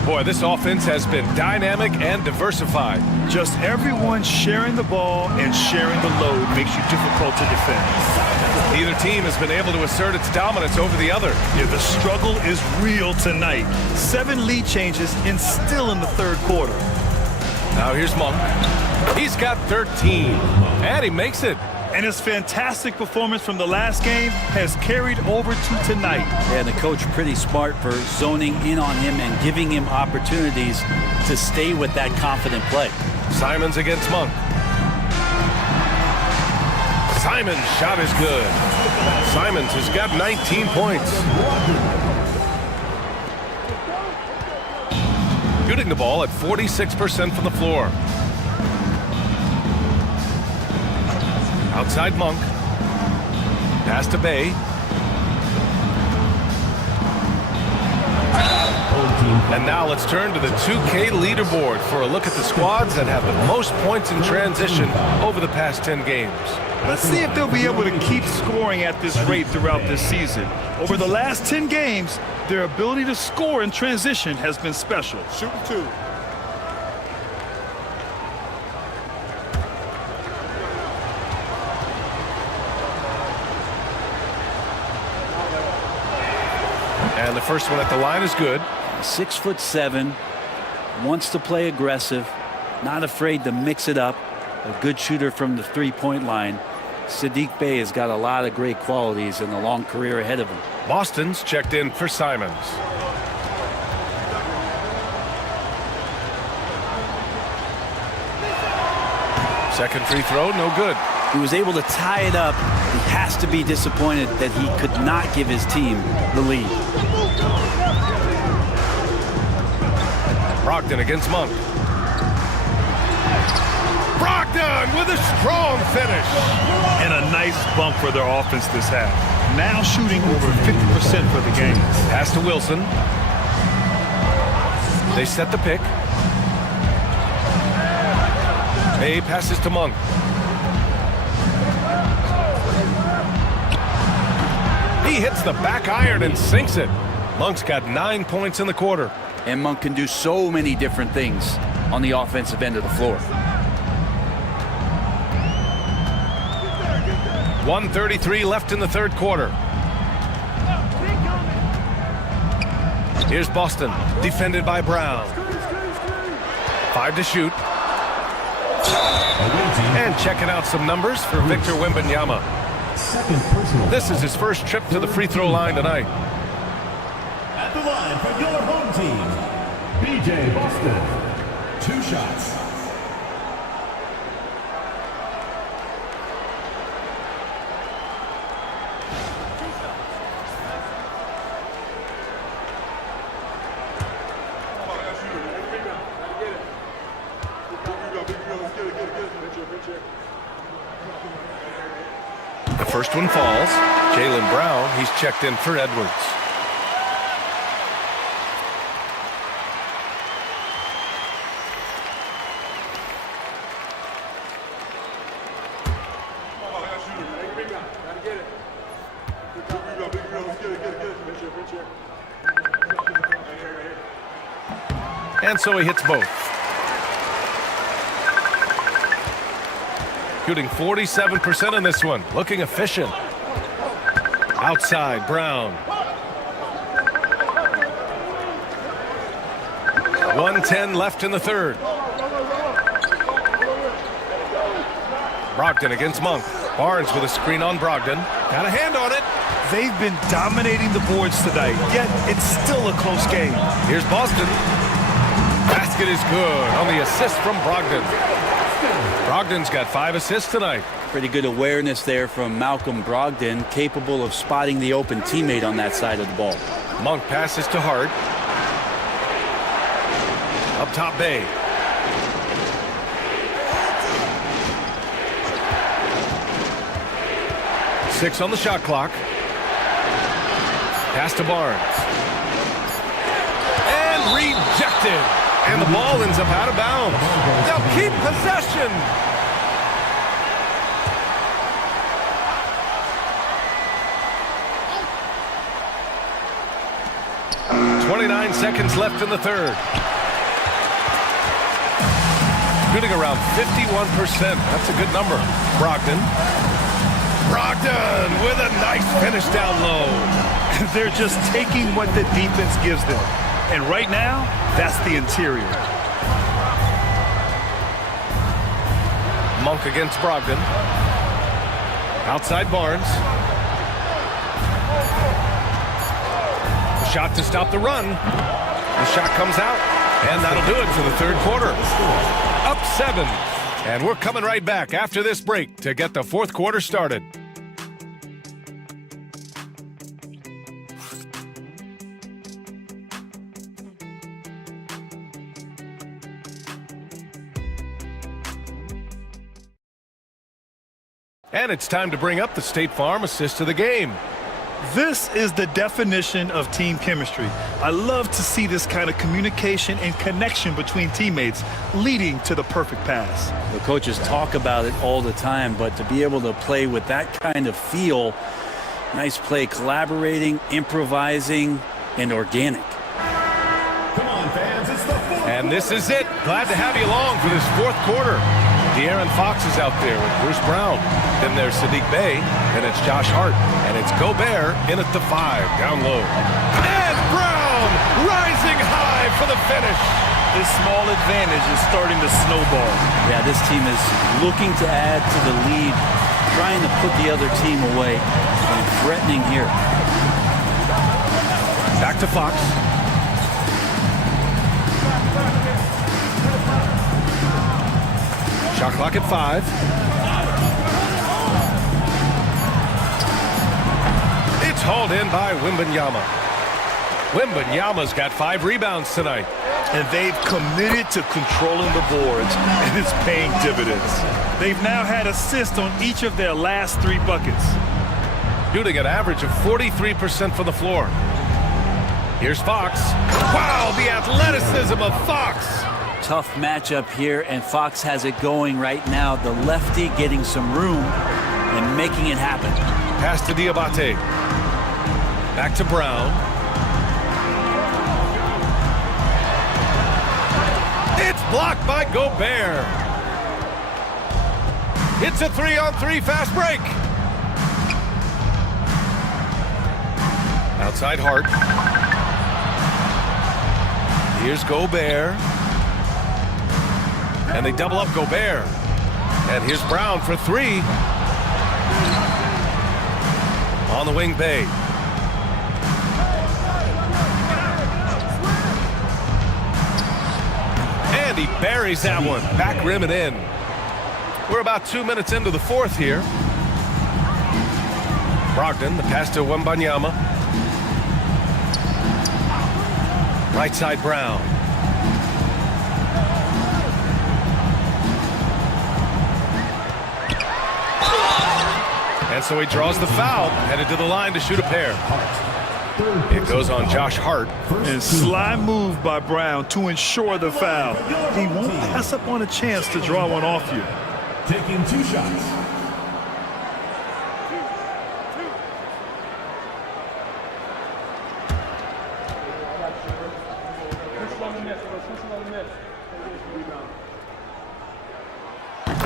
Boy, this offense has been dynamic and diversified. Just everyone sharing the ball and sharing the load makes you difficult to defend. Neither team has been able to assert its dominance over the other. Yeah, the struggle is real tonight. 7 lead changes and still in the third quarter. Now here's Monk. He's got 13, and he makes it. And his fantastic performance from the last game has carried over to tonight. And the coach pretty smart for zoning in on him and giving him opportunities to stay with that confident play. Simons against Monk. Simons' shot is good. Simons has got 19 points. Shooting the ball at 46% from the floor. Outside Monk. Pass to Bay. And now let's turn to the 2K leaderboard for a look at the squads that have the most points in transition over the past 10 games. Let's see if they'll be able to keep scoring at this rate throughout this season. Over the last 10 games, their ability to score in transition has been special. Shooting 2. And the first one at the line is good. 6'7", wants to play aggressive, not afraid to mix it up. A good shooter from the three-point line. Saddiq Bey has got a lot of great qualities and a long career ahead of him. Boston's checked in for Simons. Second free throw, no good. He was able to tie it up. He has to be disappointed that he could not give his team the lead. Brogdon against Monk. Brogdon with a strong finish. And a nice bump for their offense this half. Now shooting over 50% for the game. Pass to Wilson. They set the pick. Bay passes to Monk. He hits the back iron and sinks it. Monk's got 9 points in the quarter. And Monk can do so many different things on the offensive end of the floor. 1:33 left in the third quarter. Here's Boston, defended by Brown. 5 to shoot. And checking out some numbers for Victor Wembanyama. This is his first trip to the free throw line tonight. At the line for your home team, BJ Boston. 2 shots. The first one falls. Jaylen Brown, he's checked in for Edwards. And so he hits both. Shooting 47% in this one. Looking efficient. Outside, Brown. 1:10 left in the third. Brogdon against Monk. Barnes with a screen on Brogdon. Got a hand on it. They've been dominating the boards tonight, yet it's still a close game. Here's Boston. Basket is good on the assist from Brogdon. Brogdon's got 5 assists tonight. Pretty good awareness there from Malcolm Brogdon, capable of spotting the open teammate on that side of the ball. Monk passes to Hart. Up top, Bay. Six on the shot clock. Pass to Barnes. And rejected. And the ball ends up out of bounds. They'll keep possession. .29 seconds left in the third. Shooting around 51%. That's a good number. Brogdon. Brogdon with a nice finish down low. They're just taking what the defense gives them. And right now, that's the interior. Monk against Brogdon. Outside Barnes. The shot to stop the run. The shot comes out. And that'll do it for the third quarter. Up 7. And we're coming right back after this break to get the fourth quarter started. And it's time to bring up the State Farm assist of the game. This is the definition of team chemistry. I love to see this kind of communication and connection between teammates leading to the perfect pass. The coaches talk about it all the time, but to be able to play with that kind of feel, nice play, collaborating, improvising, and organic. Come on, fans, it's the fourth. And this is it. Glad to have you along for this fourth quarter. De'Aaron Fox is out there with Bruce Brown. Then there's Sadiq Bey, and it's Josh Hart. And it's Gobert in at the 5, down low. And Brown rising high for the finish. This small advantage is starting to snowball. Yeah, this team is looking to add to the lead, trying to put the other team away, and threatening here. Back to Fox. Shot clock at 5. hauled in by Wembanyama. Wembanyama's got 5 rebounds tonight. And they've committed to controlling the boards, and it's paying dividends. They've now had assists on each of their last 3 buckets. Shooting an average of 43% from the floor. Here's Fox. Wow, the athleticism of Fox. Tough matchup here, and Fox has it going right now. The lefty getting some room and making it happen. Pass to Diabate. Back to Brown. It's blocked by Gobert. It's a 3-on-3 fast break. Outside Hart. Here's Gobert. And they double up Gobert. And here's Brown for 3. On the wing, Bay. And he buries that one. Back rim and in. We're about 2 minutes into the fourth here. Brogdon, the pass to Wembanyama. Right side, Brown. And so he draws the foul, headed to the line to shoot a pair. It goes on Josh Hart. And sly move by Brown to ensure the foul. He won't pass up on a chance to draw one off you. Taking 2 shots.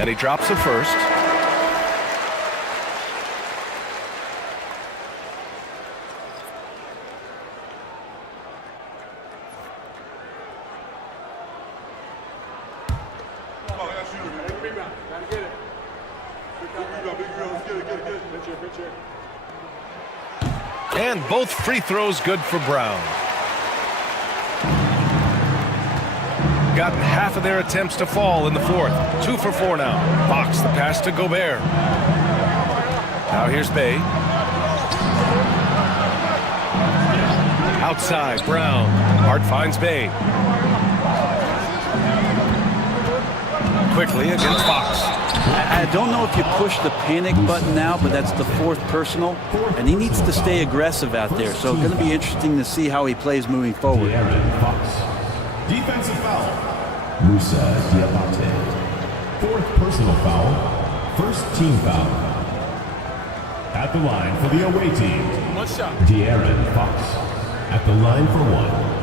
And he drops the first. And both free throws good for Brown. Gotten half of their attempts to fall in the fourth. 2 for 4 now. Fox, the pass to Gobert. Now here's Bay. Outside, Brown. Hart finds Bay. Quickly against Fox. I don't know if you push the panic button now, but that's the 4th personal, and he needs to stay aggressive out there. So it's going to be interesting to see how he plays moving forward. Defensive foul. Musa Diabate. 4th personal foul. 1st team foul. At the line for the away team. 1 shot. De'Aaron Fox. At the line for 1.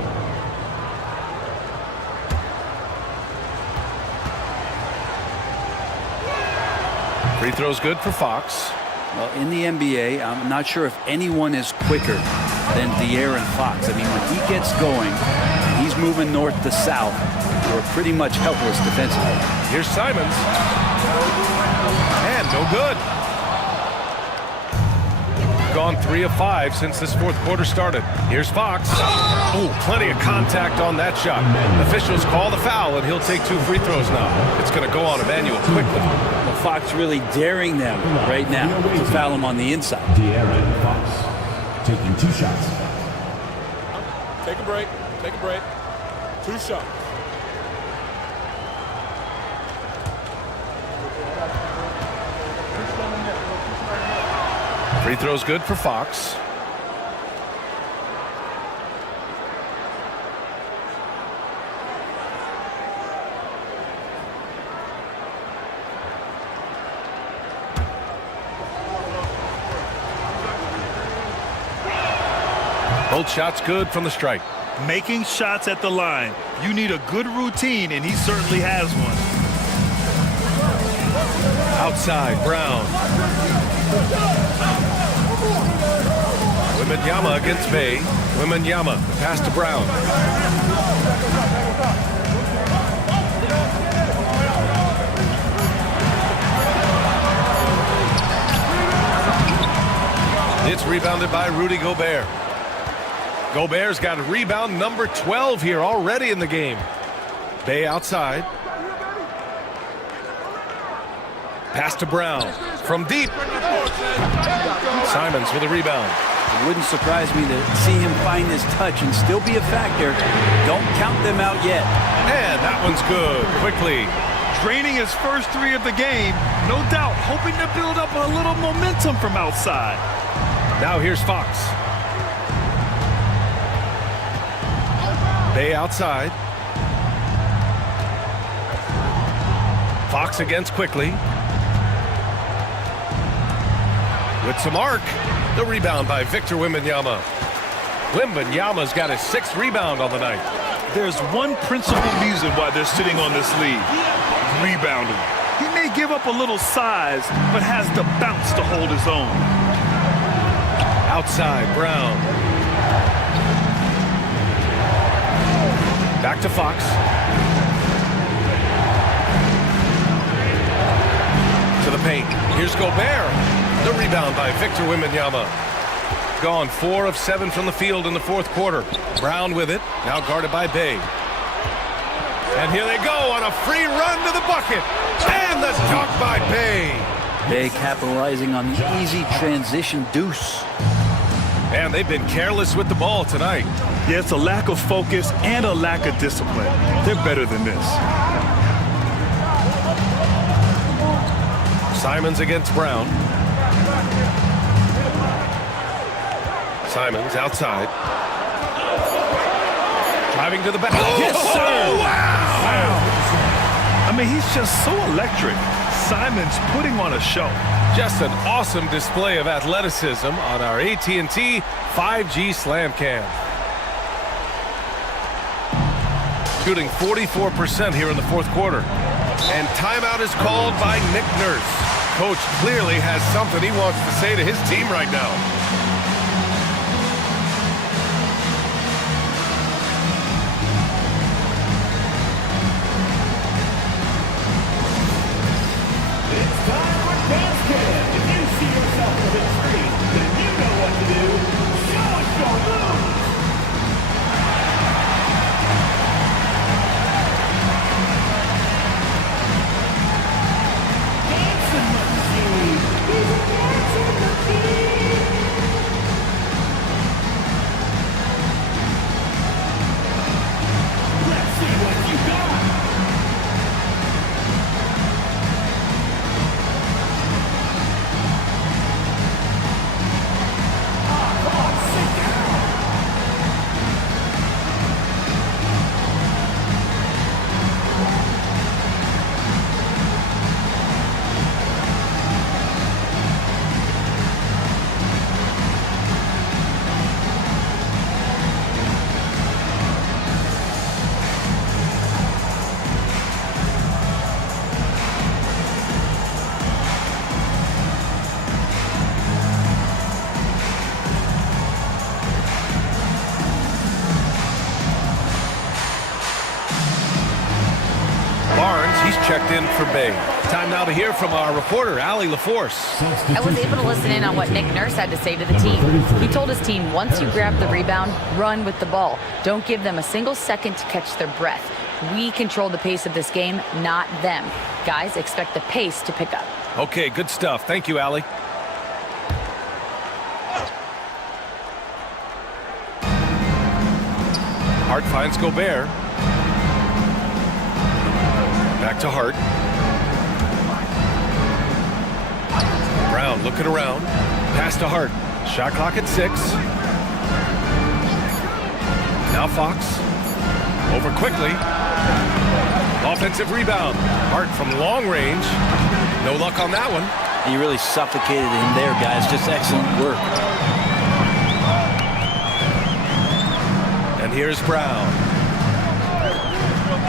Free throw's good for Fox. Well, in the NBA, I'm not sure if anyone is quicker than De'Aaron Fox. I mean, when he gets going, he's moving north to south. We're pretty much helpless defensively. Here's Simons. And no good. Gone 3 of 5 since this fourth quarter started. Here's Fox. Oh, plenty of contact on that shot. Officials call the foul, and he'll take 2 free throws now. It's going to go on Emmanuel quickly. Well, Fox really daring them right now to foul him on the inside. De'Aaron Fox taking 2 shots. Take a break. Take a break. 2 shots. Free throw's good for Fox. Both shots good from the strike. Making shots at the line. You need a good routine, and he certainly has one. Outside, Brown. Wembanyama against Bay. Wembanyama, pass to Brown. It's rebounded by Rudy Gobert. Gobert's got rebound number 12 here already in the game. Bay outside. Pass to Brown from deep. Simons with a rebound. It wouldn't surprise me to see him find his touch and still be a factor. Don't count them out yet. And that one's good. Quickly. Draining his first 3 of the game, no doubt hoping to build up a little momentum from outside. Now here's Fox. Bay outside. Fox against Quickly. With some arc. The rebound by Victor Wembanyama. Wembanyama's got his 6th rebound on the night. There's one principal reason why they're sitting on this lead. Rebounding. He may give up a little size, but has the bounce to hold his own. Outside, Brown. Back to Fox. To the paint. Here's Gobert. The rebound by Victor Wembanyama. Gone 4 of 7 from the field in the 4th quarter. Brown with it. Now guarded by Bay. And here they go on a free run to the bucket. And the dunk by Bay. Bay capitalizing on the easy transition deuce. And they've been careless with the ball tonight. Yeah, it's a lack of focus and a lack of discipline. They're better than this. Simons against Brown. Simons outside. Driving to the back. Oh, Yes, sir! Wow! I mean, he's just so electric. Simons putting on a show. Just an awesome display of athleticism on our AT&T 5G Slam Cam. Shooting 44% here in the 4th quarter. And timeout is called by Nick Nurse. Coach clearly has something he wants to say to his team right now. Checked in for Bay. Time now to hear from our reporter, Allie LaForce. I was able to listen in on what Nick Nurse had to say to the team. He told his team, once you grab the rebound, run with the ball. Don't give them a single second to catch their breath. We control the pace of this game, not them. Guys, expect the pace to pick up. Okay, good stuff. Thank you, Allie. Hart finds Gobert. Back to Hart. Brown looking around. Pass to Hart. Shot clock at 6. Now Fox. Over quickly. Offensive rebound. Hart from long range. No luck on that one. He really suffocated him there, guys. Just excellent work. And here's Brown.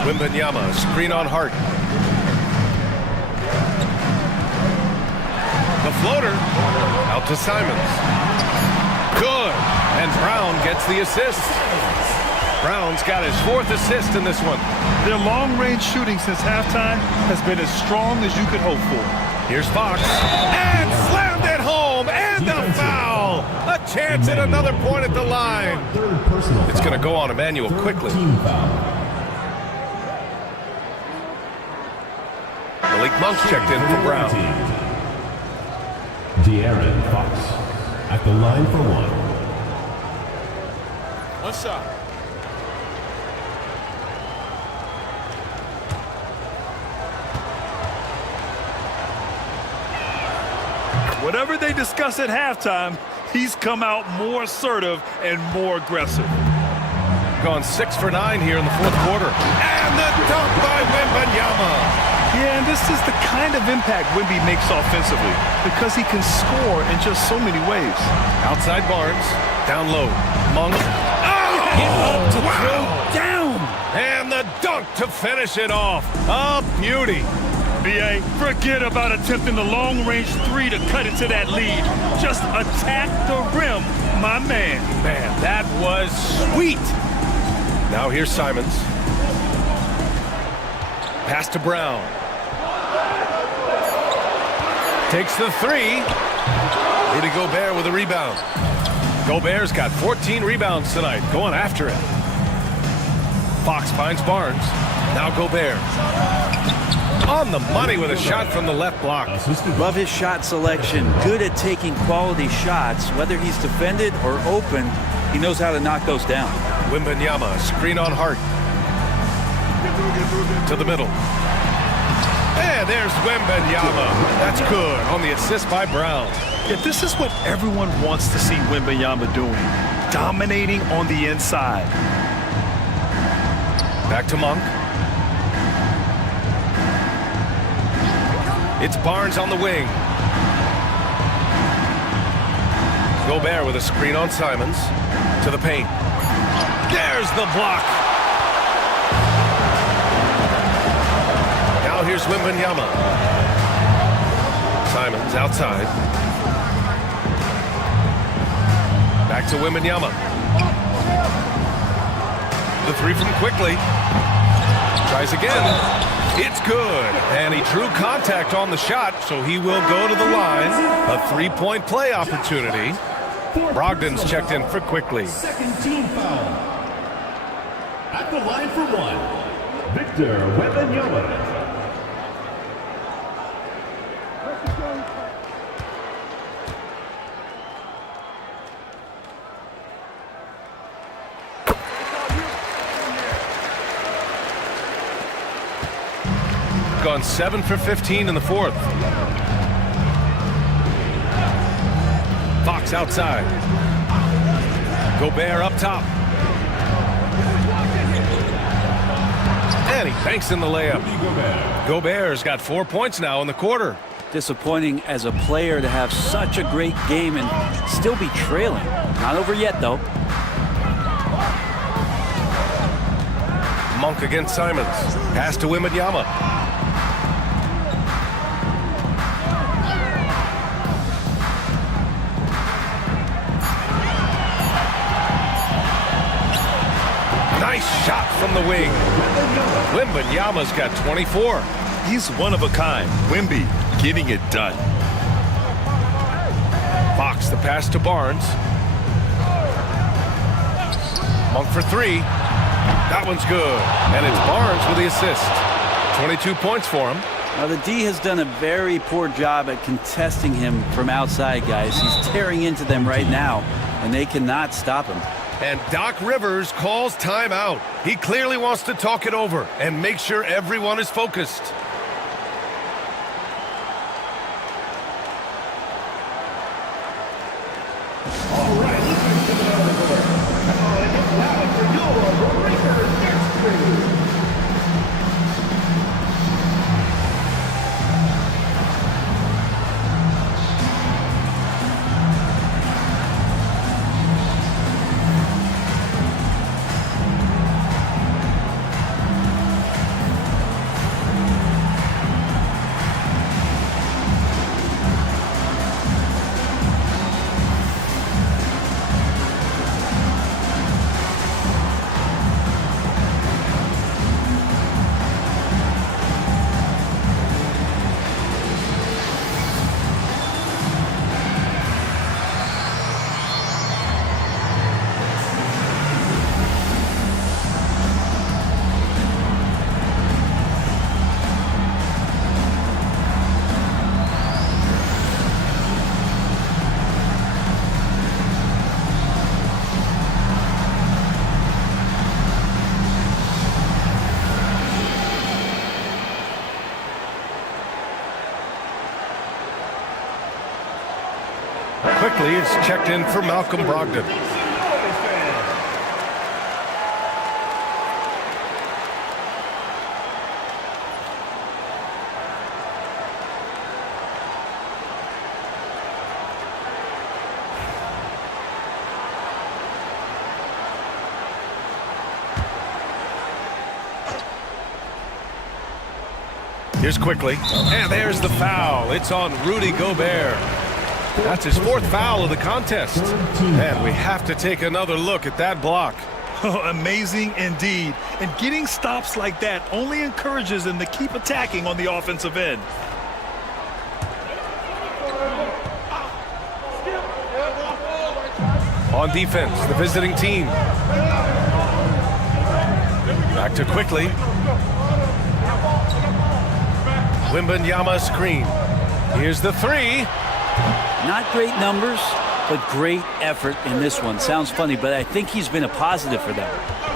Wembanyama, screen on Hart. The floater, out to Simons. Good, and Brown gets the assist. Brown's got his 4th assist in this one. Their long-range shooting since halftime has been as strong as you could hope for. Here's Fox, and slammed it home, and the foul. A chance at another point at the line. It's going to go on Emmanuel quickly. Malik Monk's checked in for Brown. De'Aaron Fox at the line for 1. One shot. Whatever they discuss at halftime, he's come out more assertive and more aggressive. Gone 6 for 9 here in the fourth quarter. And the dunk by Wembanyama. Yeah, and this is the kind of impact Wemby makes offensively because he can score in just so many ways. Outside Barnes, down low. Monk. Up to throw down. And the dunk to finish it off. A beauty. B.A., forget about attempting the long-range three to cut it to that lead. Just attack the rim, my man. Man, that was sweet. Now here's Simons. Pass to Brown. Takes the three. Rudy Gobert with a rebound. Gobert's got 14 rebounds tonight, going after it. Fox finds Barnes. Now Gobert. On the money with a shot from the left block. Love his shot selection. Good at taking quality shots. Whether he's defended or open, he knows how to knock those down. Wembanyama, screen on Hart. To the middle. And there's Wembanyama. That's good on the assist by Brown. Yeah, this is what everyone wants to see Wembanyama doing. Dominating on the inside. Back to Monk. It's Barnes on the wing. Gobert with a screen on Simons. To the paint. There's the block. Now here's Wembanyama. Simons outside. Back to Wembanyama. The three from Quickly. Tries again. It's good. And he drew contact on the shot, so he will go to the line. A three-point play opportunity. Brogdon's checked in for Quickly. Second team foul. At the line for one, Victor Wembanyama. Gone 7 for 15 in the fourth. Fox outside. Gobert up top. And he banks in the layup. Gobert's got 4 points now in the quarter. Disappointing as a player to have such a great game and still be trailing. Not over yet, though. Monk against Simons. Pass to Wembanyama. Nice shot from the wing. Wembanyama's got 24. He's one of a kind. Wemby getting it done. Fox the pass to Barnes. Monk for three. That one's good. And it's Barnes with the assist. 22 points for him. Now, the D has done a very poor job at contesting him from outside, guys. He's tearing into them right now, and they cannot stop him. And Doc Rivers calls timeout. He clearly wants to talk it over and make sure everyone is focused. All right, let's get another score. And now for your Breakers next. quickly. It's checked in for Malcolm Brogdon. Here's quickly, and there's the foul. It's on Rudy Gobert. That's his 4th foul of the contest. And we have to take another look at that block. Amazing indeed. And getting stops like that only encourages them to keep attacking on the offensive end. On defense, the visiting team. Back to quickly. Wembanyama screen. Here's the 3. Not great numbers, but great effort in this one. Sounds funny, but I think he's been a positive for them.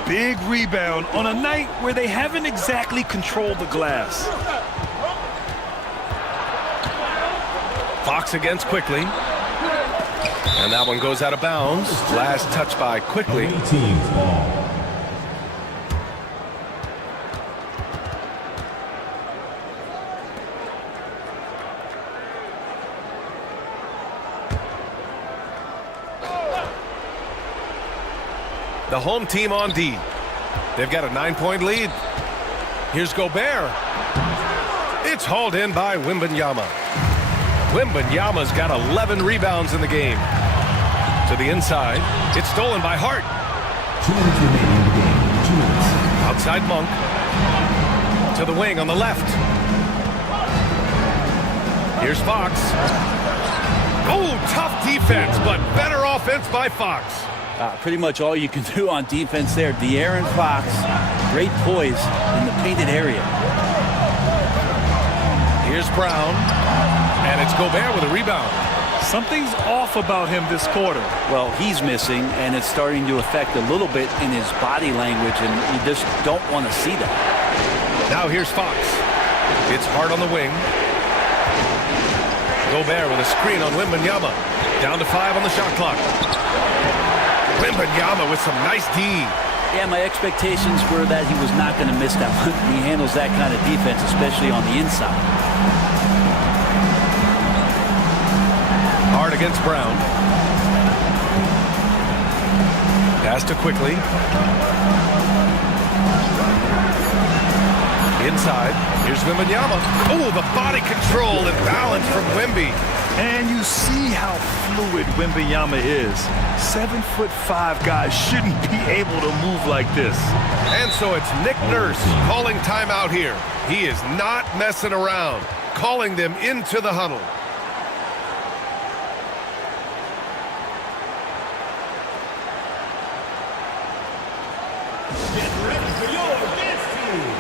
Big rebound on a night where they haven't exactly controlled the glass. Fox against quickly. And that one goes out of bounds. Last touch by quickly. Team's ball. The home team on D. They've got a 9-point lead. Here's Gobert. It's hauled in by Wembanyama. Wembanyama's got 11 rebounds in the game. To the inside. It's stolen by Hart. 2 minutes remaining in the game. 2 minutes. Outside Monk. To the wing on the left. Here's Fox. Oh, tough defense, but better offense by Fox. Pretty much all you can do on defense there. De'Aaron Fox, great poise in the painted area. Here's Brown, and it's Gobert with a rebound. Something's off about him this quarter. Well, he's missing, and it's starting to affect a little bit in his body language, and you just don't want to see that. Now here's Fox. It's Hart on the wing. Gobert with a screen on Wembanyama. Down to 5 on the shot clock. Wembanyama with some nice D. Yeah, my expectations were that he was not going to miss that one. He handles that kind of defense, especially on the inside. Hart against Brown. Pass to quickly. Inside. Here's Wembanyama. Oh, the body control and balance from Wemby. And you see how fluid Wembanyama is. 7'5" guys shouldn't be able to move like this. And so it's Nick Nurse calling timeout here. He is not messing around, calling them into the huddle. Get ready for your dance team.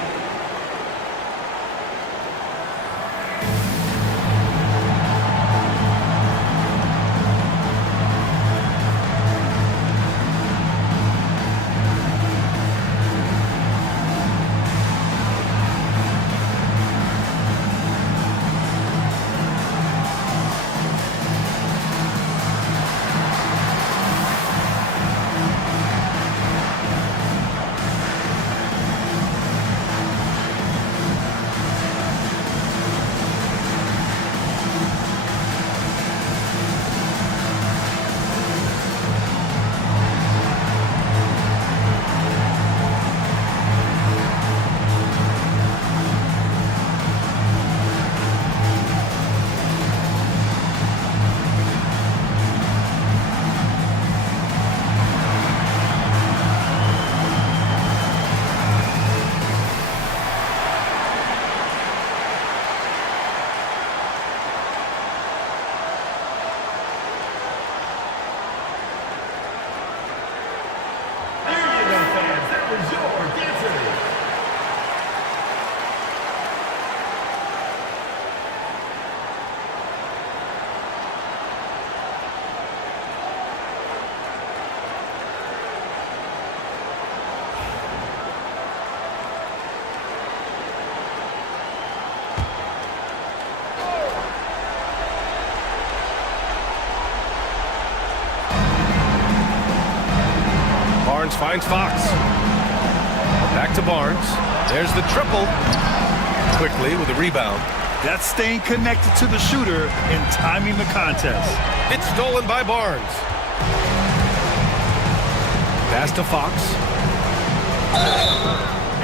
Barnes finds Fox. Back to Barnes. There's the triple. Quickly with a rebound. That's staying connected to the shooter and timing the contest. It's stolen by Barnes. Pass to Fox.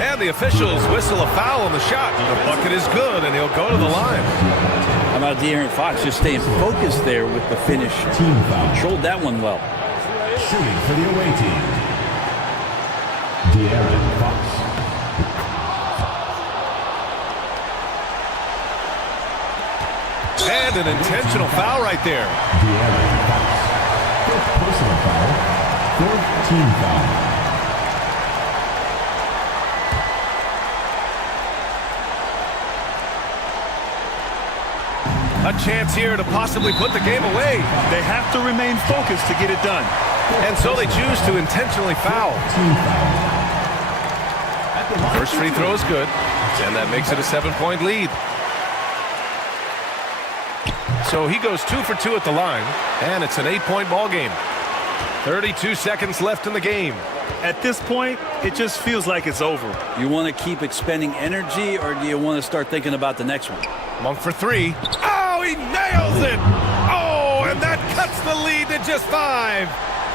And the officials whistle a foul on the shot. The bucket is good, and he'll go to the line. How about De'Aaron Fox just staying focused there with the finish? Controlled that one well. Shooting for the away team, De'Aaron Fox. And an intentional foul right there. De'Aaron Fox. Fifth personal foul. Fourth team foul. A chance here to possibly put the game away. They have to remain focused to get it done. And so they choose to intentionally foul. First free throw is good, and that makes it a 7-point lead. So he goes 2 for 2 at the line, and it's an 8-point ball game. 32 seconds left in the game. At this point, it just feels like it's over. You want to keep expending energy, or do you want to start thinking about the next one? Monk for 3. Oh, he nails it! Oh, and that cuts the lead to just 5.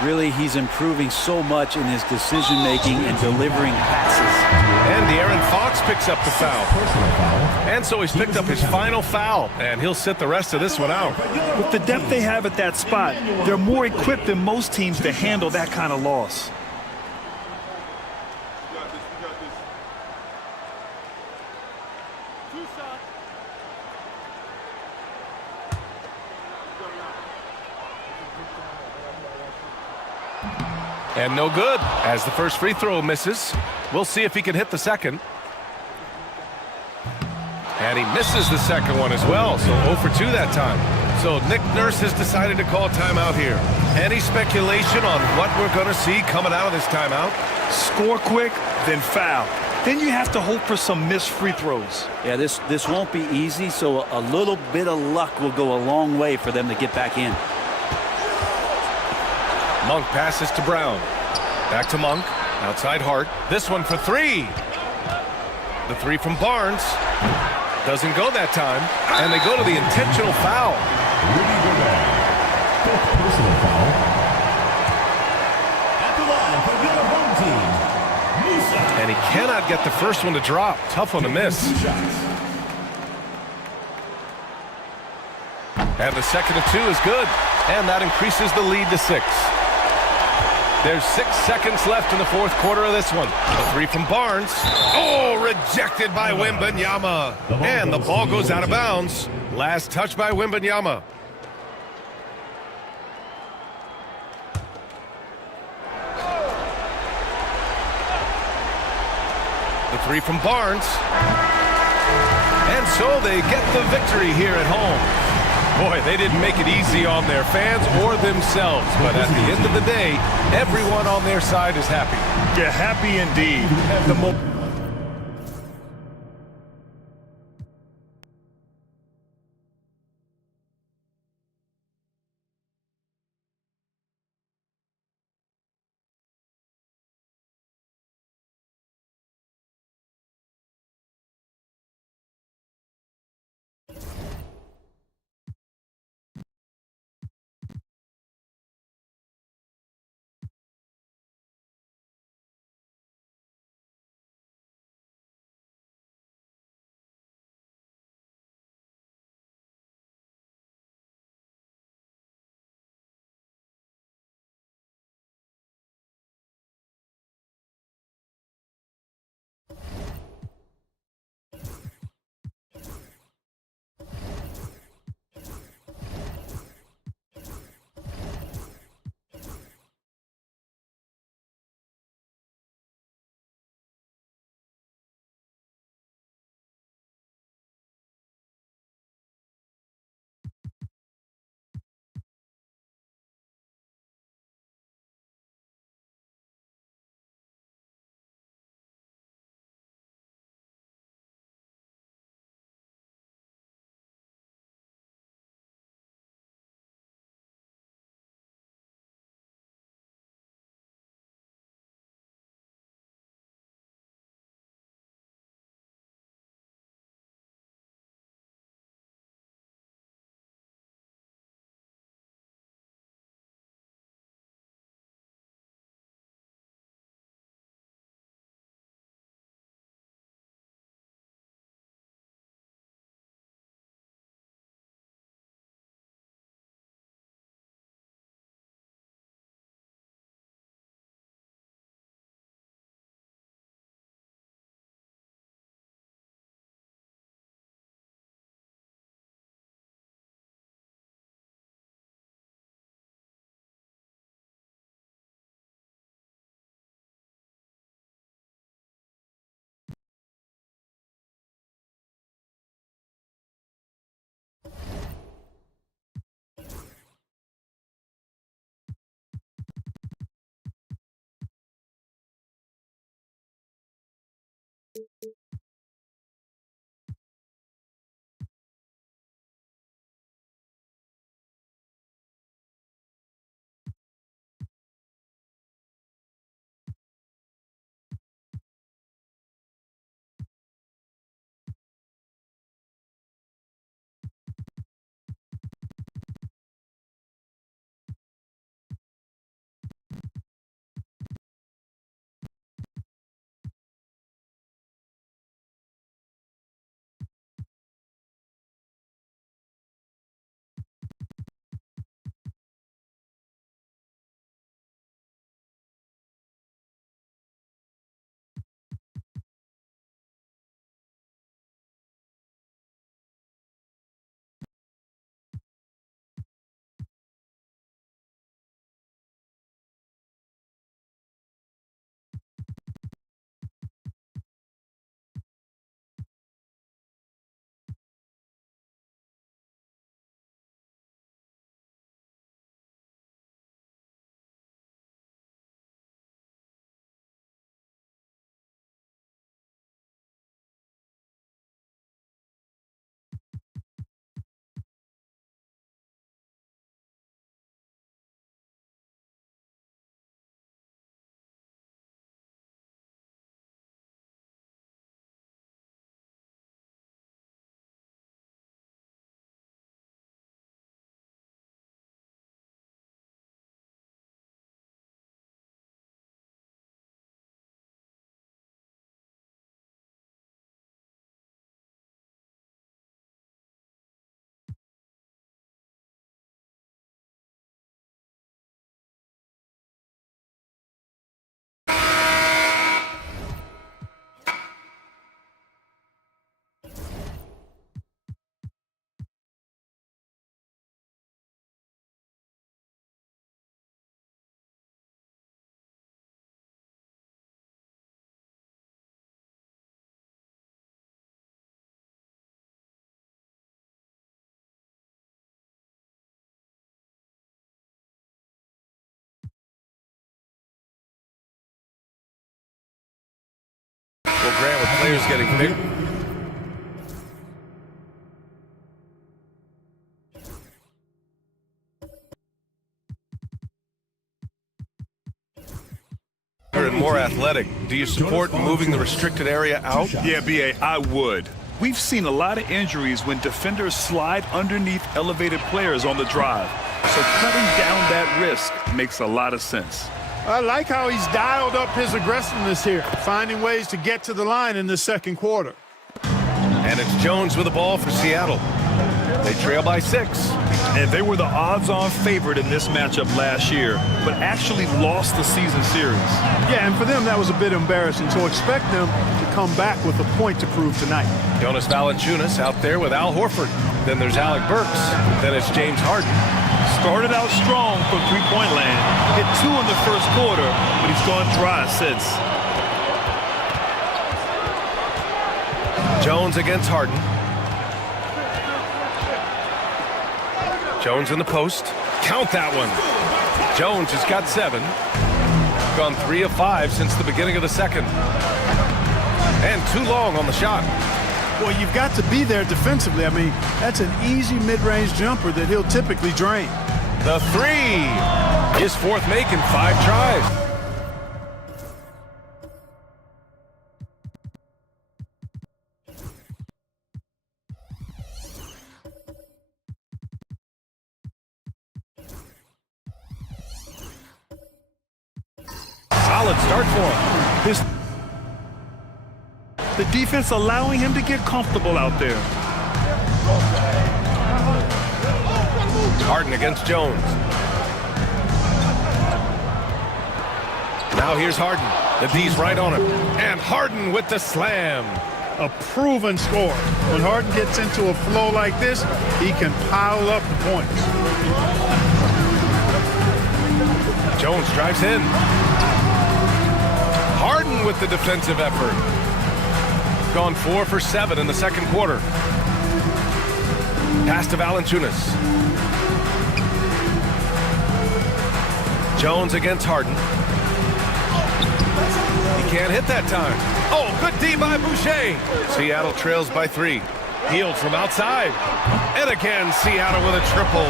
Really, he's improving so much in his decision-making and delivering passes. And De'Aaron Fox picks up the foul. And so he's picked up his final foul, and he'll sit the rest of this one out. With the depth they have at that spot, they're more equipped than most teams to handle that kind of loss. And no good, as the first free throw misses. We'll see if he can hit the second. And he misses the second one as well, so 0 for 2 that time. So Nick Nurse has decided to call a timeout here. Any speculation on what we're going to see coming out of this timeout? Score quick, then foul. Then you have to hope for some missed free throws. Yeah, this won't be easy, so a little bit of luck will go a long way for them to get back in. Monk passes to Brown. Back to Monk. Outside Hart. This one for 3. The 3 from Barnes. Doesn't go that time. And they go to the intentional foul. Rudy Gobert. Fifth personal foul. At the line for the other home team, Musa. And he cannot get the first one to drop. Tough one to miss. And the second of 2 is good. And that increases the lead to 6. There's 6 seconds left in the fourth quarter of this one. The 3 from Barnes. Oh, rejected by Wembanyama. And the ball goes out of bounds. Last touch by Wembanyama. The 3 from Barnes. And so they get the victory here at home. Boy, they didn't make it easy on their fans or themselves. But at the end of the day, everyone on their side is happy. Yeah, happy indeed. Well, Grant, with players getting big. And more athletic. Do you support moving the restricted area out? Yeah, B.A., I would. We've seen a lot of injuries when defenders slide underneath elevated players on the drive. So cutting down that risk makes a lot of sense. I like how he's dialed up his aggressiveness here, finding ways to get to the line in the second quarter. And it's Jones with the ball for Seattle. They trail by 6. And they were the odds-on favorite in this matchup last year, but actually lost the season series. Yeah, and for them, that was a bit embarrassing. So expect them to come back with a point to prove tonight. Jonas Valanciunas out there with Al Horford. Then there's Alec Burks. Then it's James Harden. Started out strong from three-point land. Hit 2 in the first quarter, but he's gone dry since. Jones against Harden. Jones in the post. Count that one. Jones has got 7. Gone 3 of 5 since the beginning of the second. And too long on the shot. Well, you've got to be there defensively. I mean, that's an easy mid-range jumper that he'll typically drain. The 3. His 4th make in 5 tries. Solid start for him. The defense allowing him to get comfortable out there. Harden against Jones. Now here's Harden. The D's right on him. And Harden with the slam. A proven score. When Harden gets into a flow like this, he can pile up the points. Jones drives in. Harden with the defensive effort. Gone 4 for 7 in the second quarter. Pass to Valanciunas. Jones against Harden. He can't hit that time. Oh, good D by Boucher. Seattle trails by 3. Healed from outside. And again, Seattle with a triple.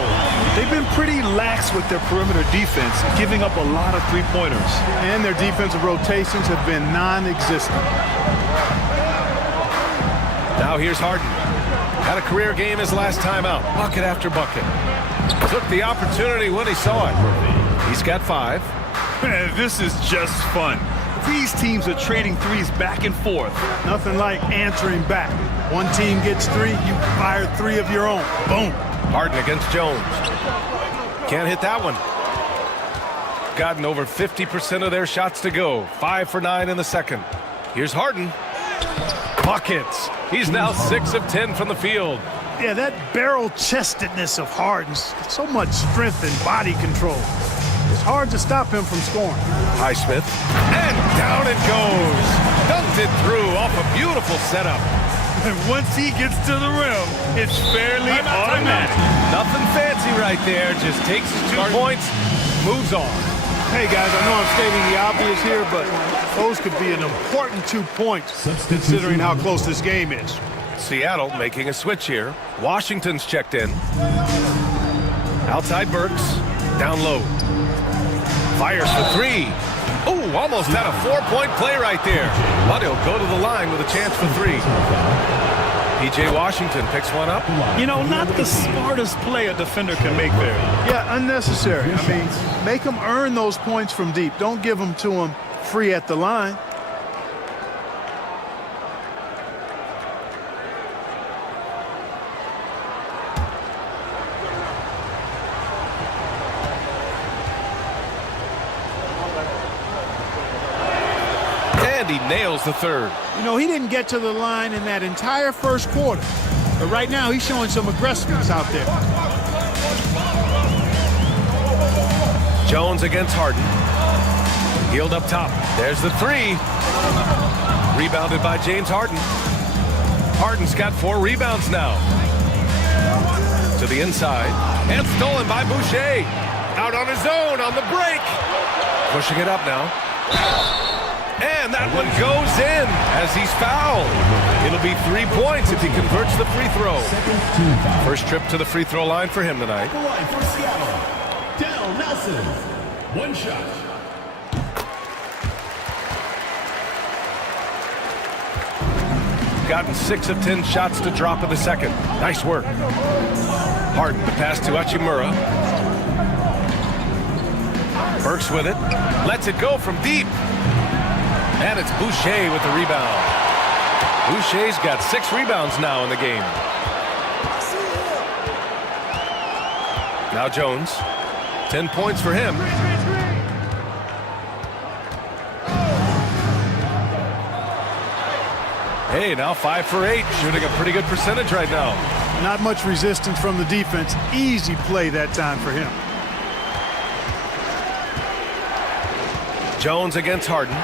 They've been pretty lax with their perimeter defense, giving up a lot of three-pointers. And their defensive rotations have been non-existent. Now here's Harden. Had a career game his last time out. Bucket after bucket. Took the opportunity when he saw it. He's got 5. This is just fun. These teams are trading threes back and forth. Nothing like answering back. One team gets 3, you fire 3 of your own. Boom. Harden against Jones. Can't hit that one. Gotten over 50% of their shots to go. 5 for 9 in the second. Here's Harden. Buckets. He's now 6 of 10 from the field. Yeah, that barrel-chestedness of Harden's so much strength and body control. It's hard to stop him from scoring. Highsmith. And down it goes. Dunked it through off a beautiful setup. And once he gets to the rim, it's fairly automatic. Nothing fancy right there. Just takes his 2 points, moves on. Hey, guys, I know I'm stating the obvious here, but those could be an important 2 points considering how close this game is. Seattle making a switch here. Washington's checked in. Outside Burks. Down low. Fires for 3. Ooh, almost had a 4-point play right there. But he'll go to the line with a chance for 3. P.J. Washington picks one up. You know, not the smartest play a defender can make there. Yeah, unnecessary. I mean, make them earn those points from deep. Don't give them to them free at the line. He nails the 3rd. You know, he didn't get to the line in that entire first quarter. But right now, he's showing some aggressiveness out there. Jones against Harden. Healed up top. There's the 3. Rebounded by James Harden. Harden's got 4 rebounds now. To the inside. And stolen by Boucher. Out on his own on the break. Pushing it up now. And that one goes in as he's fouled. It'll be 3 points if he converts the free throw. First trip to the free throw line for him tonight. The line for Seattle, Dell Nelson. 1 shot. Gotten 6 of 10 shots to drop in the second. Nice work. Harden, the pass to Hachimura. Burks with it. Lets it go from deep. And it's Boucher with the rebound. Boucher's got 6 rebounds now in the game. Now Jones. 10 points for him. Hey, now 5 for 8, shooting a pretty good percentage right now. Not much resistance from the defense. Easy play that time for him. Jones against Harden.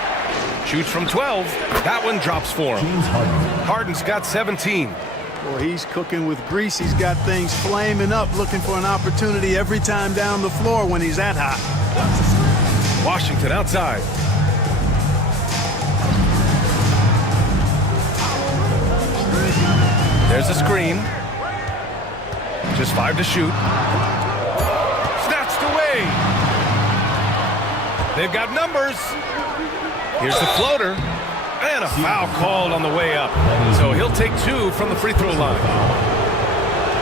Shoots from 12. That one drops for him. Harden's got 17. Boy, he's cooking with grease. He's got things flaming up, looking for an opportunity every time down the floor when he's that hot. Washington outside. There's a screen. Just 5 to shoot. Snatched away. They've got numbers. Here's the floater. And a foul called on the way up. So he'll take 2 from the free throw line.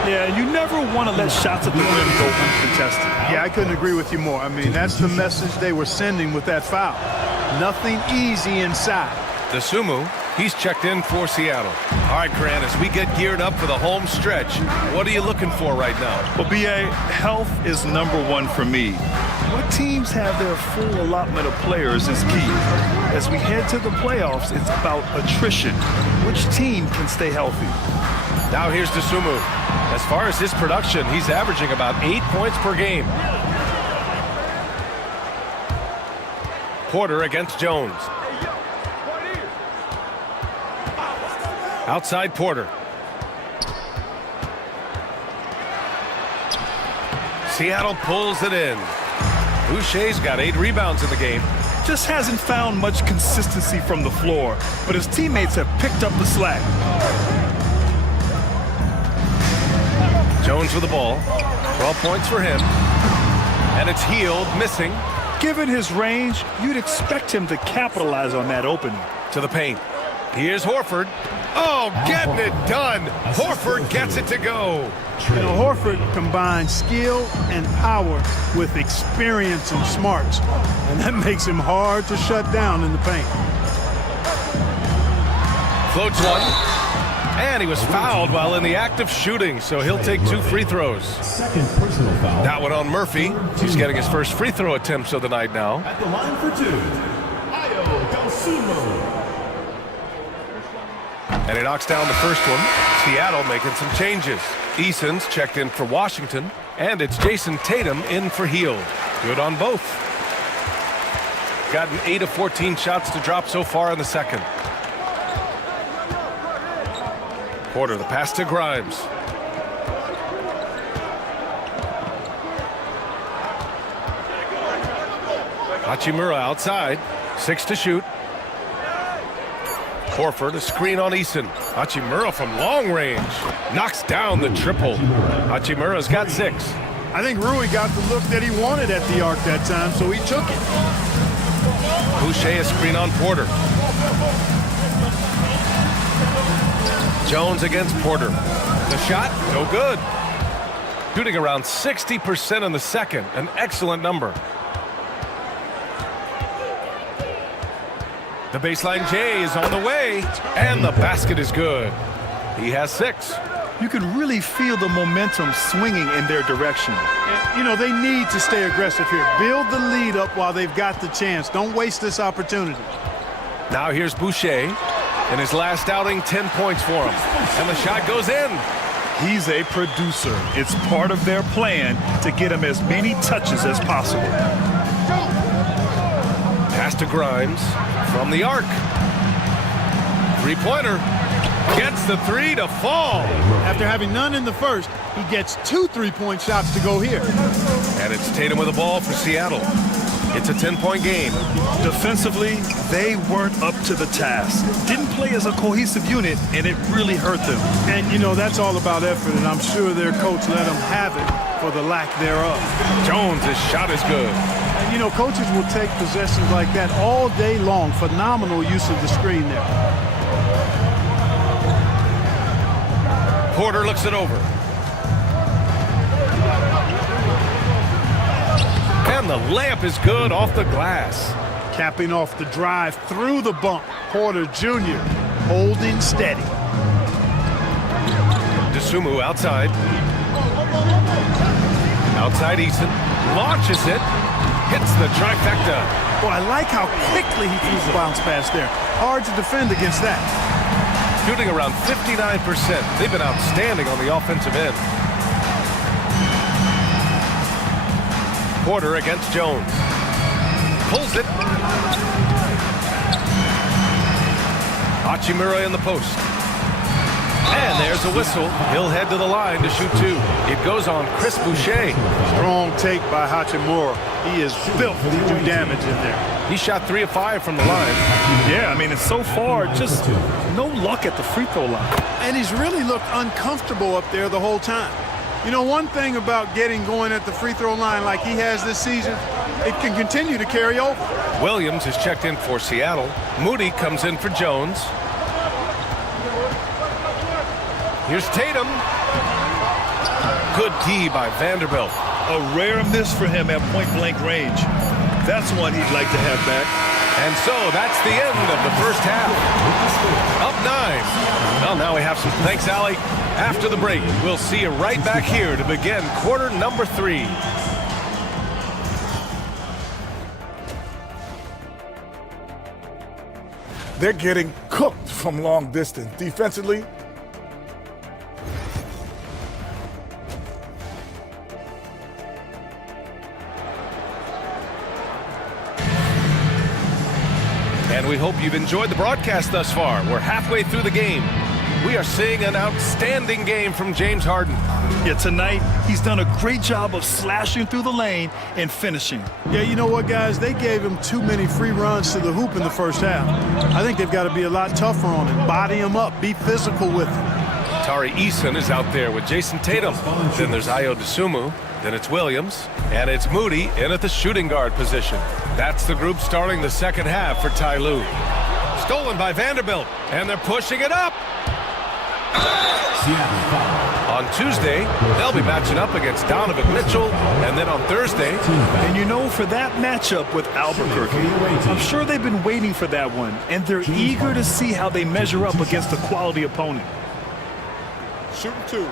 Yeah, you never want to let shots at the rim go uncontested. Yeah, I couldn't agree with you more. I mean, that's the message they were sending with that foul. Nothing easy inside. DeSumo, he's checked in for Seattle. All right, Grant, as we get geared up for the home stretch, what are you looking for right now? Well, B.A., health is #1 for me. What teams have their full allotment of players is key. As we head to the playoffs, it's about attrition. Which team can stay healthy? Now here's DeSumo. As far as his production, he's averaging about 8 points per game. Porter against Jones. Outside Porter. Seattle pulls it in. Boucher's got 8 rebounds in the game. Just hasn't found much consistency from the floor, but his teammates have picked up the slack. Jones with the ball. 12 points for him. And it's Hield missing. Given his range, you'd expect him to capitalize on that opening. To the paint. Here's Horford. Oh, getting it done. Horford gets it to go. You know, Horford combines skill and power with experience and smarts, and that makes him hard to shut down in the paint. Floats one, and he was fouled while in the act of shooting, so he'll take 2 free throws. Second personal foul. That one on Murphy. He's getting his first free throw attempts of the night now. At the line for 2, Ayo Dosunmu. And he knocks down the first one. Seattle making some changes. Eason's checked in for Washington, and it's Jason Tatum in for Hield. Good on both. Gotten 8 of 14 shots to drop so far in the second. Porter, the pass to Grimes. Hachimura outside. 6 to shoot. Horford, a screen on Eason. Hachimura from long range. Knocks down the triple. Hachimura's got 6. I think Rui got the look that he wanted at the arc that time, so he took it. Boucher, a screen on Porter. Jones against Porter. The shot, no good. Shooting around 60% in the second. An excellent number. The baseline J is on the way, and the basket is good. He has 6. You can really feel the momentum swinging in their direction. You know, they need to stay aggressive here. Build the lead up while they've got the chance. Don't waste this opportunity. Now here's Boucher. In his last outing, 10 points for him. And the shot goes in. He's a producer. It's part of their plan to get him as many touches as possible. Pass to Grimes from the arc. 3-pointer. Gets the 3 to fall. After having none in the first, he gets 2 3-point shots to go here. And it's Tatum with the ball for Seattle. It's a 10-point game. Defensively, they weren't up to the task. Didn't play as a cohesive unit, and it really hurt them. And, you know, that's all about effort, and I'm sure their coach let them have it for the lack thereof. Jones, his shot is good. And, you know, coaches will take possessions like that all day long. Phenomenal use of the screen there. Porter looks it over. And the layup is good off the glass. Capping off the drive through the bump. Porter Jr. holding steady. Dosunmu outside. Outside Eason. Launches it. Hits the trifecta. Boy, I like how quickly he threw the bounce pass there. Hard to defend against that. Shooting around 59%. They've been outstanding on the offensive end. Porter against Jones. Pulls it. Hachimura in the post. And there's a whistle. He'll head to the line to shoot two. It goes on Chris Boucher. Strong take by Hachimura. He is built to do damage in there. He shot 3 of 5 from the line. Yeah, I mean, it's so far, just no luck at the free throw line. And he's really looked uncomfortable up there the whole time. You know, one thing about getting going at the free throw line like he has this season, it can continue to carry over. Williams is checked in for Seattle. Moody comes in for Jones. Here's Tatum. Good D by Vanderbilt. A rare miss for him at point-blank range. That's one he'd like to have back. And so that's the end of the first half. Up 9. Well, now we have some. Thanks, Allie. After the break, we'll see you right back here to begin quarter number 3. They're getting cooked from long distance. Defensively, and we hope you've enjoyed the broadcast thus far. We're halfway through the game. We are seeing an outstanding game from James Harden. Yeah, tonight, he's done a great job of slashing through the lane and finishing. Yeah, you know what, guys? They gave him too many free runs to the hoop in the first half. I think they've got to be a lot tougher on him. Body him up. Be physical with him. Tari Eason is out there with Jason Tatum. Then there's Ayo Dosunmu. Then it's Williams. And it's Moody in at the shooting guard position. That's the group starting the second half for Ty Lue. Stolen by Vanderbilt. And they're pushing it up. On Tuesday, they'll be matching up against Donovan Mitchell, and then on Thursday. And you know, for that matchup with Albuquerque, I'm sure they've been waiting for that one, and they're eager to see how they measure up against a quality opponent. Shooting 2.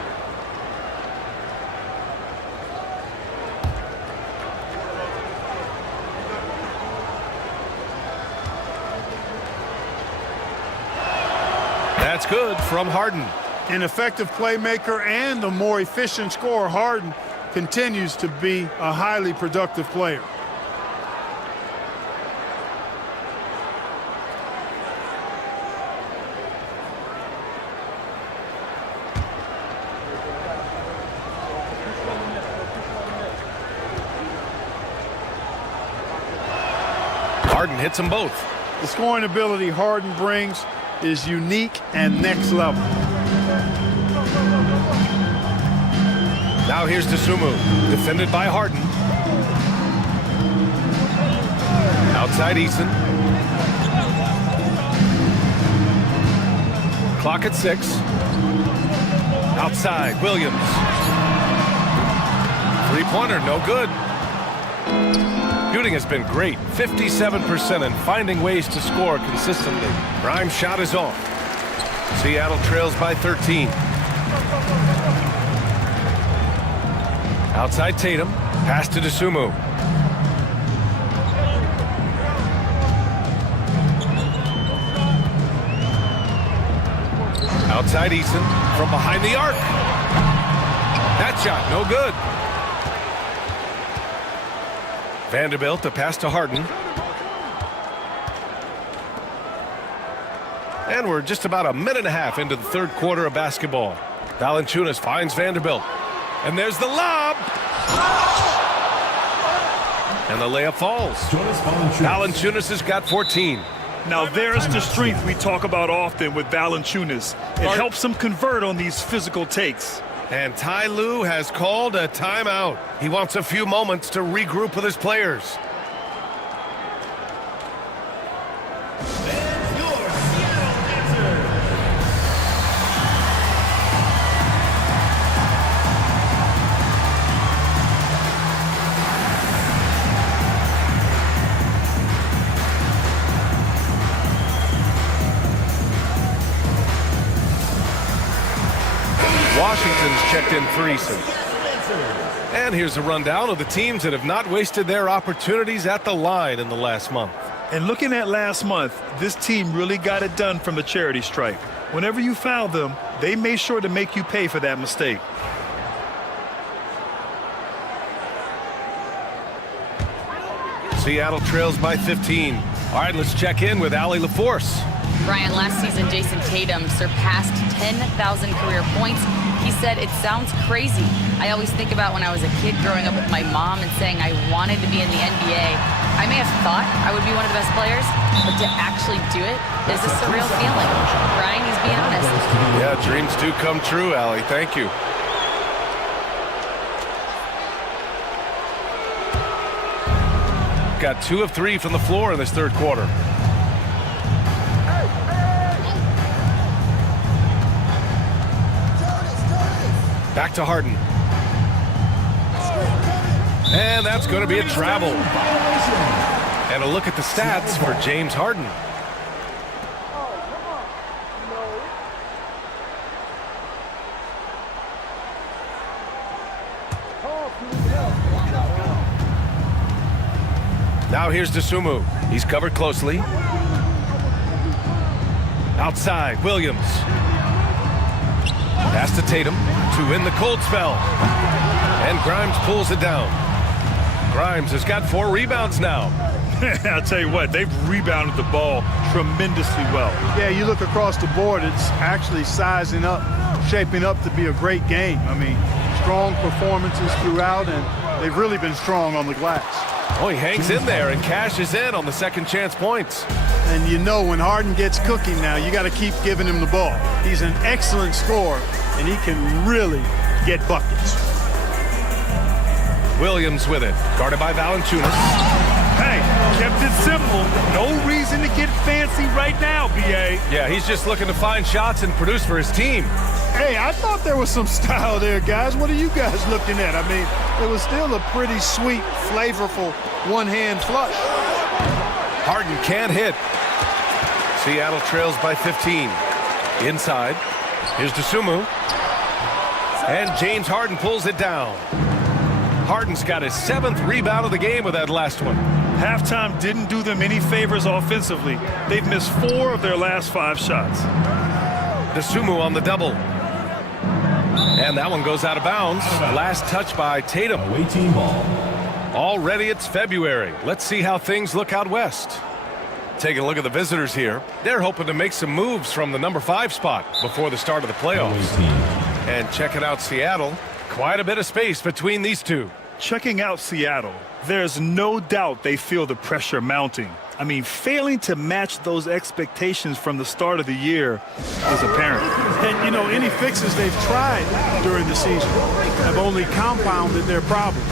That's good from Harden. An effective playmaker and a more efficient scorer, Harden continues to be a highly productive player. Harden hits them both. The scoring ability Harden brings is unique and next level. Now here's Dosunmu, defended by Harden. Outside Eason. Clock at 6. Outside Williams. Three-pointer, no good. Shooting has been great, 57%, and finding ways to score consistently. Prime shot is off. Seattle trails by 13. Outside Tatum, pass to Dosunmu. Outside Eason, from behind the arc. That shot, no good. Vanderbilt, a pass to Harden. And we're just about a minute and a half into the third quarter of basketball. Valanciunas finds Vanderbilt. And there's the lob. And the layup falls. Valanciunas has got 14. Now there's the strength we talk about often with Valanciunas. It helps him convert on these physical takes. And Ty Lue has called a timeout. He wants a few moments to regroup with his players. Washington's checked in for Eason. And here's a rundown of the teams that have not wasted their opportunities at the line in the last month. And looking at last month, this team really got it done from the charity stripe. Whenever you foul them, they made sure to make you pay for that mistake. Seattle trails by 15. All right, let's check in with Allie LaForce. Brian, last season, Jason Tatum surpassed 10,000 career points. He said, "It sounds crazy. I always think about when I was a kid growing up with my mom and saying I wanted to be in the NBA. I may have thought I would be one of the best players, but to actually do it is a surreal feeling." Brian, he's being honest. Yeah, dreams do come true, Allie. Thank you. Got 2 of 3 from the floor in this third quarter. Back to Harden. And that's going to be a travel. And a look at the stats for James Harden. Now here's Dosunmu. He's covered closely. Outside, Williams. Pass to Tatum to win the cold spell. And Grimes pulls it down. Grimes has got 4 rebounds now. I'll tell you what, they've rebounded the ball tremendously well. Yeah, you look across the board, it's actually sizing up, shaping up to be a great game. I mean, strong performances throughout, and they've really been strong on the glass. Oh, he hangs in there and cashes in on the second chance points. And you know when Harden gets cooking now, you got to keep giving him the ball. He's an excellent scorer, and he can really get buckets. Williams with it, guarded by Valanciunas. Hey, kept it simple. No reason to get fancy right now, B.A. Yeah, he's just looking to find shots and produce for his team. Hey, I thought there was some style there, guys. What are you guys looking at? I mean, it was still a pretty sweet, flavorful one-hand flush. Harden can't hit. Seattle trails by 15. Inside, here's Dosunmu. And James Harden pulls it down. Harden's got his 7th rebound of the game with that last one. Halftime didn't do them any favors offensively. They've missed 4 of their last 5 shots. Dosunmu on the double. And that one goes out of bounds. Last touch by Tatum. Away team ball. Already it's February. Let's see how things look out west. Taking a look at the visitors here. They're hoping to make some moves from the number 5 spot before the start of the playoffs. And checking out Seattle. Quite a bit of space between these two. Checking out Seattle, there's no doubt they feel the pressure mounting. I mean, failing to match those expectations from the start of the year is apparent. And, you know, any fixes they've tried during the season have only compounded their problems.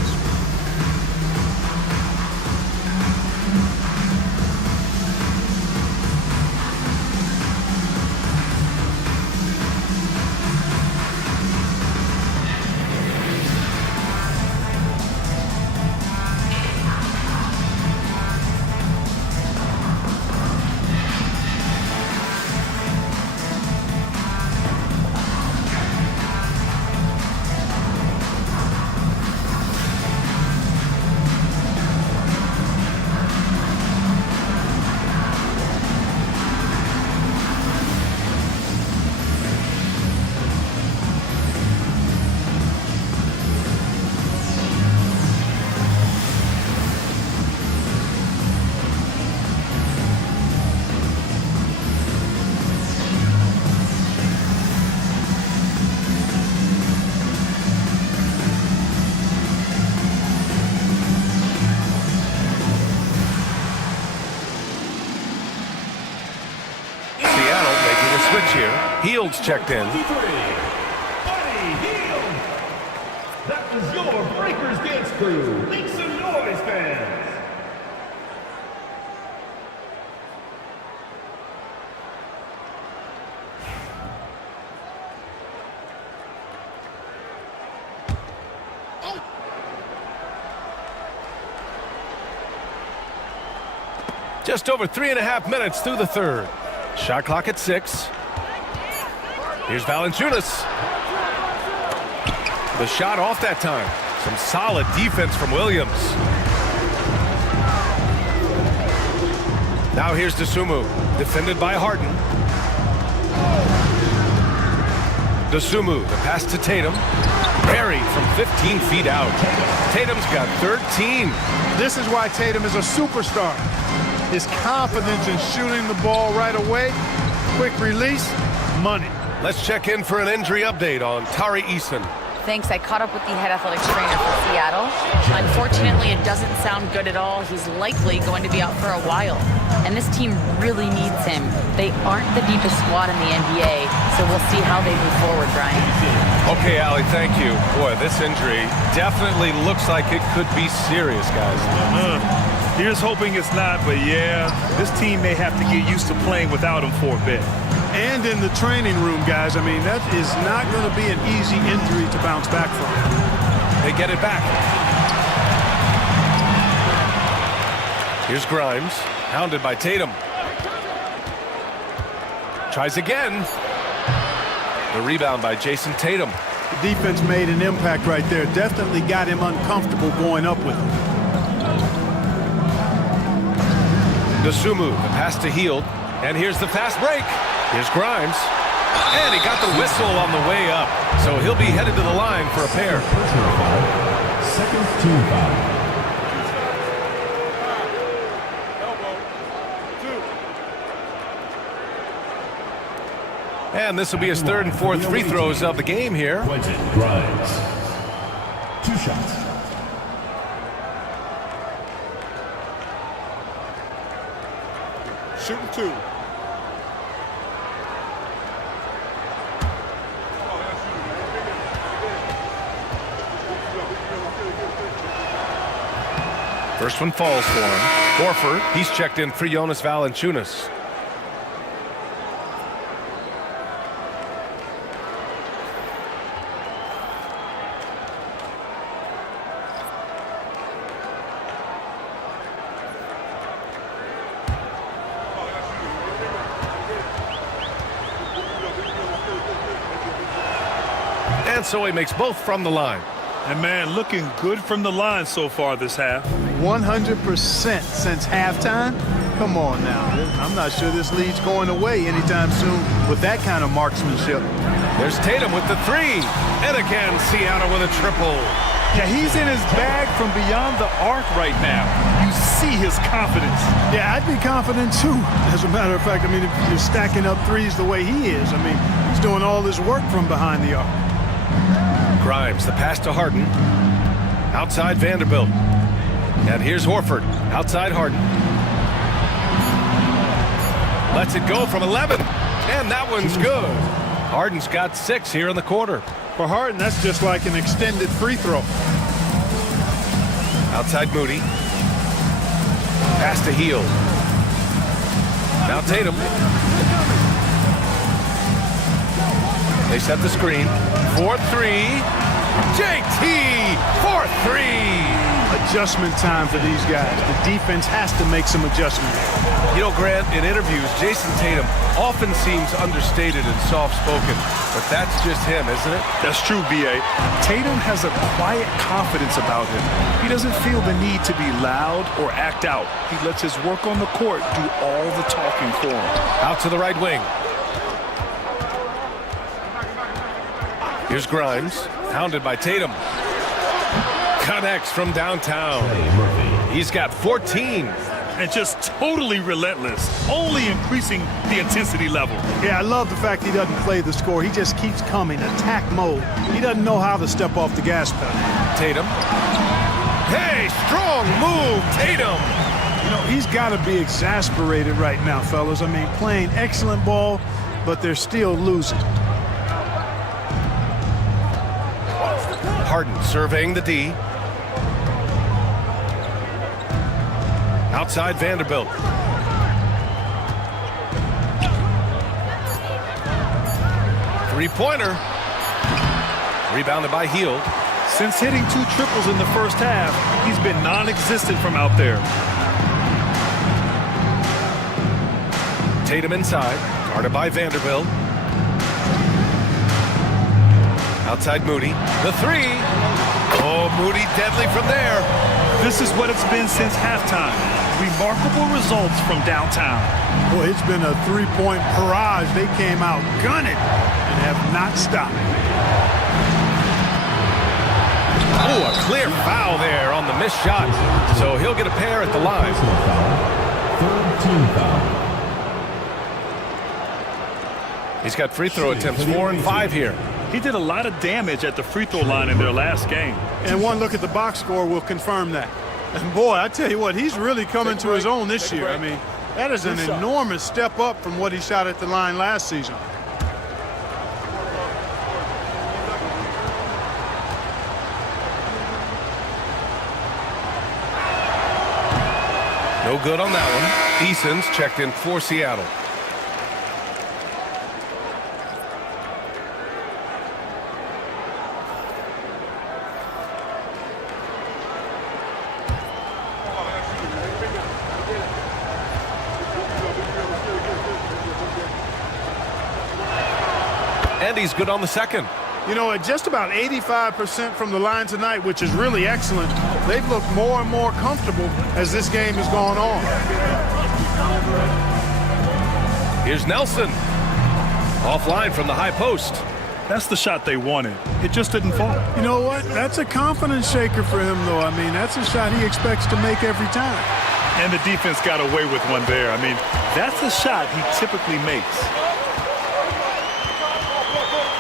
coverage here. Heald's checked in. That was your Breakers Dance Crew. Make some noise, fans. Just over 3.5 minutes through the third. Shot clock at 6. Here's Valanciunas. The shot off that time. Some solid defense from Williams. Now here's Dosunmu, defended by Harden. Dosunmu, the pass to Tatum. Buried from 15 feet out. Tatum's got 13. This is why Tatum is a superstar. His confidence in shooting the ball right away, quick release, money. Let's check in for an injury update on Tari Eason. Thanks. I caught up with the head athletics trainer for Seattle. Unfortunately, it doesn't sound good at all. He's likely going to be out for a while. And this team really needs him. They aren't the deepest squad in the NBA, so we'll see how they move forward, Brian. Okay, Allie, thank you. Boy, this injury definitely looks like it could be serious, guys. Here's hoping it's not, but yeah, this team may have to get used to playing without him for a bit. And in the training room, guys, I mean, that is not going to be an easy injury to bounce back from. They get it back. Here's Grimes, hounded by Tatum. Tries again. The rebound by Jason Tatum. The defense made an impact right there. Definitely got him uncomfortable going up with him. Dosunmu, the pass to Hield. And here's the fast break. Here's Grimes. And he got the whistle on the way up. So he'll be headed to the line for a pair. Second team foul. And this will be his third and fourth free throws of the game here. Grimes. 2 shots. Shooting 2. First one falls for him. Horford, he's checked in for Jonas Valanciunas. And so he makes both from the line. And man, looking good from the line so far this half. 100% since halftime. Come on now. I'm not sure this lead's going away anytime soon with that kind of marksmanship. There's Tatum with the 3. And again, Seattle with a triple. Yeah, he's in his bag from beyond the arc right now. You see his confidence. Yeah, I'd be confident too. As a matter of fact, I mean, if you're stacking up threes the way he is, I mean, he's doing all this work from behind the arc. Grimes, the pass to Harden. Outside Vanderbilt. And here's Horford. Outside Harden. Lets it go from 11. And that one's good. Harden's got 6 here in the quarter. For Harden, that's just like an extended free throw. Outside Moody. Pass to Hield. Now Tatum. They set the screen. 4-3. JT for 3. Adjustment time for these guys. The defense has to make some adjustments. You know, Grant, in interviews, Jason Tatum often seems understated and soft-spoken, but that's just him, isn't it? That's true, B.A. Tatum has a quiet confidence about him. He doesn't feel the need to be loud or act out. He lets his work on the court do all the talking for him. Out to the right wing. Here's Grimes, hounded by Tatum. Connects from downtown. He's got 14. And just totally relentless, only increasing the intensity level. Yeah, I love the fact he doesn't play the score. He just keeps coming, attack mode. He doesn't know how to step off the gas pedal. Tatum. Hey, strong move, Tatum. You know, he's got to be exasperated right now, fellas. I mean, playing excellent ball, but they're still losing. Harden surveying the D. Outside Vanderbilt. Three-pointer. Rebounded by Hield. Since hitting 2 triples in the first half, he's been non-existent from out there. Tatum inside, guarded by Vanderbilt. Outside Moody. The three. Oh, Moody deadly from there. This is what it's been since halftime. Remarkable results from downtown. Boy, it's been a three-point barrage. They came out gunning and have not stopped. Oh, a clear foul there on the missed shot. So he'll get a pair at the line. Third team foul. He's got free throw attempts 4 and 5 here. He did a lot of damage at the free throw line in their last game. And one look at the box score will confirm that. And boy, I tell you what, he's really coming to his own this year. I mean, that is an enormous step up from what he shot at the line last season. No good on that one. Eason's checked in for Seattle. And he's good on the second. You know, at just about 85% from the line tonight, which is really excellent, they've looked more and more comfortable as this game has gone on. Here's Nelson. Offline from the high post. That's the shot they wanted. It just didn't fall. You know what? That's a confidence shaker for him, though. I mean, that's a shot he expects to make every time. And the defense got away with one there. I mean, that's the shot he typically makes.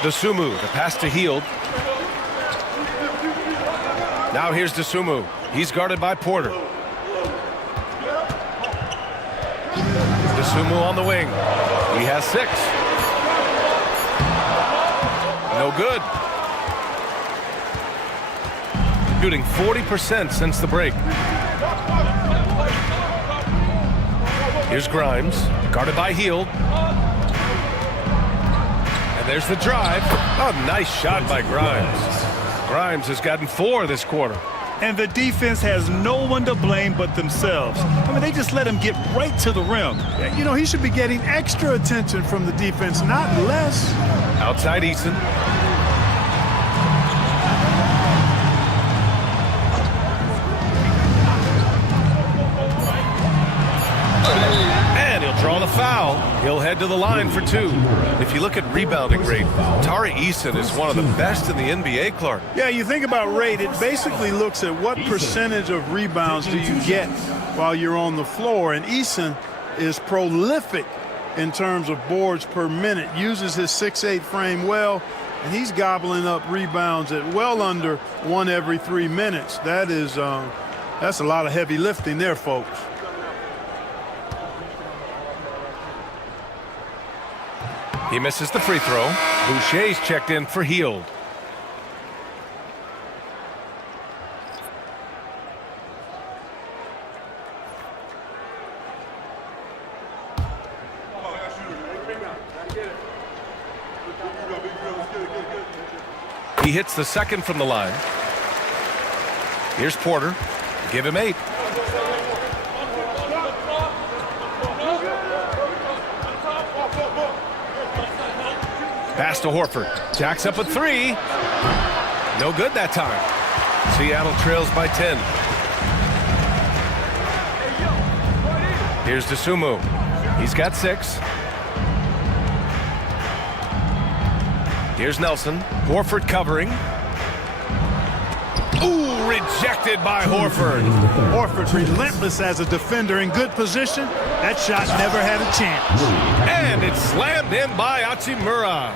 Dosunmu, the pass to Hield. Now here's Dosunmu. He's guarded by Porter. Dosunmu on the wing. He has 6. No good. Shooting 40% since the break. Here's Grimes, guarded by Hield. And there's the drive. Oh, nice shot by Grimes. Grimes has gotten 4 this quarter. And the defense has no one to blame but themselves. I mean, they just let him get right to the rim. You know, he should be getting extra attention from the defense, not less. Outside Eason. And he'll draw the foul. He'll head to the line for 2. If you look at rebounding rate, Tari Eason is one of the best in the NBA, Clark. Yeah, you think about rate, it basically looks at what percentage of rebounds do you get while you're on the floor. And Eason is prolific in terms of boards per minute, uses his 6'8" frame well, and he's gobbling up rebounds at well under 1 every 3 minutes. That is, that's a lot of heavy lifting there, folks. He misses the free throw. Boucher's checked in for Hield. He hits the second from the line. Here's Porter. Give him 8. Pass to Horford. Jacks up a 3. No good that time. Seattle trails by 10. Here's Dosunmu. He's got 6. Here's Nelson. Horford covering. Ooh, rejected by Horford. Horford relentless as a defender in good position. That shot never had a chance. And it's slammed in by Hachimura.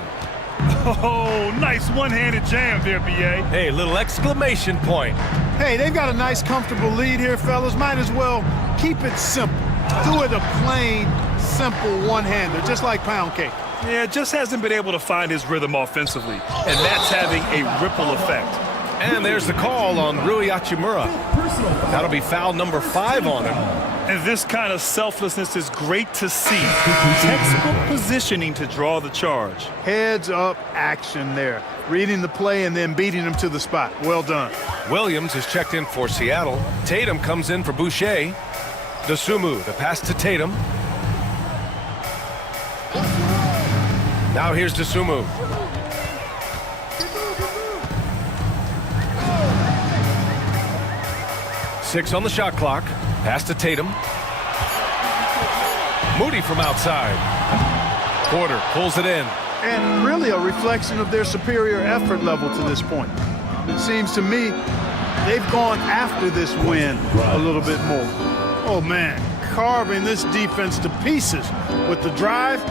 Oh, nice one-handed jam there, B.A. Hey, little exclamation point. Hey, they've got a nice, comfortable lead here, fellas. Might as well keep it simple. Do it a plain, simple one-hander, just like pound cake. Yeah, just hasn't been able to find his rhythm offensively, and that's having a ripple effect. And there's the call on Rui Hachimura. That'll be foul number 5 on him. And this kind of selflessness is great to see. Textbook positioning to draw the charge. Heads up action there. Reading the play and then beating him to the spot. Well done. Williams is checked in for Seattle. Tatum comes in for Boucher. Dosunmu, the pass to Tatum. Now here's Dosunmu. Six on the shot clock. Pass to Tatum. Moody from outside. Porter pulls it in. And really a reflection of their superior effort level to this point. It seems to me they've gone after this win a little bit more. Oh, man, carving this defense to pieces with the drive.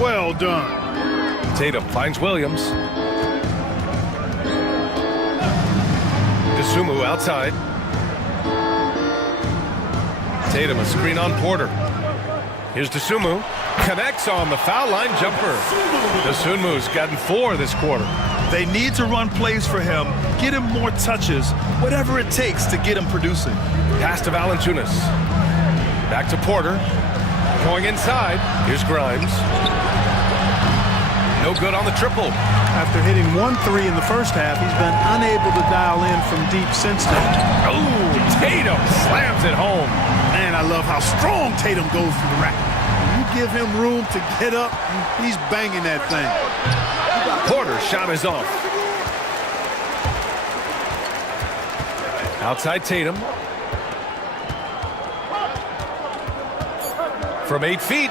Well done. Tatum finds Williams. Dosunmu outside. Tatum, a screen on Porter. Here's Dosunmu. Connects on the foul line jumper. Dosunmu's gotten 4 this quarter. They need to run plays for him, get him more touches, whatever it takes to get him producing. Pass to Valanciunas. Back to Porter. Going inside. Here's Grimes. No good on the triple. After hitting 1-3 in the first half, he's been unable to dial in from deep since then. Oh, Tatum slams it home. Man, I love how strong Tatum goes to the rack. When you give him room to get up, he's banging that thing. Porter's shot is off. Outside Tatum. From 8 feet.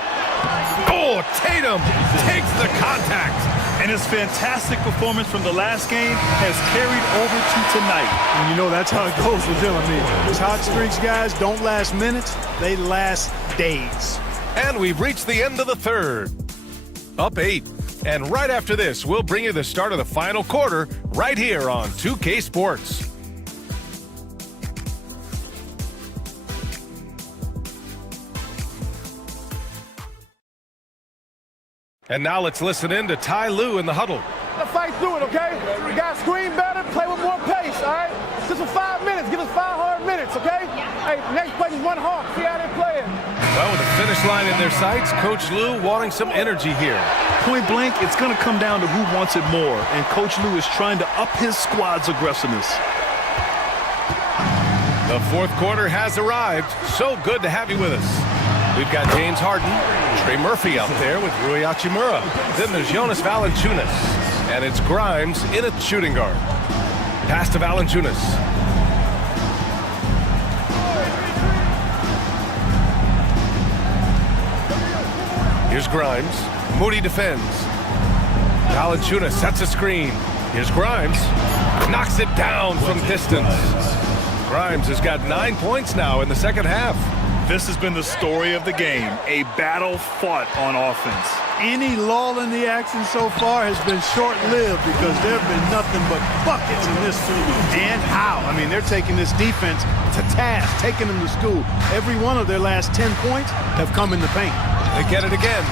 Oh, Tatum takes the contact. And his fantastic performance from the last game has carried over to tonight. And you know that's how it goes with him. I mean, his hot streaks, guys, don't last minutes. They last days. And we've reached the end of the third. Up 8. And right after this, we'll bring you the start of the final quarter right here on 2K Sports. And now let's listen in to Ty Lue in the huddle. Let's fight through it, okay? We got to screen better, play with more pace, all right? Just for 5 minutes. Give us 5 hard minutes, okay? Hey, next play is run hard. See how they're playing. Well, with the finish line in their sights, Coach Lue wanting some energy here. Point blank, it's going to come down to who wants it more, and Coach Lue is trying to up his squad's aggressiveness. The fourth quarter has arrived. So good to have you with us. We've got James Harden, Trey Murphy out there with Rui Hachimura. Then there's Jonas Valanciunas, and it's Grimes in at shooting guard. Pass to Valanciunas. Here's Grimes. Moody defends. Valanciunas sets a screen. Here's Grimes. Knocks it down from distance. Grimes has got 9 points now in the second half. This has been the story of the game, a battle fought on offense. Any lull in the action so far has been short-lived because there have been nothing but buckets in this team. And how? I mean, they're taking this defense to task, taking them to school. Every one of their last 10 points have come in the paint. They get it again.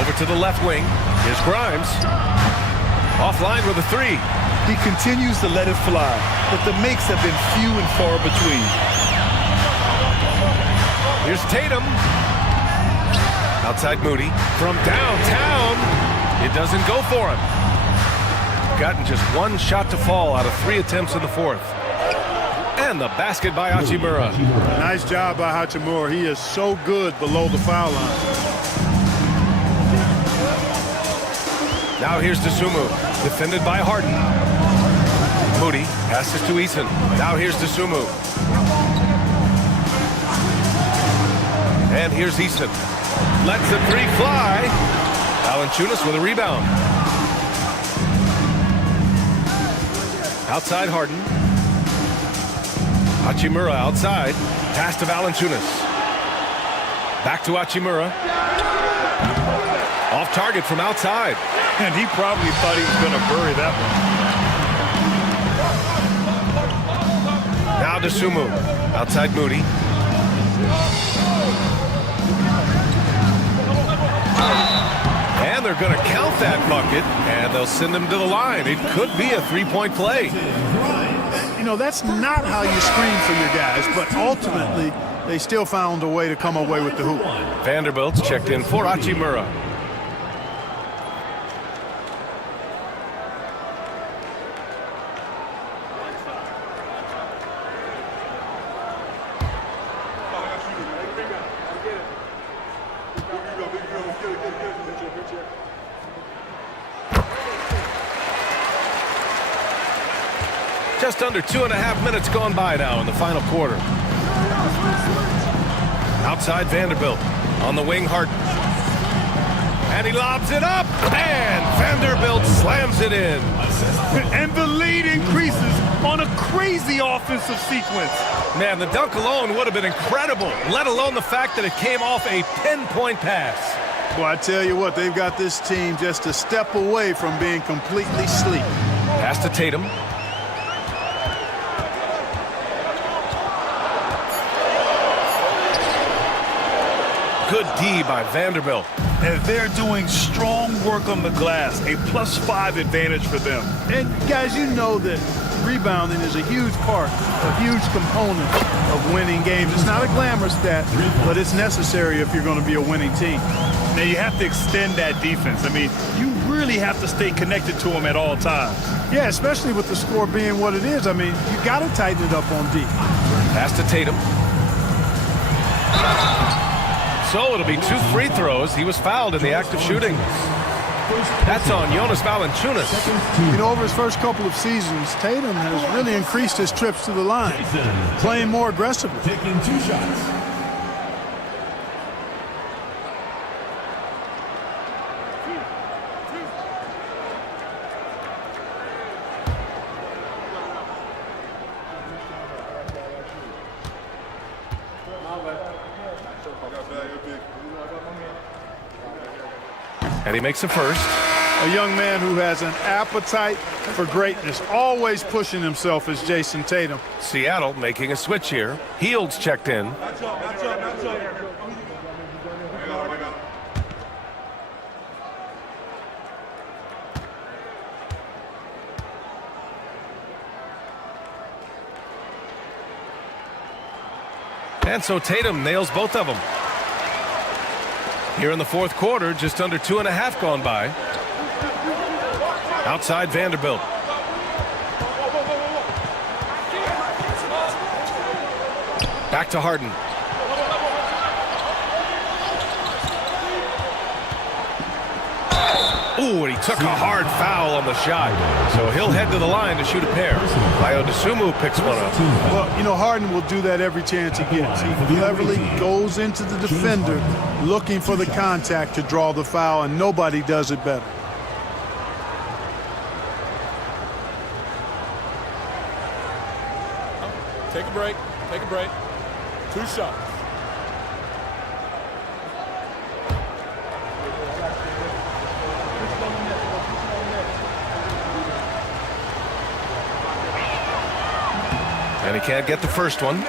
Over to the left wing. Here's Grimes. Offline with a 3. He continues to let it fly, but the makes have been few and far between. Here's Tatum. Outside Moody. From downtown. It doesn't go for him. Gotten just 1 shot to fall out of 3 attempts in the fourth. And the basket by Hachimura. Nice job by Hachimura. He is so good below the foul line. Now here's Dosunmu. Defended by Harden. Moody passes to Eason. Now here's Dosunmu. And here's Eason. Lets the 3 fly. Valanciunas with a rebound. Outside Harden. Hachimura outside. Pass to Valanciunas. Back to Hachimura. Off target from outside. And he probably thought he was going to bury that one. Now Dosunmu. Outside Moody. And they're going to count that bucket, and they'll send him to the line. It could be a three-point play. You know, that's not how you screen for your guys, but ultimately they still found a way to come away with the hoop. Vanderbilt's checked in for Hachimura. Just under 2.5 minutes gone by now in the final quarter. Outside Vanderbilt. On the wing, Harden. And he lobs it up. And Vanderbilt slams it in. And the lead increases on a crazy offensive sequence. Man, the dunk alone would have been incredible, let alone the fact that it came off a pinpoint pass. Well, I tell you what, they've got this team just a step away from being completely asleep. Pass to Tatum. Good D by Vanderbilt. And they're doing strong work on the glass, a +5 advantage for them. And guys, you know that rebounding is a huge part, a huge component of winning games. It's not a glamour stat, but it's necessary if you're going to be a winning team. Now you have to extend that defense. I mean, you really have to stay connected to them at all times. Yeah, especially with the score being what it is. I mean, you got to tighten it up on D. Pass to Tatum. So it'll be 2 free throws. He was fouled in the act of shooting. That's on Jonas Valanciunas. You know, over his first couple of seasons, Tatum has really increased his trips to the line, playing more aggressively. Taking 2 shots. And he makes the first. A young man who has an appetite for greatness, always pushing himself, is Jason Tatum. Seattle making a switch here. Hield's checked in. And so Tatum nails both of them. Here in the fourth quarter, just under 2.5 gone by. Outside Vanderbilt. Back to Harden. Ooh, and he took a hard foul on the shot. So he'll head to the line to shoot a pair. Dosunmu picks one up. Well, you know, Harden will do that every chance he gets. He cleverly goes into the defender looking for the contact to draw the foul, and nobody does it better. Take a break. Take a break. 2 shots. And he can't get the first one.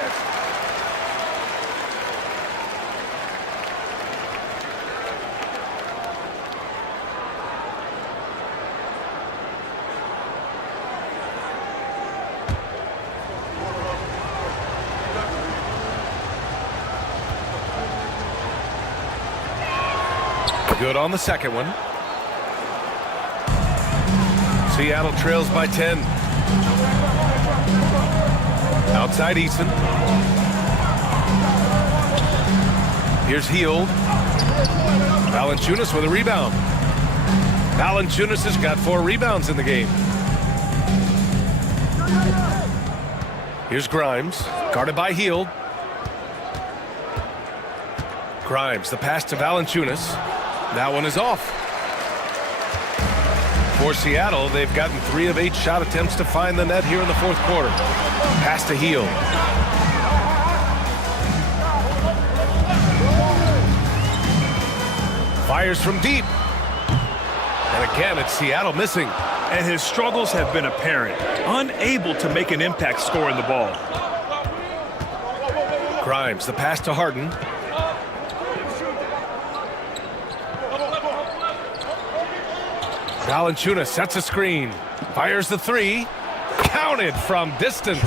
Good on the second one. Seattle trails by 10. Outside Eason. Here's Hield. Valanciunas with a rebound. Valanciunas has got 4 rebounds in the game. Here's Grimes, guarded by Hield. Grimes, the pass to Valanciunas. That one is off. For Seattle, they've gotten 3 of 8 shot attempts to find the net here in the fourth quarter. Pass to Hield. Fires from deep. And again, it's Seattle missing. And his struggles have been apparent. Unable to make an impact scoring the ball. Grimes, the pass to Harden. Valanciunas sets a screen. Fires the three. Counted from distance.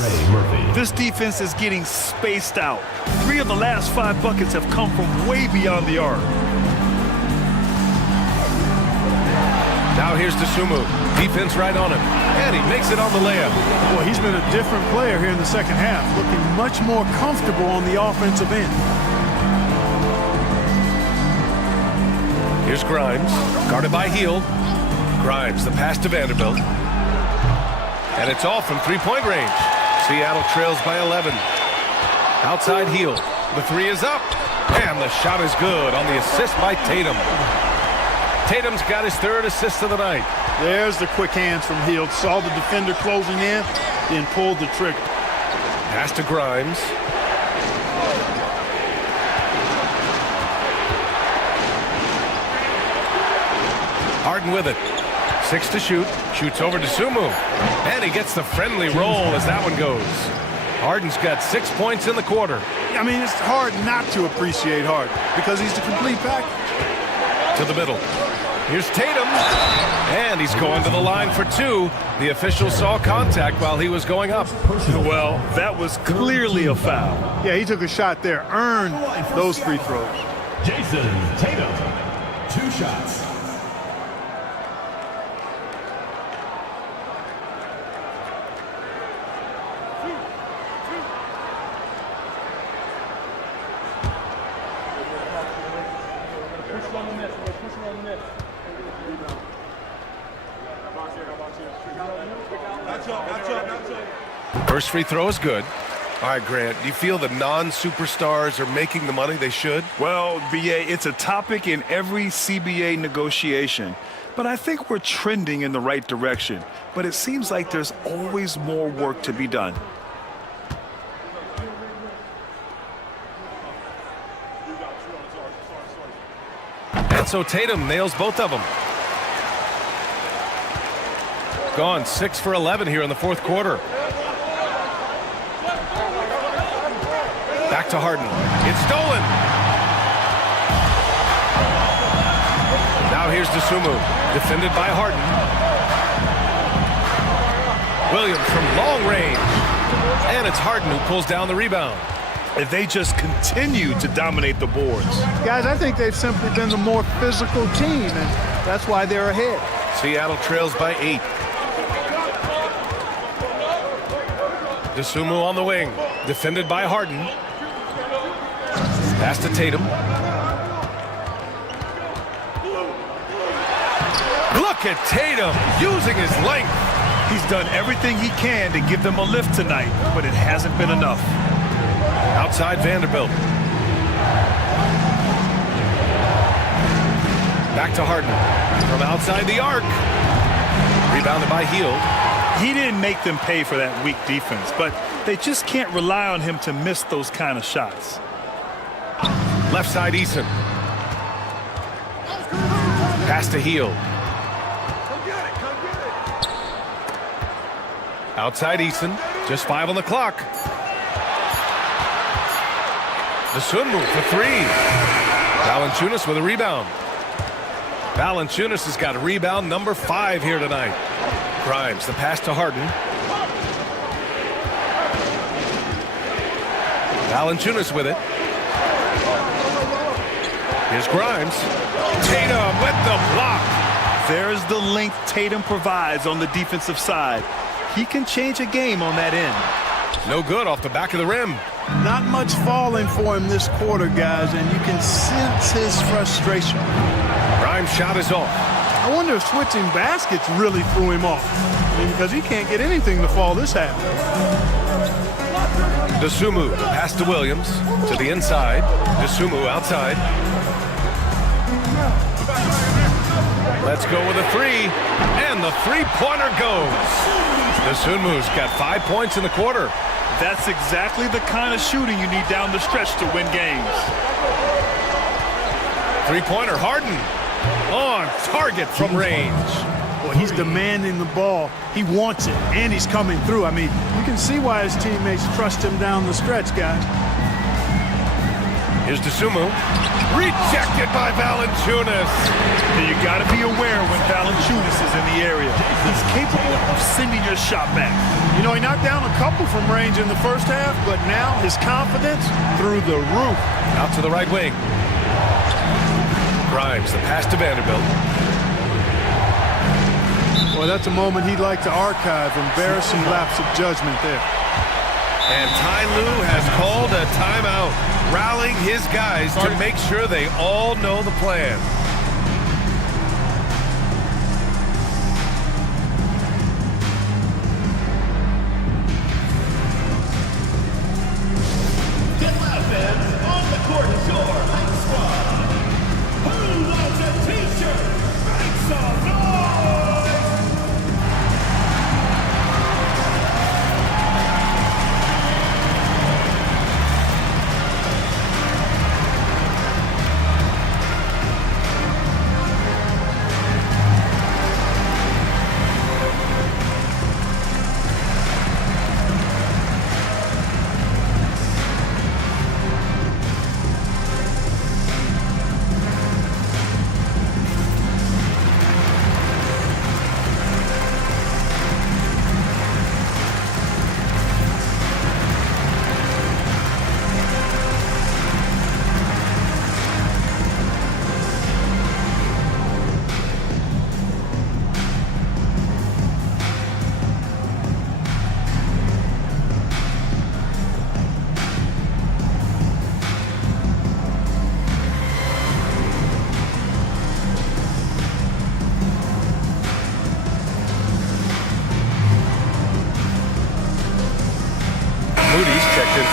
This defense is getting spaced out. 3 of the last 5 buckets have come from way beyond the arc. Now here's Dosunmu. Defense right on him. And he makes it on the layup. Boy, he's been a different player here in the second half, looking much more comfortable on the offensive end. Here's Grimes, guarded by Hield. Grimes, the pass to Vanderbilt. And it's all from three-point range. Seattle trails by 11. Outside Hield. The three is up. And the shot is good on the assist by Tatum. Tatum's got his 3rd assist of the night. There's the quick hands from Hield. Saw the defender closing in, then pulled the trigger. Pass to Grimes. Harden with it. 6 to shoot. Shoots over to Dosunmu. And he gets the friendly roll as that one goes. Harden's got 6 points in the quarter. I mean, it's hard not to appreciate Harden because he's the complete package. To the middle. Here's Tatum. And he's going to the line for 2. The official saw contact while he was going up. Well, that was clearly a foul. Yeah, he took a shot there. Earned those free throws. Jason Tatum, 2 shots. First free throw is good. All right, Grant, do you feel the non-superstars are making the money they should? Well, B.A., it's a topic in every CBA negotiation. But I think we're trending in the right direction. But it seems like there's always more work to be done. And so Tatum nails both of them. Gone 6 for 11 here in the 4th quarter. Back to Harden. It's stolen. Now here's Dosunmu, defended by Harden. Williams from long range. And it's Harden who pulls down the rebound. If they just continue to dominate the boards. Guys, I think they've simply been the more physical team, and that's why they're ahead. Seattle trails by 8. Dosunmu on the wing, defended by Harden. Pass to Tatum. Look at Tatum using his length. He's done everything he can to give them a lift tonight, but it hasn't been enough. Outside Vanderbilt. Back to Harden. From outside the arc. Rebounded by Hield. He didn't make them pay for that weak defense, but they just can't rely on him to miss those kind of shots. Left side Eason. Pass to Hield. Outside Eason. Just 5 on the clock. Dosunmu for 3. Valanciunas with a rebound. Valanciunas has got rebound number 5 here tonight. Grimes, the pass to Harden. Valanciunas with it. Here's Grimes. Tatum with the block. There's the length Tatum provides on the defensive side. He can change a game on that end. No good off the back of the rim. Not much falling for him this quarter, guys, and you can sense his frustration. Grimes' shot is off. I wonder if switching baskets really threw him off. I mean, because he can't get anything to fall this half. Dosunmu, pass to Williams, to the inside. Dosunmu outside. Let's go with a 3, and the three-pointer goes. Dosunmu's got 5 points in the quarter. That's exactly the kind of shooting you need down the stretch to win games. Three-pointer, Harden. On target from range. Well, he's demanding the ball. He wants it, and he's coming through. I mean, you can see why his teammates trust him down the stretch, guys. Here's Dosunmu. Rejected by Valanciunas. You got to be aware when Valanciunas is capable of sending your shot back. You know, he knocked down a couple from range in the first half, but now his confidence through the roof. Out to the right wing. Grimes, the pass to Vanderbilt. Well, that's a moment he'd like to archive. Embarrassing lapse of judgment there. And Ty Lue has called a timeout, rallying his guys to make sure they all know the plan. Get loud, fans. On the court is your Heights squad. Who wants a t-shirt? Make some noise!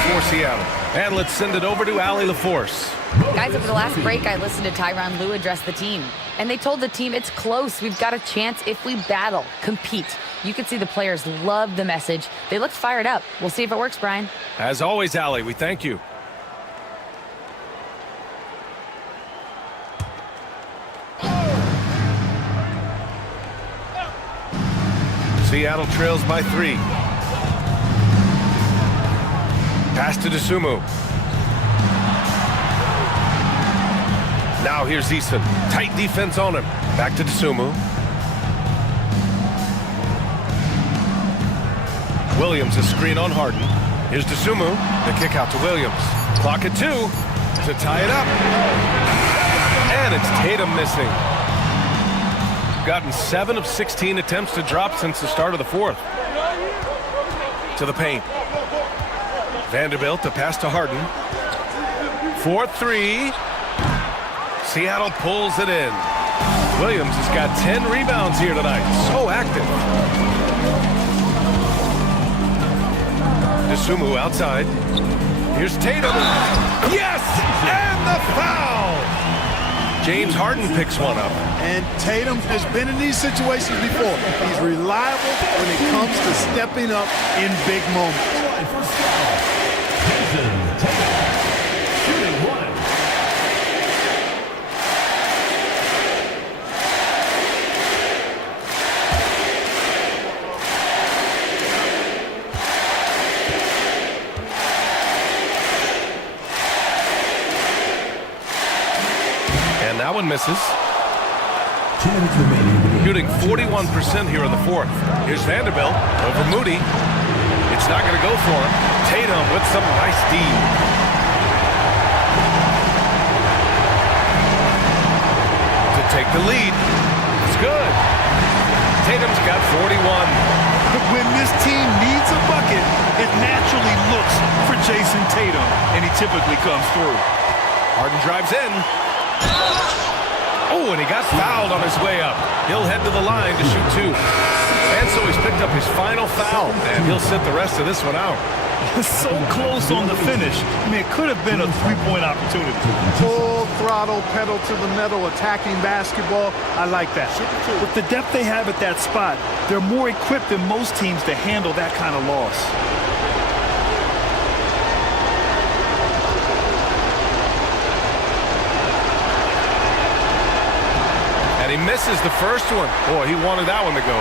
For Seattle. And let's send it over to Allie LaForce. Guys, over the last break, I listened to Tyronn Lue address the team. And they told the team it's close. We've got a chance if we battle, compete. You could see the players love the message. They looked fired up. We'll see if it works, Brian. As always, Allie, we thank you. Seattle trails by 3. Pass to Dosunmu. Now here's Eason. Tight defense on him. Back to Dosunmu. Williams a screen on Harden. Here's Dosunmu. The kick out to Williams. Clock at 2 to tie it up. And it's Tatum missing. Gotten 7 of 16 attempts to drop since the start of the 4th. To the paint. Vanderbilt, the pass to Harden. 4-3. Seattle pulls it in. Williams has got 10 rebounds here tonight. So active. Dosunmu outside. Here's Tatum. Yes! And the foul! James Harden picks one up. And Tatum has been in these situations before. He's reliable when it comes to stepping up in big moments. And that one misses. Shooting 41% here in the 4th. Here's Vanderbilt over Moody. It's not going to go for him. Tatum with some nice D. To take the lead. It's good. Tatum's got 41. When this team needs a bucket, it naturally looks for Jason Tatum, and he typically comes through. Harden drives in. Oh, and he got fouled on his way up. He'll head to the line to shoot 2. And so he's picked up his final foul, and he'll sit the rest of this one out. So close on the finish. I mean, it could have been a three-point opportunity. Full throttle, pedal to the metal, attacking basketball. I like that. With the depth they have at that spot, they're more equipped than most teams to handle that kind of loss. And he misses the first one. Boy, he wanted that one to go.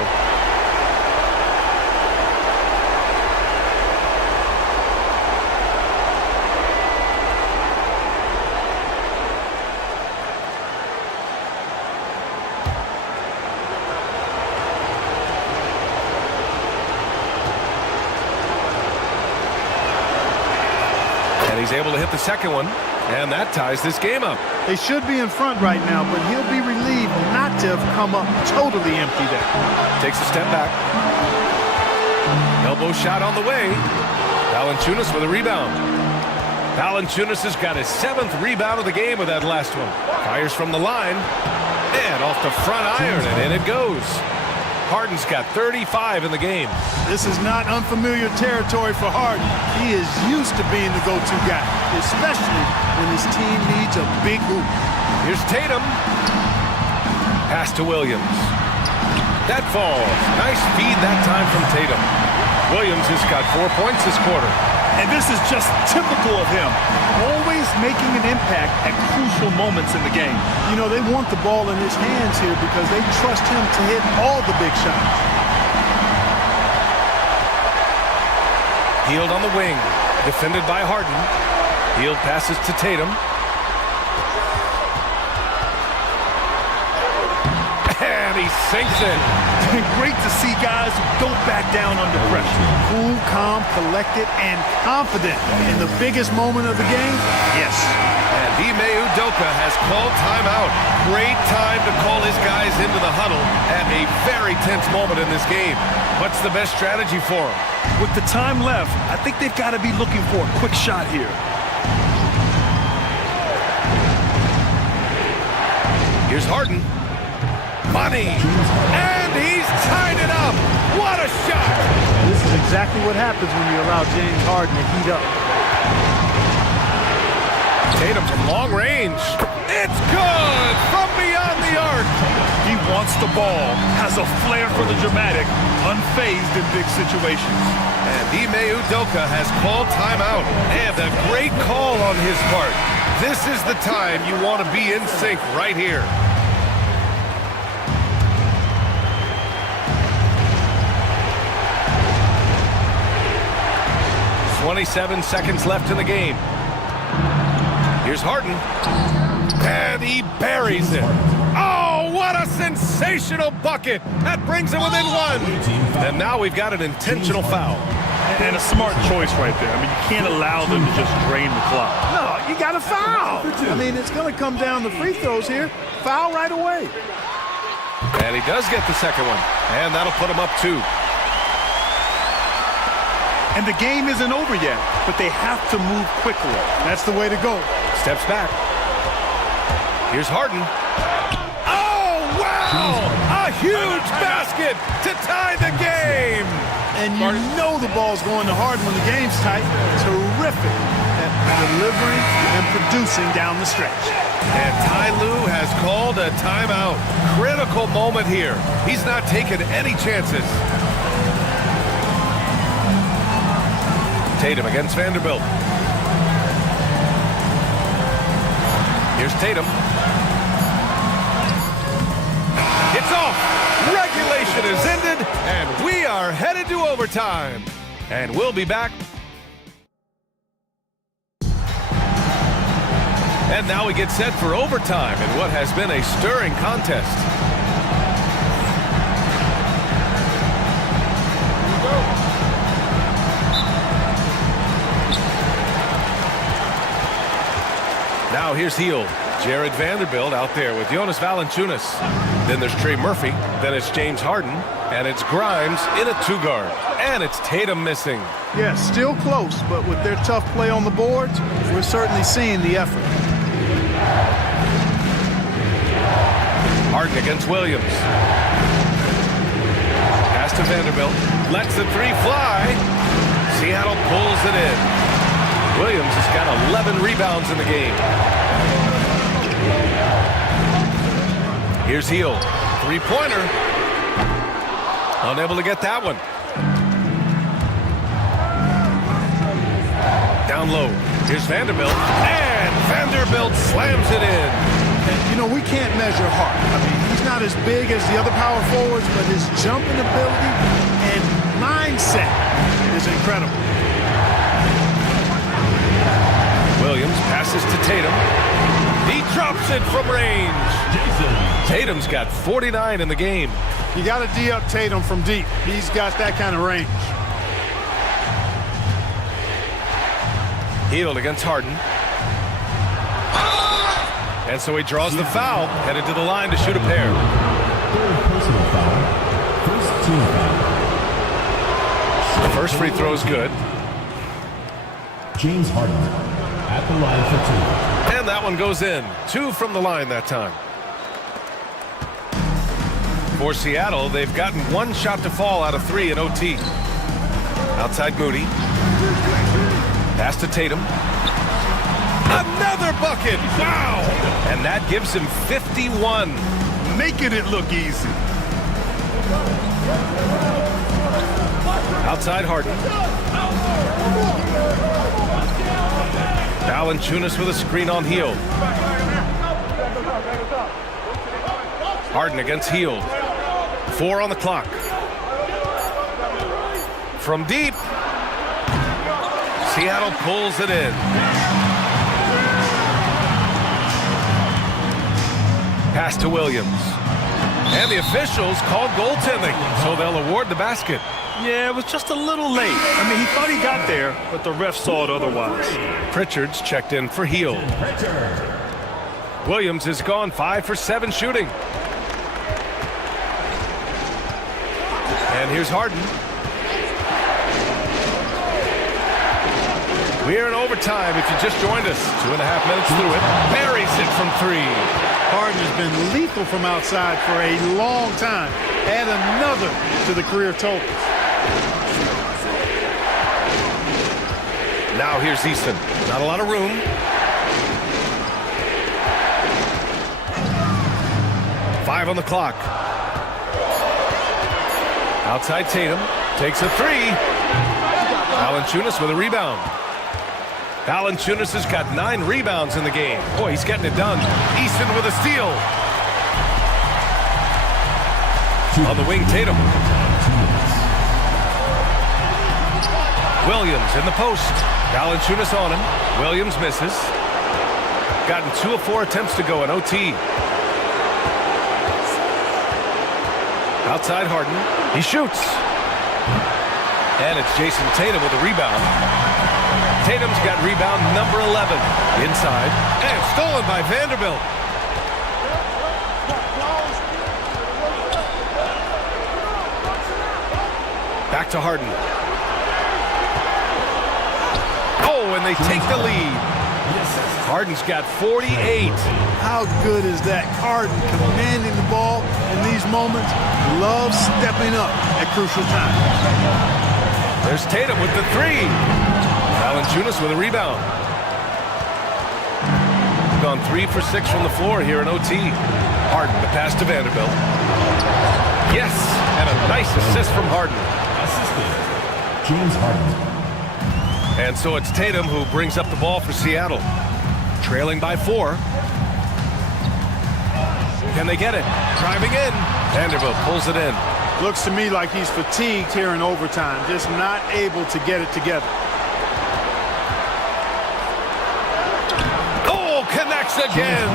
he's able to hit the second one, and that ties this game up. They should be in front right now, but he'll be relieved not to have come up totally empty there. Takes a step back. Elbow shot on the way. Valanciunas with a rebound. Valanciunas has got his 7th rebound of the game with that last one. Fires from the line, and off the front iron, and in it goes. Harden's got 35 in the game. This is not unfamiliar territory for Harden. He is used to being the go-to guy, especially when his team needs a big hoop. Here's Tatum. Pass to Williams. That falls. Nice feed that time from Tatum. Williams has got 4 points this quarter. And this is just typical of him, always making an impact at crucial moments in the game. You know, they want the ball in his hands here because they trust him to hit all the big shots. Hield on the wing, defended by Harden. Hield passes to Tatum. And he sinks it. Great to see guys who don't back down under pressure. Cool, calm, collected, and confident in the biggest moment of the game. Yes. And Ime Udoka has called timeout. Great time to call his guys into the huddle at a very tense moment in this game. What's the best strategy for him? With the time left, I think they've got to be looking for a quick shot here. Here's Harden. Money, and he's tied it up. What a shot! This is exactly what happens when you allow James Harden to heat up. Tatum from long range. It's good from beyond the arc. He wants the ball, has a flair for the dramatic, unfazed in big situations. And Ime Udoka has called timeout, and a great call on his part. This is the time you want to be in sync right here. 27 seconds left in the game. Here's Harden. And he buries it. Oh, what a sensational bucket. That brings him within one. And now we've got an intentional foul. And a smart choice right there. I mean, you can't allow them to just drain the clock. No, you got to foul. I mean, it's going to come down to free throws here. Foul right away. And he does get the second one. And that'll put him up 2. And the game isn't over yet, but they have to move quickly. That's the way to go. Steps back. Here's Harden. Oh, wow! A huge basket to tie the game! And you know the ball's going to Harden when the game's tight. Terrific at delivering and producing down the stretch. And Ty Lue has called a timeout. Critical moment here. He's not taking any chances. Tatum against Vanderbilt. Here's Tatum. It's off. Regulation is ended, and we are headed to overtime. And we'll be back. And now we get set for overtime in what has been a stirring contest. Now here's Hield. Jared Vanderbilt out there with Jonas Valanciunas. Then there's Trey Murphy. Then it's James Harden. And it's Grimes in a 2-guard. And it's Tatum missing. Yeah, still close, but with their tough play on the boards, we're certainly seeing the effort. Harden against Williams. Pass to Vanderbilt. Lets the 3 fly. Seattle pulls it in. Williams has got 11 rebounds in the game. Here's Hield. 3-pointer. Unable to get that one. Down low. Here's Vanderbilt. And Vanderbilt slams it in. And, you know, we can't measure Hart. I mean, he's not as big as the other power forwards, but his jumping ability and mindset is incredible. Williams passes to Tatum. He drops it from range. Tatum's got 49 in the game. You got to D up Tatum from deep. He's got that kind of range. Hield against Harden. And so he draws the foul, headed to the line to shoot a pair. Third personal foul. First team foul. The first free throw is good. James Harden at the line for 2. And that one goes in. 2 from the line that time. For Seattle, they've gotten 1 shot to fall out of 3 in OT. Outside Moody. Pass to Tatum. Another bucket! Wow! And that gives him 51. Making it look easy. Outside Harden. Valanciunas with a screen on Hield. Harden against Hield. 4 on the clock. From deep. Seattle pulls it in. Pass to Williams. And the officials called goaltending, so they'll award the basket. Yeah, it was just a little late. I mean, he thought he got there, but the ref saw it otherwise. Pritchard's checked in for Hield. Williams has gone 5 for 7 shooting. And here's Harden. We're in overtime if you just joined us. 2.5 minutes through it. Buries it from 3. Harden has been lethal from outside for a long time. Add another to the career total. Now here's Easton. Not a lot of room. Five on the clock. Outside Tatum. Takes a 3. Valanciunas with a rebound. Valanciunas has got 9 rebounds in the game. Boy, he's getting it done. Easton with a steal. On the wing, Tatum. Williams in the post. Valanciunas on him. Williams misses. Gotten 2 of 4 attempts to go in OT. Outside Harden. He shoots. And it's Jason Tatum with a rebound. Tatum's got rebound number 11. Inside. And stolen by Vanderbilt. Back to Harden. Oh, and they take the lead. Harden's got 48. How good is that? Harden commanding the ball in these moments. Loves stepping up at crucial times. There's Tatum with the 3. Valanciunas with a rebound. Gone 3 for 6 from the floor here in OT. Harden, the pass to Vanderbilt. Yes, and a nice assist from Harden. Assistant, James Harden. And so it's Tatum who brings up the ball for Seattle. Trailing by 4. Can they get it? Driving in. Vanderbilt pulls it in. Looks to me like he's fatigued here in overtime, just not able to get it together. Oh, connects again.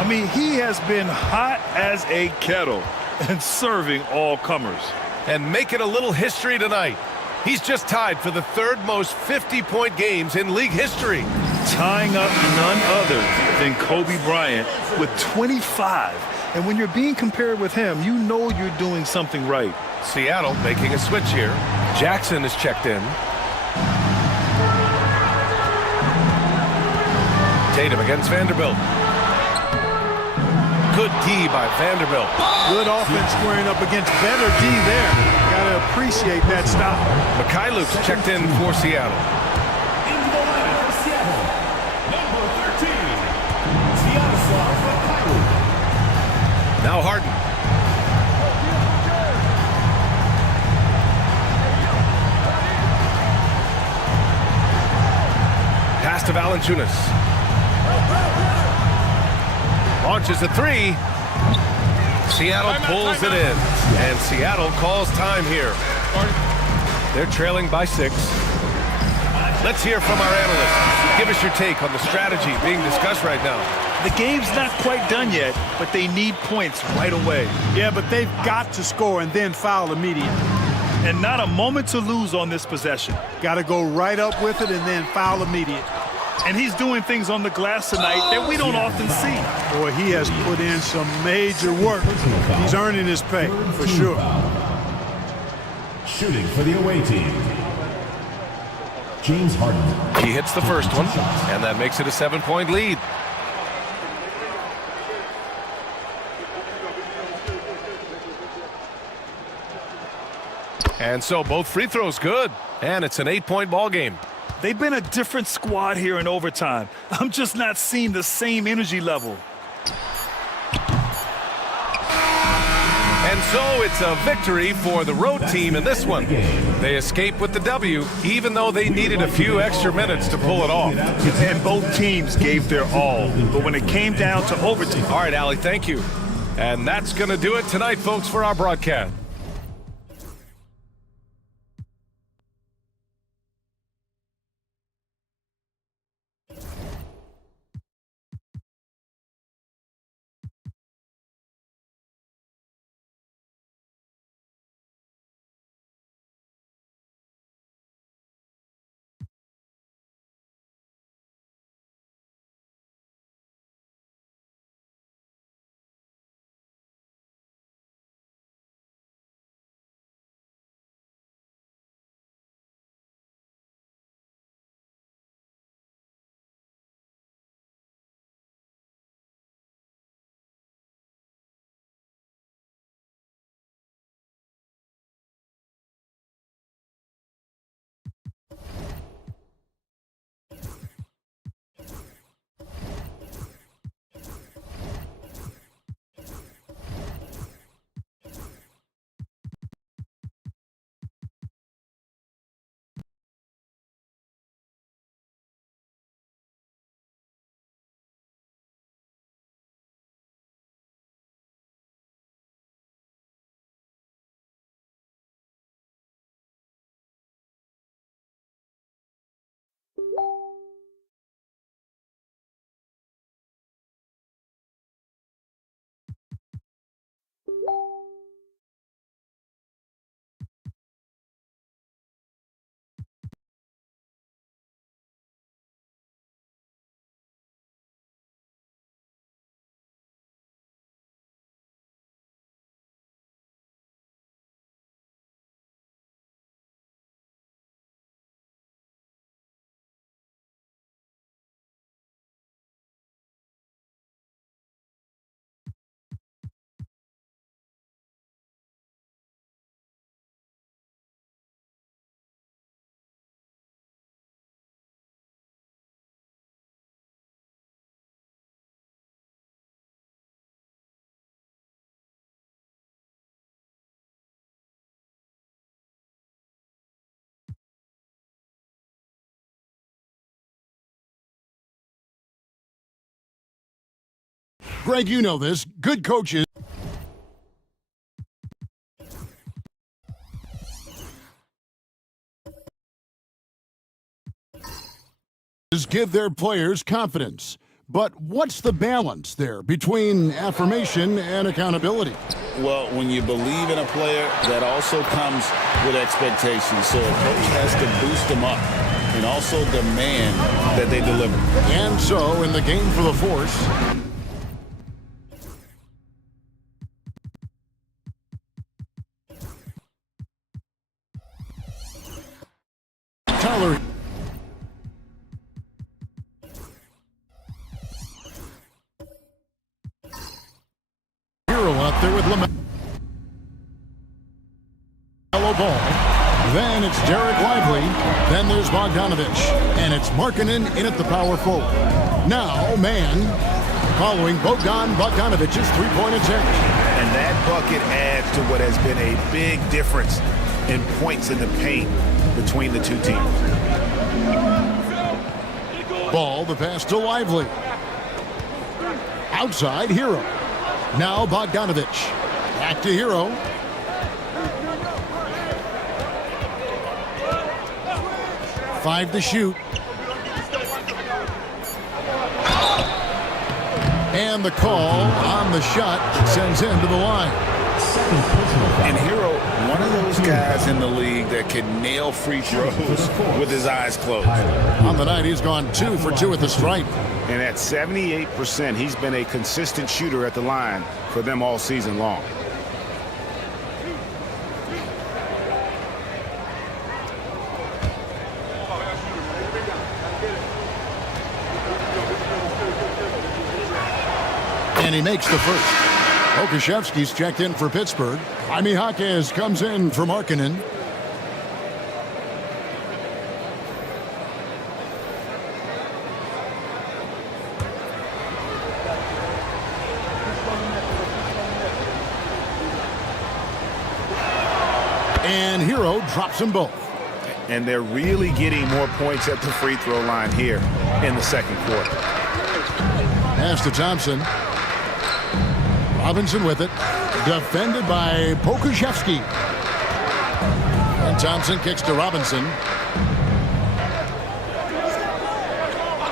I mean, he has been hot as a kettle and serving all comers. And making a little history tonight. He's just tied for the 3rd most 50-point games in league history. Tying up none other than Kobe Bryant with 25. And when you're being compared with him, you know you're doing something right. Seattle making a switch here. Jackson is checked in. Tatum against Vanderbilt. Good D by Vanderbilt. Good offense squaring up against better D there. Got to appreciate that stop. Mikhailuk's checked in for Seattle. Into the line for Seattle, number 13, Sviatoslav Mikhailuk. Now Harden. Pass to Valanciunas. Launches a 3. Seattle pulls it in. And Seattle calls time here. They're trailing by 6. Let's hear from our analysts. Give us your take on the strategy being discussed right now. The game's not quite done yet, but they need points right away. Yeah, but they've got to score and then foul immediately. And not a moment to lose on this possession. Got to go right up with it and then foul immediate. And he's doing things on the glass tonight that we don't often see. Boy, he has put in some major work. He's earning his pay, for sure. Shooting for the away team, James Harden. He hits the first one, and that makes it a 7-point lead. And so both free throws good, and it's an 8-point ball game. They've been a different squad here in overtime. I'm just not seeing the same energy level. And so it's a victory for the road team in this one. They escape with the W, even though they needed a few extra minutes to pull it off. And both teams gave their all. But when it came down to overtime... All right, Allie, thank you. And that's going to do it tonight, folks, for our broadcast. Greg, you know this. Good coaches give their players confidence. But what's the balance there between affirmation and accountability? Well, when you believe in a player, that also comes with expectations. So a coach has to boost them up and also demand that they deliver. And so in the game for the Force, Tyler Hero up there with LaMelo Ball. Then it's Derek Lively. Then there's Bogdanovich. And it's Markkanen in at the power forward. Now, man, following Bogdanovich's three-point attempt. And that bucket adds to what has been a big difference in points in the paint between the two teams. Ball, the pass to Lively. Outside, Hero. Now Bogdanovich. Back to Hero. Five to shoot. And the call on the shot sends him to the line. second personal foul. And Hero, one of those guys in the league that can nail free throws with his eyes closed. On the night, he's gone 2 for 2 at the stripe. And at 78%, he's been a consistent shooter at the line for them all season long. And he makes the first. Okashevsky's checked in for Pittsburgh. Jaime Jaquez comes in for Markkanen. And Hero drops them both. And they're really getting more points at the free throw line here in the second quarter. Pass to Thompson. Robinson with it. Defended by Pokusevski. And Thompson kicks to Robinson.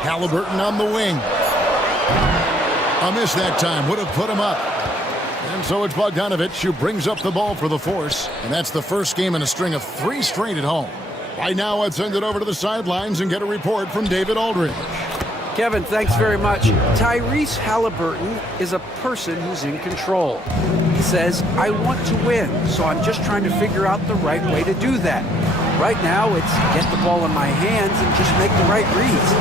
Halliburton on the wing. A miss that time. Would have put him up. And so it's Bogdanovich who brings up the ball for the Force. And that's the first game in a string of 3 straight at home. Right now, let's send it over to the sidelines and get a report from David Aldridge. Kevin, thanks very much. Tyrese Halliburton is a person who's in control. He says, I want to win, so I'm just trying to figure out the right way to do that. Right now, it's get the ball in my hands and just make the right reads.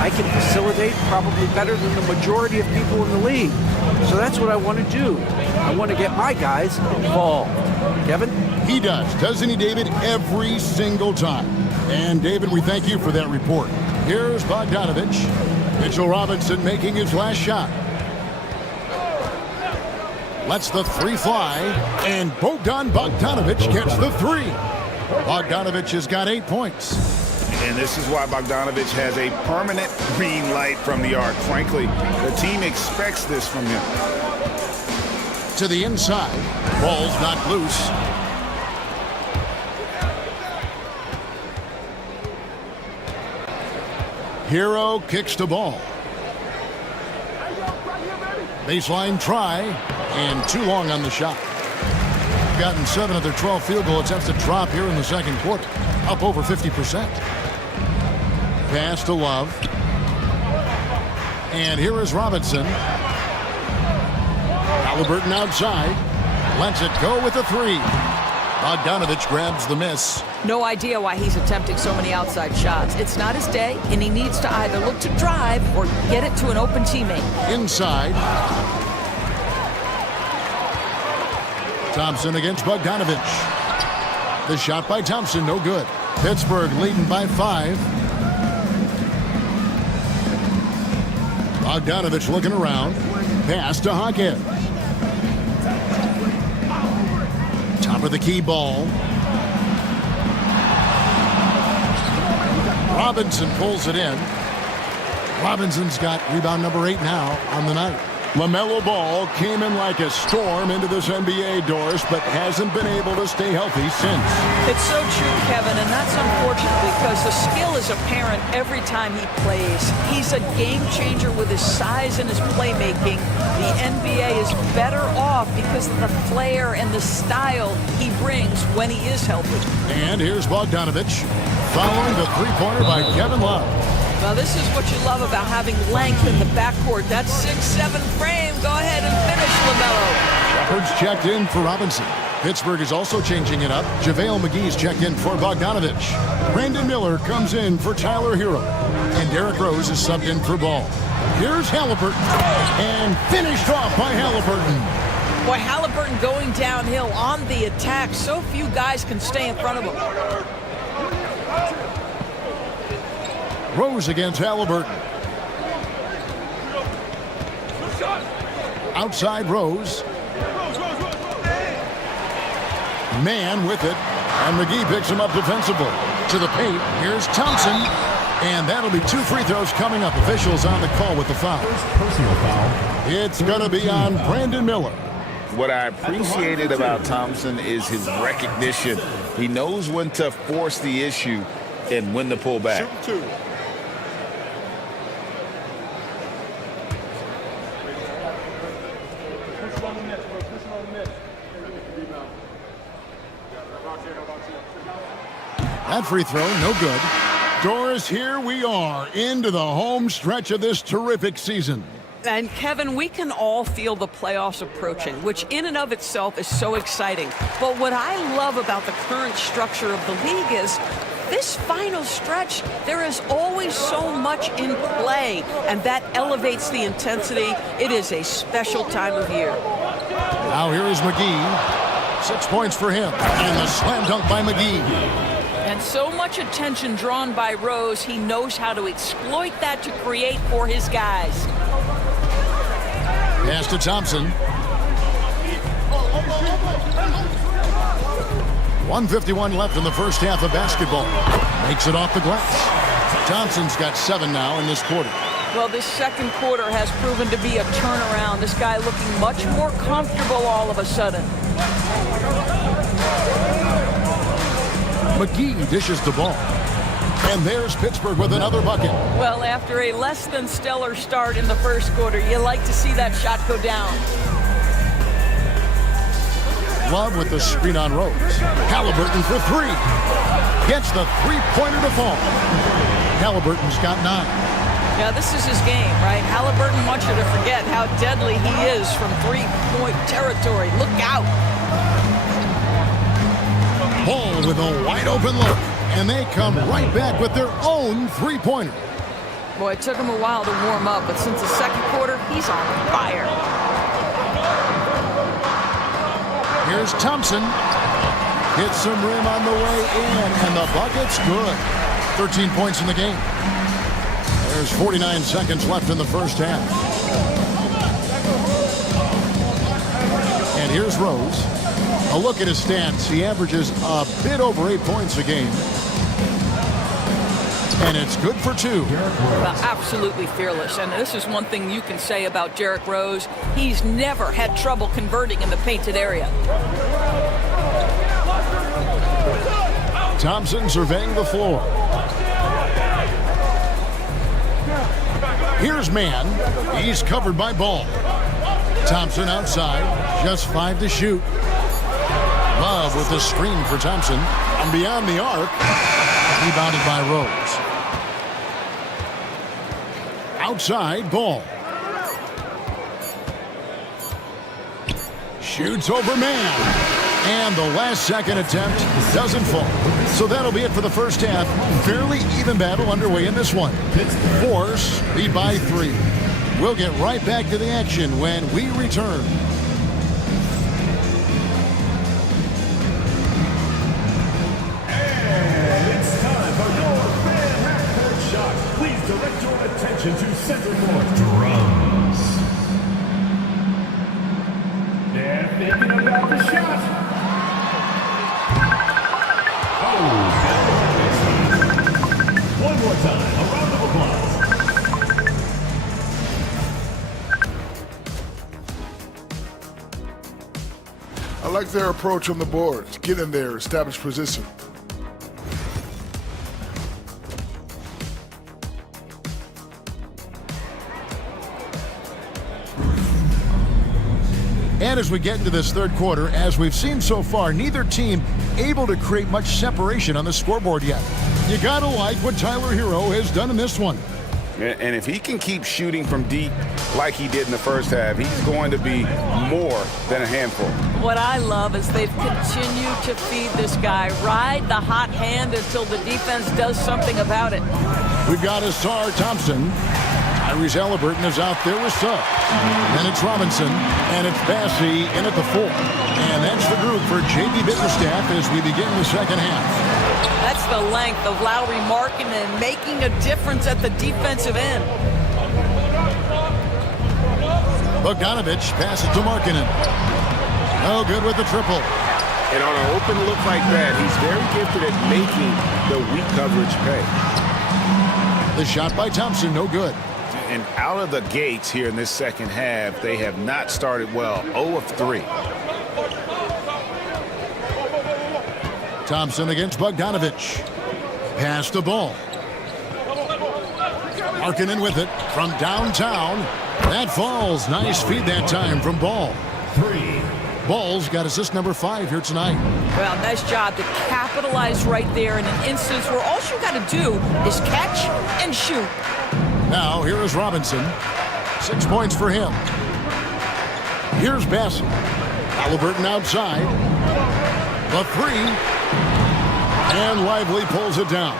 I can facilitate probably better than the majority of people in the league. So that's what I want to do. I want to get my guys involved. Kevin? He does, doesn't he, David? Every single time. And, David, we thank you for that report. Here's Bogdanovich. Mitchell Robinson making his last shot. Lets the 3 fly, and Bogdanovich gets the 3. Bogdanovich has got 8 points. And this is why Bogdanovich has a permanent green light from the arc. Frankly, the team expects this from him. To the inside. Ball's knocked loose. Hero kicks the ball. Baseline try, and too long on the shot. Gotten 7 of their 12 field goal attempts to drop here in the second quarter. Up over 50%. Pass to Love. And here is Robinson. Halliburton outside. Lets it go with a 3. Bogdanovich grabs the miss. No idea why he's attempting so many outside shots. It's not his day, and he needs to either look to drive or get it to an open teammate. Inside. Thompson against Bogdanovich. The shot by Thompson, no good. Pittsburgh leading by 5. Bogdanovich looking around. Pass to Jaquez. Top of the key ball. Robinson pulls it in. Robinson's got rebound number 8 now on the night. LaMelo Ball came in like a storm into this NBA, Doris, but hasn't been able to stay healthy since. It's so true, Kevin, and that's unfortunate because the skill is apparent every time he plays. He's a game changer with his size and his playmaking. The NBA is better off because of the flair and the style he brings when he is healthy. And here's Bogdanovich following the 3-pointer by Kevin Love. Well, this is what you love about having length in the backcourt. That 6'7" frame. Go ahead and finish, LaMelo. Shepard's checked in for Robinson. Pittsburgh is also changing it up. JaVale McGee's checked in for Bogdanovich. Brandon Miller comes in for Tyler Hero. And Derrick Rose is subbed in for Ball. Here's Halliburton. And finished off by Halliburton. Boy, Halliburton going downhill on the attack. So few guys can stay in front of him. Rose against Halliburton. Outside Rose. Man with it. And McGee picks him up defensively. To the paint. Here's Thompson. And that'll be 2 free throws coming up. Officials on the call with the foul. Personal foul. It's going to be on Brandon Miller. What I appreciated about Thompson is his recognition. He knows when to force the issue and when to pull back. Shoot 2. That free throw, no good. Doris, here we are into the home stretch of this terrific season. And Kevin, we can all feel the playoffs approaching, which in and of itself is so exciting. But what I love about the current structure of the league is this final stretch, there is always so much in play, and that elevates the intensity. It is a special time of year. Now here is McGee. 6 points for him. And the slam dunk by McGee. And so much attention drawn by Rose, he knows how to exploit that to create for his guys. Pass to Thompson. 1:51 left in the first half of basketball. Makes it off the glass. Thompson's got 7 now in this quarter. Well, this second quarter has proven to be a turnaround. This guy looking much more comfortable all of a sudden. McGee dishes the ball. And there's Pittsburgh with another bucket. Well, after a less than stellar start in the first quarter, you like to see that shot go down. Love with the screen on Rose. Halliburton for 3. Gets the three-pointer to fall. Halliburton's got 9. Yeah, this is his game, right? Halliburton wants you to forget how deadly he is from three-point territory. Look out. Ball with a wide-open look. And they come right back with their own three-pointer. Boy, it took him a while to warm up, but since the second quarter, he's on fire. Here's Thompson. Hits some rim on the way in, and the bucket's good. 13 points in the game. There's 49 seconds left in the first half. And here's Rose. A look at his stats. He averages a bit over 8 points a game. And it's good for 2. Well, absolutely fearless. And this is one thing you can say about Derrick Rose. He's never had trouble converting in the painted area. Thompson surveying the floor. Here's Mann. He's covered by Ball. Thompson outside. Just 5 to shoot. Love with the screen for Thompson. And beyond the arc. Rebounded by Rose. Outside, Ball. Shoots over Mann. And the last second attempt doesn't fall. So that'll be it for the first half. Fairly even battle underway in this one. Force lead by 3. We'll get right back to the action when we return. Direct your attention to center court. Drums. They're thinking about the shot. Oh, one more time. A round of applause. I like their approach on the boards. Get in there, establish position. And as we get into this third quarter, as we've seen so far, neither team able to create much separation on the scoreboard yet. You gotta like what Tyler Hero has done in this one. And if he can keep shooting from deep like he did in the first half, he's going to be more than a handful. What I love is they've continued to feed this guy. Ride the hot hand until the defense does something about it. We've got a star, Thompson. Tyrese Halliburton is out there with Suggs. And it's Robinson. And it's Bassey in at the 4. And that's the group for J.B. Bickerstaff as we begin the second half. That's the length of Lowry Markkanen making a difference at the defensive end. Bogdanovich passes to Markkanen. No good with the triple. And on an open look like that, he's very gifted at making the weak coverage pay. The shot by Thompson, no good. And out of the gates here in this second half, they have not started well. 0 of 3. Thompson against Bogdanovich. Pass the ball. Markkanen with it from downtown. That falls. Nice feed that time from Ball. 3. Ball's got assist number 5 here tonight. Well, nice job to capitalize right there in an instance where all you got to do is catch and shoot. Now, here is Robinson. 6 points for him. Here's Bassett. Halliburton outside. The 3. And Lively pulls it down.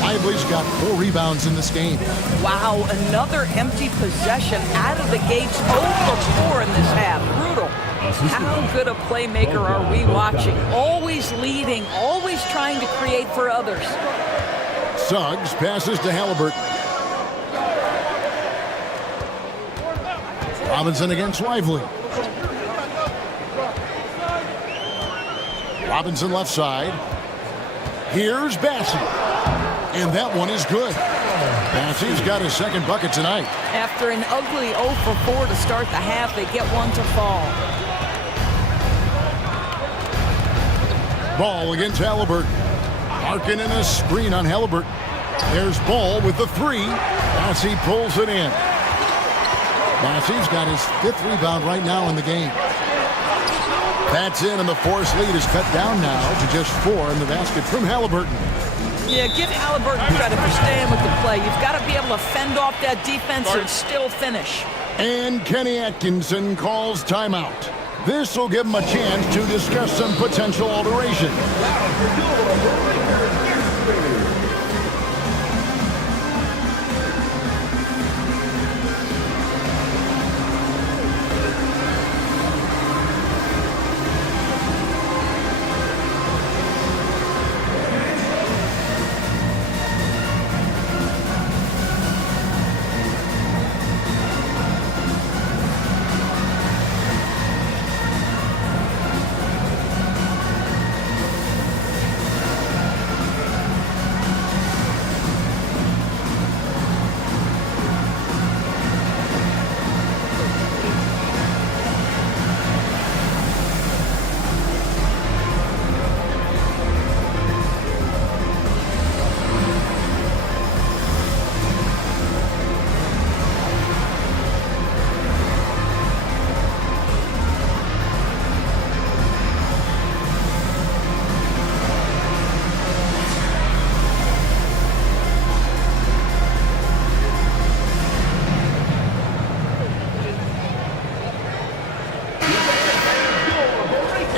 Lively's got 4 rebounds in this game. Wow, another empty possession out of the gates. 0 for 4 in this half. Brutal. How good a playmaker are we watching? Always leading, always trying to create for others. Suggs passes to Halliburton. Robinson against Lively. Robinson left side. Here's Bassett. And that one is good. Bassett's got his second bucket tonight. After an ugly 0 for 4 to start the half, they get one to fall. Ball against Halliburton. Harkin in a screen on Halliburton. There's Ball with the 3. Bassett pulls it in. Bassett's got his 5th rebound right now in the game. That's in, and the force lead is cut down now to just 4 in the basket from Halliburton. Yeah, give Halliburton credit for staying with the play. You've got to be able to fend off that defense and still finish. And Kenny Atkinson calls timeout. This will give him a chance to discuss some potential alteration.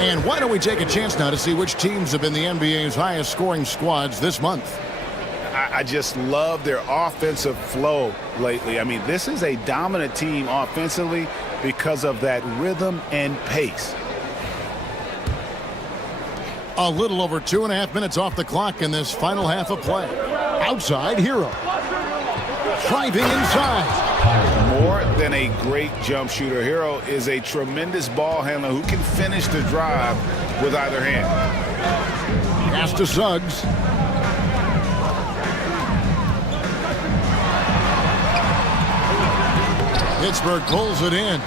And why don't we take a chance now to see which teams have been the NBA's highest scoring squads this month. I just love their offensive flow lately. I mean, this is a dominant team offensively because of that rhythm and pace. A little over 2.5 minutes off the clock in this final half of play. Outside, Hero. Driving inside. More than a great jump shooter, Hero is a tremendous ball handler who can finish the drive with either hand. Pass to Suggs. Pittsburgh pulls it in.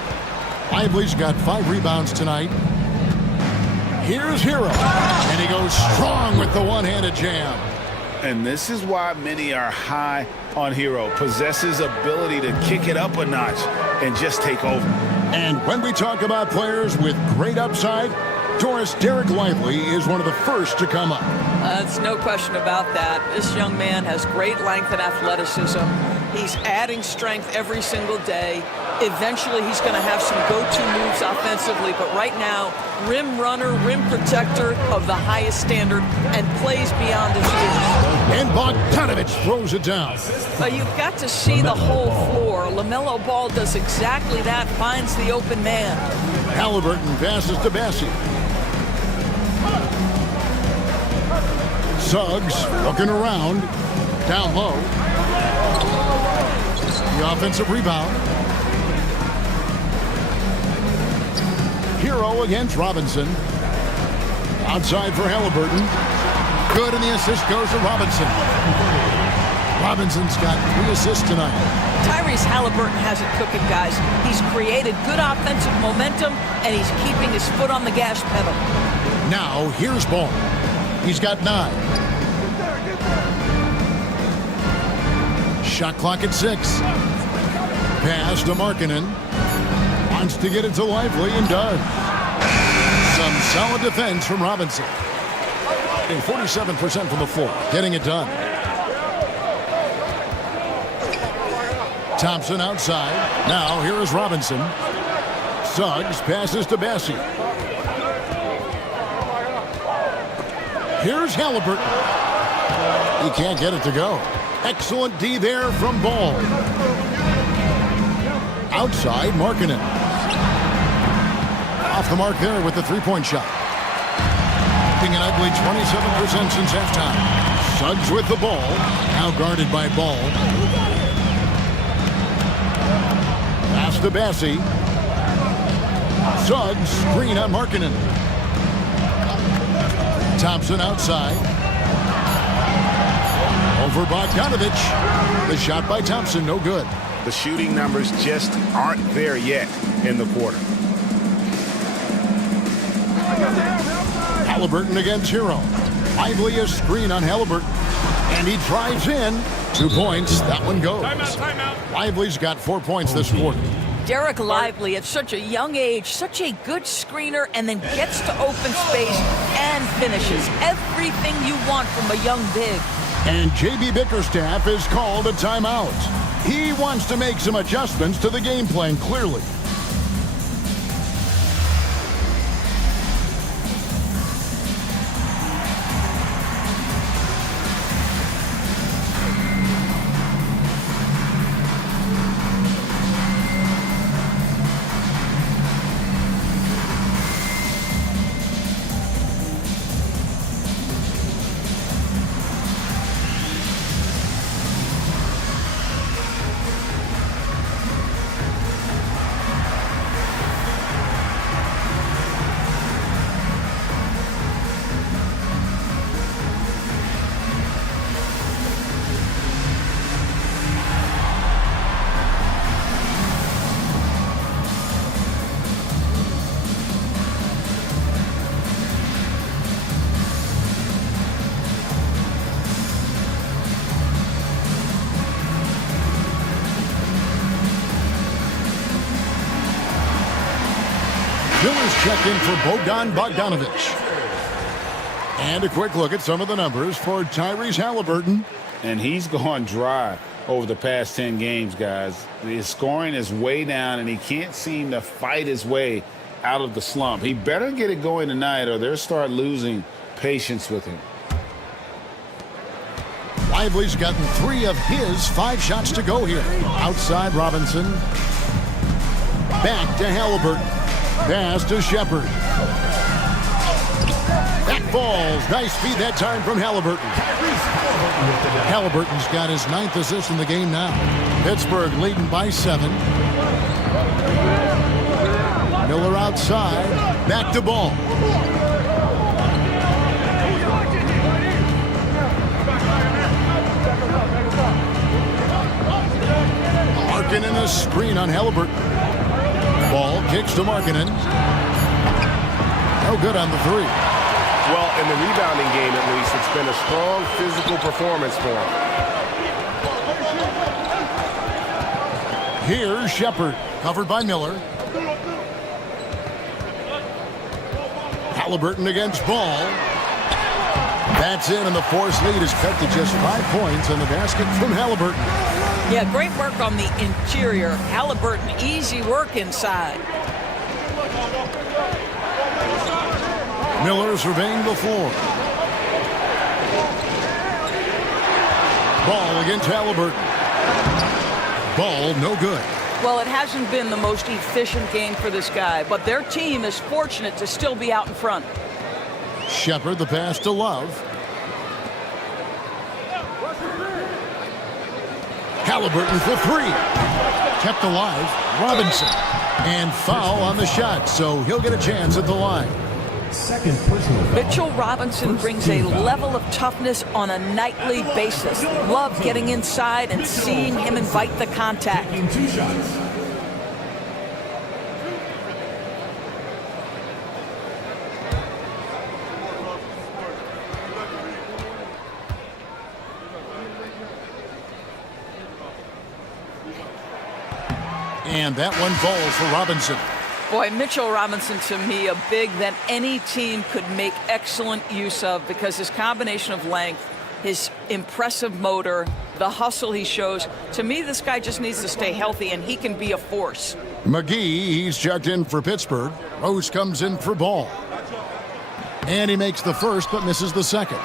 Lively's got 5 rebounds tonight. Here's Hero. And he goes strong with the one-handed jam. And this is why many are high on Hero. Possesses ability to kick it up a notch and just take over. And when we talk about players with great upside, Taurus Derek Lively is one of the first to come up. That's no question about that. This young man has great length and athleticism. He's adding strength every single day. Eventually, he's going to have some go-to moves offensively, but right now, rim runner, rim protector of the highest standard, and plays beyond his years. And Bogdanovich throws it down. But you've got to see the whole floor. LaMelo Ball does exactly that, finds the open man. Halliburton passes to Bassett. Suggs looking around, down low. The offensive rebound. Hero against Robinson. Outside for Halliburton. Good, and the assist goes to Robinson. Robinson's got 3 assists tonight. Tyrese Halliburton has it cooking, guys. He's created good offensive momentum, and he's keeping his foot on the gas pedal. Now, here's Ball. He's got 9. Shot clock at 6. Pass to Markkanen. Wants to get it to Lively and does. Some solid defense from Robinson. And 47% from the floor, getting it done. Thompson outside. Now here is Robinson. Suggs passes to Bessie. Here's Halliburton. He can't get it to go. Excellent D there from Ball. Outside, Markkanen. Off the mark there with the three-point shot. An ugly 27% since halftime. Suggs with the ball. Now guarded by Ball. Pass to Bessie. Suggs, screen on Markkanen. Thompson outside. Over Bogdanovich. The shot by Thompson, no good. The shooting numbers just aren't there yet in the quarter. Halliburton against Hero. Lively a screen on Halliburton. And he drives in. 2 points. That one goes. Timeout. Lively's got 4 points this quarter. Derek Lively at such a young age, such a good screener, and then gets to open space and finishes. Everything you want from a young big. And J.B. Bickerstaff is called a timeout. He wants to make some adjustments to the game plan, clearly. Miller's checked in for Bogdanovich. And a quick look at some of the numbers for Tyrese Halliburton. And he's gone dry over the past 10 games, guys. His scoring is way down, and he can't seem to fight his way out of the slump. He better get it going tonight, or they'll start losing patience with him. Lively's gotten 3 of his 5 shots to go here. Outside Robinson. Back to Halliburton. Pass to Shepard. That falls. Nice feed that time from Halliburton. Halliburton's got his 9th assist in the game now. Pittsburgh leading by 7. Miller outside. Back to Ball. Markkanen a screen on Halliburton. Ball kicks to Markkanen. No good on the 3. Well, in the rebounding game, at least, it's been a strong physical performance for him. Here's Shepard, covered by Miller. Halliburton against Ball. That's in, and the force lead is cut to just 5 points on the basket from Halliburton. Yeah, great work on the interior. Halliburton, easy work inside. Miller surveying the floor. Ball against Halliburton. Ball, no good. Well, it hasn't been the most efficient game for this guy, but their team is fortunate to still be out in front. Shepard, the pass to Love. Halliburton for 3. Kept alive. Robinson. And foul on the shot, so he'll get a chance at the line. Second personal foul. Mitchell Robinson brings a level of toughness on a nightly basis. Love getting inside and seeing him invite the contact. 2 shots. And that one falls for Robinson. Boy, Mitchell Robinson, to me, a big that any team could make excellent use of because his combination of length, his impressive motor, the hustle he shows. To me, this guy just needs to stay healthy, and he can be a force. McGee, he's checked in for Pittsburgh. Rose comes in for Ball. And he makes the first, but misses the second.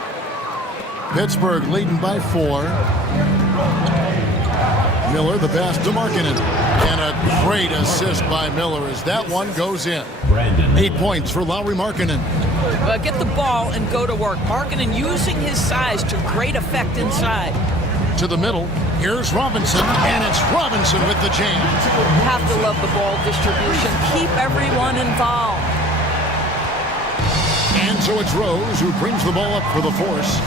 Pittsburgh leading by 4. Miller, the pass to Markkanen. And a great assist by Miller as that one goes in. 8 points for Lauri Markkanen. Get the ball and go to work. Markkanen using his size to great effect inside. To the middle, here's Robinson, and it's Robinson with the jam. Have to love the ball distribution. Keep everyone involved. And so it's Rose who brings the ball up for the force.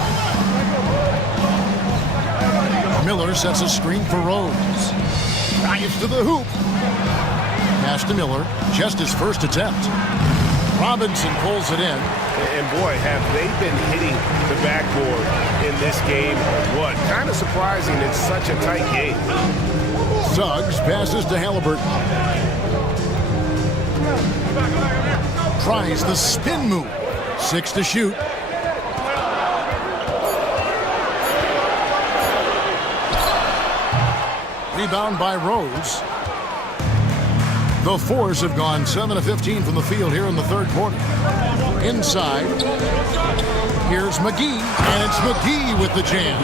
Miller sets a screen for Rose. Drives to the hoop. Pass to Miller, just his first attempt. Robinson pulls it in. And boy, have they been hitting the backboard in this game or what? Kind of surprising it's such a tight game. Suggs passes to Halliburton. Tries the spin move. 6 to shoot. Rebound by Rose. The Force have gone 7 of 15 from the field here in the third quarter. Inside, here's McGee, and it's McGee with the jam.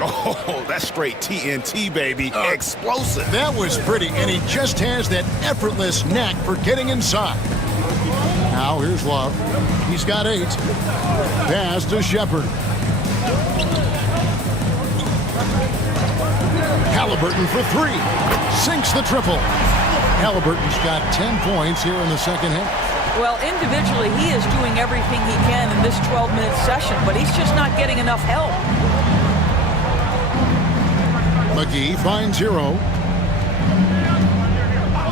Oh, that's straight TNT, baby. Explosive. That was pretty, and he just has that effortless knack for getting inside. Now here's Love. He's got 8. Pass to Shepard. Halliburton for 3. Sinks the triple. Halliburton's got 10 points here in the second half. Well, individually, he is doing everything he can in this 12-minute session, but he's just not getting enough help. McGee finds Hero.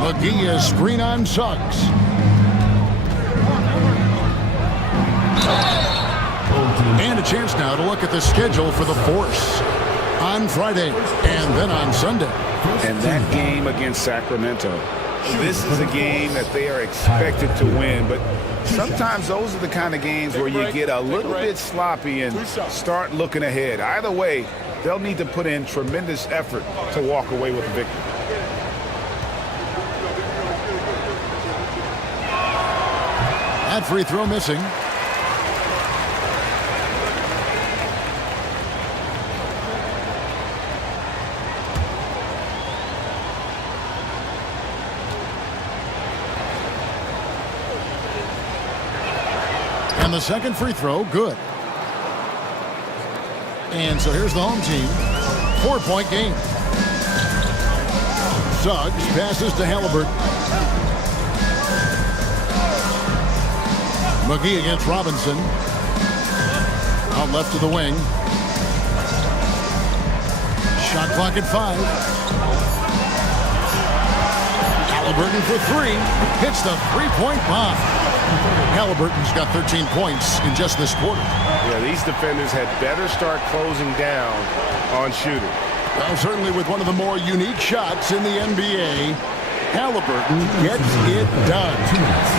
McGee is screen on Suggs. And a chance now to look at the schedule for the Force on Friday and then on Sunday. And that game against Sacramento, this is a game that they are expected to win, but sometimes those are the kind of games where you get a little bit sloppy and start looking ahead. Either way, they'll need to put in tremendous effort to walk away with a victory. That free throw missing. And the second free throw, good. And so here's the home team. 4-point game. Suggs passes to Halliburton. McGee against Robinson. Out left to the wing. Shot clock at 5. Halliburton for 3. Hits the three-point bomb. Halliburton's got 13 points in just this quarter. Yeah, these defenders had better start closing down on shooting. Well, certainly with one of the more unique shots in the NBA, Halliburton gets it done.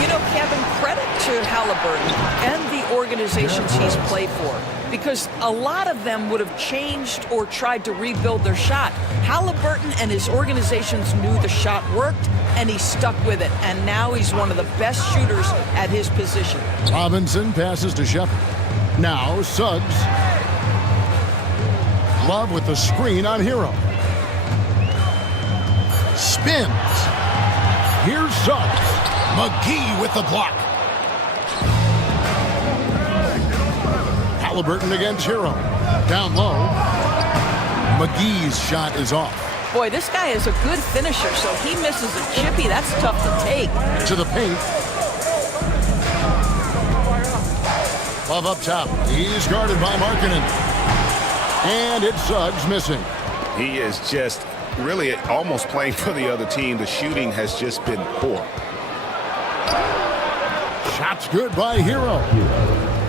You know, Kevin, credit to Halliburton and the organizations he's played for, because a lot of them would have changed or tried to rebuild their shot. Halliburton and his organizations knew the shot worked, and he stuck with it, and now he's one of the best shooters at his position. Robinson passes to Shepard. Now Suggs. Love with the screen on Hero. Spins. Here's Suggs. McGee with the block. Halliburton against Hero. Down low. McGee's shot is off. Boy, this guy is a good finisher, so he misses a chippy. That's tough to take. To the paint. Love up top. He's guarded by Markkanen. And it's Suggs missing. He is just really almost playing for the other team. The shooting has just been poor. Shots good by Hero.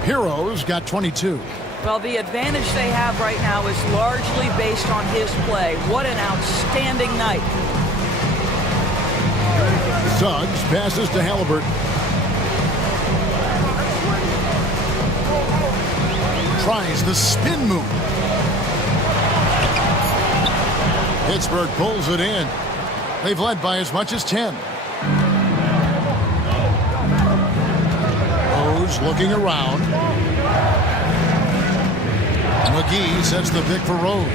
Hero's got 22. Well, the advantage they have right now is largely based on his play. What an outstanding night. Suggs passes to Halliburton. Tries the spin move. Pittsburgh pulls it in. They've led by as much as 10. Rose looking around. McGee sets the pick for Rose.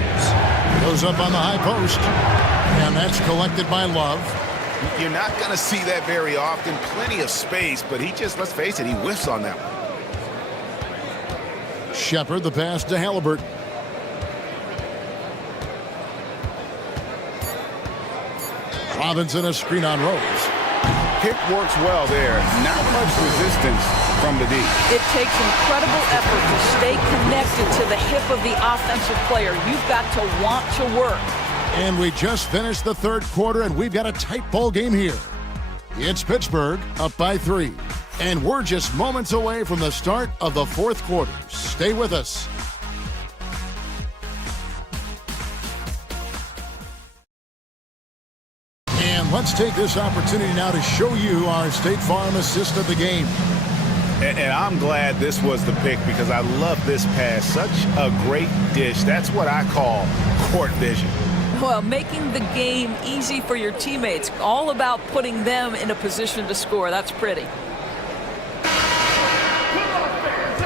Goes up on the high post. And that's collected by Love. You're not going to see that very often. Plenty of space, but he just, let's face it, he whiffs on that one. Shepard the pass to Halliburton. Robinson a screen on Rose. Pick works well there. Not much resistance from the D. It takes incredible effort to stay connected to the hip of the offensive player. You've got to want to work. And we just finished the third quarter, and we've got a tight ball game here. It's Pittsburgh up by 3. And we're just moments away from the start of the fourth quarter. Stay with us. And let's take this opportunity now to show you our State Farm assist of the game. And I'm glad this was the pick because I love this pass. Such a great dish. That's what I call court vision. Well, making the game easy for your teammates. All about putting them in a position to score. That's pretty.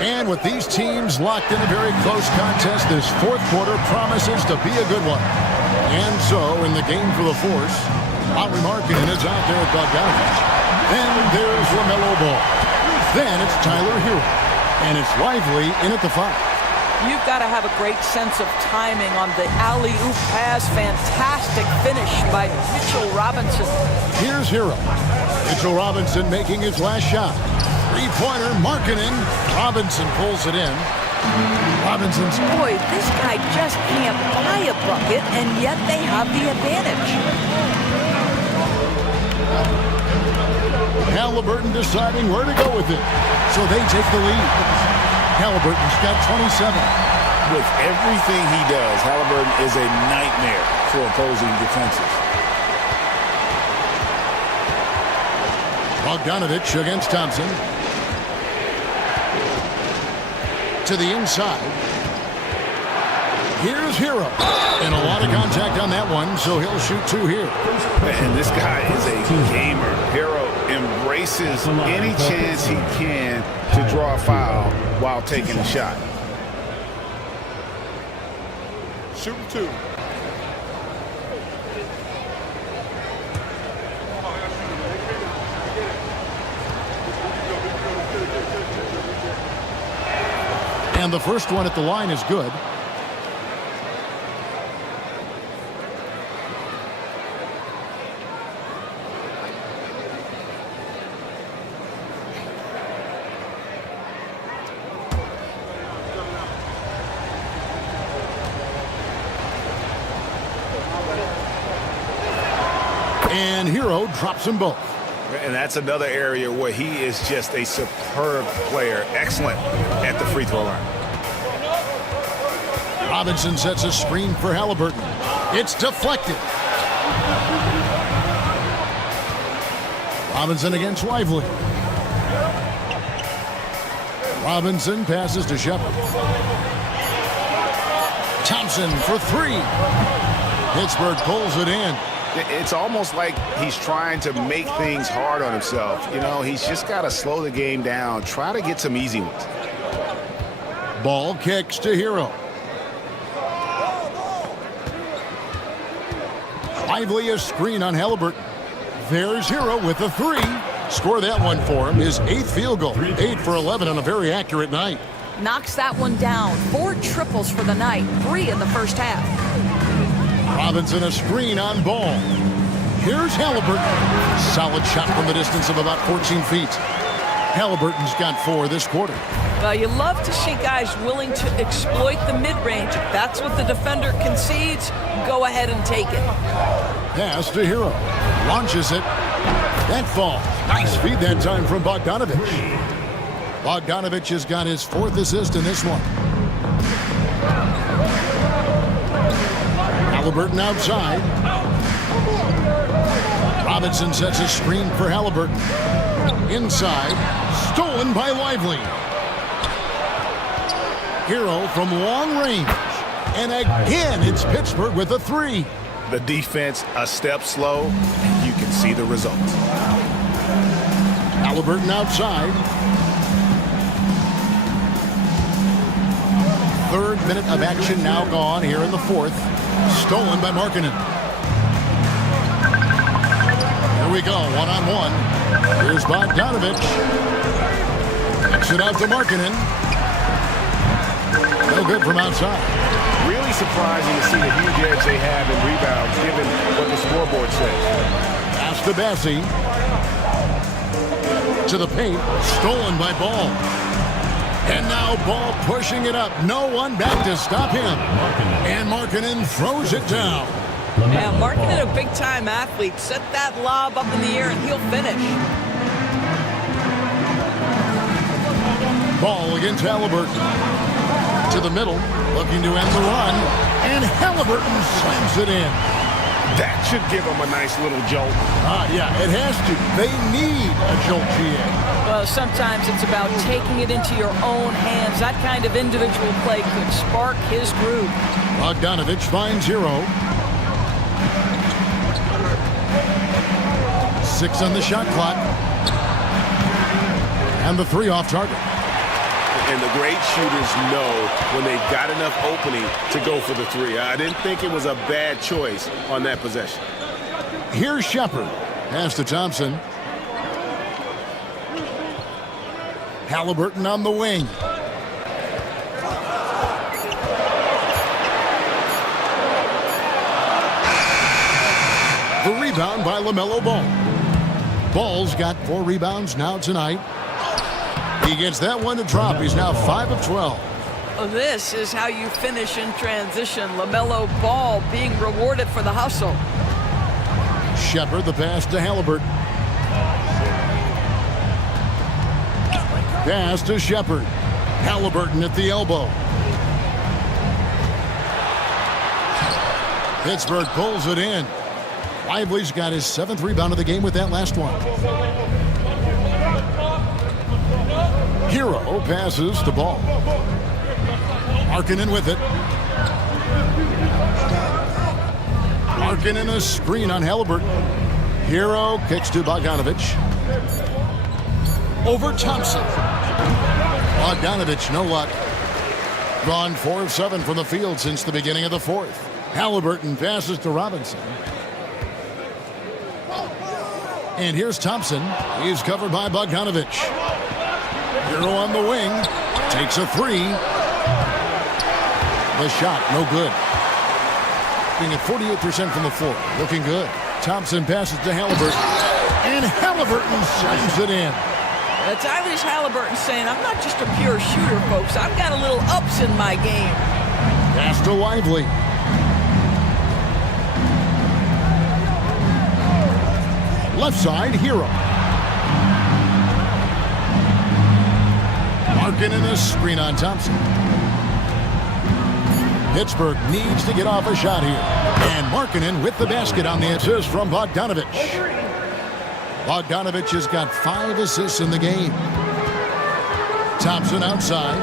And with these teams locked in a very close contest, this fourth quarter promises to be a good one. And so, in the game for the force, Lauri Markkanen is out there at Bogdanovich. Then there's LaMelo Ball. Then it's Tyler Hero. And it's Lively in at the 5. You've got to have a great sense of timing on the alley-oop pass. Fantastic finish by Mitchell Robinson. Here's Hero. Mitchell Robinson making his last shot. Three-pointer, Markkanen. Robinson pulls it in. Robinson's... Boy, this guy just can't buy a bucket, and yet they have the advantage. Halliburton deciding where to go with it. So they take the lead. Halliburton's got 27. With everything he does, Halliburton is a nightmare for opposing defenses. Bogdanovich against Thompson. To the inside. Here's Hero. And a lot of contact on that one, so he'll shoot 2 here. And this guy is a gamer. Hero embraces any chance he can to draw a foul while taking a shot. Shooting 2. And the first one at the line is good. And Hero drops them both. And that's another area where he is just a superb player. Excellent at the free throw line. Robinson sets a screen for Halliburton. It's deflected. Robinson against Lively. Robinson passes to Shepard. Thompson for 3. Pittsburgh pulls it in. It's almost like he's trying to make things hard on himself. You know, he's just got to slow the game down. Try to get some easy ones. Ball kicks to Hero. Lively a screen on Halliburton. There's Hero with a 3. Score that one for him. His 8th field goal. 8 for 11 on a very accurate night. Knocks that one down. 4 triples for the night. 3 in the first half. Robinson a screen on Ball. Here's Halliburton. Solid shot from the distance of about 14 feet. Halliburton's got 4 this quarter. Well, you love to see guys willing to exploit the mid-range. If that's what the defender concedes, go ahead and take it. Pass to Hero. Launches it. That falls. Nice feed that time from Bogdanovich. Bogdanovich has got his 4th assist in this one. Halliburton outside. Robinson sets a screen for Halliburton. Inside, stolen by Lively. Hero from long range. And again, it's Pittsburgh with a three. The defense a step slow, and you can see the results. Halliburton outside. Third minute of action now gone here in the fourth. Stolen by Markkanen. Here we go, one-on-one. Here's Bogdanovich. Kicks it out to Markkanen. No good from outside. Really surprising to see the huge edge they have in rebounds, given what the scoreboard says. Pass to Bassie. To the paint. Stolen by Ball. And now Ball pushing it up. No one back to stop him. And Markkanen throws it down. Yeah, Markkanen, a big-time athlete. Set that lob up in the air and he'll finish. Ball against Halliburton. To the middle, looking to end the run. And Halliburton slams it in. That should give them a nice little jolt. Yeah, it has to. They need a jolt, GA. Well, sometimes it's about taking it into your own hands. That kind of individual play could spark his groove. Bogdanovich finds Hero. 6 on the shot clock. And the three off target. And the great shooters know when they've got enough opening to go for the three. I didn't think it was a bad choice on that possession. Here's Shepard. Pass to Thompson. Halliburton on the wing. The rebound by LaMelo Ball. Ball's got 4 rebounds now tonight. He gets that one to drop. He's now 5 of 12. This is how you finish in transition. LaMelo Ball being rewarded for the hustle. Shepard, the pass to Halliburton. Pass to Shepard. Halliburton at the elbow. Pittsburgh pulls it in. Lively's got his 7th rebound of the game with that last one. Hero passes to Ball. Markkanen with it. Markkanen a screen on Halliburton. Hero kicks to Bogdanovich. Over Thompson. Bogdanovich, no luck. Gone 4 of 7 from the field since the beginning of the fourth. Halliburton passes to Robinson. And here's Thompson. He's covered by Bogdanovich. Hero on the wing. Takes a three. The shot, no good. Being at 48% from the floor. Looking good. Thompson passes to Halliburton. And Halliburton slams it in. Tyrese Halliburton saying, I'm not just a pure shooter, folks. I've got a little ups in my game. Pass to Lively. Left side, Hero. Markkanen a screen on Thompson. Pittsburgh needs to get off a shot here. And Markkanen with the basket on the assist from Bogdanovich. Bogdanovich has got 5 assists in the game. Thompson outside.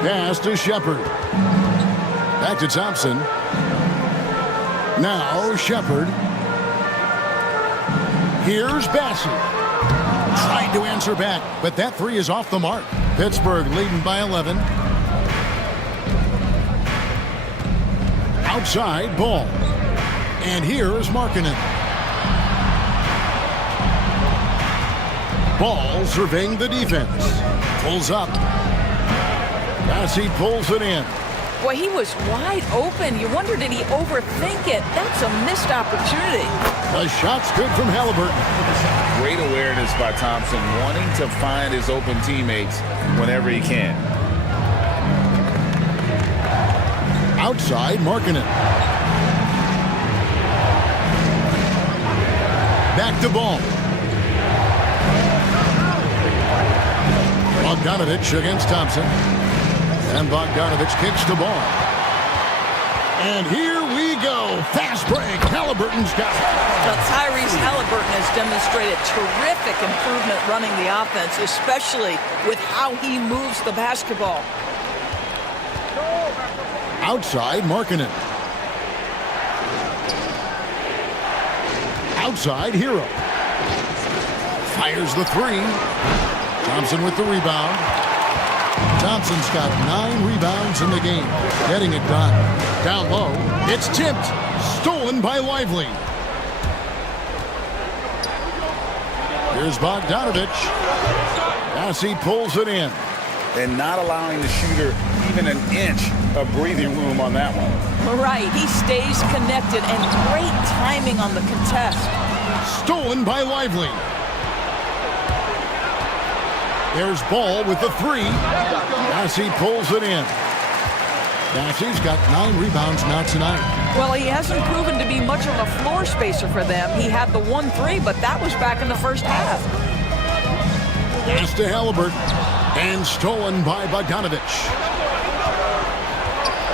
Pass to Shepard. Back to Thompson. Now Shepard. Here's Bassie. Tried to answer back, but that three is off the mark. Pittsburgh leading by 11. Outside, Ball. And here's Markkanen. Ball surveying the defense. Pulls up. Bassie pulls it in. Boy, he was wide open. You wonder, did he overthink it? That's a missed opportunity. The shot's good from Halliburton. Great awareness by Thompson, wanting to find his open teammates whenever he can. Outside, Markkanen. Back to Ball. Bogdanovich against Thompson. And Bogdanovich kicks the ball. And here we go. fast break. Halliburton's got it. Now, Tyrese Halliburton has demonstrated terrific improvement running the offense, especially with how he moves the basketball. Outside, Markkanen. Outside, Hero. Fires the three. Thompson with the rebound. Thompson's got 9 rebounds in the game. Getting it done. Down low. It's tipped. Stolen by Lively. Here's Bogdanovich. As he pulls it in. And not allowing the shooter even an inch of breathing room on that one. Right, he stays connected, and great timing on the contest. Stolen by Lively. There's Ball with the three. Massey pulls it in. Massey's got 9 rebounds now tonight. Well, he hasn't proven to be much of a floor spacer for them. He had the 1-3, but that was back in the first half. Pass to Halliburton. And stolen by Bogdanovich.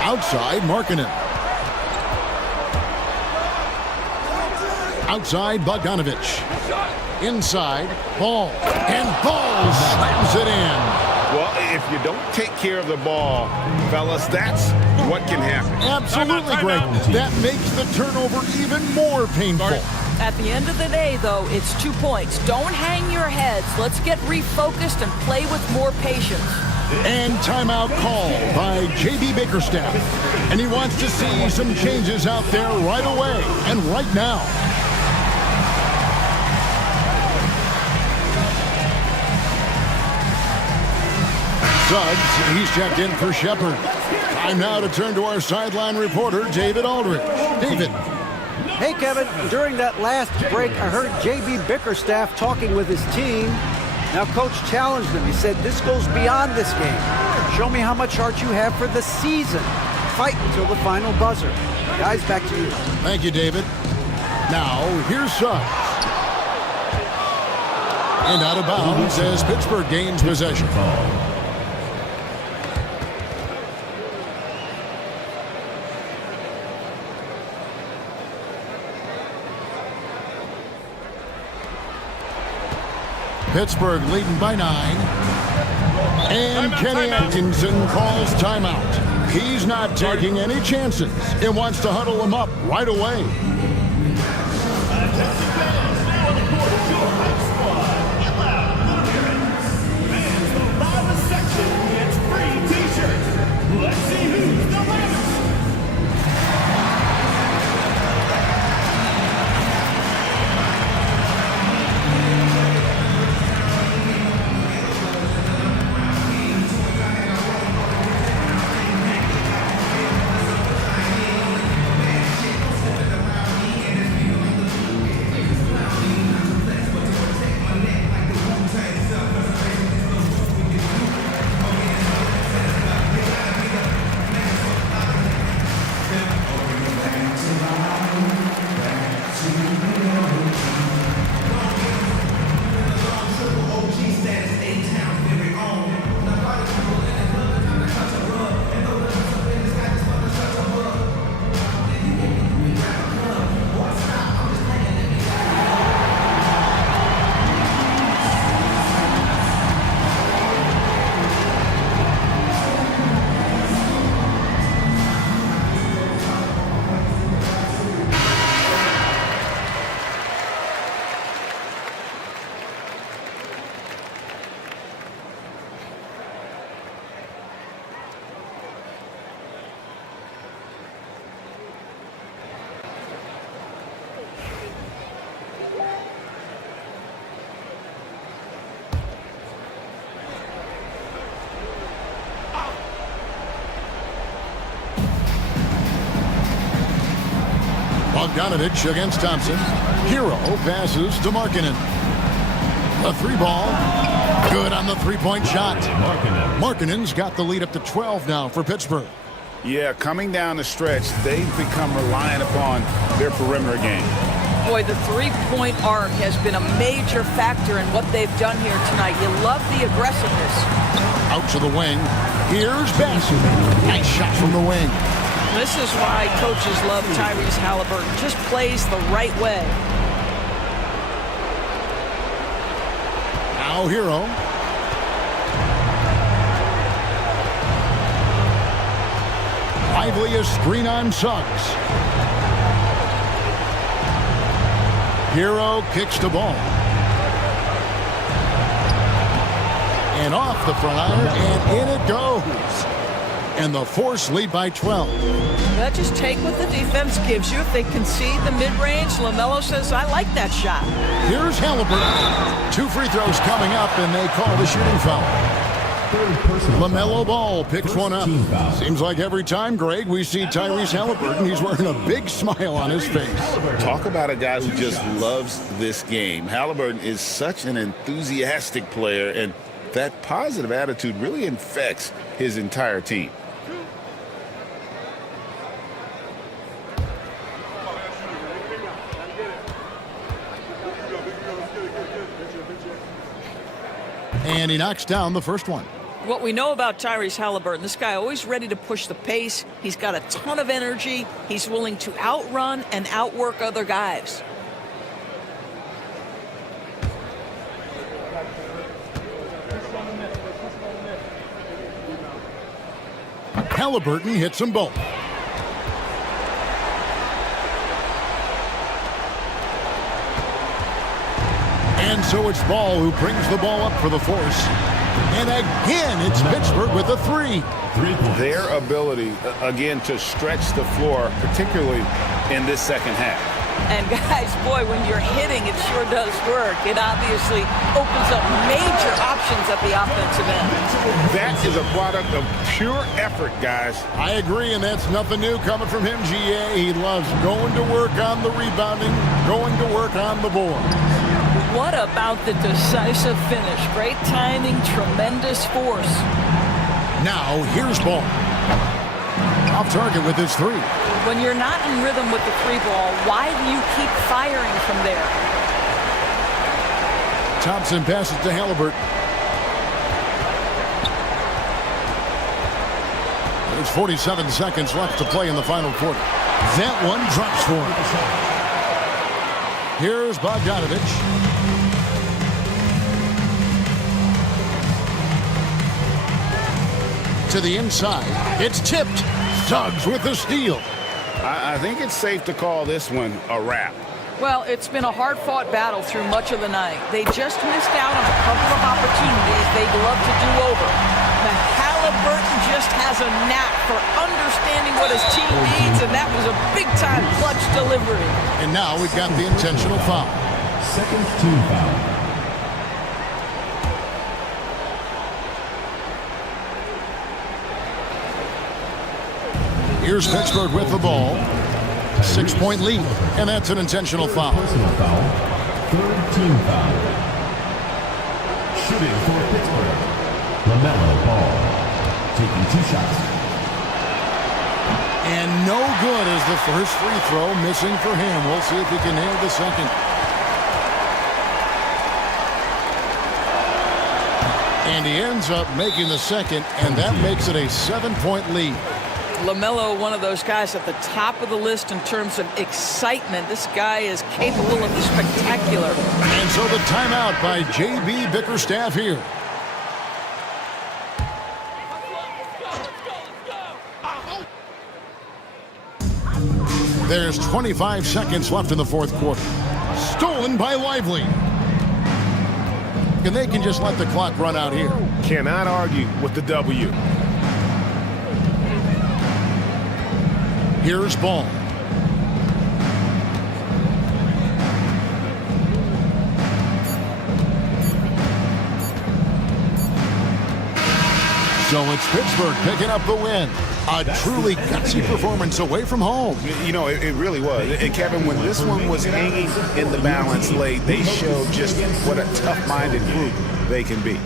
Outside, Markkanen. Outside, Bogdanovich. Inside, Ball. And Ball slams it in. Well, if you don't take care of the ball, fellas, that's what can happen. Absolutely, Greg. That makes the turnover even more painful. At the end of the day, though, it's 2 points. Don't hang your heads. Let's get refocused and play with more patience. And timeout call by J.B. Bickerstaff. And he wants to see some changes out there right away and right now. Suggs, he's checked in for Shepard. Time now to turn to our sideline reporter, David Aldridge. David. Hey, Kevin, during that last break, I heard J.B. Bickerstaff talking with his team. Now, Coach challenged him. He said, this goes beyond this game. Show me how much heart you have for the season. Fight until the final buzzer. Guys, back to you. Thank you, David. Now, here's Suggs. And out of bounds as Pittsburgh gains possession. Pittsburgh leading by 9. And Kenny Atkinson calls timeout. He's not taking any chances. He wants to huddle him up right away. Let's see who's the loudest. Bogdanovich against Thompson. Hero passes to Markkanen. A 3-ball. Good on the 3-point shot. Markkanen's got the lead up to 12 now for Pittsburgh. Yeah, coming down the stretch, they've become reliant upon their perimeter game. Boy, the three-point arc has been a major factor in what they've done here tonight. You love the aggressiveness. Out to the wing. Here's Bassett. Nice shot from the wing. This is why coaches love Tyrese Halliburton. Just plays the right way. Now Hero. Lively a screen on Suggs. Hero kicks the ball. And off the front iron, and in it goes. And the Force lead by 12. But just take what the defense gives you. If they concede the mid-range, LaMelo says, I like that shot. Here's Halliburton. 2 free throws coming up, and they call the shooting foul. LaMelo Ball picks one up. Seems like every time, Greg, we see Tyrese Halliburton, he's wearing a big smile on his face. Talk about a guy who just loves this game. Halliburton is such an enthusiastic player, and that positive attitude really infects his entire team. And he knocks down the first one. What we know about Tyrese Halliburton, this guy always ready to push the pace. He's got a ton of energy. He's willing to outrun and outwork other guys. Halliburton hits them both. And so it's Ball who brings the ball up for the Force. And again, it's Pittsburgh with a 3. Their ability, again, to stretch the floor, particularly in this second half. And guys, boy, when you're hitting, it sure does work. It obviously opens up major options at the offensive end. That is a product of pure effort, guys. I agree, and that's nothing new coming from him, GA. He loves going to work on the rebounding, going to work on the board. What about the decisive finish? Great timing, tremendous force. Now, here's Ball. Off target with his 3. When you're not in rhythm with the 3 ball, why do you keep firing from there? Thompson passes to Halliburton. There's 47 seconds left to play in the final quarter. That one drops for him. Here's Bogdanovich. To the inside. It's tipped. Suggs with the steal. I think it's safe to call this one a wrap. Well, it's been a hard-fought battle through much of the night. They just missed out on a couple of opportunities they'd love to do over. Now, Halliburton just has a knack for understanding what his team needs, and that was a big-time clutch delivery. And now we've got the intentional foul. Second team foul. Here's Pittsburgh with the ball. 6-point lead, and that's an intentional foul. Personal foul. Third team foul. Shooting for Pittsburgh. LaMelo Ball. Taking 2 shots. And no good as the first free throw missing for him. We'll see if he can nail the second. And he ends up making the second, and that makes it a 7-point lead. LaMelo, one of those guys at the top of the list in terms of excitement. This guy is capable of the spectacular. And so the timeout by J.B. Bickerstaff here. There's 25 seconds left in the fourth quarter. Stolen by Lively. And they can just let the clock run out here. Cannot argue with the W. Here's Ball. So it's Pittsburgh picking up the win. A truly gutsy performance away from home. You know, it really was. And Kevin, when this one was hanging in the balance late, they showed just what a tough-minded group they can be.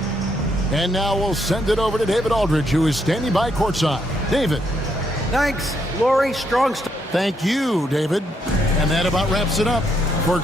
And now we'll send it over to David Aldridge, who is standing by courtside. David. Thanks, Lori. Strong start. Thank you, David. And that about wraps it up for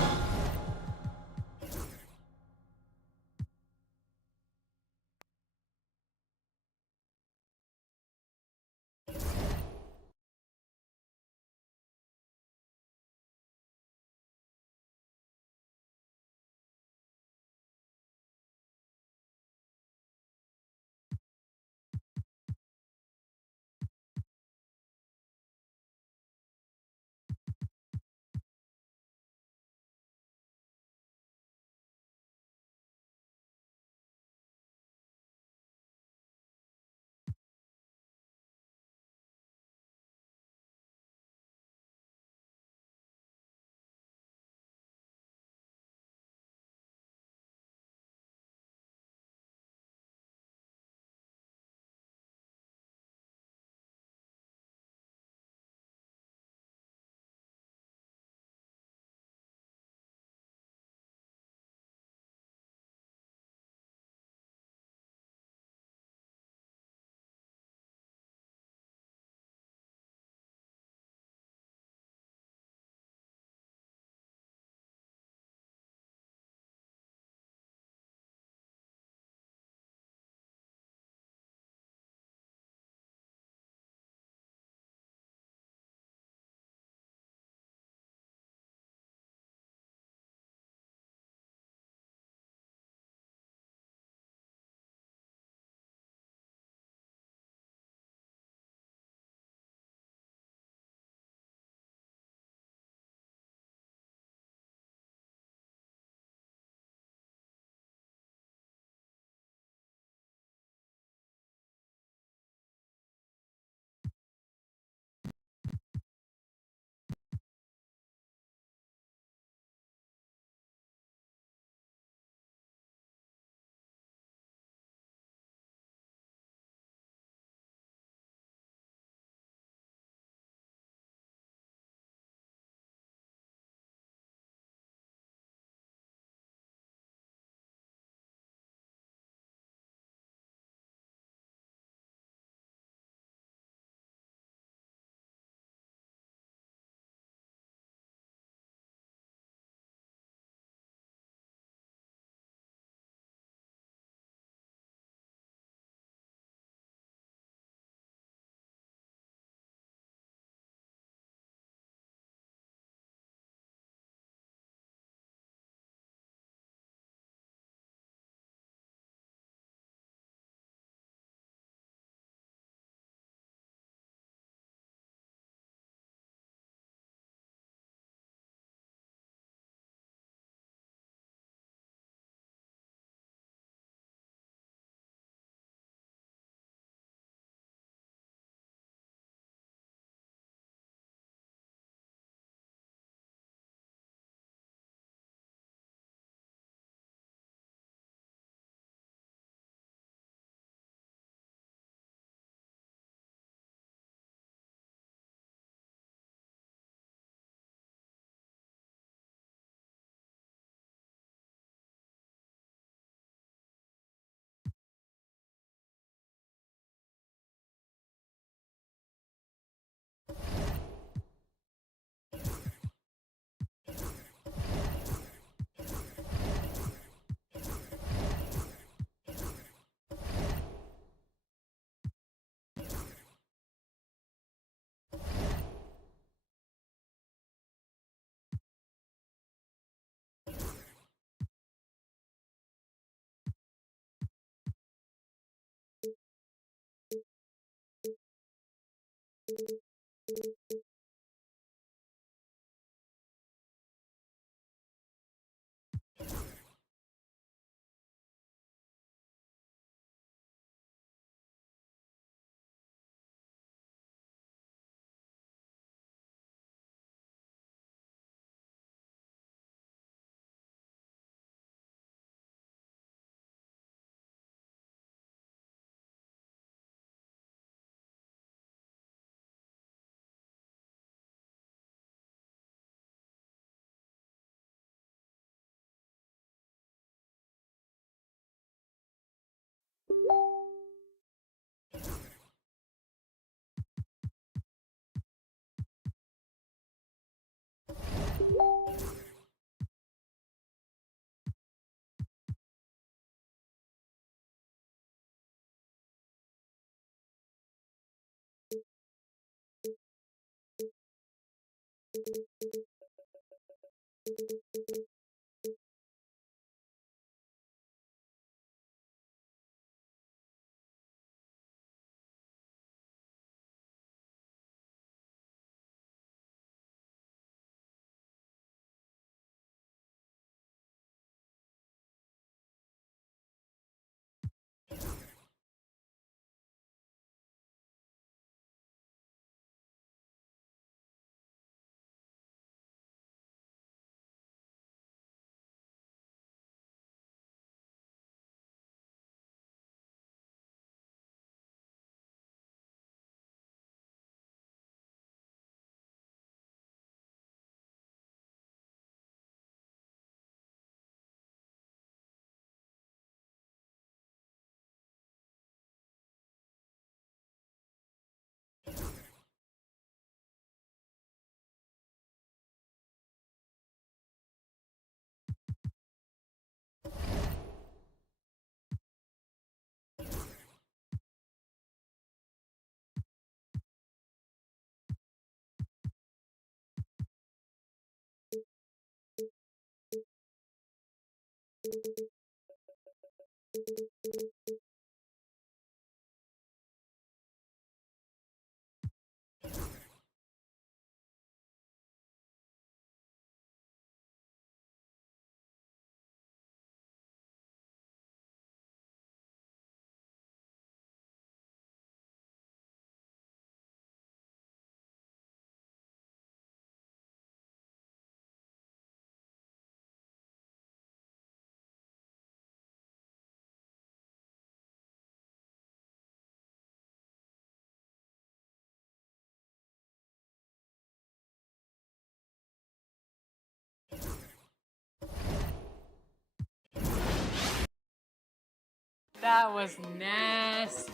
That was nasty.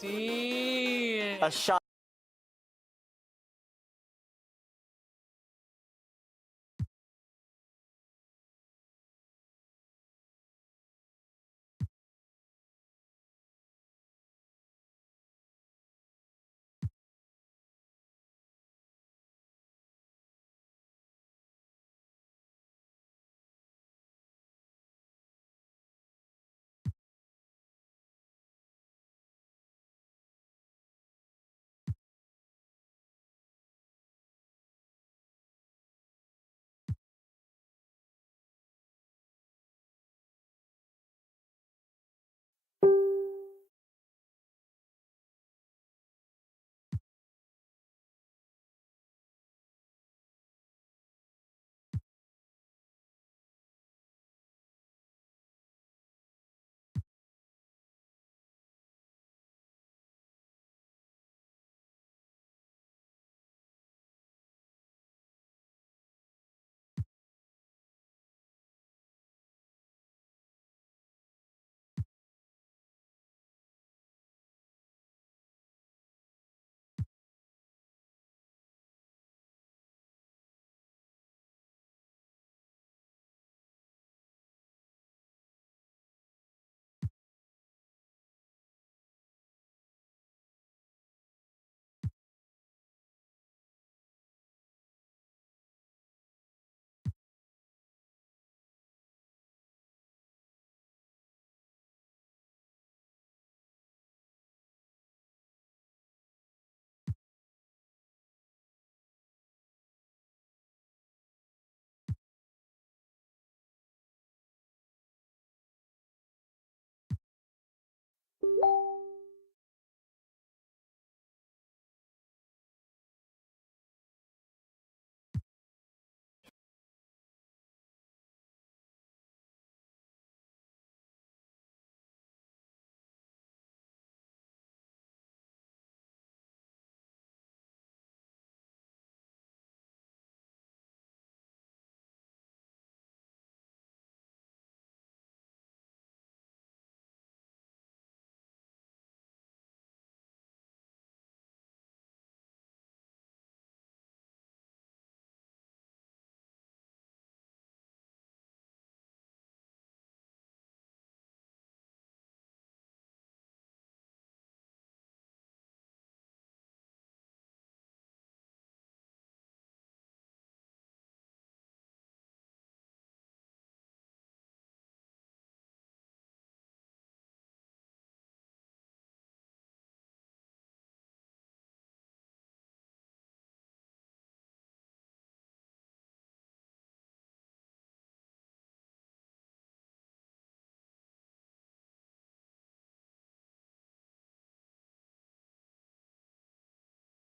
A shot.